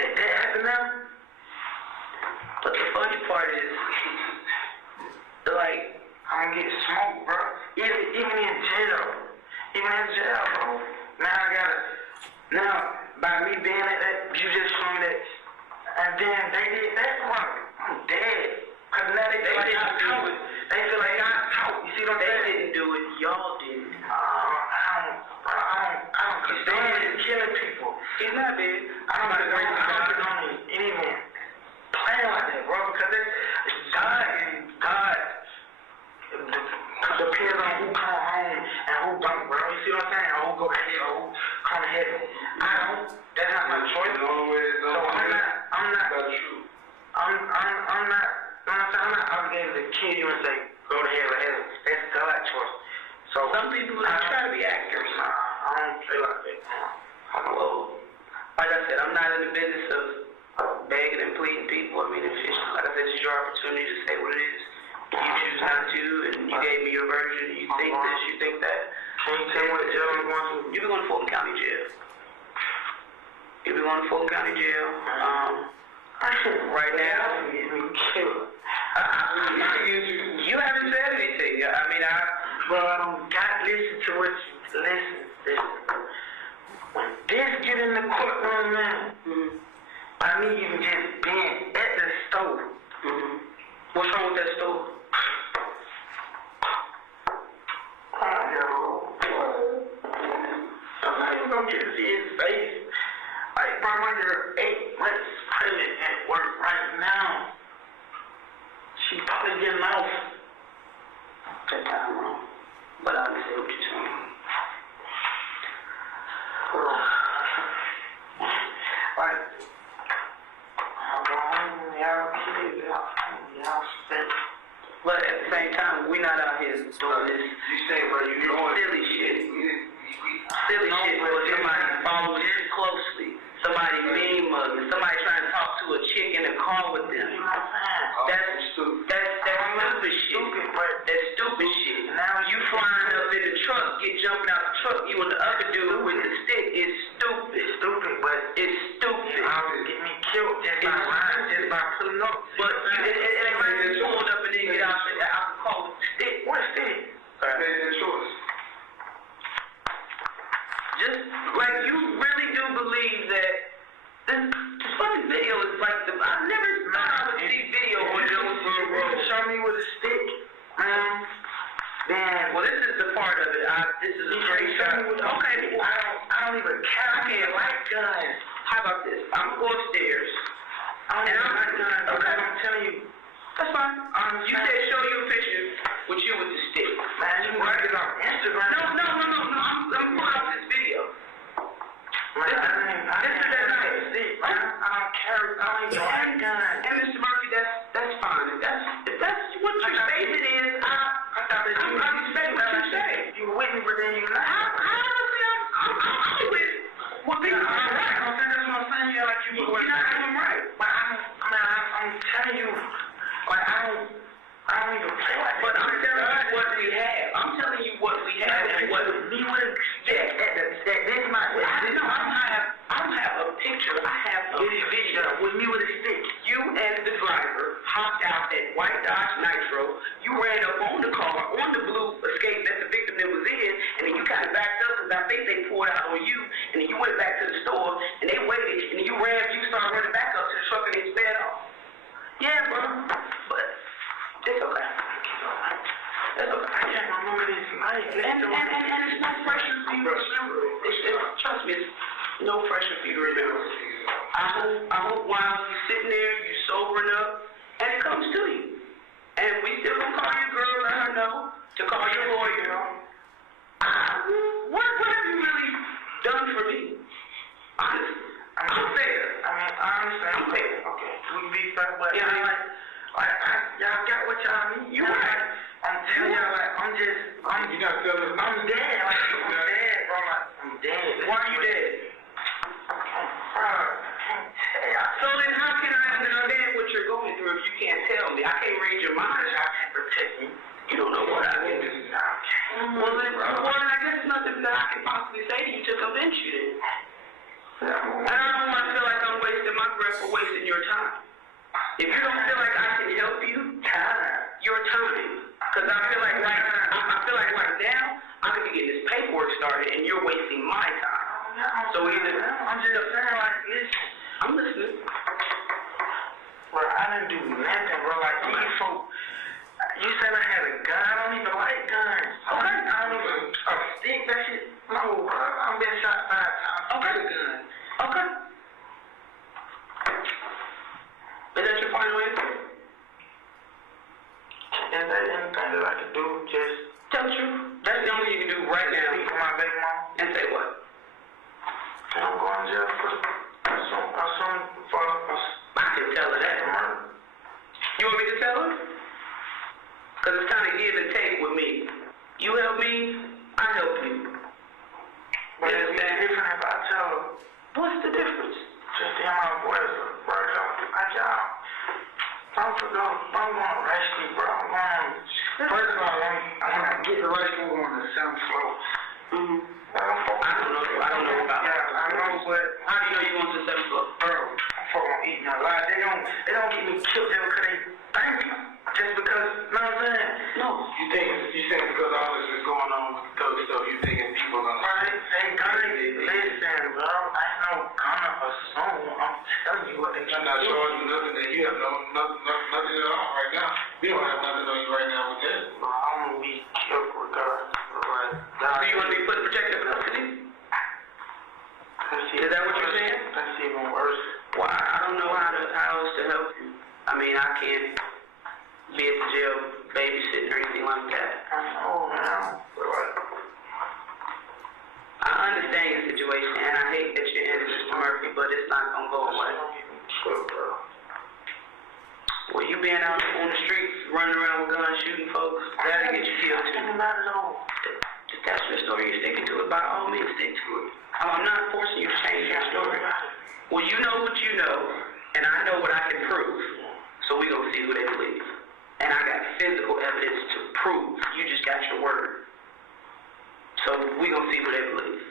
that happened now. But the funny part in jail, bro. Now, by me being at that, you just showed me that, and then they did that one. I'm dead. Cause now they feel like I taught it. They feel like I taught. You see what I'm saying? They didn't do it. Y'all did. I don't condone killing people. He's not dead. I don't condone anyone playing like that, bro. Because it's God depends on who come home and who don't, bro. You see what I'm saying? Or who go to hell, or who come to heaven. I don't. That's not my choice. So I'm not true. I'm not obligated to kill you and say go to hell or heaven. That's God's choice. So some people try to be actors. I don't feel like that. Well, like I said, I'm not in the business of begging and pleading people. I mean, if it's, like I said, it's your opportunity to say what it is. You choose not to, and you gave me your version. You think this, you think that. Can you tell me what jail I'm going to? You'll be going to Fulton County Jail. You'll be going to Fulton County Jail. Right now, you haven't said anything. I mean, I don't got listen to what you listen. When this get in the courtroom, man, I need you just being at the stove. What's wrong with that stove? I'm not even gonna get to see his face. Like, bro, my girl 8 months pregnant at work right now. She probably getting off. That time wrong. But I understand what you're saying. Like, I'll go home, y'all kids, y'all spend. But at the same time, we're not out here doing this. You say, bro, you doing silly shit. Silly shit where somebody follows you closely. Somebody mean mugging. Somebody trying to talk to a chick in the car with them. That's stupid shit. That's stupid shit. Now you flying up in the truck, get jumping out the truck, you and the other dude with the stick is stupid. It's stupid, but it's stupid. I would get me killed just by pulling up. But it ain't like you pulled up and then get out the car with the stick. What stick? That's yours. Just like you really do believe that this fucking video is like the. I never thought I would see video on Joe's show me with a stick, man. Then, well, this is the part of it. This is a straight shot. Okay, I don't even care. I can't like guns. How about this? I'm going upstairs. I don't like guns. Okay, I'm telling you. That's fine. You said show you a picture with you with the stick. Man, you can write it on Instagram. No. I'm pulling off this video. Man, this is that night. I don't care. I don't even like guns. And Mr. Murphy, that's fine. If that's what your statement is, I thought that you respect what you say. You with me, but then you not. I'm with what people are right. That's what I'm saying. You're like you with me. I'm right. But I'm telling you. Like, I don't even play like that. But I'm telling you what we have. I'm telling you what we have and what we would expect. This might. I don't have a picture. I have a video with me with a stick. You and the driver hopped out that white Dodge Nitro. You ran up on the car, on the blue Escape that the victim that was in, and then you kind of backed up because I think they poured out on you, and then you went back to the store, and they waited, and then you started running back up to the truck, and they sped off. Yeah, bro, but it's okay. It's okay. I can't remember this night. And it's no pressure for you to remember it. Trust me, it's no pressure for you to remember it. I hope while you're sitting there, you're sobering up, and it comes to you. And we still gonna call your girl, let her know to call your lawyer. What have you really done for me? Honestly. I'm fair. I mean, I understand. I'm fair. Okay. We can be fair, but yeah, y'all got what y'all need. You right. I'm telling y'all, like, you not telling us. I'm dead. Like, I'm dead, bro. Like, I'm dead. Why are you dead? Bro, I can't tell. So then how can I understand what you're going through if you can't tell me? I can't read your mind. I can't protect me. You don't know what I can do. Well, then, I guess there's nothing that I can possibly say to you to convince you then. And I don't want to feel like I'm wasting my breath or wasting your time. If you don't feel like I can help you, your time. Because I feel like right now, I can be getting this paperwork started So either I'm just saying, like, listen. I'm listening. Bro, I didn't do nothing, bro. Like, these folk, you said I had a gun. I don't even like guns. Okay. I don't even, a stick, that shit. No, bro. I've been shot 5 times. Okay. With a gun. Okay. Is that your final answer? Is there anything that I can do? Just tell the truth. That's the only thing you can do right now. Speak for my baby mom. And say what? And I'm going to jail for I can tell her that. You want me to tell her? Because it's kind of give and take with me. You help me, I help you. But it's different if I tell her. What's the difference? Just hear my voice, bro. Don't forget, I'm going to rescue, bro. First of all, when I get the rescue, I'm going to the 7th floor. Mm-hmm. I don't know about that. I know, but how do you know you want the 7th floor? Bro, I'm fucking eating a lot. They don't get me killed there because they thank me. Just because, you know what I'm saying? No. You saying because all this is going on with the thug stuff, you thinking people are gonna... Right, they gonna listen, bro. I ain't no gonna assume. I'm telling you what they I'm not showing you nothing that you have nothing at all right now. We don't have nothing on you right now with that. Bro, I'm gonna be killed regardless. Do you want to be put in protective custody? Is that what you're saying? That's even worse. Why? I don't know how else to help you. I mean, I can't be at the jail babysitting or anything like that. I know, man. I understand your situation, and I hate that you're in it, Mr. Murphy, but it's not going to go away. Well, you being out on the streets, running around with guns, shooting folks, that'll get you killed too. Not at all. If that's your story, you're sticking to it, by all means, stick to it. I'm not forcing you to change your story. Well, you know what you know, and I know what I can prove, so we're going to see who they believe. And I got physical evidence to prove. You just got your word. So we're going to see who they believe.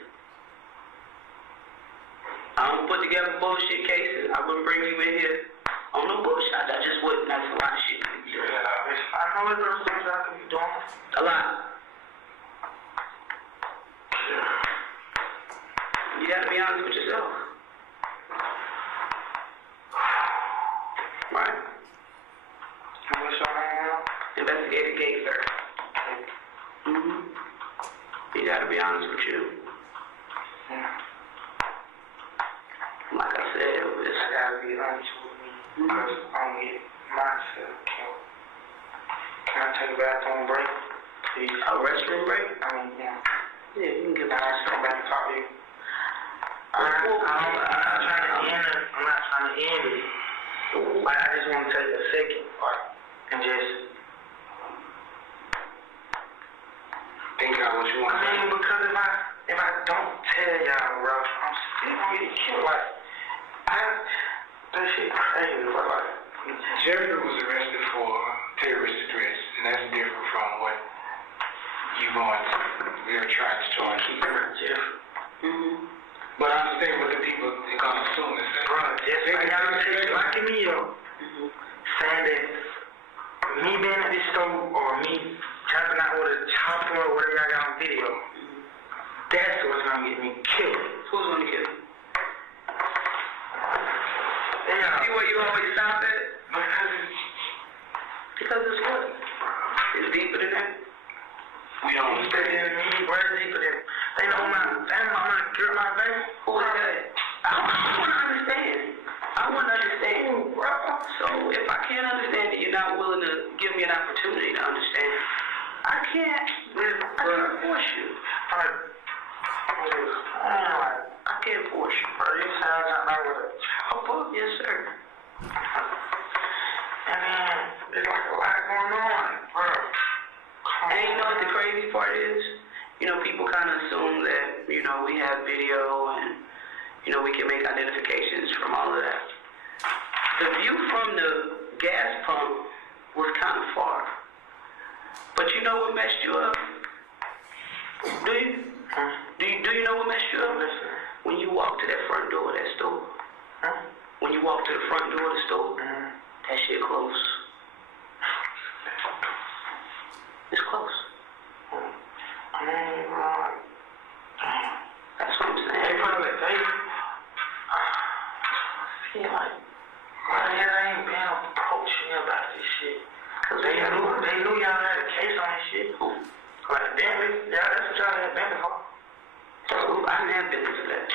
I don't put together bullshit cases. I wouldn't bring you in here on no bullshit. I just wouldn't. That's a lot of shit. Yeah, I know there's things I could be doing. A lot. You got to be honest with yourself. Right. What's your name now? Investigator Gaither. Mm-hmm. You got to be honest with you. Like I said, it was... I got to be honest with me. Because I'm getting myself killed. Can I take a bathroom break, please? A restroom break? I mean, yeah. Yeah, you can get Can I come back and talk to you? I'm not trying to end it. Like, I just want to take a second, and just think out what you want to say. Because if I don't tell y'all, bro, I'm still gonna get killed. Like, that shit crazy, bro. Like, Jeffrey was arrested for terrorist threats, and that's different from what you going to. They're trying to charge you. Jeffrey. Mm-hmm. But I understand what the people are going to assume is that. Bro, just like y'all take locking me up, saying that me being at this store or me jumping out with a chopper or whatever y'all got on video, that's what's gonna get me killed. Who's gonna kill you? Yeah. See where you always stop at? Because it's what? It's deeper than that. We don't Deeper than me, bro. Deeper than. They know my girl, my baby. Who is that? I want to understand. I want to understand. Bro. So if I can't understand that you're not willing to give me an opportunity to understand, I can't force you. I can't force you. Bro, you sound like with a chopper. Yes, sir. And then there's like a lot going on, bro. And you know what the crazy part is? You know, people kind of assume that, you know, we have video and, you know, we can make identifications from all of that. The view from the gas pump was kind of far. But you know what messed you up? Do you? Do you know what messed you up? When you walk to that front door of that store. When you walk to the front door of the store, that shit close. It's close. I mean, bro. That's what I'm saying. They put a like, see, like, why I ain't been approaching me about this shit? Cause they knew y'all had a case on this shit. Like, damn it, yeah, that's what y'all had been for. So, I didn't have business for that.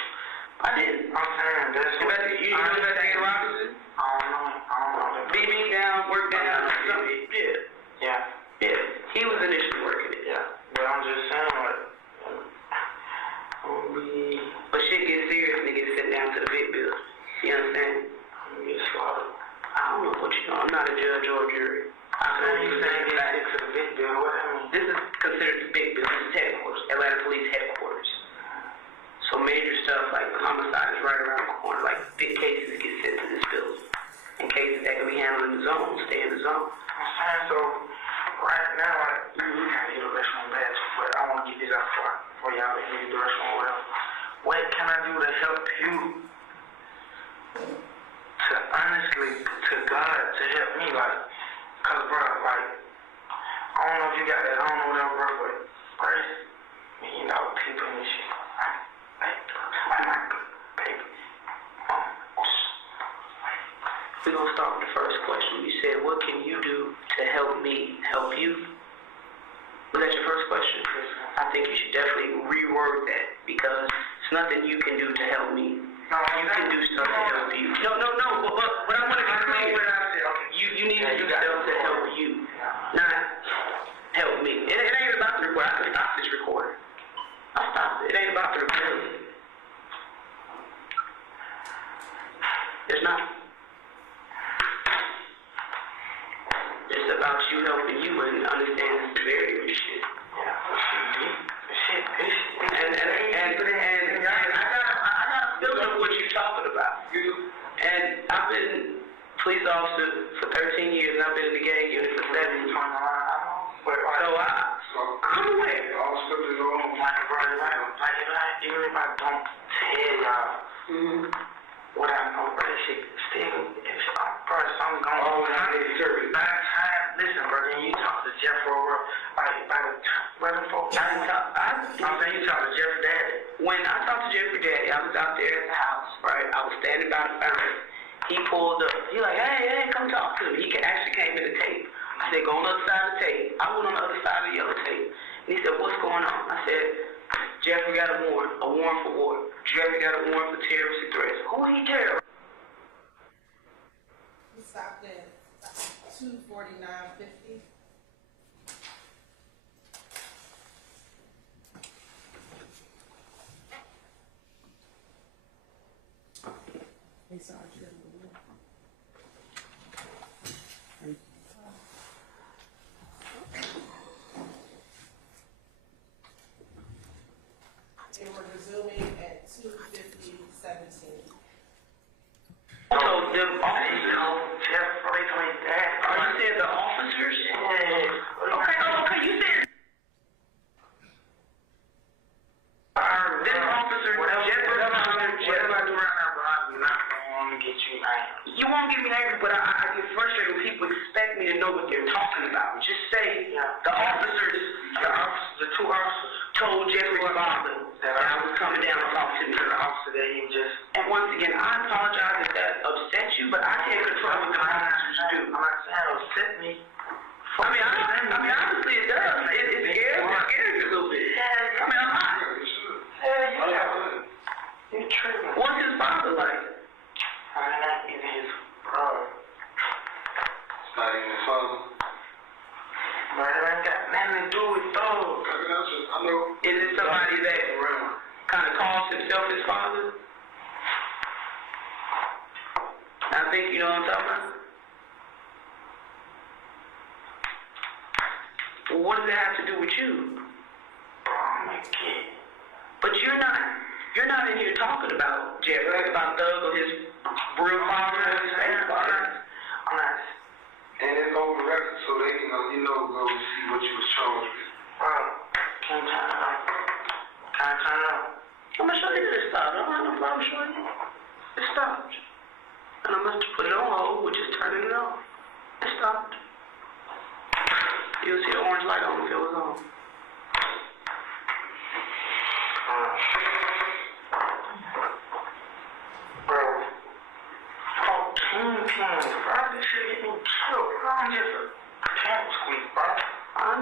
I didn't. I'm saying, that's what... You know investigator Robinson? I don't know. BB down, work down, something. Yeah. He was initially working it. Yeah. But I'm just saying, like, but shit gets serious and it gets sent down to the big bill. You understand? Get slaughtered. I don't know what you know. I'm not a judge or a jury. I know you saying get sent to the big bill. What I mean? This is considered the big bill. This is headquarters, Atlanta Police headquarters. So major stuff like homicide is right around the corner. Like big cases get sent to this building. And cases that can be handled in the zone, stay in the zone. I'm saying, so right now, like, we gotta get a restaurant badge, but I want to get this out for y'all to get the restaurant or whatever. What can I do to help you? To honestly, to God, to help me, like, cause bro, like, I don't know if you got that, I don't know whatever, bro, but first, you know, people and shit, we're gonna start with the first question. You said, what can you do to help me help you? Was that your first question? I think you should definitely reword that because it's nothing you can do to help me. No, you can do stuff to help you. No, but I want to be clear. You need to do stuff to help you, not help me. It ain't about the recording. I can stop this recording. I'll stop it. It ain't about the recording. It's not. It's about you helping you and understanding the severity of this shit. Yeah, shit. And I got a feeling of what you're talking about. And I've been police officer for 13 years, and I've been in the gang unit for 7 years. So I'm aware. Even if I don't tell y'all what I know, bro, that shit still, bro, something going on. Listen, bro, then you talk to Jeff over, like, by the time, folks. I'm saying you talk to Jeff's daddy. When I talked to Jeffrey daddy, I was out there at the house, right? I was standing by the fountain. He pulled up. He like, hey, come talk to me. He actually came in the tape. I said, go on the other side of the tape. I went on the other side of the yellow tape. And he said, what's going on? I said, Jeffrey got a warrant for what? Jeffrey got a warrant for terroristic threats. Who he terrorized? We stopped at 249.50. Hey, sorry, and we're resuming at 2:50:17. So them officers, Jeff, they told his dad. Oh, you said the officers? Yeah. Okay, you said. This officer, Jeff, I do right now, bro, I'm not going to get you angry. You won't get me angry, but I get frustrated when people expect me to know what they're talking about. Just say the officers, the two officers, told Jeffrey's father that I was coming down to talk to me. The officer that he just. And once again, I apologize if that upset you, but I can't control what the officers do. I'm not saying it upset me. I mean, honestly, it does. It scares me a little bit. I mean, I'm not. You tripping. What's his father like? I mean, not even his brother. It's not even his father. But it ain't got nothing to do with those. I know. Is it somebody that kind of calls himself his father? I think you know what I'm talking about. Well, what does that have to do with you? Oh my kid. But you're not in here talking about Jeff, about Doug or his real father or his family father. I'm not. And it's on the record so they can, go see what you was charged with. Can I turn it off? I'm going to show you that it stopped. I don't have no problem showing you. It stopped. And I must put it on hold, which is turning it off. It stopped. You'll see the orange light on if it was on.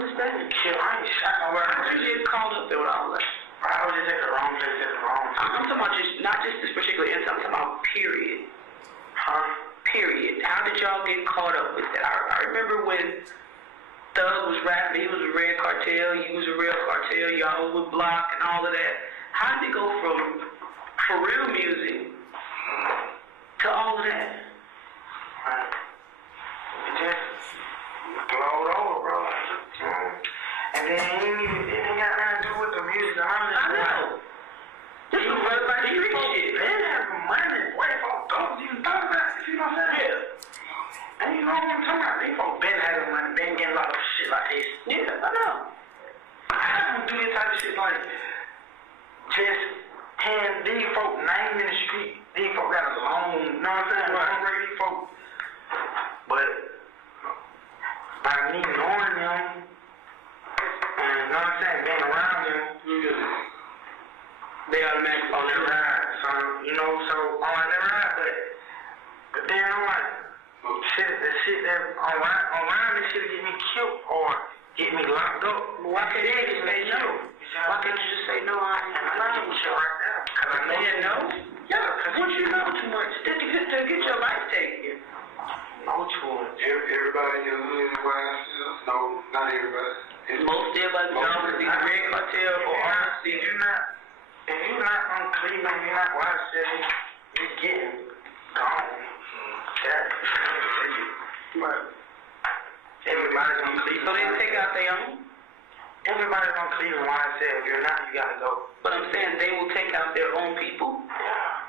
understand. Shit, I ain't shot nowhere. How did you get called up there with all that? I was just at the wrong place at the wrong time. I'm talking about not just this particular incident, I'm talking about period. Huh? Period. How did y'all get caught up with that? I remember when Thug was rapping, he was a Red Cartel, you was a Real Cartel, y'all would block and all of that. How did it go from for real music to all of that? Right. It just glowed over, bro. And then it ain't got nothing to do with the music. I know. This was like street shit. They didn't have money. What if I thought you thought about it? You know what I'm saying? Yeah. And you know what I'm talking about? These folks been having money, been getting a lot of shit like this. Yeah, I know. I don't do this type of shit like just hand these folks name in the street. These folks got a loan, you know what I'm saying? Right. These folks. But by me knowing them, and you know what I'm saying, being around them, they automatically on their ride. So, you know, so on their ride, but then I'm like, shit, the shit that around this shit get me killed or get me locked up. Why can't you just say no? Why can't you just say no? I'm lying with you right now. Cause I know you know? Yeah, cause once you know too much, to get your life taken. No choice. Everybody in your hood is YSL? No, not everybody. Most everybody is either Red Cartel or RC. If you're not on Cleveland, you're not YSL, you're getting gone. But everybody's on Cleveland. So they take out their own? Everybody's on Cleveland YSL. If you're not, you gotta go. But I'm saying they will take out their own people? Yeah.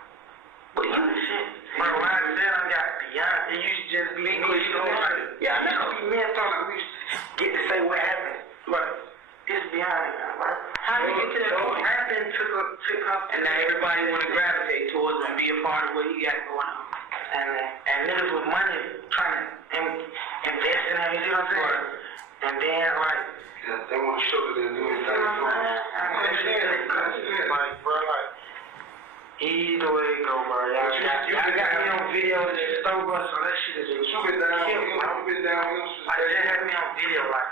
But you shit. Bro, YSL I got beyond. It used to just be me. Yeah, I know. Me and Tony, we used to get to say what happened. But it's beyond it now, bro. How did you get to that point? Happened took up. And now everybody want to gravitate towards and be a part of what he got going on. And niggas with money trying to invest in it, you see what I'm saying? Right. And then, like, they want to show that they're doing things. Like, bro, like, either way it go, bro. Y'all got me on video in the store, bro, so that shit is just killed, bro. Like, they had me on video, like,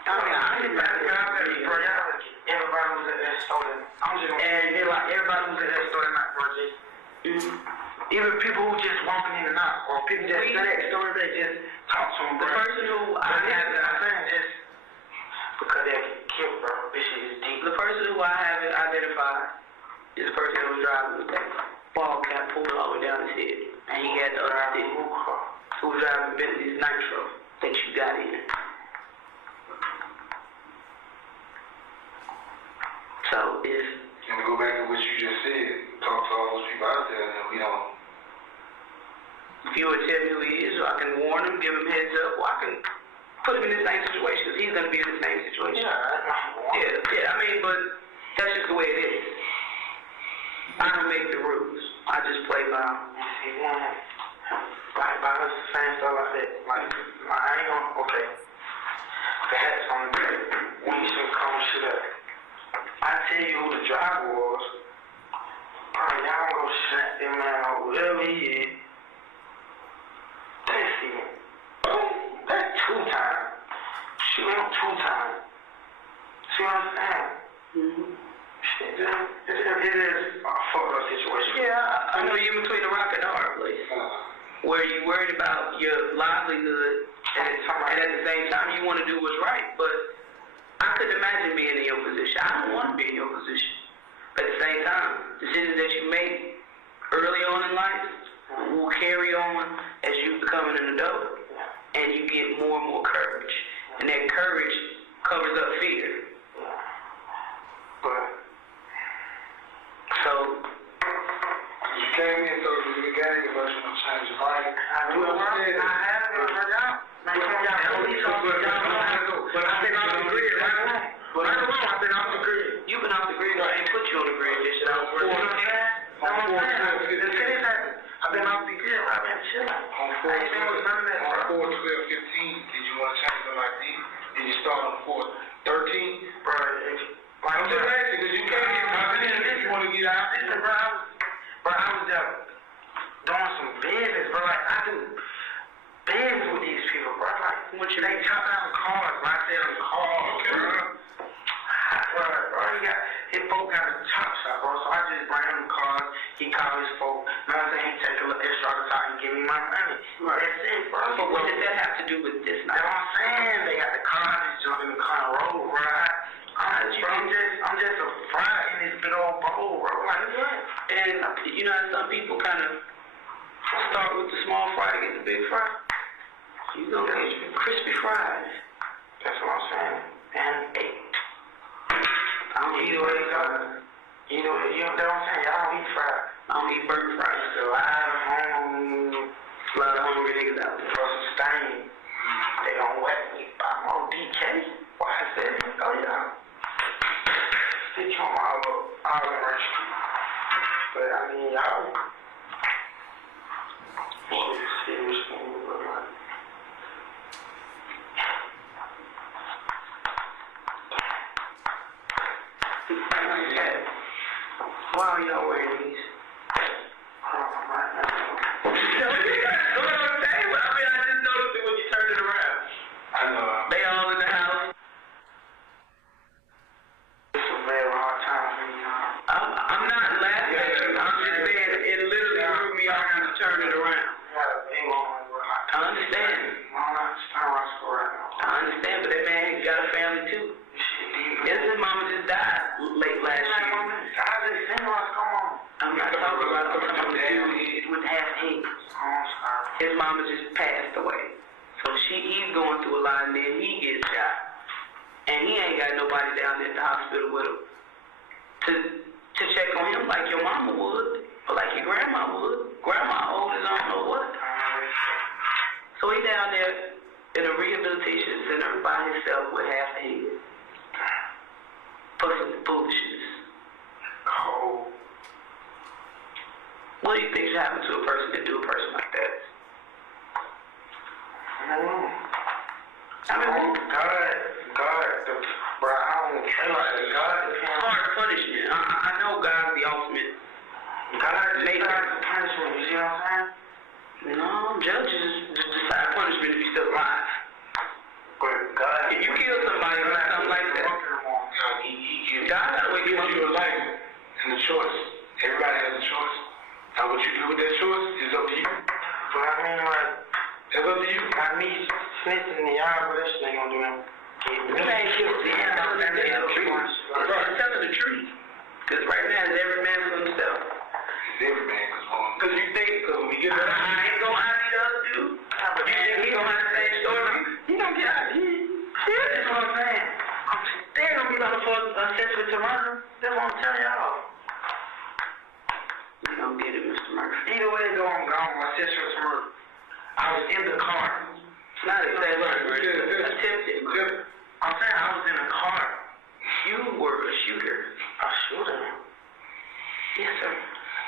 I mean, I ain't about to grab that, bro. Y'all, everybody was at that store. I'm just gonna, and they're like, everybody was at that store tonight, bro. Even people who just walking in and out, or people just at that store, they just talk to them, bro. The person who I have just because they get killed, bro. This shit is deep. The person who I haven't identified is the person who was driving with that ball cap pulled all the way down his head, and he had the other stick who was driving Bentley's Nitro that you got in. So if to go back to what you just said, talk to all those people out there, and we don't. If you would tell me who he is, or I can warn him, give him heads up, or I can put him in the same situation, because he's going to be in the same situation. Yeah, I mean, but that's just the way it is. I don't make the rules. I just play by them. Like, by us saying stuff like that, like, I ain't gonna, okay, the hat's on the back. We should come shit up. I tell you who the driver was. Bro, y'all go shut that man up, whatever he is. That's it. That's 2 times. Shoot him 2 times. See what I'm saying? Mm-hmm. Shit, it is a fucked up situation. Yeah, I know you're between a rock and a hard place. Where you worried about your livelihood, and at the same time you want to do what's right, but I couldn't imagine being in your position. I don't want to be in your position. But at the same time, decisions that you make early on in life will carry on as you become an adult, and you get more and more courage. And that courage covers up fear. But, so, you came in, so you got to give us some change of life. I do it, I have it, but y'all. But I've been off the grid, right? But I don't know, I've been off the grid. You've been off the grid, I ain't put you on the grid, this shit. I was working. You know what I'm saying? I've been off the grid, I've been chilling. On 4/12/15, did you want to change the like this? Did you start on the big fry. You gonna get your crispy fries. That's what I'm saying. And baked. I don't eat the way it goes. You know what I'm saying? Y'all don't eat fries. I don't eat burnt fries. So a lot of hungry niggas out there. For some stain. They don't wet me. I'm on DK. YSL. Oh yeah. Stick on all the merch. But I mean, y'all. Seriously, why are y'all wearing these? I just noticed it when you turned it around. I know. They all in the house. It's a very hard time for me, y'all. I'm not laughing at you. I'm just saying it literally threw me off when you turned it around. I understand. I understand, but that man got a family too. Yes, his mama just died late last year. I'm not talking about the dude with half head. His mama just passed away. So he's going through a lot, and then he gets shot. And he ain't got nobody down there at the hospital with him to check on him like your mama would, or like your grandma would. Grandma old as I don't know what. So he down there in a rehabilitation center by himself with half a head. For some foolishness. Oh. What do you think should happen to a person that do a person like that? I mean, bro, I don't care like God. Hard punishment. I know God's the ultimate. God the punishment. You see what I'm saying? No, judges just decide punishment if you're still alive. But God, if you kill somebody or something like that, God gives you a life and a choice. Everybody has a choice. Now what you do with that choice is up to you. But I mean, like, it's up to you. Got me snitching in the yard, but that shit ain't gonna do nothing. This ain't killed the I'm telling the truth. Because right now, it's every man for himself. It's every man, because you think, because when we get back, I ain't gonna have the other dude. You think he gonna have the same story? He gonna get out of here. Yeah, that's what I'm saying. They're gonna be looking for a sense to murder. That's what I'm telling y'all. You don't get it, Mr. Murphy. Either way it go, I'm gone. My sister was murdered. I was in the car. It's not exactly attempted murder. I'm saying I was in a car. You were a shooter. A shooter? Yes, sir.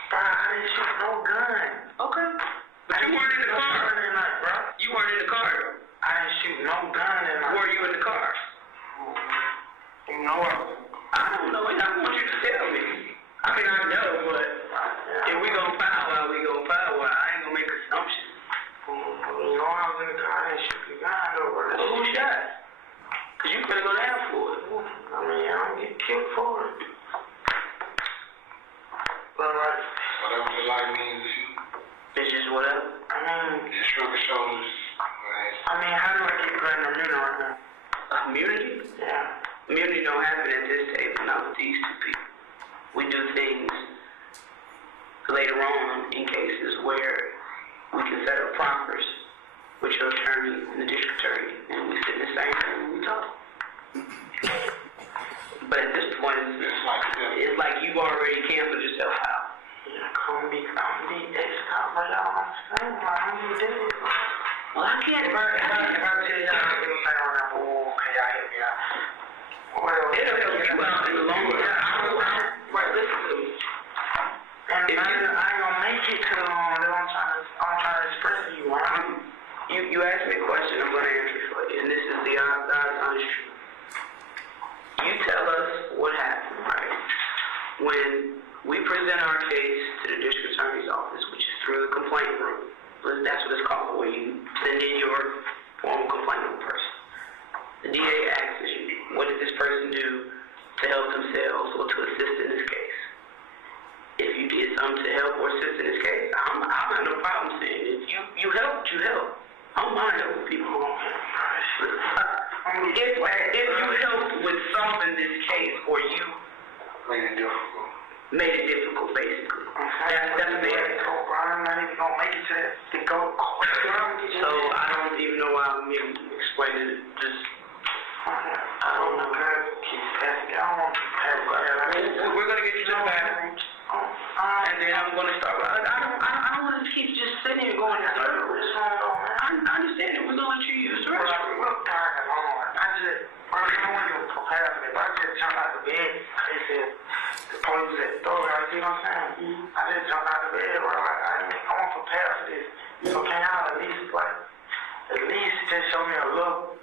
Bro, I didn't shoot no gun. Okay. But you weren't in the car. You weren't in the car. I didn't shoot no gun in my... Were you in the car? You know what? I don't know. I want you to tell me. I mean, I know, but if we gonna power, we gonna power. I ain't gonna make assumptions. You know, I was in the car and shoot the gun over. Well, who shot? Cause you better go down for it. I mean, I don't get killed for it. But like, whatever the life means to you. It's just whatever. I mean, just shrug your shoulders. I mean, how do I get granted immunity right now? Immunity? Yeah. Immunity don't happen at this table, not with these two people. We do things later on in cases where we can set up prompters with your attorney and the district attorney, and we sit in the same room and we talk. But at this point, it's like you've already canceled yourself out. Yeah, come be ex-cop, but y'all don't understand. I'm gonna do it. Well, I can't. If I tell y'all, okay, I help you out. Well, it'll help you out in the long run. Right, listen to me. And I ain't gonna make it to the long run. I'm trying to express to you. You asked me a question, I'm gonna answer it for you. And this is the God's honest truth. You tell us what happened, right? When we present our case to the district attorney's office, which is through the complaint room. That's what it's called, where you send in your formal complaint with the person. The DA asks you, what did this person do to help themselves or to assist in this case? If you did something to help or assist in this case, I have no problem saying if you helped, you helped. I don't mind helping people. If you helped with solving this case or you made it difficult, basically. That's fair. I'm not even gonna make it to go. want to We're gonna get you to the bathroom, and then I'm gonna start. I don't want to keep just sitting here going to the I understand it. We're gonna let you use the restroom. Look, I just wasn't prepared for this. I just jumped out of bed. They said the police at the door. You know what I'm saying? I just jumped out of bed. Bro. Like, I wasn't prepared for this. So can y'all at least just show me a look?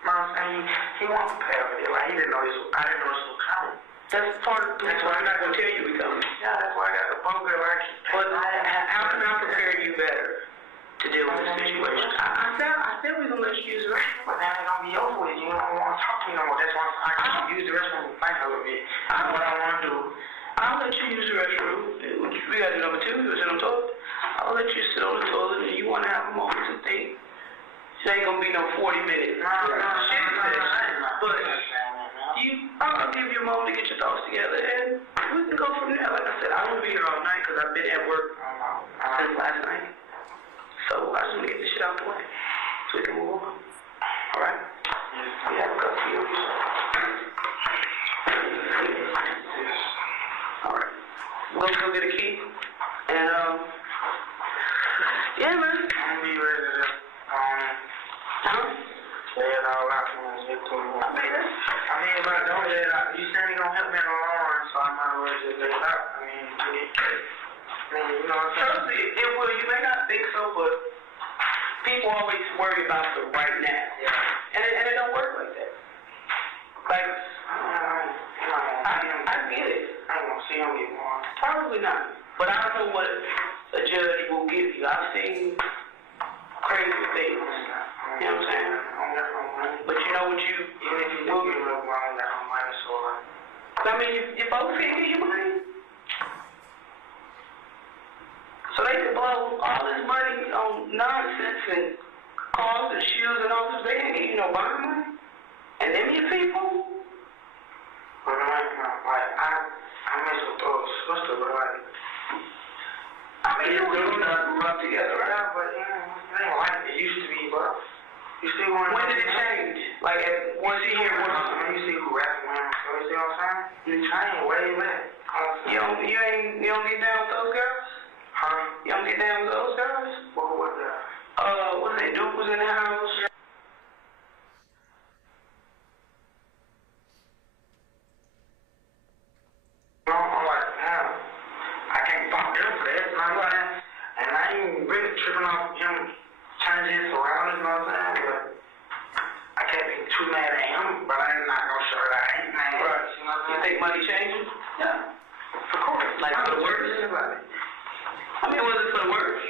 You know what I'm saying? He wasn't prepared for this. Like, he didn't know this. I didn't know this was coming. That's part of. That's why I'm not gonna tell you we coming. Yeah, that's why I got the poker. But how can I prepare you better to deal with the situation? I said we're gonna let you use the restroom. But now it's gonna be over with. You don't want to talk to me no more. That's why I can use the restroom and fight a little bit. That's what I want to do. I'll let you use the restroom. We got the number 2. You sit on the toilet. I'll let you sit on the toilet, and you want to have a moment to think. It ain't gonna be no 40-minute shit session. But I'll give you a moment to get your thoughts together, and we can go from there. Like I said, I won't be here all night because I've been at work since last night. So I just want to get this shit out the way so we can move on. All right? We have a couple of you. All right. We'll go get a key. And, yeah, man. I'm gonna be ready to lay it all out when I get to it. If I don't lay it out, you said you're gonna help me in the long run, so I might as well just lay it out. You know what I'm saying? Trust me, it will. You may not think so, but people always worry about the right now. Yeah. And it don't work like that. Like, I get it. I ain't gonna see him get one. Probably not. But I don't know what a judge will give you. I've seen crazy things. You know what I'm saying? But you know what you will get. I mean, your folks can't get you money. So they can blow all this money on nonsense and cars and shoes and all this. They can't give you no bond money. And them your people. But I mess with those sister, but I mean, you grew up together, right? Yeah, but it ain't like it used to be, bro. You see when did it change? Like, once you hear when you see who rapping when, so you see what I'm saying? It changed way back. You don't get down with those girls? Huh? You don't get down with those girls? What the? What's that? Duke was in the house. I'm like, damn, I can't fuck them for that. And I ain't really tripping off him changing his surroundings, you know what I'm saying? But I can't be too mad at him, but I ain't not gonna show that I ain't mad. Right. You know what I'm saying? You think money changes? Yeah. Of course. Like for the worse? I mean, was it for the worse?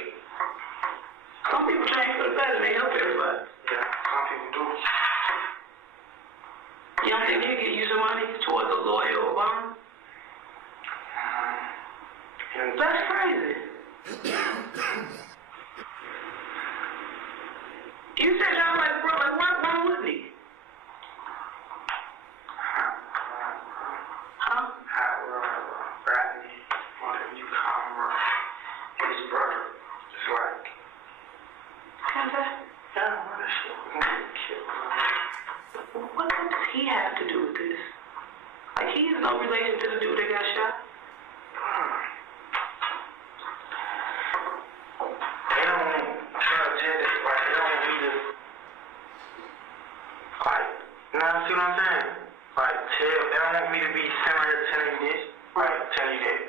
Some people change for the better and they help everybody. Yeah, some people do. You don't think they get you some money towards a lawyer or a bond? That's crazy. You said y'all like, bro, like, why wouldn't he? Huh? Bradley, whatever you call him, his brother. It's like, what does he have to do with this? Like, he has no relation to the dude that got shot. They don't try to tell this, like, they don't want me to, like, you know what I'm saying? Like, they don't want me to be sitting right here telling you this, like, telling you that,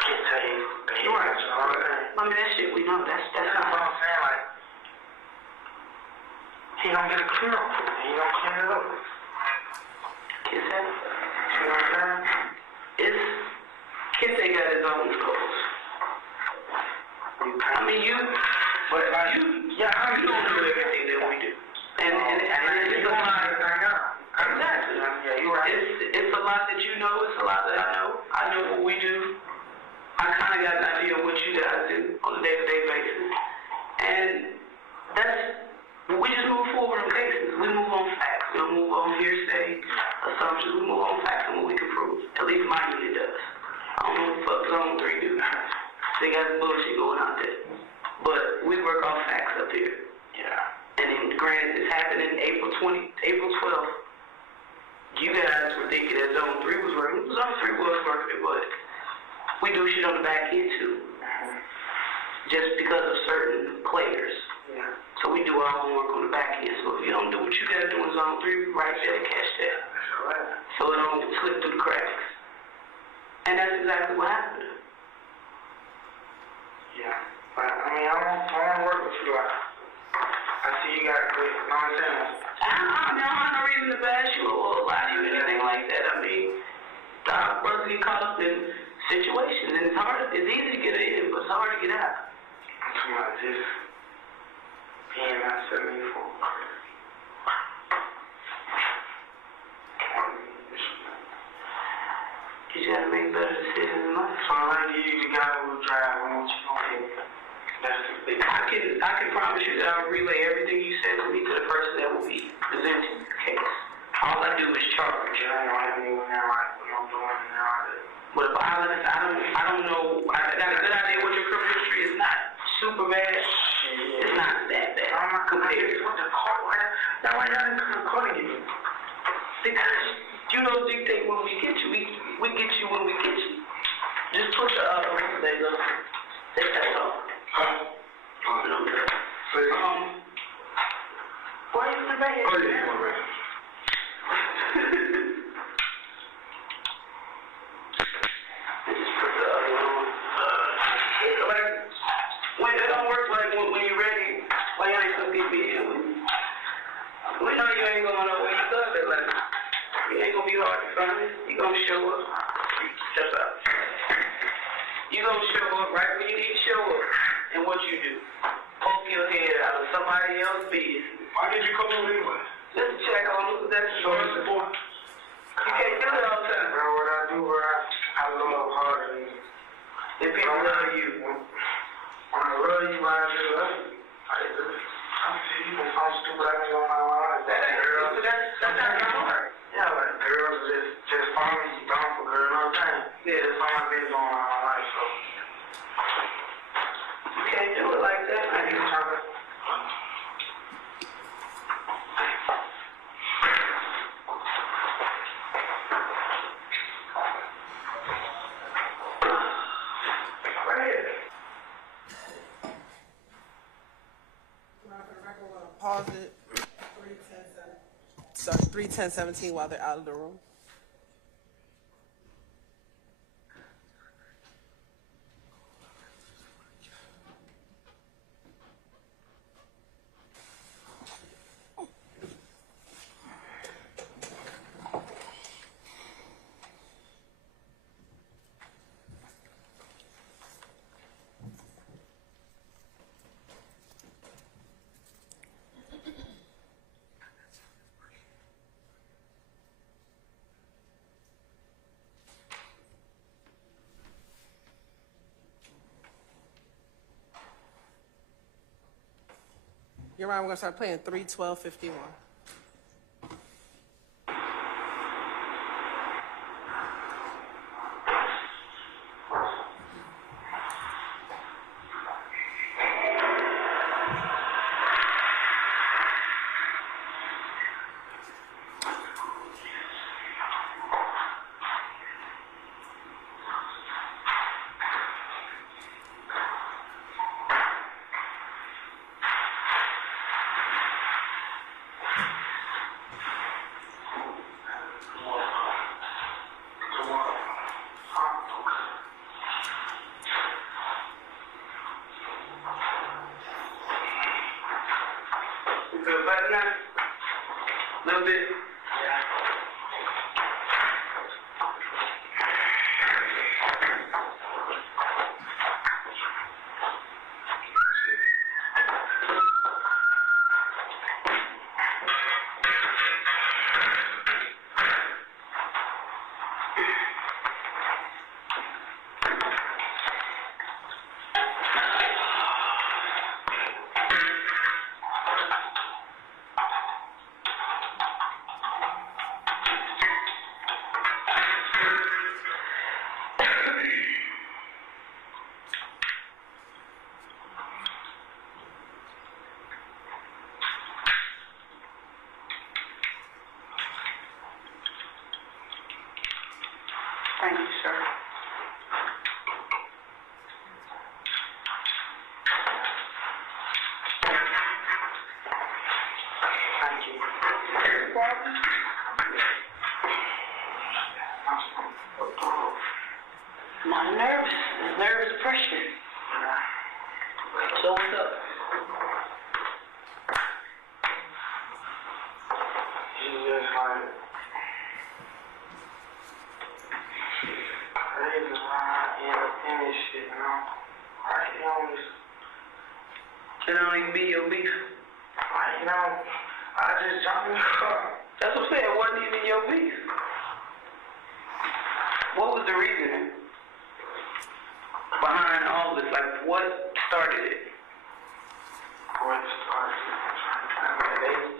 can't tell you that he right, you know what I'm saying? I mean, that shit we know, that's what I'm saying, like, he don't get a clear up, he don't clean it up. Kiss that? You know what I'm saying? Kiss ain't got his own goals. I mean, you don't do everything that we do. And it's a lot. Exactly. Yeah, you're right. It's a lot that you know, it's a lot that I know. I know what we do. I kind of got an idea of what you guys do on a day-to-day basis. And we just move forward on cases. We move on facts. We don't move on hearsay, assumptions. We move on facts and what we can prove. At least my unit does. I don't know what the fuck Zone 3 do. They got some bullshit going out there. But we work off facts up here. Yeah. And then granted, this happened in April 12th. You guys were thinking that zone 3 was working. Zone 3 was working, but we do shit on the back end too. Just because of certain players. Yeah. So we do our homework on the back end. So if you don't do what you gotta do in zone 3, right there, catch that. That's all right. So it don't slip through the cracks. And that's exactly what happened. Yeah. But, I mean, I want to work with you. I see you got good, you know what I'm saying? I have no reason to bash you or lie to you or anything like that. I mean, our brothers get caught up in situations, and it's easy to get in, but it's hard to get out. I'm talking about just being not 74. You just gotta make better decisions in life. So I'm gonna give you the guy who will drive on what you gonna do. That's the big I can promise you that I'll relay everything you said to me to the person that will be presenting the case. All I do is charge. I don't have anyone now like what I'm doing now. But if I don't know. I got a good idea what your criminal history is. Not super bad. It's not that bad. I'm not compared to what the court. Now why y'all didn't come to court and get me? Because you don't dictate when we get you. We get you when we get you. Just put the they go. Take that off. Why are you in the back? Oh, yeah, come on, man. Just put the other one on. When it don't work like when you're ready, why you ain't gonna get me in? We know you ain't going nowhere. You love it, like it ain't gonna be hard to find it. You gonna show up. Step out. You gonna show up right when you need to show up. And what you do? Poke your head out of somebody else's business. Why did you come over anyway? Just to check on them. That's So it's important. you can't do it all the time. Bro, what I do, bro, I love harder than you. If people love you, when I love you, I just love you. I'm even so stupid I can go my life. that's not hard. Yeah, like girls just follow me, down for girl, you know what I'm saying? Yeah, that's all I've been doing all my life, so. You can't do it like that. I need to try to. Pause it. 3:10:17 while they're out of the room. You're right, we're gonna start playing 3:12:51. Thank you, sir. Thank you. I'm nervous. There's nervous pressure. So what's up? It's just like crazy why I end up in this shit, you know? Right, you know, It don't even be your beef. like, you know, I just jumped in the car. That's what I'm saying. It wasn't even your beef. What was the reasoning behind all this? Like, what started it? What started? I mean,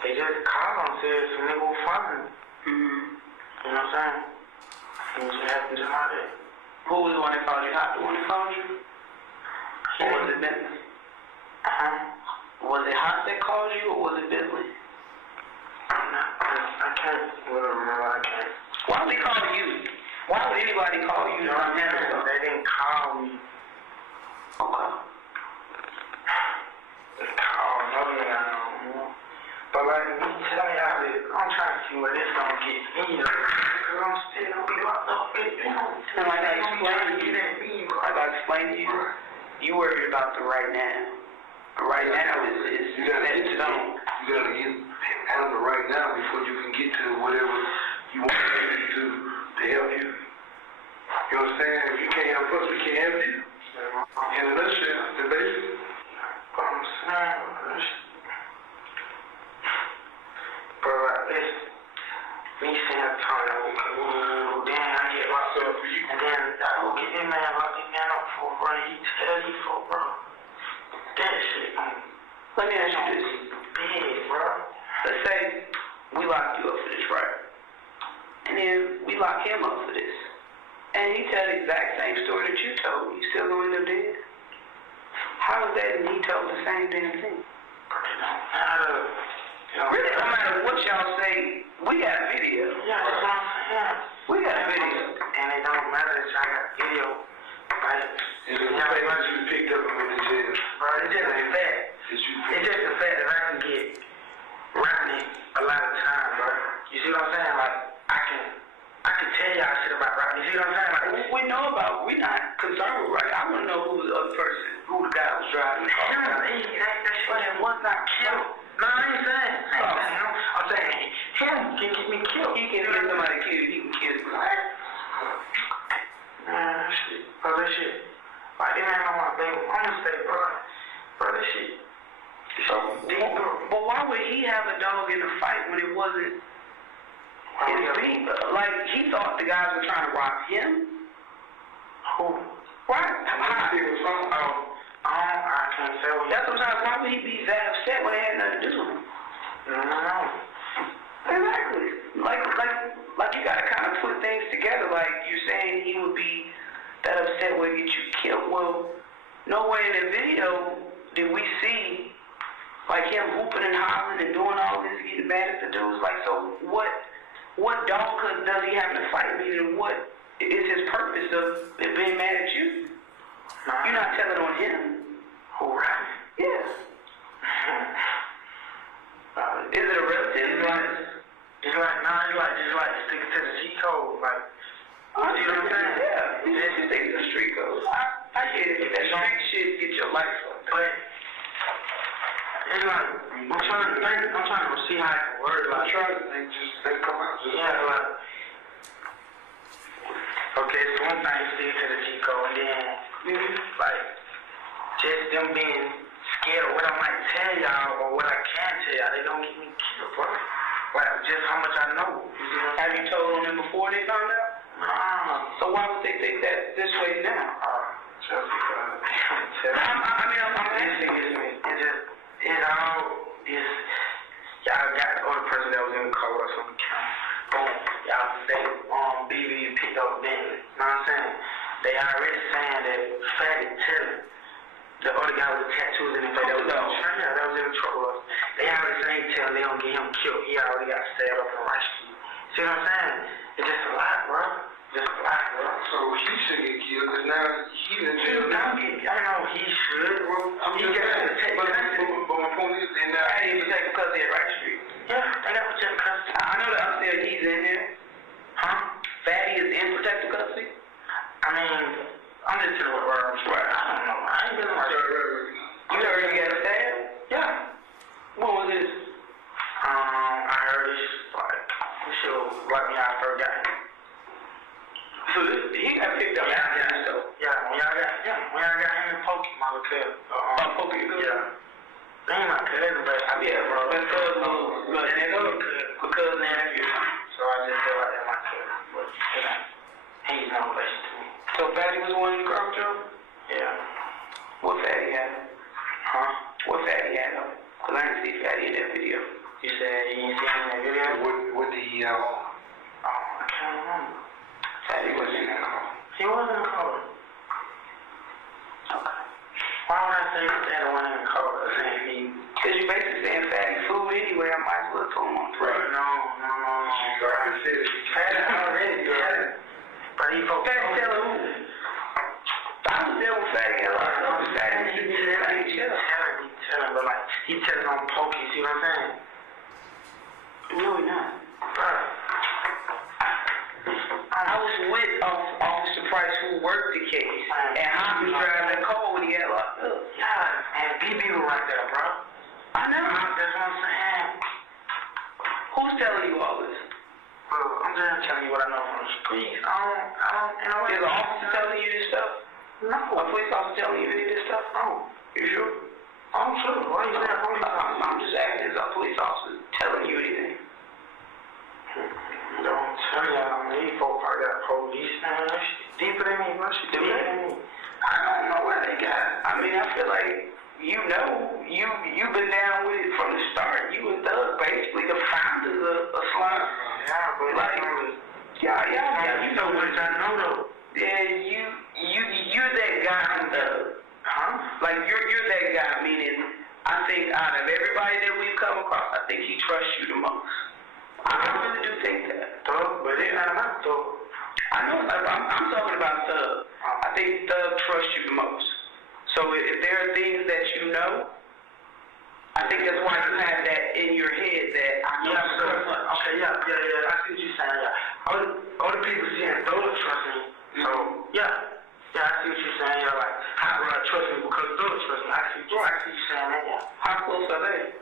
they just called and said some nigga was fighting. Mm-hmm. You know what I'm saying? And it just happened just like that. Who was the one that called you? Hot, the one that called you? Or was it Bentley? Was it Hot that called you, or was it Bentley? I can't remember. I can't. Why would they call you? Why would anybody call you to come handle stuff? They didn't call me. Okay. They called another nigga I know, you know? But like, me telling y'all this, I'm trying to see where this gonna get me, because I'm still gonna be locked up, you know? And like I explained to you, you worried about the right now. The right now is You gotta set get in to stone. You gotta get out of the right now before you can get to whatever you want to do to help you. You know what I'm saying? If you can't help us, we can't help you. In a nutshell, the basic. But I'm saying, bro, like this, me saying, damn, I get locked up, and then I go get this man, lock this man up for, bro, he tell you for, bro. That shit, Let me ask you this. big, bro. Let's say we lock you up for this, right? And then we lock him up for this. And he tell the exact same story that you told. You still gonna end up dead? How is that and he told the same damn thing? Really, no matter what y'all say, we got video. Yeah, that's what I'm saying. We got video. And it don't matter that y'all got video. Like, It's the fact that you picked up and went to jail. bro, it's just the fact. It's just the fact that I can get Rodney a lot of time, bro. You see what I'm saying? Like, I can tell y'all shit about Rodney. You see what I'm saying? Like, We know about, we're not concerned with right. I want to know who was the other person, who the guy was driving the car. that shit was not killed. No, I ain't saying him. I'm saying him can get me killed. He can get somebody killed, he can kill you. Man, shit. Bro, that shit. Like, this man don't want to play with say, bro. Bro, that shit. But why would he have a dog in the fight when it wasn't his beat? Like, he thought the guys were trying to rob him? Who? Right. I can't say what That's sometimes why would he be that upset when it had nothing to do with him? No. Exactly. Like you gotta kind of put things together. Like you're saying he would be that upset when he get you killed. Well, nowhere in the video did we see like him hooping and hollering and doing all this, getting mad at the dudes. Like, so what dog does he have in the fight with, and what is his purpose of it being mad at you? You're not telling on him. Who, right? Yeah. Is it a relative? It's like sticking to the G code. Like, you see what I'm saying? Yeah. You think it's the street code. I get it. That street shit get your life up. But it's like, I'm trying to see how I can word it. Like, I'm trying to think, just let it come out. yeah, like, okay, so one thing, stick to the G code, and then, like, just them being scared of what I might tell y'all or what I can tell y'all, they don't get me killed, bro. Like, just how much I know. You see what I'm Have you told on them before they found out? Nah. So why would they think that this way now? Just because. I'm asking you. Y'all got the other person that was in the car with us on the camera. Boom. Y'all say, BB picked up Bentley. You know what I'm saying? They already saying that Fatty Taylor, the other guy with the tattoos in his face, that was in the truck with us. They already saying Taylor, they don't get him killed. He already got stabbed up in Rice Street. See what I'm saying? It's just a lot, bro. Just like, So he should get killed because now he's in jail. I don't know, he should. He got to take custody. But my point is, and now I didn't take custody at Right Street. Yeah, they got protective custody. I know that upstairs he's in there. Huh? Fatty is in protective custody? I mean, I'm just telling what I'm sure. I don't know. I ain't been like you heard he got stabbed? Yeah. What was this? I heard this like this shit was right when y'all first got him. So this, he got picked up after that, so when y'all got him in Pokemon with Pokemon. Yeah. They ain't my cousin, but I be at bro. My cousin nephew. So I just feel like they're my cousin. But he's no relation to me. So Fatty was the one in the garbage truck? Yeah. What Fatty had? Huh? What Fatty had? Cause I didn't see Fatty in that video. You said you didn't see him in that video? what did he have on? I can't remember. Fatty was in that car. He was in the car. Okay. Why would I say that one in the car? Because you basically saying Fatty food anyway. I might as well throw him on the plate. No. You already said it. Fatty already did. But he for Fatty telling who? I was there with Fatty a lot. Fatty, he telling, but like, he telling on Pokey, see what I'm saying? No, he not. Bro. I was with Officer Price who worked the case, and how he was driving that car when he got locked up. Yeah, and BB was right there, bro. I know. That's what I'm saying. Who's telling you all this? Bro, I'm just telling you what I know from the streets. I don't, is an officer telling you this stuff? No. A police officer telling you any of this stuff? No. You sure? I'm sure. Why you saying police officer? I'm just asking, is a police officer telling you anything? Don't tell y'all, man. These folks probably got police, man. That shit deeper than me, bro. Shit deeper than me. I don't know where they got. I mean, I feel like, you've been down with it from the start. You and Doug, basically the founders of Slime. Yeah, but like, you know what I know though. Yeah, you're that guy from Doug. Huh? Like, you're that guy, meaning, I think out of everybody that we've come across, I think he trusts you the most. I really do think that. Doug, but it's not about Doug. I know, I'm talking about Doug. I think Doug trusts you the most. So if there are things that you know, I think that's why you have that in your head that I know so much. Okay, yeah. I see what you're saying. Yeah. All the people saying Doug trust me. So yeah, I see what you're saying. Yeah, like how would I trust me because Doug trust me? I see you saying that. Yeah. How close are they?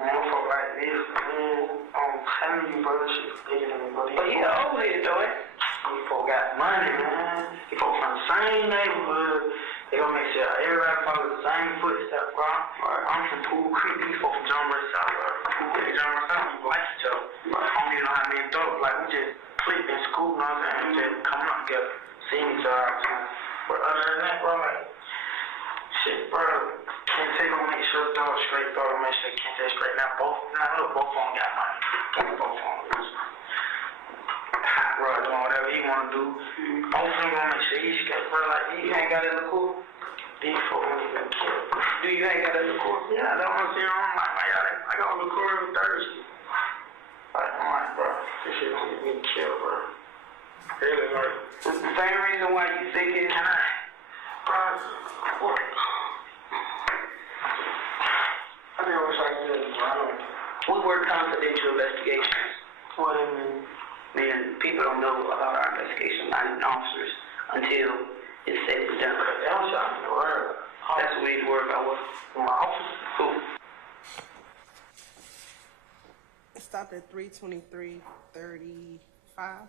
Man, folk like this, man, I'm telling you, bro, this shit's bigger than me, bro. But he over here, though, these folk got money, man. These folk from the same neighborhood. They gonna make sure everybody follows the same footsteps, bro. I'm from Pool Creek. These folk from John Ray South, bro. Pool Creek, John Ray South, we like each other. I don't even know how many dope. Like, we just click in school, you know what I'm saying? We just coming up together, seeing each other. But other than that, bro, like, shit, bro. Kente gonna make sure Dog straight, Dog gonna make sure Kente straight. Now both of them got money. Both of them. Hot Rod doing whatever he wanna do. Both of them gonna make sure he's straight, bro. Like, you ain't got it in the cool. These folks don't even care. Do you ain't got it in the cool? Yeah, that's what I'm saying. I'm like, I got to record every Thursday. Like, I'm like, bro, this shit gonna get me killed, bro. Really, like, it's the same reason why you thinking, bro, what? I think I wish I could do it, bro. We work confidential investigations. What do you mean? Man, people don't know about our investigation, not even officers, until it's said and done. That was shocking the word. That's what we need to worry about. What? My officer? Cool. It stopped at 3:23:35.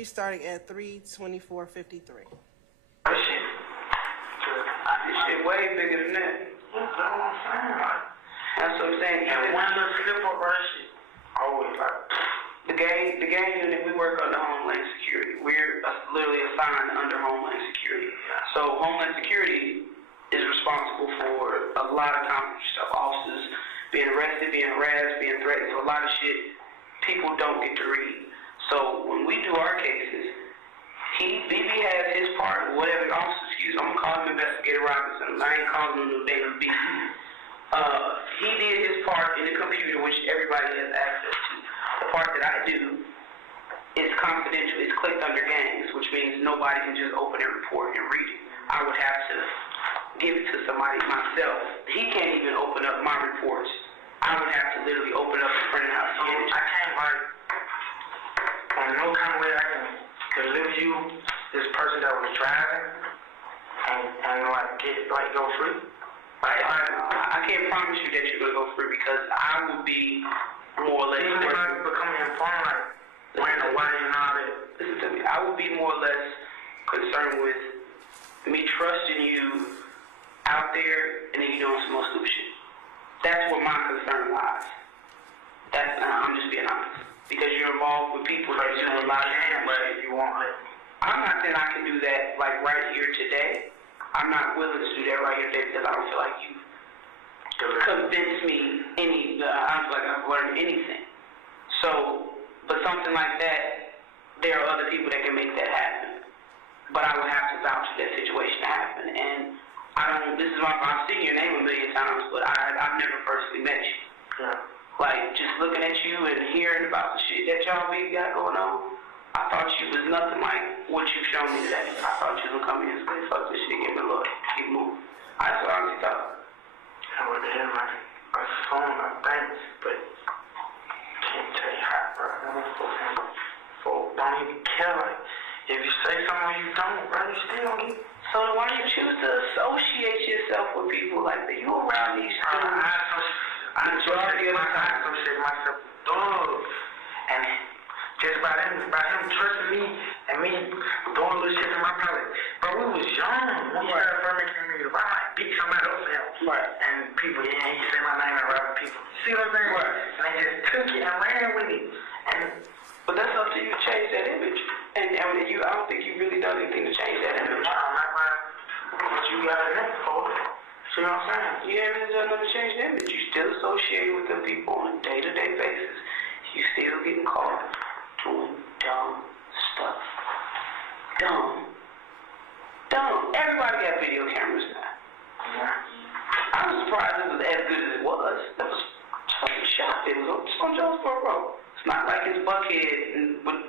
3 starting at 3/24/53. This shit way bigger than that. That's what I'm saying. Like, That's what I'm saying. and one little slip up, right? Shit. Always like. The gang unit, we work under Homeland Security. We're literally assigned under Homeland Security. So Homeland Security is responsible for a lot of conflict stuff. Officers being arrested, being harassed, being threatened. So a lot of shit people don't get to read. So when we do our cases, BB has his part, whatever officer, I'm gonna call him Investigator Robinson. I ain't calling him no damn B. He did his part in the computer, which everybody has access to. The part that I do is confidential. It's clicked under gangs, which means nobody can just open a report and read it. I would have to give it to somebody myself. He can't even open up my reports. I would have to literally open up and print it out. So I can't like, on no kind of way I can deliver you this person that was driving and like go free. Like, I can't promise you that you're gonna go free because I would be more or less. Even if I become informed, like wearing a white and all that. Listen to me. I would be more or less concerned with me trusting you out there and then you doing some more stupid shit. That's where my concern lies. I'm just being honest. Because you're involved with people that do a lot of damn shit. You won't let me. I'm not saying I can do that like right here today. I'm not willing to do that right here today because I don't feel like you convinced me I don't feel like I've learned anything. So, but something like that, there are other people that can make that happen. But I would have to vouch for that situation to happen. And this is why I've seen your name a million times, but I've never personally met you. Yeah. Like, just looking at you and hearing about the shit that y'all big got going on, I thought you was nothing like what you've shown me today. I thought you would come in and say, fuck this shit, give me a look, keep moving. That's what I honestly thought. I would have hit my phone, I think, but can't tell you how, bro. Folk don't even care. Like, if you say something you don't, bro, you still don't get. So why do you choose to associate yourself with people like that? You around these dudes. I associate myself with thugs. And just by him trusting me and me doing little shit in my private. Bro, we was young. When you heard Birmingham community, I might beat somebody else out. Right. And people, he say my name and robbing people. See what I'm saying? Right. And they just took it and ran with it. But that's up to you to change that image. And I don't think you've really done anything to change that image. No, I'm not right. But you got it next for it. See what I'm saying? You haven't really done nothing to change the image. You still associate with them people on a day-to-day basis. You still getting caught doing dumb stuff. Dumb. Everybody got video cameras now. Yeah. I was surprised it was as good as it was. I was fucking shocked. It was on Jonesboro Road. It's not like it's Buckhead with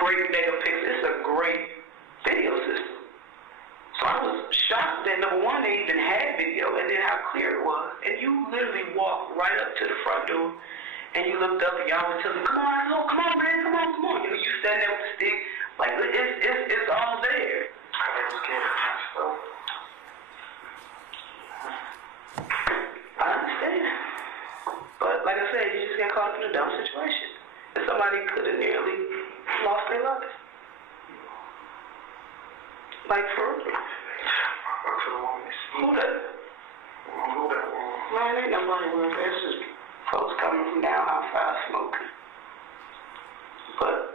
great mega pixels. It's a great video system. So I was shocked that number one, they even had video and then how clear it was. And you literally walked right up to the front door and you looked up and y'all were telling me, come on, man, come on. You know, you standing there with the stick. Like, it's all there. I was scared of myself. I understand. But like I said, you just got caught up in a dumb situation. And somebody could have nearly lost their life. Like for real. Who that? Man, ain't nobody with it. It's just folks coming from down outside smoking. But,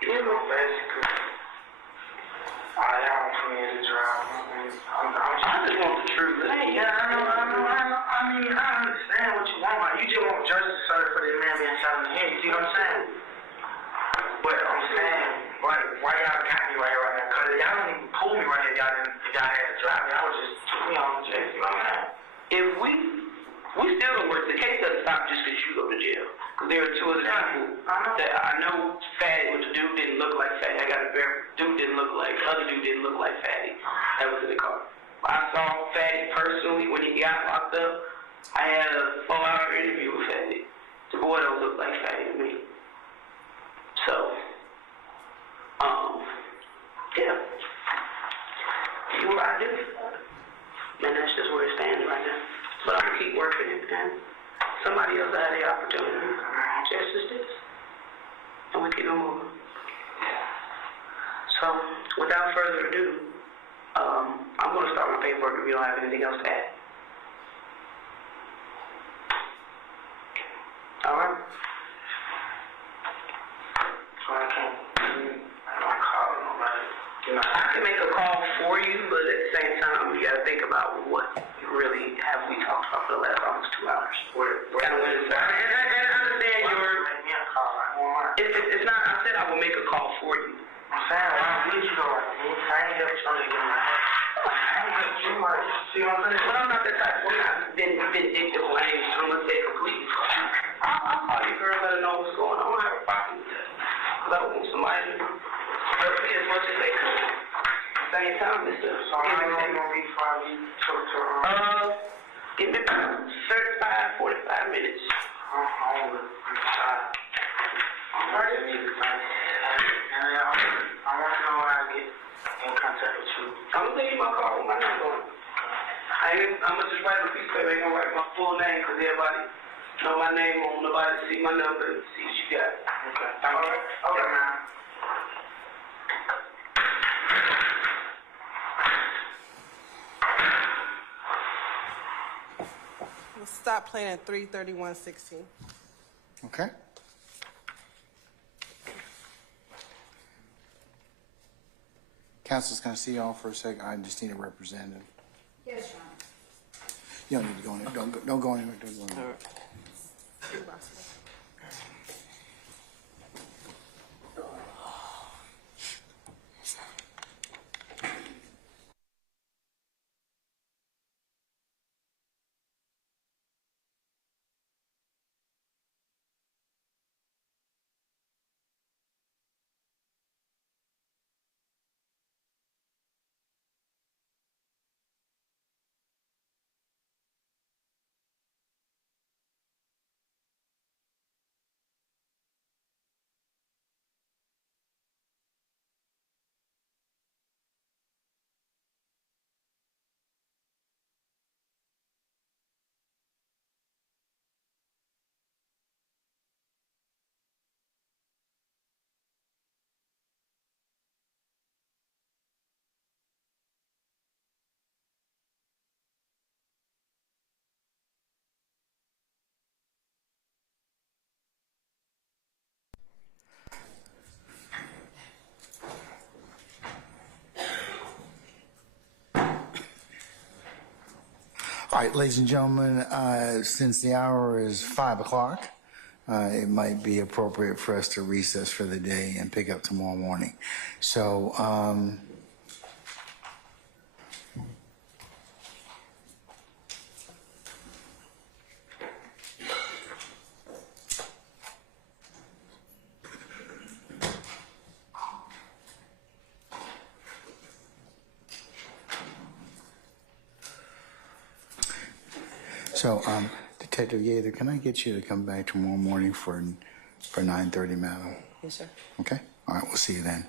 you know, basically, y'all want me to drive. I just want the truth. Yeah, I know. I mean, I understand what you want. Like, you just want justice served for that man being shot in the head. You see what I'm saying? But I'm saying, like, why y'all got me right here right now? Because y'all didn't even pull me right here if y'all had to drive me. Y'all just took me on the jail. You know what I'm saying? If we still don't work, the case doesn't stop just because you go to jail. Because there are two other people that I know Fatty, but the dude didn't look like Fatty. I got to verify. Other dude didn't look like Fatty. That was in the car. I saw Fatty personally when he got locked up. I had a 4-hour interview with Fatty. The boy don't look like Fatty to me. So, yeah. You were identified. And that's just where it stands right now. But I'm going to keep working it, and somebody else had the opportunity. Just as this. So, without further ado, I'm going to start my paperwork if you don't have anything else to add. All right. So I don't call nobody. I can make a call for you, but at the same time, you got to think about what really have we talked about for the last almost 2 hours. Kind of and I understand your. Make me a call. I don't want. It's not. I said I will make a call for you. I'm saying, why would you though? I ain't help you to get my head. I ain't help you much. See what I'm saying? But I'm not that type. I'm not vindictive. I'm gonna say completely. I'll call you, girl. Let her know what's going on. I don't have a problem with that. Cause I want somebody to help me as much as they could. Same time, Mr. So how long you gonna be before we talk to give me about 35, 45 minutes. I'm hungry. I'm tired. I'm ready to meet the time. And I want to know how I get in contact with you. I'm gonna send you my card with my number on it. I'm gonna just write a piece of paper. I ain't gonna write my full name because everybody know my name on nobody see my number and see what you got. Okay. Thank you. Okay, man. We'll stop playing at 3:31:16. Okay. Council's going to see y'all for a second. I just need a representative. Yes, Sean. You don't need to go in there. Don't go anywhere. Don't go anywhere. All right, ladies and gentlemen, since the hour is 5 o'clock, it might be appropriate for us to recess for the day and pick up tomorrow morning. So, Detective Yater, can I get you to come back tomorrow morning for 9:30, madam? Yes, sir. Okay? All right, we'll see you then.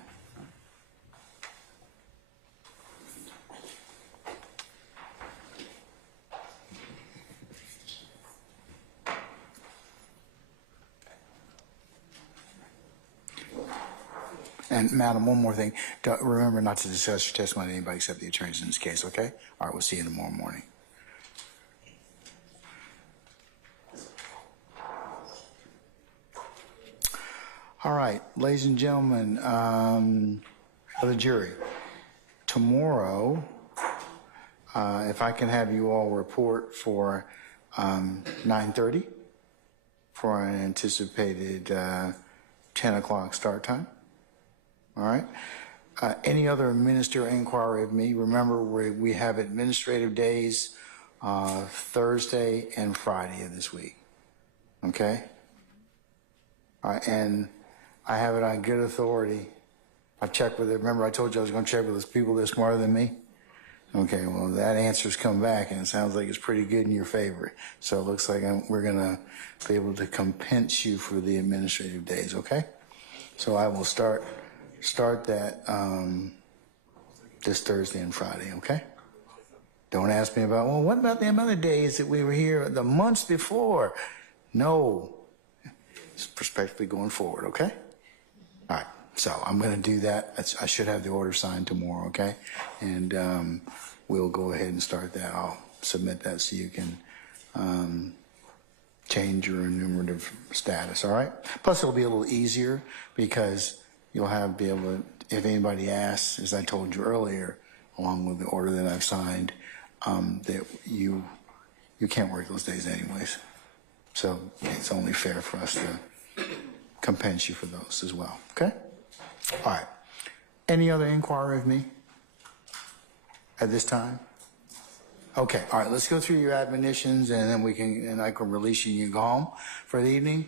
And madam, one more thing. Remember not to discuss your testimony with anybody except the attorneys in this case, okay? All right, we'll see you tomorrow morning. All right, ladies and gentlemen of the jury, tomorrow, if I can have you all report for 9:30 for an anticipated 10 o'clock start time. All right. Any other ministerial inquiry of me? Remember, we have administrative days Thursday and Friday of this week. Okay? All right, and I have it on good authority. I checked with it. Remember, I told you I was going to check with those people that are smarter than me? Okay, well, that answer's come back, and it sounds like it's pretty good in your favor. So it looks like we're going to be able to compense you for the administrative days, okay? So I will start that this Thursday and Friday, okay? Don't ask me about, well, what about the amount of days that we were here the months before? No. It's prospectively going forward, okay? All right. So I'm going to do that. I should have the order signed tomorrow, okay? And we'll go ahead and start that. I'll submit that so you can change your enumerative status, all right? Plus, it'll be a little easier because you'll be able to, if anybody asks, as I told you earlier, along with the order that I've signed, that you can't work those days anyways. So it's only fair for us to compensate you for those as well, okay? All right. Any other inquiry of me at this time? Okay, all right, let's go through your admonitions and then I can release you and you go home for the evening.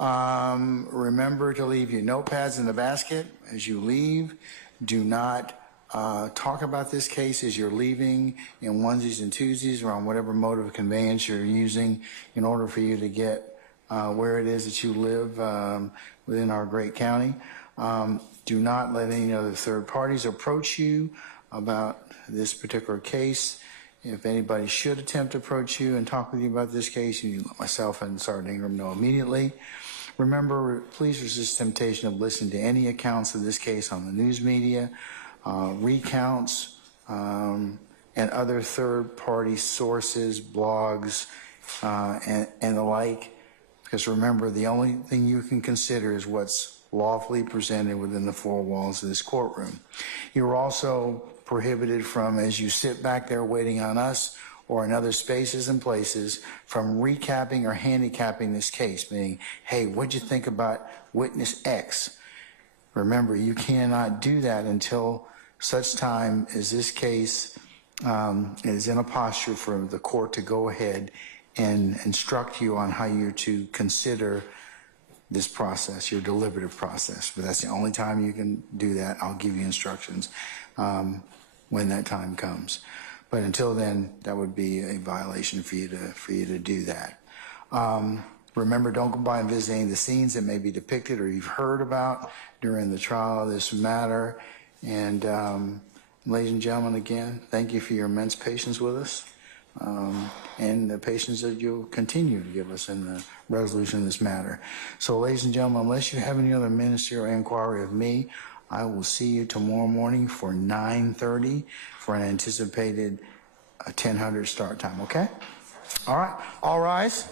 Remember to leave your notepads in the basket as you leave. Do not talk about this case as you're leaving in onesies and twosies or on whatever mode of conveyance you're using in order for you to get where it is that you live within our great county. Do not let any other third parties approach you about this particular case. If anybody should attempt to approach you and talk with you about this case, you let myself and Sergeant Ingram know immediately. Remember, please resist temptation of listening to any accounts of this case on the news media, recounts, and other third-party sources, blogs, and the like. Because remember, the only thing you can consider is what's lawfully presented within the four walls of this courtroom. You're also prohibited from, as you sit back there waiting on us or in other spaces and places, from recapping or handicapping this case, meaning, hey, what'd you think about witness X? Remember, you cannot do that until such time as this case is in a posture for the court to go ahead and instruct you on how you're to consider this process, your deliberative process. But that's the only time you can do that. I'll give you instructions when that time comes. But until then, that would be a violation for you to do that. Remember, don't go by and visit any of the scenes that may be depicted or you've heard about during the trial of this matter. And ladies and gentlemen, again, thank you for your immense patience with us and the patience that you'll continue to give us in the resolution of this matter. So, ladies and gentlemen, unless you have any other ministerial inquiry of me, I will see you tomorrow morning for 9:30 for an anticipated 10:00 start time, okay? All right, all rise.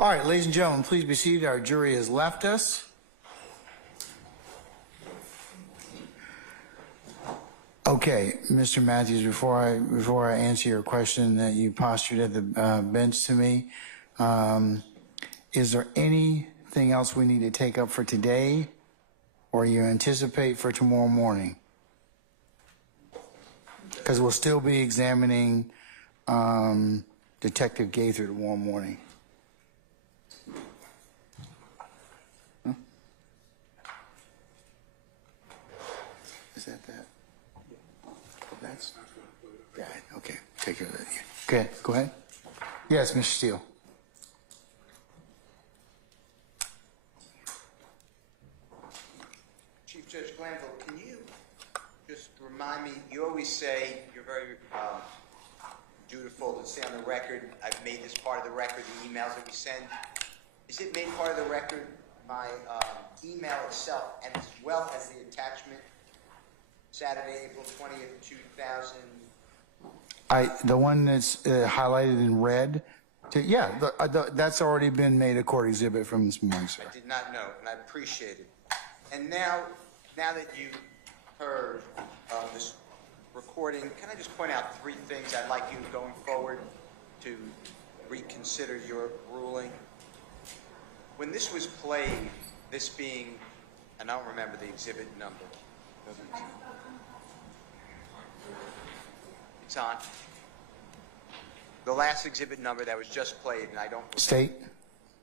All right, ladies and gentlemen, please be seated. Our jury has left us. Okay, Mr. Matthews, before I answer your question that you postured at the bench to me, is there anything else we need to take up for today or you anticipate for tomorrow morning? Because we'll still be examining Detective Gaither tomorrow morning. Is that? That's yeah. Okay, take care of that. Okay, go ahead. Yes, Mr. Steele. Chief Judge Glanville, can you just remind me? You always say you're very dutiful to say on the record. I've made this part of the record. The emails that we send. Is it made part of the record? My email itself, and as well as the attachment. Saturday, April 20th, 2000. The one that's highlighted in red. That's already been made a court exhibit from this morning, sir. I did not know, and I appreciate it. And now that you've heard this recording, can I just point out three things I'd like you going forward to reconsider your ruling? When this was played, this being, and I don't remember the exhibit number. It's on. The last exhibit number that was just played, and I don't... State?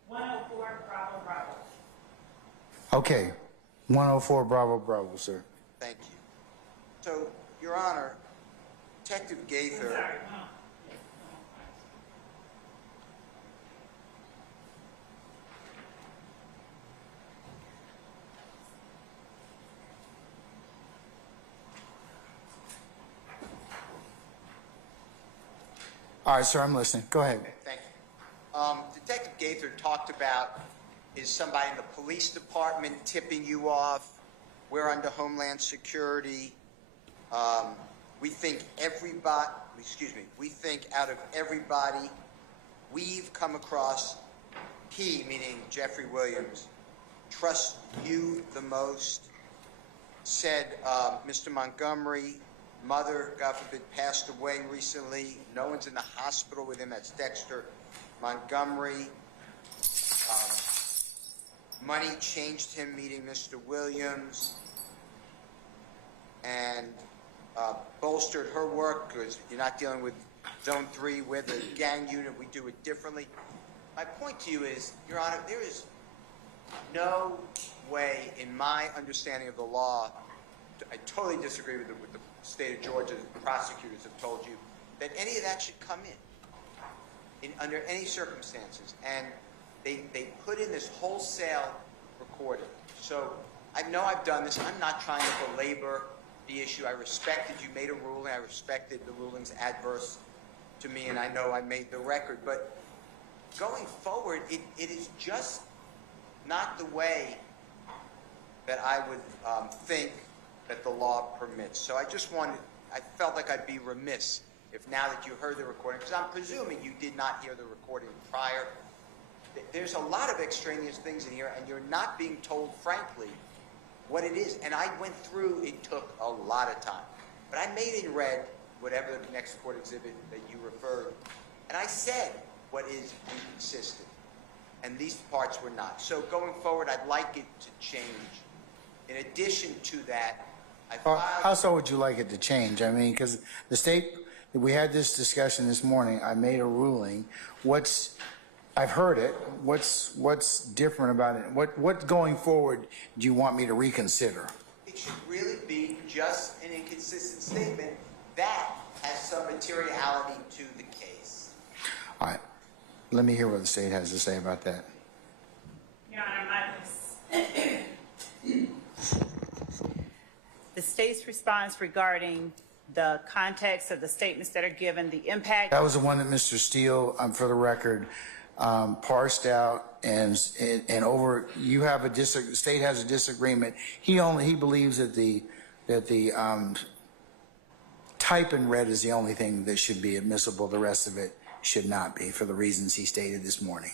104, Bravo, Bravo. Okay. 104 Bravo Bravo, sir. Thank you. So, Your Honor, Detective Gaither. All right, sir, I'm listening. Go ahead. Thank you. Detective Gaither talked about, is somebody in the police department tipping you off? We're under Homeland Security. We think we think out of everybody, we've come across, he, meaning Jeffrey Williams, trusts you the most, said Mr. Montgomery, mother, God forbid, passed away recently. No one's in the hospital with him. That's Dexter Montgomery. Money changed him meeting Mr. Williams and bolstered her work because you're not dealing with Zone 3. We're the gang unit. We do it differently. My point to you is, Your Honor, there is no way in my understanding of the law, I totally disagree with the state of Georgia prosecutors have told you, that any of that should come in under any circumstances. And they put in this wholesale recording. So I know I've done this. I'm not trying to belabor the issue. I respected you made a ruling. I respected the rulings adverse to me, and I know I made the record. But going forward, it is just not the way that I would think that the law permits. So I felt like I'd be remiss if now that you heard the recording, because I'm presuming you did not hear the recording prior. There's a lot of extraneous things in here, and you're not being told, frankly, what it is. And I went through, it took a lot of time. But I made in red whatever the next court exhibit that you referred, and I said what is inconsistent. And these parts were not. So going forward, I'd like it to change. In addition to that, I filed... How so would you like it to change? I mean, because the state, we had this discussion this morning. I made a ruling. I've heard it. What's different about it? What going forward do you want me to reconsider? It should really be just an inconsistent statement that has some materiality to the case. All right. Let me hear what the state has to say about that. Your Honor, the state's response regarding the context of the statements that are given, the impact... That was the one that Mr. Steele, for the record, parsed out and over. You have the state has a disagreement. He believes that the type in red is the only thing that should be admissible. The rest of it should not be, for the reasons he stated this morning.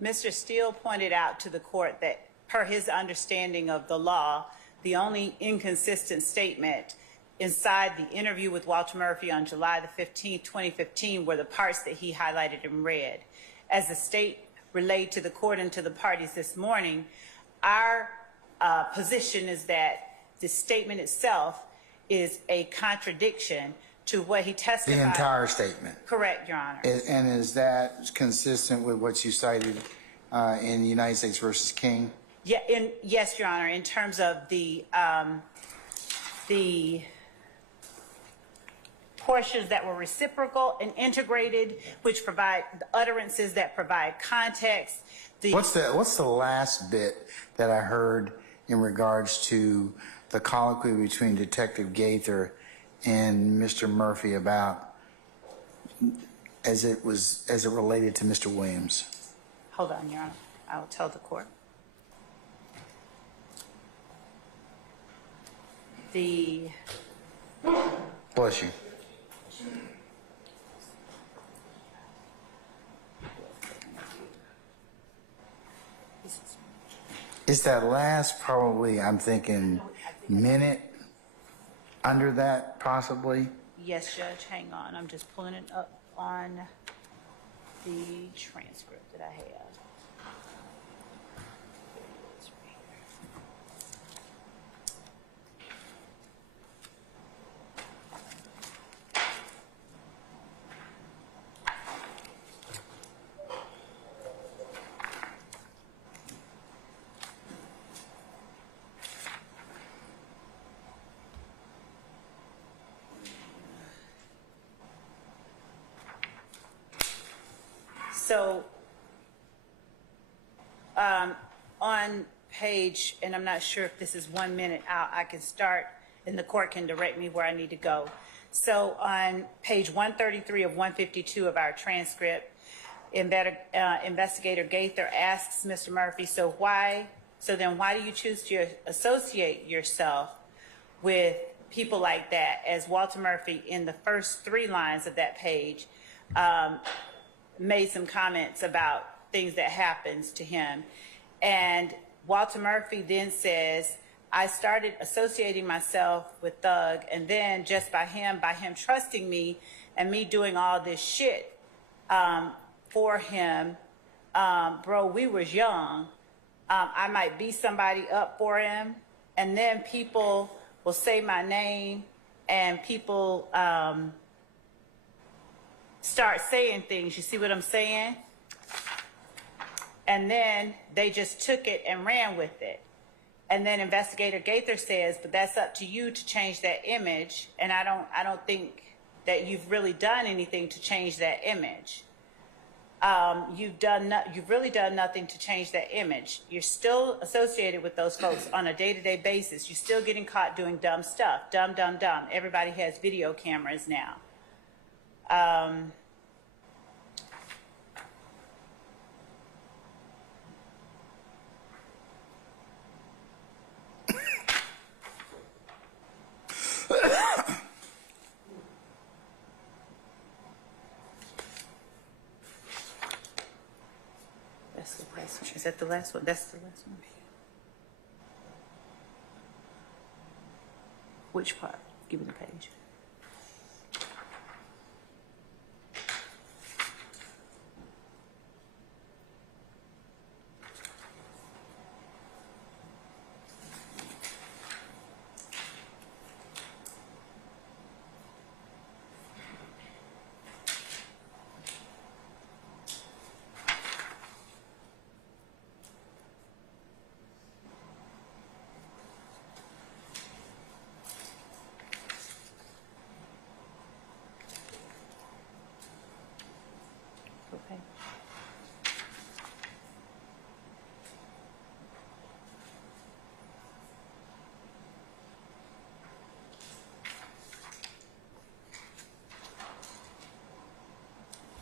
Mr. Steele pointed out to the court that, per his understanding of the law, the only inconsistent statement inside the interview with Walter Murphy on July the 15th, 2015, were the parts that he highlighted in red. As the state relayed to the court and to the parties this morning, our position is that the statement itself is a contradiction to what he testified. The entire statement. Correct, Your Honor. And is that consistent with what you cited in United States versus King? Yeah, yes, Your Honor. In terms of the portions that were reciprocal and integrated, which provide the utterances that provide context. What's the last bit that I heard in regards to the colloquy between Detective Gaither and Mr. Murphy about as it related to Mr. Williams? Hold on, Your Honor. I will tell the court. Bless you. It's that last, probably, I'm thinking, minute under that, possibly? Yes, Judge. Hang on. I'm just pulling it up on the transcript that I have. So on page, and I'm not sure if this is 1 minute out, I can start and the court can direct me where I need to go. So on page 133 of 152 of our transcript, Investigator Gaither asks Mr. Murphy, so then why do you choose to associate yourself with people like that? As Walter Murphy, in the first 3 lines of that page, made some comments about things that happens to him. And Walter Murphy then says, I started associating myself with Thug, and then just by him trusting me and me doing all this shit for him, bro, we was young. I might beat somebody up for him, and then people will say my name, and people start saying things. You see what I'm saying? And then they just took it and ran with it. And then Investigator Gaither says, but that's up to you to change that image. And I don't think that you've really done anything to change that image. You've really done nothing to change that image. You're still associated with those folks on a day-to-day basis. You're still getting caught doing dumb stuff. Dumb. Everybody has video cameras now. That's the last one. Is that the last one? That's the last one. Which part? Give me the page. Okay.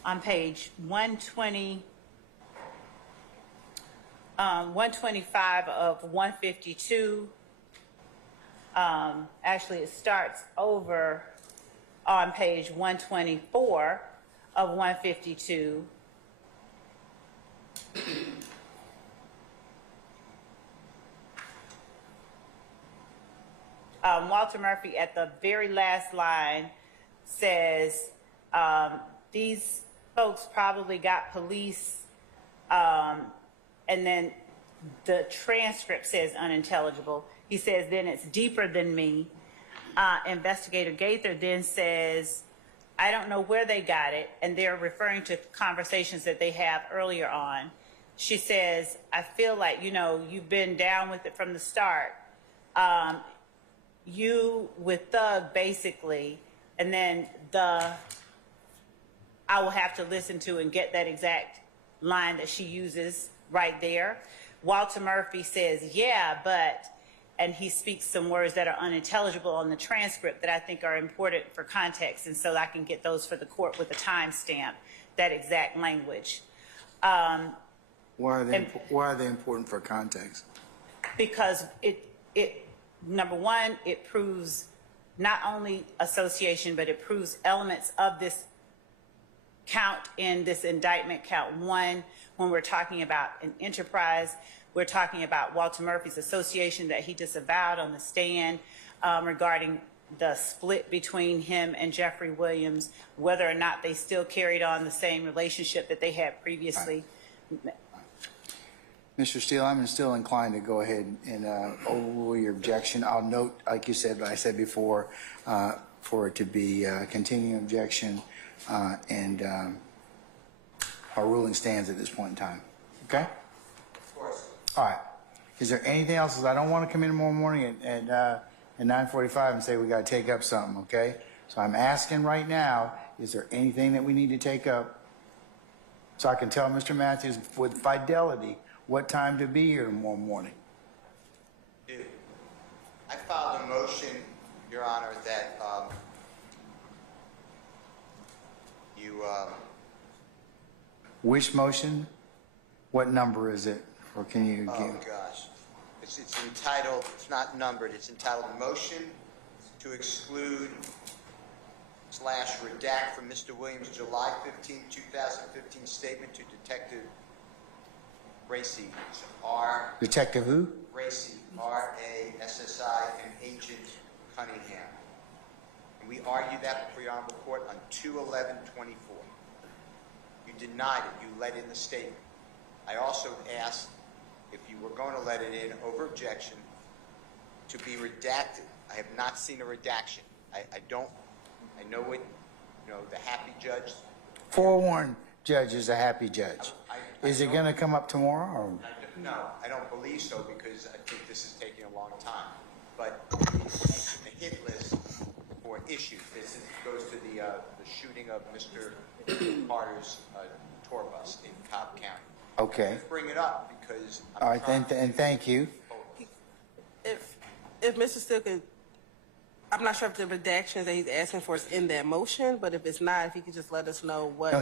On page 125 of 152, actually it starts over on page 124 of 152. Walter Murphy at the very last line says, these folks probably got police, and then the transcript says unintelligible. He says, then it's deeper than me. Investigator Gaither then says, I don't know where they got it, and they're referring to conversations that they have earlier on. She says, I feel like, you've been down with it from the start. You with Thug, basically, and then I will have to listen to and get that exact line that she uses right there. Walter Murphy says, yeah, but, and he speaks some words that are unintelligible on the transcript that I think are important for context, and so I can get those for the court with a timestamp, that exact language. Why are they important for context? Because it number one, it proves not only association, but it proves elements of this count in this indictment, count 1, when we're talking about an enterprise. We're talking about Walter Murphy's association that he disavowed on the stand regarding the split between him and Jeffrey Williams, whether or not they still carried on the same relationship that they had previously. Mr. Steele, I'm still inclined to go ahead and overrule your objection. I'll note, like you said, but I said before, for it to be a continuing objection, and our ruling stands at this point in time. Okay? Of course. All right. Is there anything else? I don't want to come in tomorrow morning at 9:45 and say we got to take up something, okay? So I'm asking right now, is there anything that we need to take up? So I can tell Mr. Matthews with fidelity what time to be here tomorrow morning. I filed a motion, Your Honor, that Which motion? What number is it? Or can you oh give? gosh, it's entitled, it's not numbered, it's entitled Motion to Exclude / Redact from Mr. Williams' July 15, 2015 statement to Detective Racy, Detective who? Racy, R-A-S-S-I, and Agent Cunningham. And we argued that before Your Honorable Court on 2/11/24. You denied it. You let in the statement. I also asked if you were going to let it in over objection to be redacted. I have not seen a redaction. I know what, the happy judge. Forewarned judge is a happy judge. Is it going to come up tomorrow? Or? No, I don't believe so because I think this is taking a long time. But the hit list for issues, goes to the shooting of Mr. Carter's tour bus in Cobb County. Okay. Let's bring it up because All right, and thank you. If Mr. Steele could, I'm not sure if the redactions that he's asking for is in that motion, but if it's not, if he could just let us know what. No,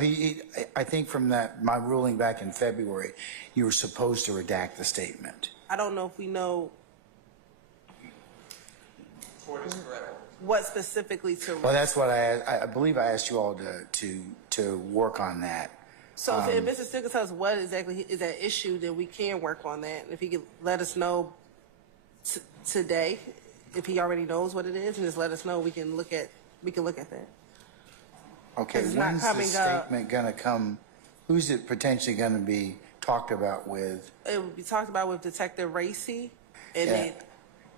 I think from my ruling back in February, you were supposed to redact the statement. I don't know if we know Court is correct. what specifically to. Well, that's what I believe I asked you all to work on that. So if Mr. Steele could tell us what exactly is that issue, then we can work on that. If he could let us know today, if he already knows what it is, and just let us know, we can look at that. Okay, It's not when's the coming up. statement going to come? Who's it potentially going to be talked about with? It will be talked about with Detective Racy, and Yeah. then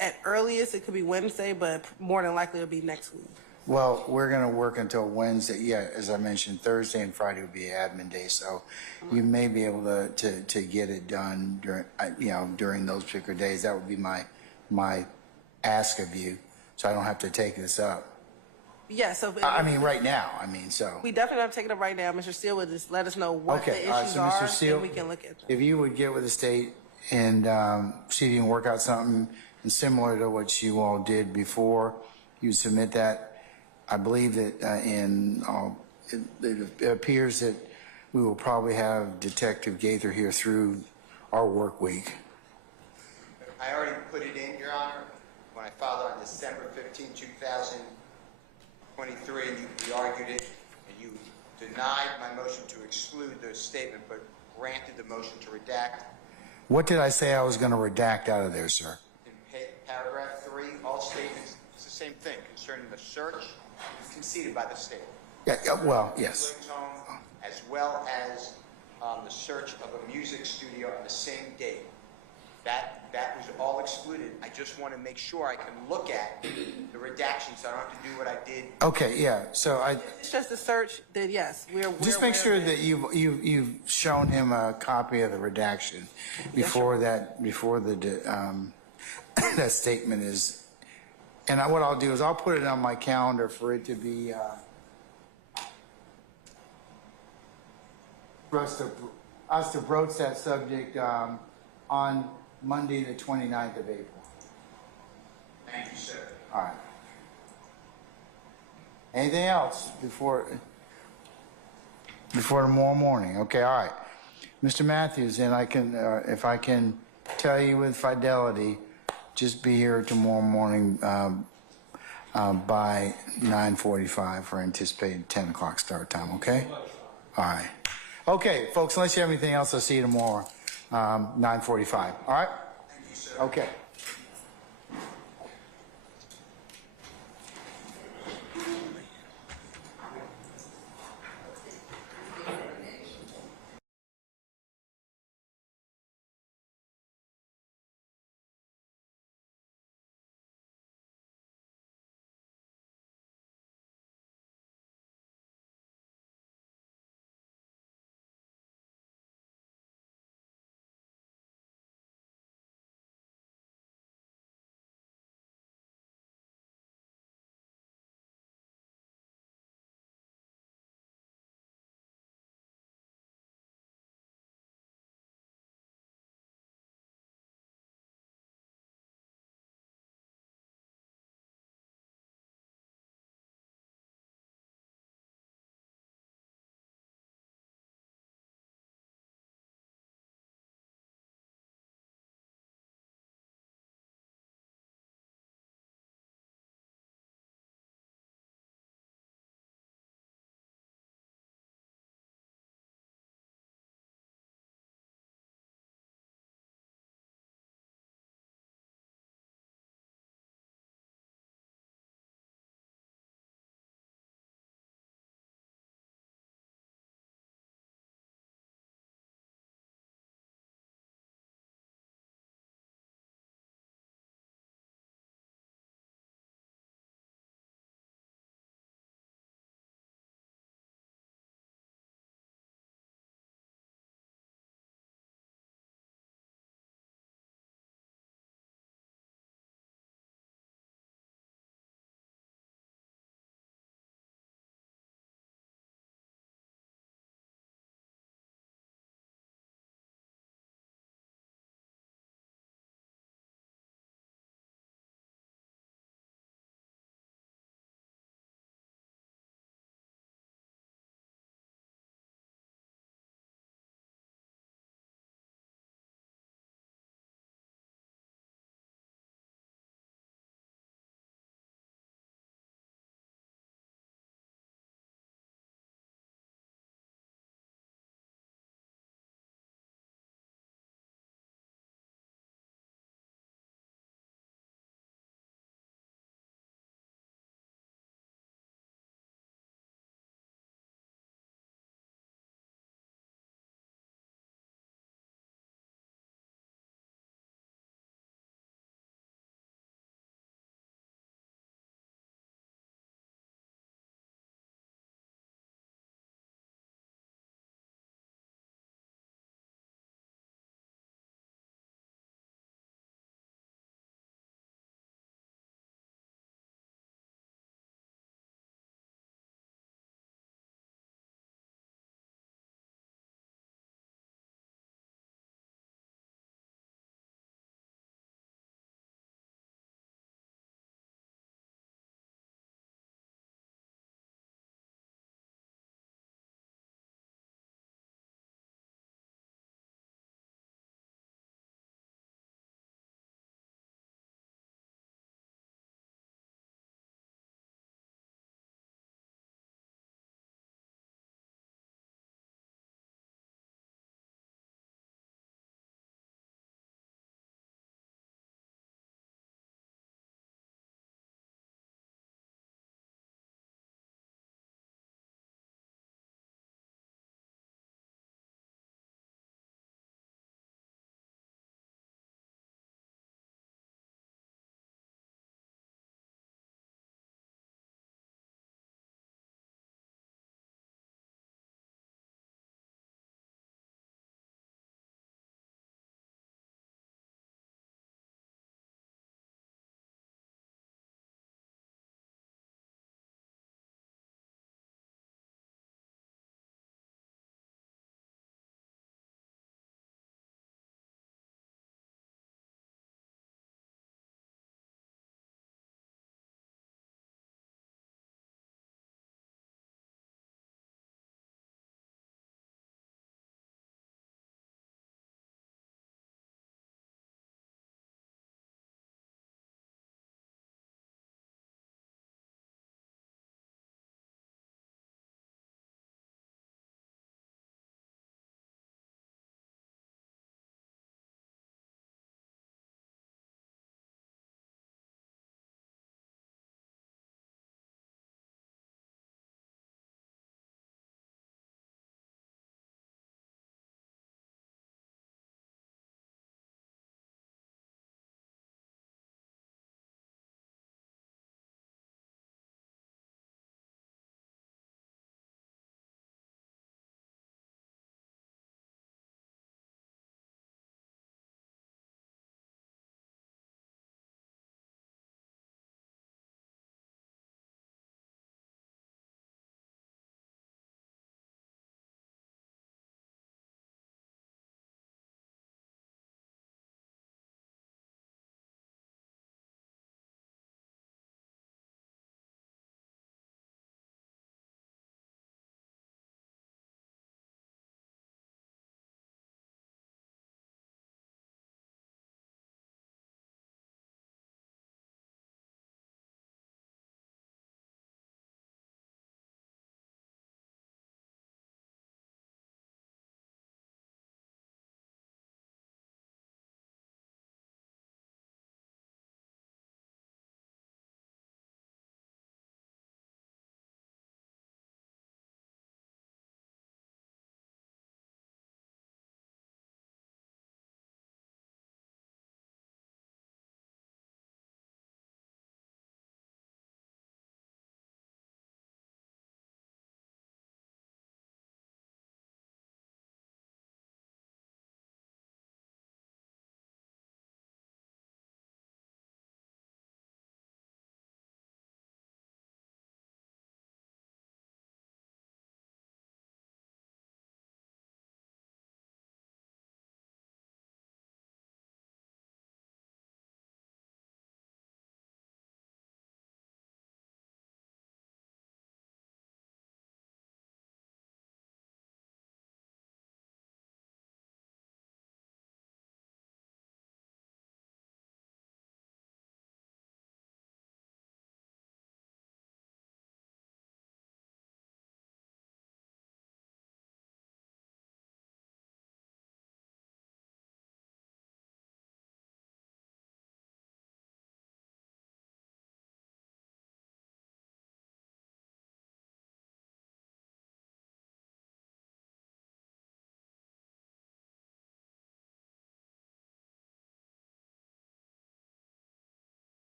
at earliest it could be Wednesday, but more than likely it'll be next week. Well, we're going to work until Wednesday. Yeah, as I mentioned, Thursday and Friday will be admin day, so you may be able to get it done during those particular days. That would be my ask of you, so I don't have to take this up. Yeah, so I mean, right now. So. we definitely have to take it up right now. Mr. Steele would just let us know what the Okay, issues all right. So, are, Mr. Steele, and we can look at them. if you would get with the state and see if you can work out something similar to what you all did before, you submit that. I believe that it appears that we will probably have Detective Gaither here through our work week. I already put it in, Your Honor, when I filed on December 15, 2023, and we argued it, and you denied my motion to exclude the statement, but granted the motion to redact. What did I say I was going to redact out of there, sir? In paragraph 3, all statements, it's the same thing, concerning the search, conceded by the state. Yeah, well, yes. As well as the search of a music studio on the same date. That was all excluded. I just want to make sure I can look at the redaction so I don't have to do what I did. Okay, yeah. So It's just a search. Then yes, we're just make sure that you've shown him a copy of the redaction before that statement is. And what I'll do is I'll put it on my calendar for it to be for us to broach that subject on Monday, the 29th of April. Thank you, sir. All right. Anything else before tomorrow morning? Okay, all right. Mr. Matthews, and I can, if I can tell you with fidelity, just be here tomorrow morning by 9:45 for anticipated 10 o'clock start time, okay? All right. Okay, folks, unless you have anything else, I'll see you tomorrow, 9:45. All right? Thank you, sir. Okay.